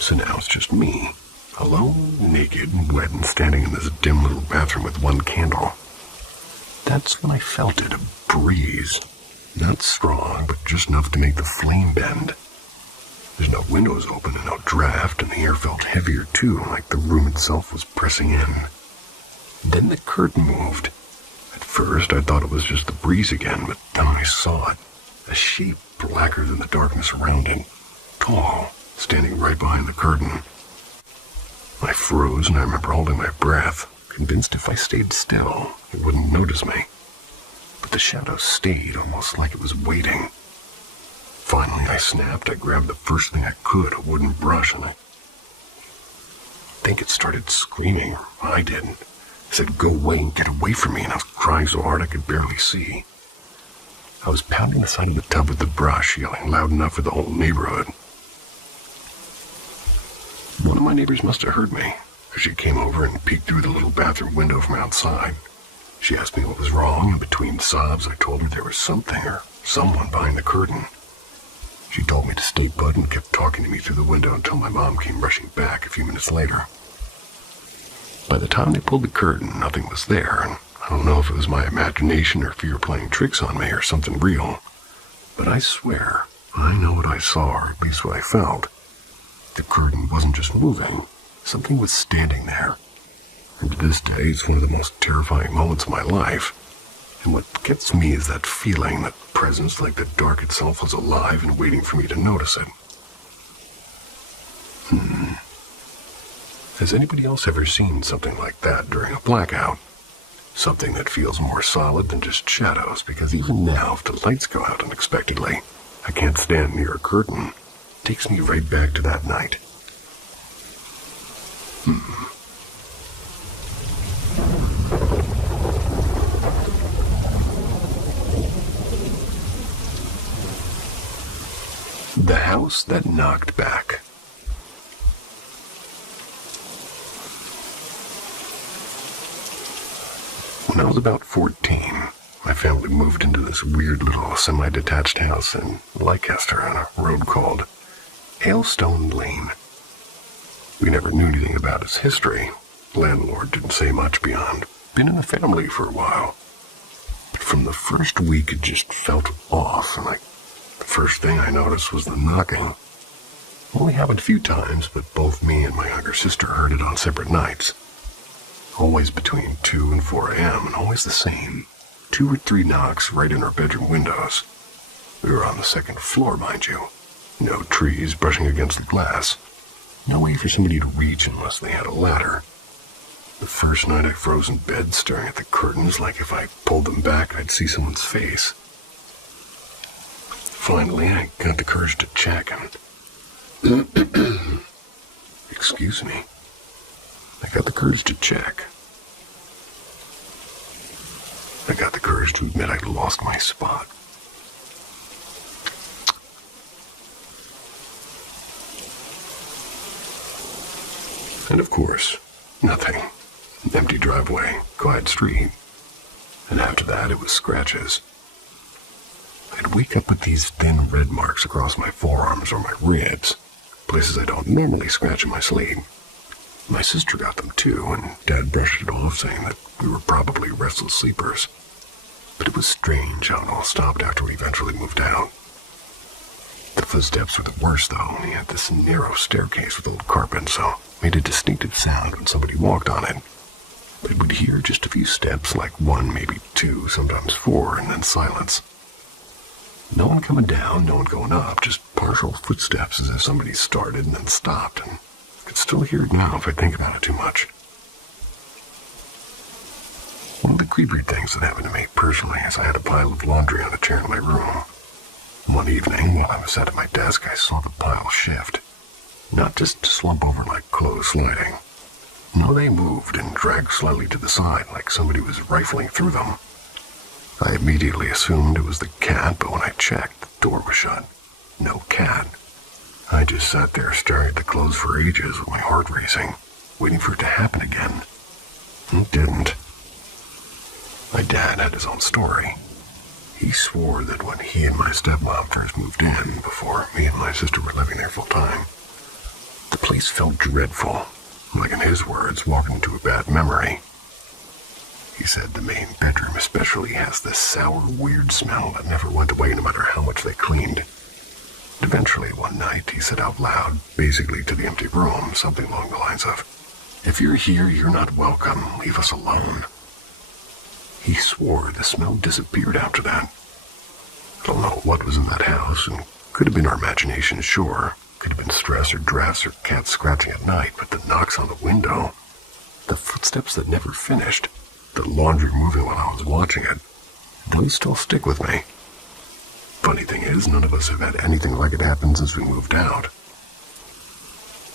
So now it's just me, alone, naked, and wet, and standing in this dim little bathroom with one candle. That's when I felt it, a breeze. Not strong, but just enough to make the flame bend. There's no windows open and no draft, and the air felt heavier too, like the room itself was pressing in. Then the curtain moved. At first, I thought it was just the breeze again, but then I saw it. A shape blacker than the darkness around it. Tall, standing right behind the curtain. I froze, and I remember holding my breath, convinced if I stayed still, it wouldn't notice me. But the shadow stayed, almost like it was waiting. Finally, I snapped. I grabbed the first thing I could, a wooden brush, and I think it started screaming, or I did. I said, "Go away and get away from me," and I was crying so hard I could barely see. I was pounding the side of the tub with the brush, yelling loud enough for the whole neighborhood. One of my neighbors must have heard me, because she came over and peeked through the little bathroom window from outside. She asked me what was wrong, and between sobs I told her there was something or someone behind the curtain. She told me to stay put and kept talking to me through the window until my mom came rushing back a few minutes later. By the time they pulled the curtain, nothing was there, and I don't know if it was my imagination or fear playing tricks on me or something real, but I swear I know what I saw, or at least what I felt. The curtain wasn't just moving. Something was standing there. And to this day, it's one of the most terrifying moments of my life. And what gets me is that feeling, that presence, like the dark itself was alive and waiting for me to notice it. Has anybody else ever seen something like that during a blackout? Something that feels more solid than just shadows, because even now, if the lights go out unexpectedly, I can't stand near a curtain. It takes me right back to that night. The house that knocked back. When I was about 14, my family moved into this weird little semi-detached house in Leicester on a road called Aylstone Lane. We never knew anything about its history. The landlord didn't say much beyond been in the family for a while. But from the first week, it just felt off, and the first thing I noticed was the knocking. Only happened a few times, but both me and my younger sister heard it on separate nights. Always between 2 and 4 a.m., and always the same. 2 or 3 knocks right in our bedroom windows. We were on the 2nd floor, mind you. No trees brushing against the glass. No way for somebody to reach unless they had a ladder. The first night I froze in bed staring at the curtains like if I pulled them back I'd see someone's face. Finally, I got the courage to check and... Excuse me. I got the courage to check. I got the courage to admit I'd lost my spot. And of course, nothing. Empty driveway, quiet street. And after that, it was scratches. I'd wake up with these thin red marks across my forearms or my ribs, places I don't normally scratch in my sleep. My sister got them too, and Dad brushed it off, saying that we were probably restless sleepers. But it was strange how it all stopped after we eventually moved out. The footsteps were the worst, though. We had this narrow staircase with old carpet, so it made a distinctive sound when somebody walked on it. But we'd hear just a few steps, like 1, maybe 2, sometimes 4, and then silence. No one coming down, no one going up, just partial footsteps as if somebody started and then stopped, and I could still hear it now if I think about it too much. One of the creepier things that happened to me personally is I had a pile of laundry on a chair in my room. One evening, while I was sat at my desk, I saw the pile shift. Not just slump over like clothes sliding. No, they moved and dragged slightly to the side like somebody was rifling through them. I immediately assumed it was the cat, but when I checked, the door was shut. No cat. I just sat there staring at the clothes for ages with my heart racing, waiting for it to happen again. It didn't. My dad had his own story. He swore that when he and my stepmom first moved in, before me and my sister were living there full time, the place felt dreadful, like in his words, walking into a bad memory. He said the main bedroom especially has this sour, weird smell that never went away no matter how much they cleaned. And eventually, one night, he said out loud, basically to the empty room, something along the lines of, "If you're here, you're not welcome. Leave us alone." He swore the smell disappeared after that. I don't know what was in that house, and could have been our imagination, sure. Could have been stress or drafts or cats scratching at night, but the knocks on the window, the footsteps that never finished, the laundry moving while I was watching it, those still stick with me. Funny thing is, none of us have had anything like it happen since we moved out.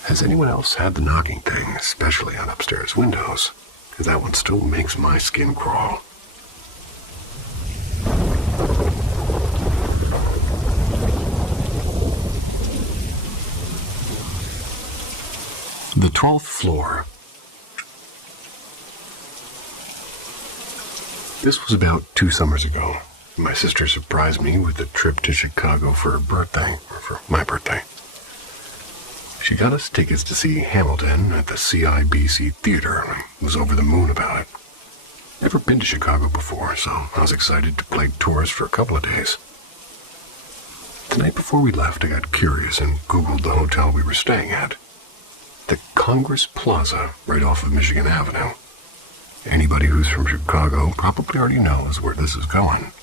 Has anyone else had the knocking thing, especially on upstairs windows? Because that one still makes my skin crawl. The 12th floor. This was about 2 summers ago. My sister surprised me with a trip to Chicago for her birthday, or for my birthday. She got us tickets to see Hamilton at the CIBC Theater and was over the moon about it. Never been to Chicago before, so I was excited to play tours for a couple of days. The night before we left, I got curious and Googled the hotel we were staying at. The Congress Plaza, right off of Michigan Avenue. Anybody who's from Chicago probably already knows where this is going.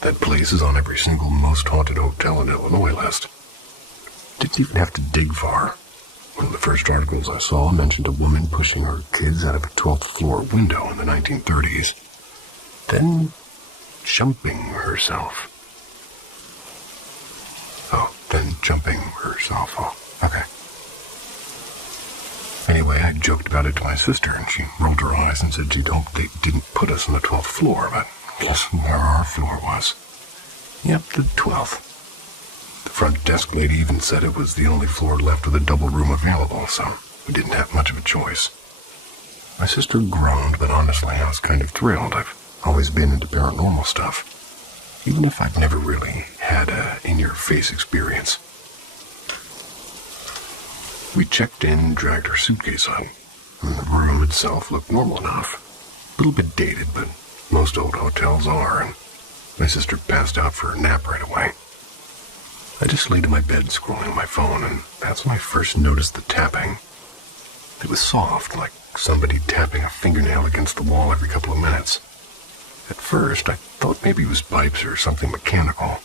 That place is on every single most haunted hotel in Illinois list. Didn't even have to dig far. One of the first articles I saw mentioned a woman pushing her kids out of a 12th floor window in the 1930s, then jumping herself. Oh, okay. Anyway, I joked about it to my sister, and she rolled her eyes and said she'd hoped they didn't put us on the 12th floor, but guess where our floor was? Yep, the 12th. The front desk lady even said it was the only floor left with a double room available, so we didn't have much of a choice. My sister groaned, but honestly, I was kind of thrilled. I've always been into paranormal stuff, even if I've never really had a in-your-face experience. We checked in and dragged our suitcase on, and the room itself looked normal enough. A little bit dated, but most old hotels are, and my sister passed out for a nap right away. I just laid in my bed scrolling my phone, and that's when I first noticed the tapping. It was soft, like somebody tapping a fingernail against the wall every couple of minutes. At first, I thought maybe it was pipes or something mechanical.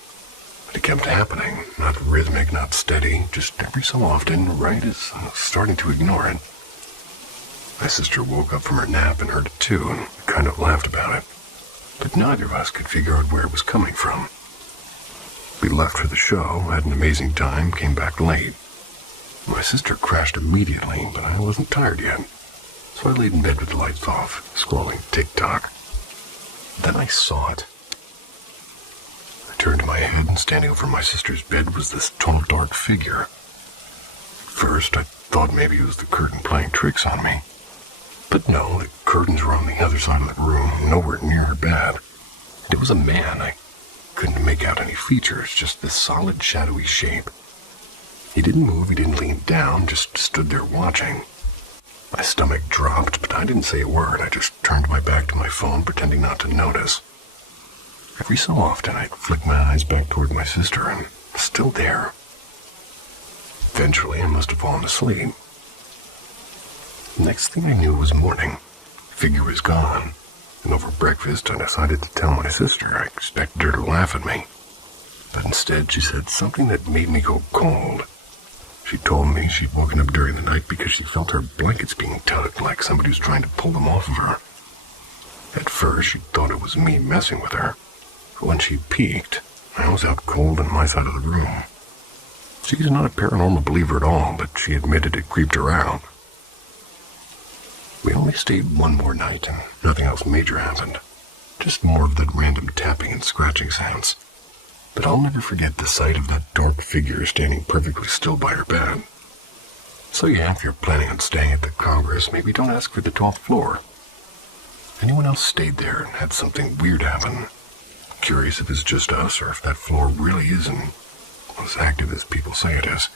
But it kept happening, not rhythmic, not steady, just every so often, right as I was starting to ignore it. My sister woke up from her nap and heard it too, and kind of laughed about it. But neither of us could figure out where it was coming from. We left for the show, had an amazing time, came back late. My sister crashed immediately, but I wasn't tired yet. So I laid in bed with the lights off, scrolling TikTok. Then I saw it. I turned my head, and standing over my sister's bed was this tall, dark figure. At first, I thought maybe it was the curtain playing tricks on me. But no, the curtains were on the other side of the room, nowhere near her bed. It was a man. I couldn't make out any features, just this solid, shadowy shape. He didn't move, he didn't lean down, just stood there watching. My stomach dropped, but I didn't say a word. I just turned my back to my phone, pretending not to notice. Every so often, I'd flick my eyes back toward my sister, and still there. Eventually, I must have fallen asleep. Next thing I knew was morning. The figure was gone, and over breakfast, I decided to tell my sister. I expected her to laugh at me. But instead, she said something that made me go cold. She told me she'd woken up during the night because she felt her blankets being tugged, like somebody was trying to pull them off of her. At first, she thought it was me messing with her. But when she peeked, I was out cold in my side of the room. She's not a paranormal believer at all, but she admitted it creeped her out. We only stayed one more night, and nothing else major happened. Just more of that random tapping and scratching sounds. But I'll never forget the sight of that dark figure standing perfectly still by her bed. So yeah, if you're planning on staying at the Congress, maybe don't ask for the 12th floor. Anyone else stayed there and had something weird happen? Curious if it's just us, or if that floor really isn't as active as people say it is.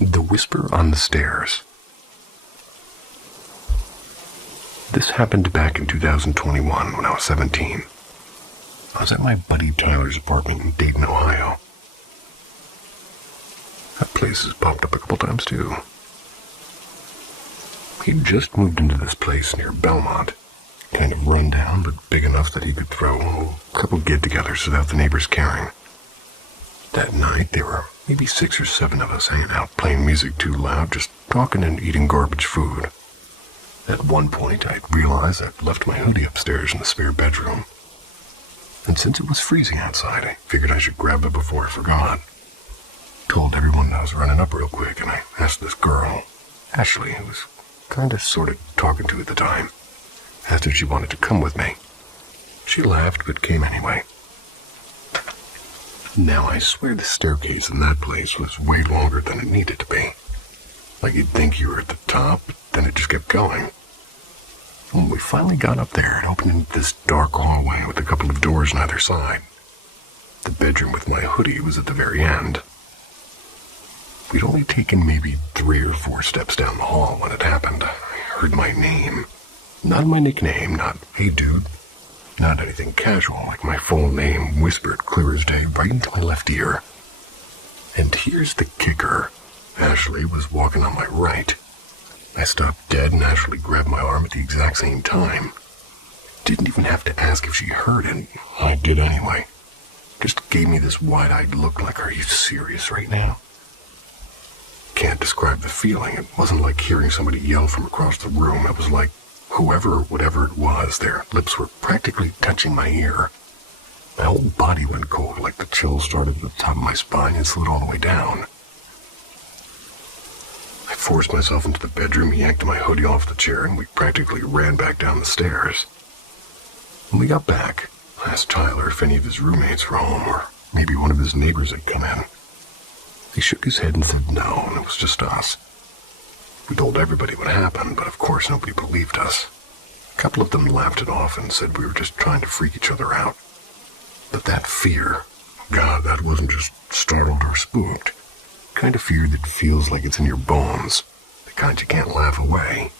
The Whisper on the Stairs. This happened back in 2021 when I was 17. I was at my buddy Tyler's apartment in Dayton, Ohio. That place has popped up a couple times too. He'd just moved into this place near Belmont. Kind of run down, but big enough that he could throw a couple get-togethers without the neighbors caring. That night, there were maybe 6 or 7 of us hanging out, playing music too loud, just talking and eating garbage food. At one point, I realized I'd left my hoodie upstairs in the spare bedroom. And since it was freezing outside, I figured I should grab it before I forgot. Told everyone I was running up real quick, and I asked this girl, Ashley, who was kind of sort of talking to at the time, asked if she wanted to come with me. She laughed, but came anyway. Now, I swear the staircase in that place was way longer than it needed to be. Like you'd think you were at the top, but then it just kept going. When we finally got up there, it opened into this dark hallway with a couple of doors on either side. The bedroom with my hoodie was at the very end. We'd only taken maybe 3 or 4 steps down the hall when it happened. I heard my name. Not my nickname, not, "Hey dude." Not anything casual, like my full name whispered clear as day right into my left ear. And here's the kicker. Ashley was walking on my right. I stopped dead and Ashley grabbed my arm at the exact same time. Didn't even have to ask if she heard it. I did anyway. Just gave me this wide-eyed look like, are you serious right now? Can't describe the feeling. It wasn't like hearing somebody yell from across the room. It was like whoever or whatever it was, their lips were practically touching my ear. My whole body went cold, like the chill started at the top of my spine and slid all the way down. I forced myself into the bedroom, yanked my hoodie off the chair, and we practically ran back down the stairs. When we got back, I asked Tyler if any of his roommates were home, or maybe one of his neighbors had come in. He shook his head and said no, and it was just us. We told everybody what happened, but of course nobody believed us. A couple of them laughed it off and said we were just trying to freak each other out. But that fear, God, that wasn't just startled or spooked. The kind of fear that feels like it's in your bones, the kind you can't laugh away.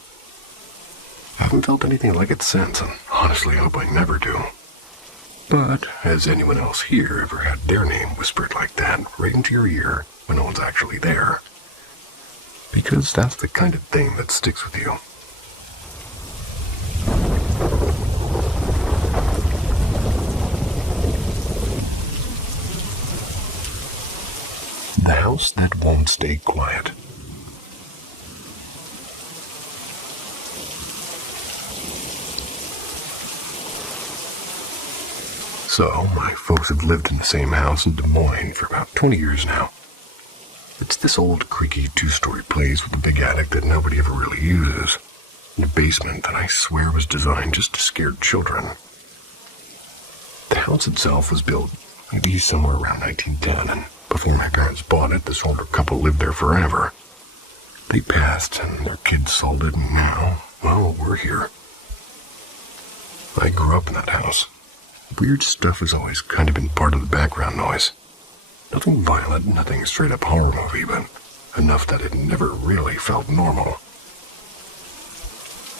I haven't felt anything like it since, and honestly I hope I never do. But has anyone else here ever had their name whispered like that, right into your ear, when no one's actually there? Because that's the kind of thing that sticks with you. The house that won't stay quiet. So, my folks have lived in the same house in Des Moines for about 20 years now. It's this old, creaky, two-story place with a big attic that nobody ever really uses, and a basement that I swear was designed just to scare children. The house itself was built maybe somewhere around 1910, and before my parents bought it, this older couple lived there forever. They passed, and their kids sold it, and now, well, we're here. I grew up in that house. Weird stuff has always kind of been part of the background noise. Nothing violent, nothing straight-up horror movie, but enough that it never really felt normal.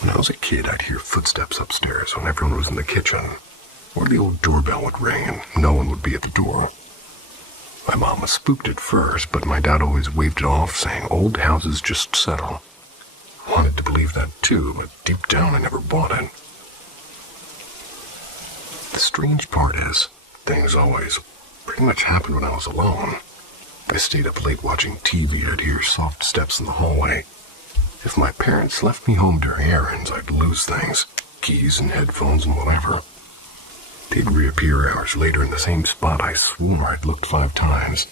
When I was a kid, I'd hear footsteps upstairs when everyone was in the kitchen, or the old doorbell would ring and no one would be at the door. My mom was spooked at first, but my dad always waved it off, saying old houses just settle. I wanted to believe that too, but deep down I never bought it. The strange part is, things always pretty much happened when I was alone. If I stayed up late watching TV, I'd hear soft steps in the hallway. If my parents left me home during errands, I'd lose things, keys and headphones and whatever. They'd reappear hours later in the same spot I swore I'd looked 5 times.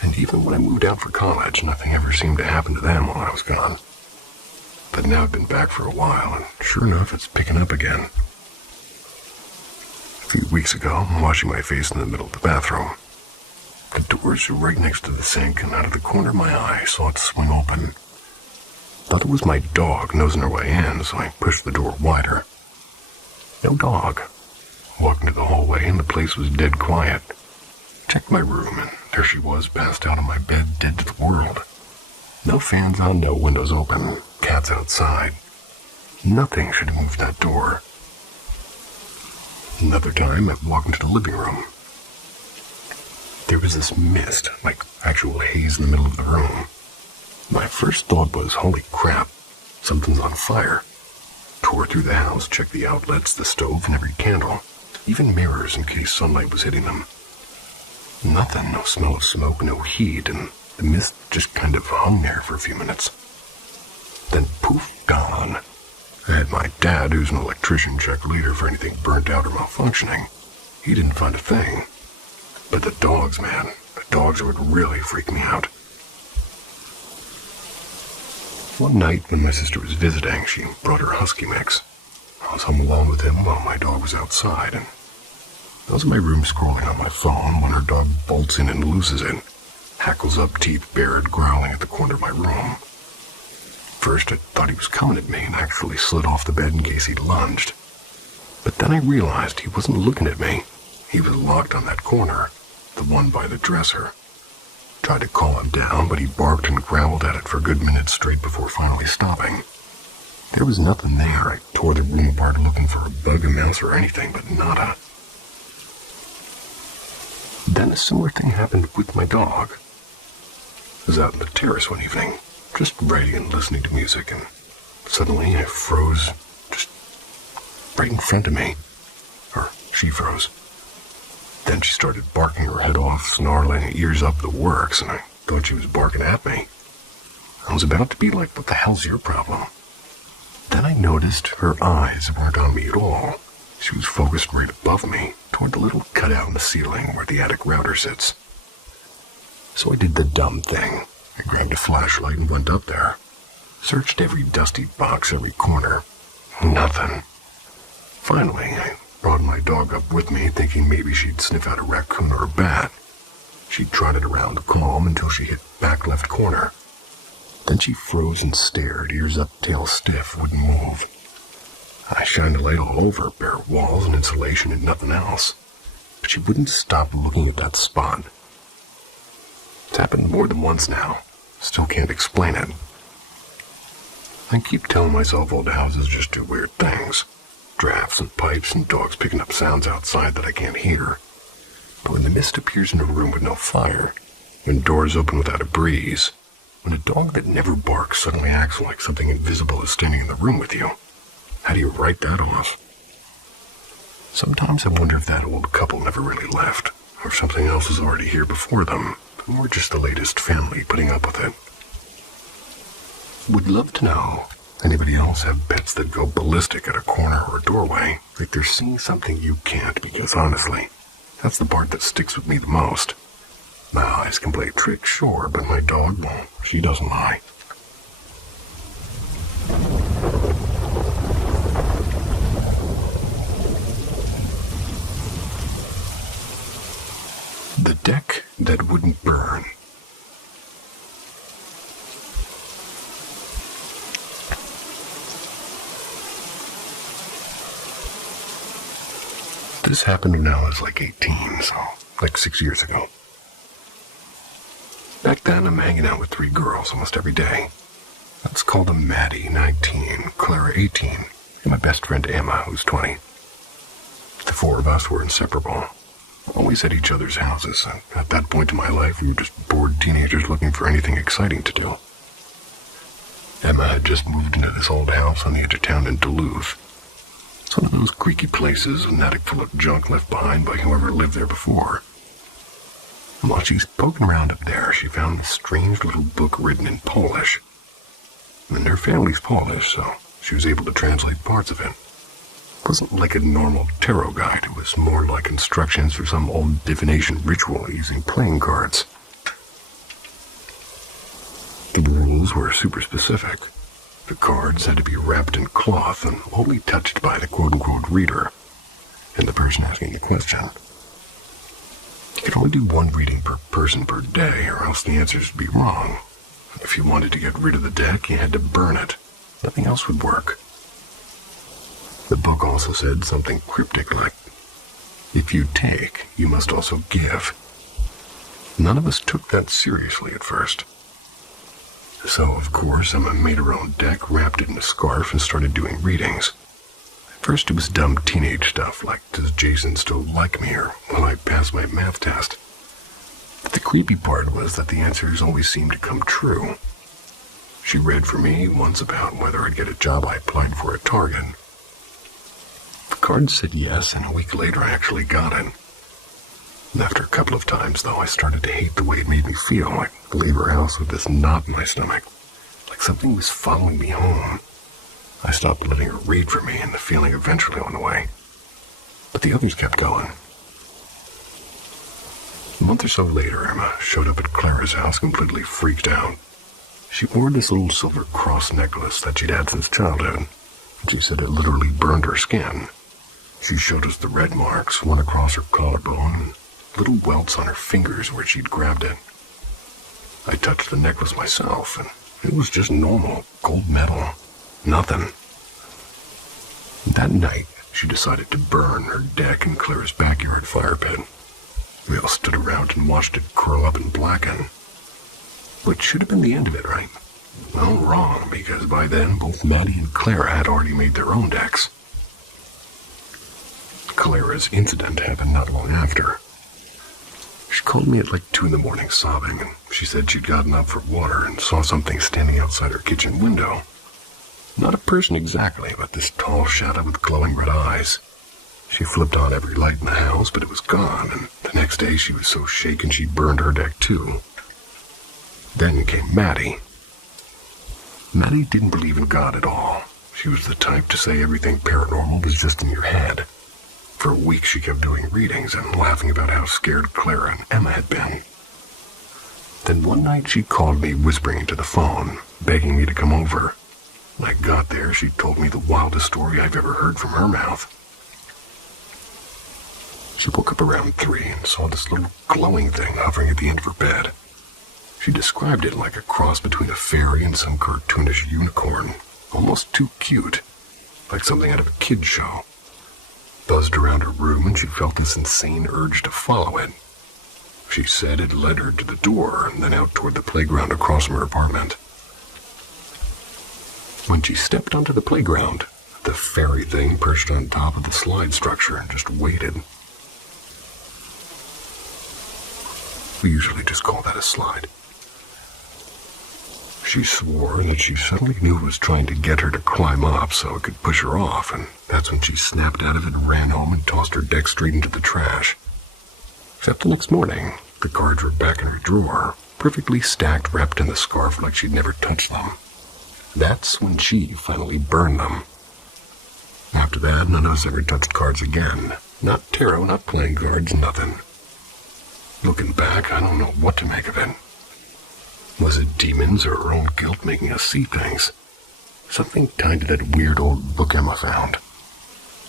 And even when I moved out for college, nothing ever seemed to happen to them while I was gone. But now I've been back for a while, and sure enough, it's picking up again. A few weeks ago, I'm washing my face in the middle of the bathroom. The doors are right next to the sink, and out of the corner of my eye, I saw it swing open. Thought it was my dog nosing her way in, so I pushed the door wider. No dog. Walked into the hallway, and the place was dead quiet. Checked my room, and there she was, passed out on my bed, dead to the world. No fans on, no windows open, cats outside. Nothing should have moved that door. Another time, I walked into the living room. There was this mist, like actual haze in the middle of the room. My first thought was, holy crap, something's on fire. Tore through the house, checked the outlets, the stove, and every candle. Even mirrors in case sunlight was hitting them. Nothing, no smell of smoke, no heat, and the mist just kind of hung there for a few minutes. Then poof, gone. I had my dad, who's an electrician, check later for anything burnt out or malfunctioning. He didn't find a thing. But the dogs, man, the dogs would really freak me out. One night when my sister was visiting, she brought her husky mix. I was home alone with him while my dog was outside, and I was in my room scrolling on my phone when her dog bolts in and loses it, hackles up, teeth bared, growling at the corner of my room. First, I thought he was coming at me and actually slid off the bed in case he lunged. But then I realized he wasn't looking at me. He was locked on that corner, the one by the dresser. Tried to calm him down, but he barked and growled at it for a good minute straight before finally stopping. There was nothing there. I tore the room apart looking for a bug, a mouse, or anything, but nada. Then a similar thing happened with my dog. I was out on the terrace one evening, just writing and listening to music, and suddenly I froze, just right in front of me. Or she froze. Then she started barking her head off, snarling, ears up, the works, and I thought she was barking at me. I was about to be like, what the hell's your problem? Then I noticed her eyes weren't on me at all. She was focused right above me, toward the little cutout in the ceiling where the attic router sits. So I did the dumb thing. I grabbed a flashlight and went up there. Searched every dusty box, every corner. Nothing. Finally, I brought my dog up with me, thinking maybe she'd sniff out a raccoon or a bat. She trotted around the calm until she hit back left corner. Then she froze and stared, ears up, tail stiff, wouldn't move. I shined a light all over, bare walls and insulation and nothing else. But she wouldn't stop looking at that spot. It's happened more than once now. Still can't explain it. I keep telling myself old houses just do weird things. Drafts and pipes and dogs picking up sounds outside that I can't hear. But when the mist appears in a room with no fire, when doors open without a breeze, when a dog that never barks suddenly acts like something invisible is standing in the room with you, how do you write that off? Sometimes I wonder if that old couple never really left, or if something else was already here before them, and we're just the latest family putting up with it. Would love to know, anybody else have pets that go ballistic at a corner or a doorway, like they're seeing something you can't, because honestly, that's the part that sticks with me the most. My eyes can play tricks, sure, but my dog, well, she doesn't lie. The deck that wouldn't burn. This happened when I was like 18, so like 6 years ago. Back then, I'm hanging out with 3 girls almost every day. Let's call them Maddie, 19, Clara, 18, and my best friend Emma, who's 20. The 4 of us were inseparable. Always at each other's houses, and at that point in my life, we were just bored teenagers looking for anything exciting to do. Emma had just moved into this old house on the edge of town in Duluth. It's one of those creaky places, an attic full of junk left behind by whoever lived there before. And while she's poking around up there, she found this strange little book written in Polish. And her family's Polish, so she was able to translate parts of it. It wasn't like a normal tarot guide, it was more like instructions for some old divination ritual using playing cards. The rules were super specific. The cards had to be wrapped in cloth and only touched by the quote-unquote reader, and the person asking the question. You could only do 1 reading per person per day, or else the answers would be wrong. If you wanted to get rid of the deck, you had to burn it. Nothing else would work. The book also said something cryptic like, if you take, you must also give. None of us took that seriously at first. So, of course, Emma made her own deck, wrapped it in a scarf, and started doing readings. At first it was dumb teenage stuff, like, does Jason still like me, or will I pass my math test? But the creepy part was that the answers always seemed to come true. She read for me once about whether I'd get a job I applied for at Target. The card said yes, and a week later I actually got it. And after a couple of times, though, I started to hate the way it made me feel, like to leave her house with this knot in my stomach, like something was following me home. I stopped letting her read for me, and the feeling eventually went away. But the others kept going. A month or so later, Emma showed up at Clara's house completely freaked out. She wore this little silver cross necklace that she'd had since childhood, and she said it literally burned her skin. She showed us the red marks, one across her collarbone, and little welts on her fingers where she'd grabbed it. I touched the necklace myself, and it was just normal, gold metal. Nothing. That night, she decided to burn her deck in Clara's backyard fire pit. We all stood around and watched it curl up and blacken. Which should have been the end of it, right? Well, wrong, because by then, both Maddie and Clara had already made their own decks. Clara's incident happened not long after. She called me at like 2 a.m. sobbing, and she said she'd gotten up for water and saw something standing outside her kitchen window. Not a person exactly, but this tall shadow with glowing red eyes. She flipped on every light in the house, but it was gone, and the next day she was so shaken she burned her deck too. Then came Maddie. Maddie didn't believe in God at all. She was the type to say everything paranormal was just in your head. For a week she kept doing readings and laughing about how scared Clara and Emma had been. Then one night she called me whispering into the phone, begging me to come over. When I got there, she told me the wildest story I've ever heard from her mouth. She woke up around 3 and saw this little glowing thing hovering at the end of her bed. She described it like a cross between a fairy and some cartoonish unicorn, almost too cute, like something out of a kid's show. Buzzed around her room and she felt this insane urge to follow it. She said it led her to the door and then out toward the playground across from her apartment. When she stepped onto the playground, the fairy thing perched on top of the slide structure and just waited. We usually just call that a slide. She swore that she suddenly knew it was trying to get her to climb up so it could push her off, and that's when she snapped out of it and ran home and tossed her deck straight into the trash. Except the next morning, the cards were back in her drawer, perfectly stacked, wrapped in the scarf like she'd never touched them. That's when she finally burned them. After that, none of us ever touched cards again. Not tarot, not playing cards, nothing. Looking back, I don't know what to make of it. Was it demons or her own guilt making us see things? Something tied to that weird old book Emma found.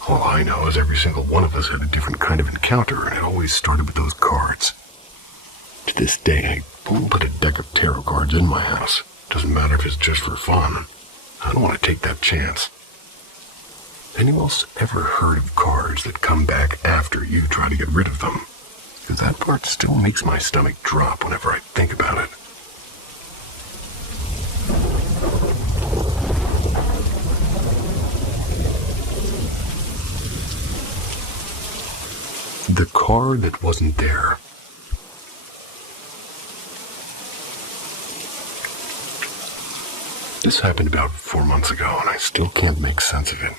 All I know is every single one of us had a different kind of encounter, and it always started with those cards. To this day, I won't put a deck of tarot cards in my house. Doesn't matter if it's just for fun. I don't want to take that chance. Anyone else ever heard of cards that come back after you try to get rid of them? Because that part still makes my stomach drop whenever I think about it. The car that wasn't there. This happened about 4 months ago, and I still can't make sense of it.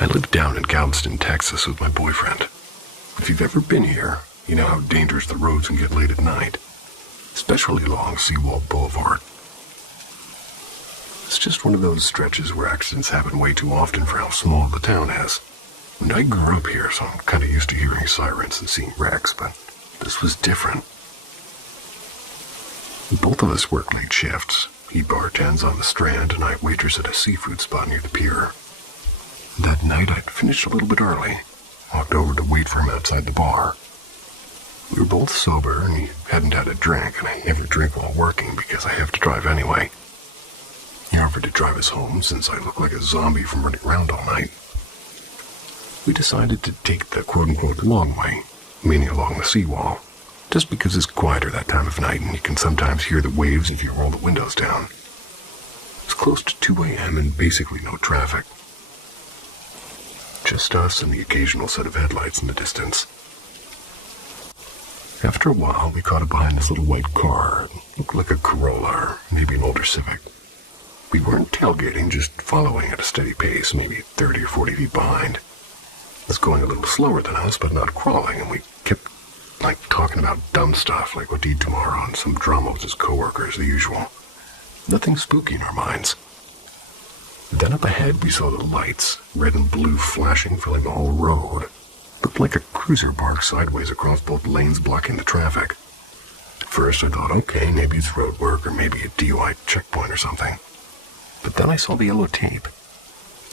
I lived down in Galveston, Texas with my boyfriend. If you've ever been here, you know how dangerous the roads can get late at night, especially along Seawall Boulevard. It's just one of those stretches where accidents happen way too often for how small the town is. And I grew up here, so I'm kind of used to hearing sirens and seeing wrecks, but this was different. Both of us worked late shifts. He bartends on the Strand, and I waitress at a seafood spot near the pier. That night, I'd finished a little bit early. Walked over to wait for him outside the bar. We were both sober, and he hadn't had a drink, and I never drink while working because I have to drive anyway. He offered to drive us home since I look like a zombie from running around all night. We decided to take the quote-unquote long way, meaning along the seawall, just because it's quieter that time of night and you can sometimes hear the waves if you roll the windows down. It's close to 2 a.m. and basically no traffic. Just us and the occasional set of headlights in the distance. After a while, we caught up behind this little white car. It looked like a Corolla or maybe an older Civic. We weren't tailgating, just following at a steady pace, maybe 30 or 40 feet behind. It was going a little slower than us, but not crawling, and we kept, talking about dumb stuff, like what to eat tomorrow and some drama with his coworkers, the usual. Nothing spooky in our minds. Then up ahead, we saw the lights, red and blue flashing, filling the whole road. Looked like a cruiser parked sideways across both lanes, blocking the traffic. At first, I thought, okay, maybe it's road work or maybe a DUI checkpoint or something. But then I saw the yellow tape.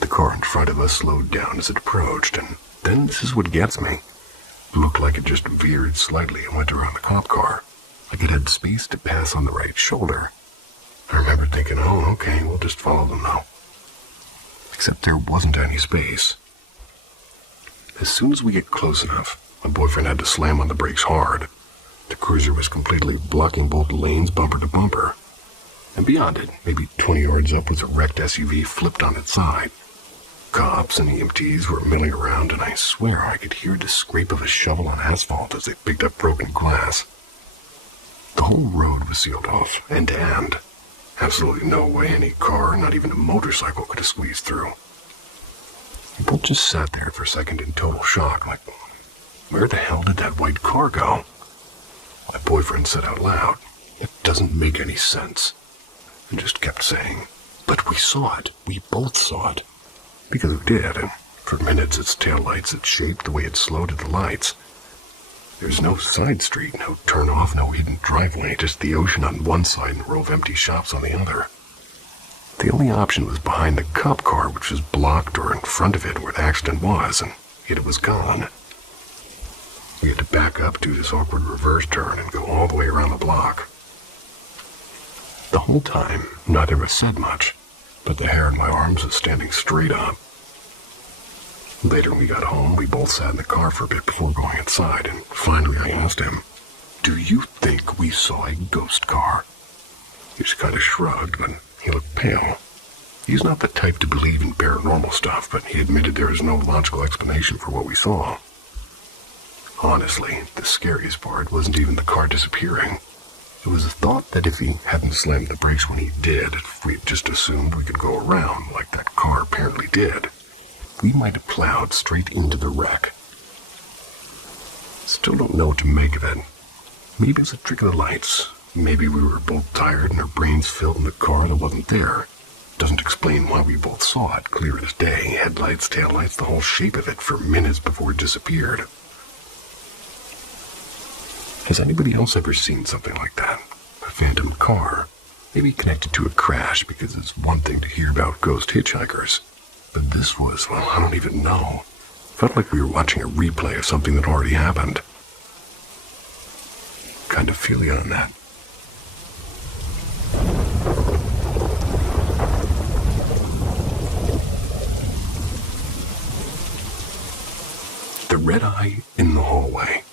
The car in front of us slowed down as it approached, and then this is what gets me. It looked like it just veered slightly and went around the cop car, like it had space to pass on the right shoulder. I remember thinking, oh, okay, we'll just follow them now. Except there wasn't any space. As soon as we get close enough, my boyfriend had to slam on the brakes hard. The cruiser was completely blocking both lanes, bumper to bumper. And beyond it, maybe 20 yards up, was a wrecked SUV flipped on its side. Cops and EMTs were milling around, and I swear I could hear the scrape of a shovel on asphalt as they picked up broken glass. The whole road was sealed off, end to end. Absolutely no way any car, not even a motorcycle, could have squeezed through. We both just sat there for a second in total shock, like, where the hell did that white car go? My boyfriend said out loud, "It doesn't make any sense," and just kept saying, "But we saw it. We both saw it." Because we did, and for minutes its taillights had shaped the way it slowed at the lights. There's no side street, no turn-off, no hidden driveway, just the ocean on one side and a row of empty shops on the other. The only option was behind the cop car, which was blocked, or in front of it where the accident was, and yet it was gone. We had to back up, do this awkward reverse turn, and go all the way around the block. The whole time, neither of us said much, but the hair on my arms was standing straight up. Later when we got home, we both sat in the car for a bit before going inside, and finally I asked him, "Do you think we saw a ghost car?" He just kind of shrugged, but he looked pale. He's not the type to believe in paranormal stuff, but he admitted there was no logical explanation for what we saw. Honestly, the scariest part wasn't even the car disappearing. It was the thought that if he hadn't slammed the brakes when he did, if we had just assumed we could go around like that car apparently did, we might have plowed straight into the wreck. Still don't know what to make of it. Maybe it was a trick of the lights. Maybe we were both tired and our brains filled in the car that wasn't there. Doesn't explain why we both saw it, clear as day, headlights, taillights, the whole shape of it for minutes before it disappeared. Has anybody else ever seen something like that? A phantom car? Maybe connected to a crash, because it's one thing to hear about ghost hitchhikers. But this was, well, I don't even know. Felt like we were watching a replay of something that already happened. Kind of feel you on that. The red eye in the hallway.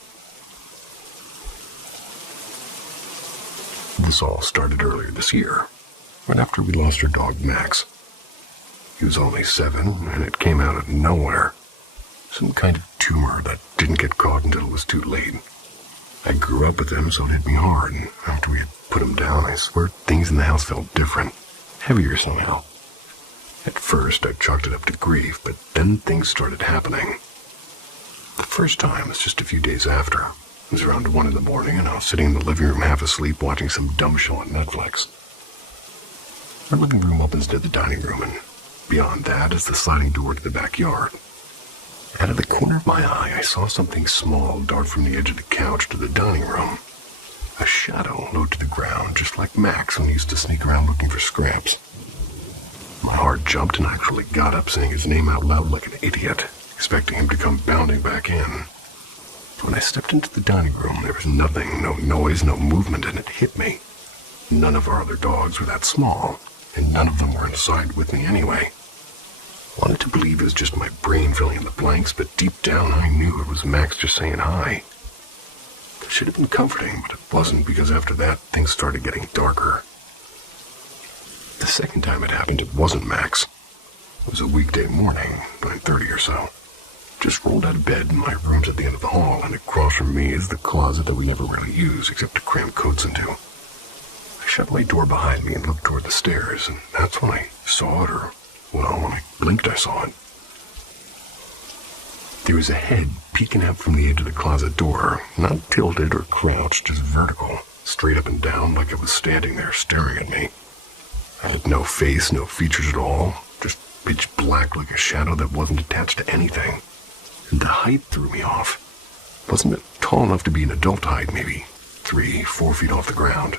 This all started earlier this year, right after we lost our dog Max. He was only 7, and it came out of nowhere. Some kind of tumor that didn't get caught until it was too late. I grew up with him, so it hit me hard, and after we had put him down, I swear things in the house felt different, heavier somehow. At first, I chalked it up to grief, but then things started happening. The first time was just a few days after. It was around 1 in the morning, and I was sitting in the living room half asleep watching some dumb show on Netflix. Our living room opens to the dining room, and beyond that is the sliding door to the backyard. Out of the corner of my eye, I saw something small dart from the edge of the couch to the dining room. A shadow low to the ground, just like Max when he used to sneak around looking for scraps. My heart jumped and I actually got up saying his name out loud like an idiot, expecting him to come bounding back in. When I stepped into the dining room, there was nothing, no noise, no movement, and it hit me. None of our other dogs were that small, and none of them were inside with me anyway. Wanted to believe it was just my brain filling in the blanks, but deep down I knew it was Max just saying hi. It should have been comforting, but it wasn't, because after that, things started getting darker. The second time it happened, it wasn't Max. It was a weekday morning, 9:30 or so. Just rolled out of bed, and my room's at the end of the hall, and across from me is the closet that we never really use except to cram coats into. I shut my door behind me and looked toward the stairs, and that's when I saw it, or, well, when I blinked I saw it. There was a head peeking out from the edge of the closet door, not tilted or crouched, just vertical, straight up and down like it was standing there staring at me. I had no face, no features at all, just pitch black like a shadow that wasn't attached to anything. And the height threw me off. Wasn't it tall enough to be an adult height, maybe 3-4 feet off the ground?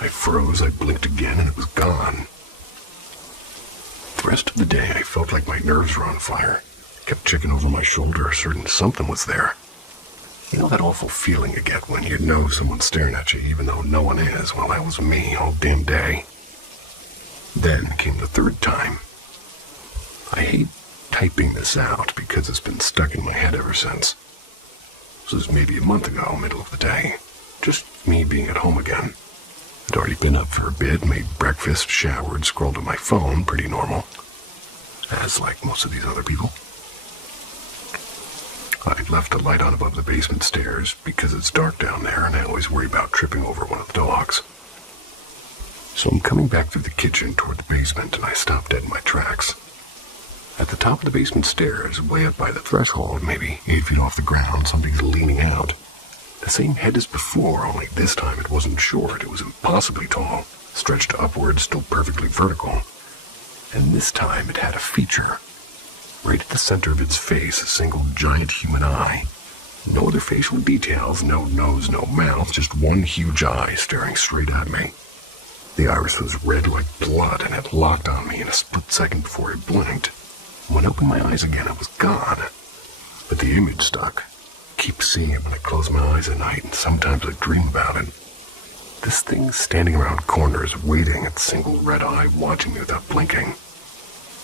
I froze, I blinked again, and it was gone. The rest of the day, I felt like my nerves were on fire. I kept checking over my shoulder, certain something was there. You know that awful feeling you get when you know someone's staring at you even though no one is? Well, that was me all damn day. Then came the third time. I hate typing this out because it's been stuck in my head ever since. This was maybe a month ago, middle of the day. Just me being at home again. I'd already been up for a bit, made breakfast, showered, scrolled on my phone, pretty normal. As like most of these other people. I'd left the light on above the basement stairs because it's dark down there and I always worry about tripping over one of the dogs. So I'm coming back through the kitchen toward the basement, and I stop dead in my tracks. At the top of the basement stairs, way up by the threshold, maybe 8 feet off the ground, something's leaning out. The same head as before, only this time it wasn't short, it was impossibly tall, stretched upwards, still perfectly vertical. And this time it had a feature. Right at the center of its face, a single giant human eye. No other facial details, no nose, no mouth, just one huge eye staring straight at me. The iris was red like blood, and it locked on me in a split second before I blinked. When I opened my eyes again, it was gone. But the image stuck. Keep seeing it when I close my eyes at night, and sometimes I dream about it. This thing's standing around corners, waiting, its single red eye watching me without blinking.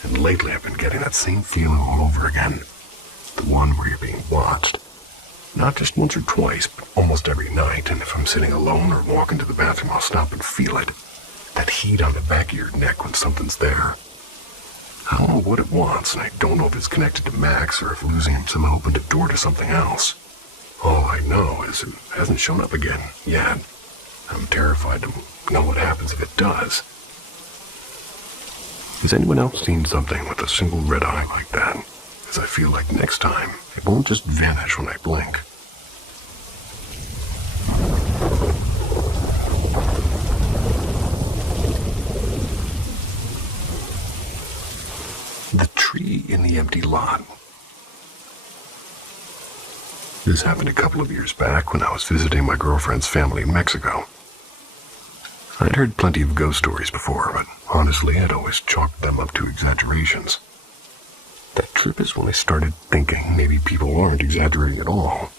And lately I've been getting that same feeling all over again. The one where you're being watched. Not just once or twice, but almost every night, and if I'm sitting alone or walking to the bathroom, I'll stop and feel it. That heat on the back of your neck when something's there. I don't know what it wants, and I don't know if it's connected to Max or if losing him somehow opened a door to something else. All I know is it hasn't shown up again, yet. I'm terrified to know what happens if it does. Has anyone else seen something with a single red eye like that? As I feel like next time, it won't just vanish when I blink. The tree in the empty lot. This happened a couple of years back when I was visiting my girlfriend's family in Mexico. I'd heard plenty of ghost stories before, but honestly, I'd always chalked them up to exaggerations. That trip is when I started thinking maybe people aren't exaggerating at all.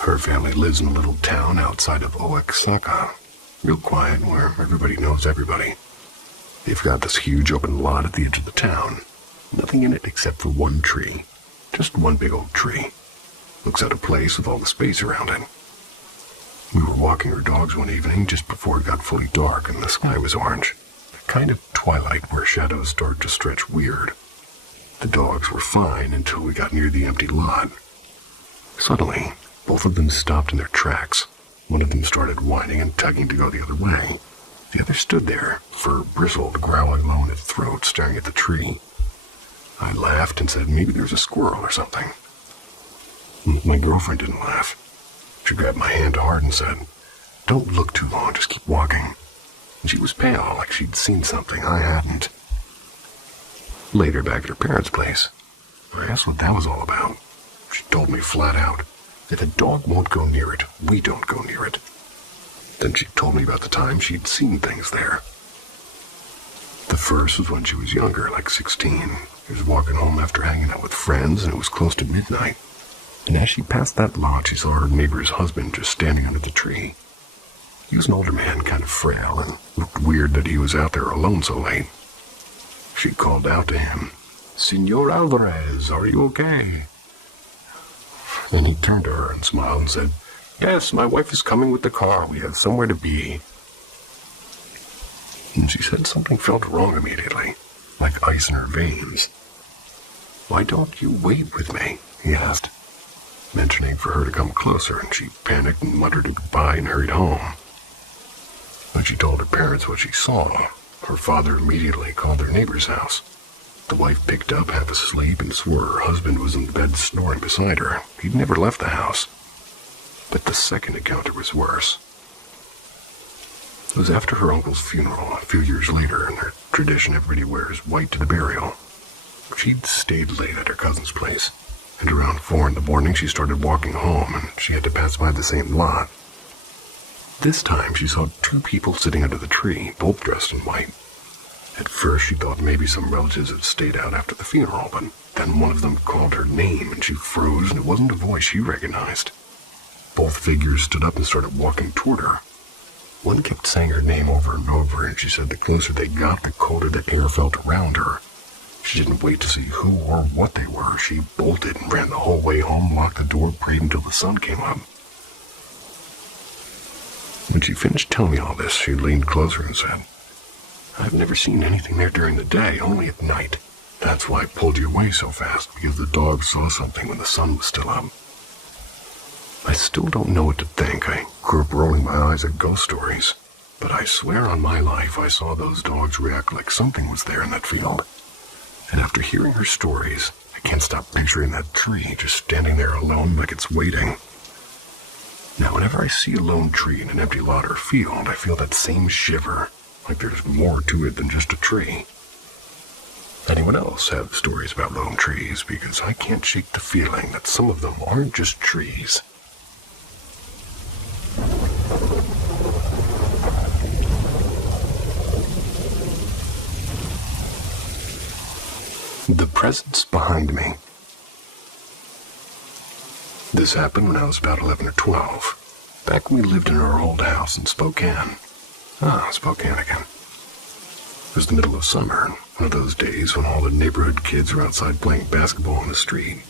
Her family lives in a little town outside of Oaxaca, real quiet where everybody knows everybody. They've got this huge open lot at the edge of the town. Nothing in it except for one tree. Just one big old tree. Looks out of place with all the space around it. We were walking our dogs one evening just before it got fully dark and the sky was orange. The kind of twilight where shadows start to stretch weird. The dogs were fine until we got near the empty lot. Suddenly, both of them stopped in their tracks. One of them started whining and tugging to go the other way. The other stood there, fur bristled, growling low in its throat, staring at the tree. I laughed and said maybe there's a squirrel or something. My girlfriend didn't laugh. She grabbed my hand hard and said, "Don't look too long, just keep walking." And she was pale, like she'd seen something I hadn't. Later, back at her parents' place, I asked what that was all about. She told me flat out, if a dog won't go near it, we don't go near it. Then she told me about the time she'd seen things there. The first was when she was younger, like 16. She was walking home after hanging out with friends, and it was close to midnight. And as she passed that lot, she saw her neighbor's husband just standing under the tree. He was an older man, kind of frail, and looked weird that he was out there alone so late. She called out to him, "Senor Alvarez, are you okay?" Then he turned to her and smiled and said, "Yes, my wife is coming with the car. We have somewhere to be." And she said something felt wrong immediately, like ice in her veins. "Why don't you wait with me?" he asked, mentioning for her to come closer, and she panicked and muttered a goodbye and hurried home. When she told her parents what she saw, her father immediately called their neighbor's house. The wife picked up half asleep and swore her husband was in bed snoring beside her. He'd never left the house. But the second encounter was worse. It was after her uncle's funeral, a few years later, and their tradition everybody wears white to the burial. She'd stayed late at her cousin's place, and around 4 in the morning she started walking home, and she had to pass by the same lot. This time she saw 2 people sitting under the tree, both dressed in white. At first she thought maybe some relatives had stayed out after the funeral, but then one of them called her name and she froze, and it wasn't a voice she recognized. Both figures stood up and started walking toward her. One kept saying her name over and over, and she said the closer they got, the colder the air felt around her. She didn't wait to see who or what they were. She bolted and ran the whole way home, locked the door, prayed until the sun came up. When she finished telling me all this, she leaned closer and said, "I've never seen anything there during the day, only at night. That's why I pulled you away so fast, because the dog saw something when the sun was still up." I still don't know what to think. I grew up rolling my eyes at ghost stories. but I swear on my life I saw those dogs react like something was there in that field. And after hearing her stories, I can't stop picturing that tree just standing there alone like it's waiting. Now, whenever I see a lone tree in an empty lot or field, I feel that same shiver, like there's more to it than just a tree. Anyone else have stories about lone trees? Because I can't shake the feeling that some of them aren't just trees. The presence behind me. This happened when I was about 11 or 12, back when we lived in our old house in Spokane. Spokane again. It was the middle of summer, one of those days when all the neighborhood kids were outside playing basketball in the street.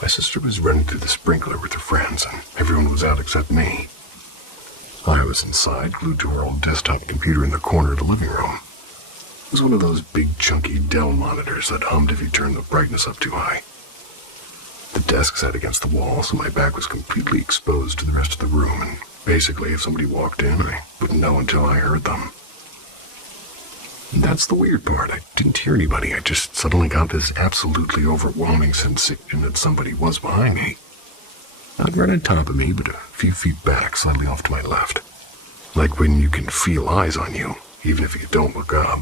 My sister was running through the sprinkler with her friends, and everyone was out except me. I was inside, glued to our old desktop computer in the corner of the living room. It was one of those big, chunky Dell monitors that hummed if you turned the brightness up too high. The desk sat against the wall, so my back was completely exposed to the rest of the room, and basically if somebody walked in, I wouldn't know until I heard them. And that's the weird part. I didn't hear anybody. I just suddenly got this absolutely overwhelming sensation that somebody was behind me. Not right on top of me, but a few feet back, slightly off to my left. Like when you can feel eyes on you, even if you don't look up.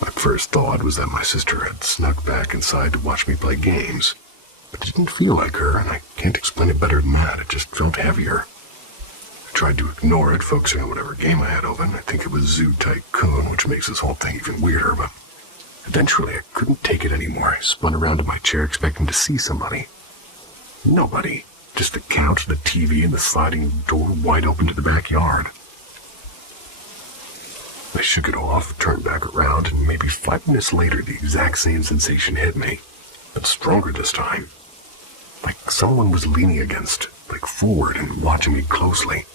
My first thought was that my sister had snuck back inside to watch me play games. But it didn't feel like her, and I can't explain it better than that. It just felt heavier. I tried to ignore it, focusing on whatever game I had open. I think it was Zoo Tycoon, which makes this whole thing even weirder, but eventually I couldn't take it anymore. I spun around in my chair expecting to see somebody. Nobody. Just the couch, the TV, and the sliding door wide open to the backyard. I shook it off, turned back around, and maybe 5 minutes later the exact same sensation hit me, but stronger this time. Like someone was leaning against, forward and watching me closely.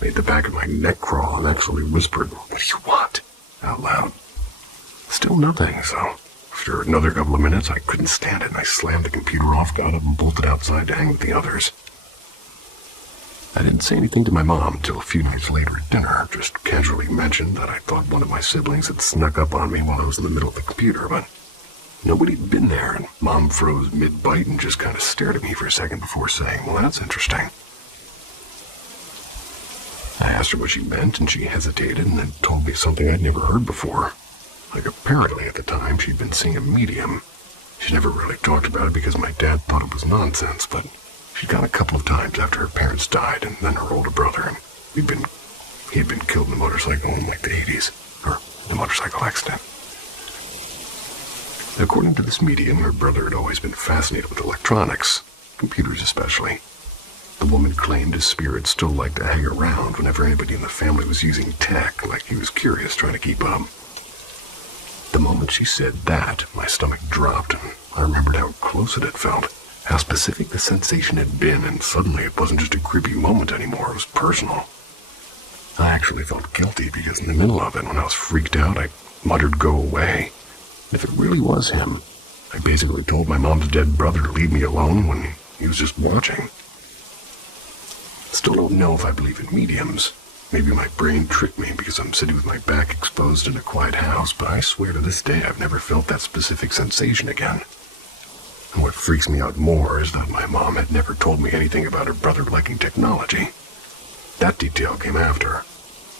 Made the back of my neck crawl and actually whispered, "What do you want?" out loud. Still nothing, so after another couple of minutes I couldn't stand it and I slammed the computer off, got up and bolted outside to hang with the others. I didn't say anything to my mom until a few nights later at dinner, just casually mentioned that I thought one of my siblings had snuck up on me while I was in the middle of the computer, but nobody had been there, and Mom froze mid-bite and just kind of stared at me for a second before saying, "Well, that's interesting." I asked her what she meant, and she hesitated and then told me something I'd never heard before. Apparently at the time she'd been seeing a medium. She never really talked about it because my dad thought it was nonsense, but she'd gone a couple of times after her parents died, and then her older brother, and he had been killed in a motorcycle in the 80s, or the motorcycle accident. According to this medium, her brother had always been fascinated with electronics, computers especially. The woman claimed his spirit still liked to hang around whenever anybody in the family was using tech, like he was curious trying to keep up. The moment she said that, my stomach dropped, and I remembered how close it had felt, how specific the sensation had been, and suddenly it wasn't just a creepy moment anymore, it was personal. I actually felt guilty because in the middle of it, when I was freaked out, I muttered, "Go away." If it really was him, I basically told my mom's dead brother to leave me alone when he was just watching. Still don't know if I believe in mediums. Maybe my brain tricked me because I'm sitting with my back exposed in a quiet house, but I swear to this day I've never felt that specific sensation again. And what freaks me out more is that my mom had never told me anything about her brother liking technology. That detail came after.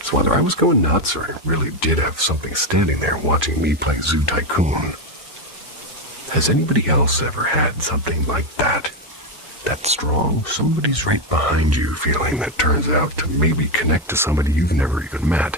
So whether I was going nuts or I really did have something standing there watching me play Zoo Tycoon. Has anybody else ever had something like that? That strong, somebody's right behind you feeling that turns out to maybe connect to somebody you've never even met?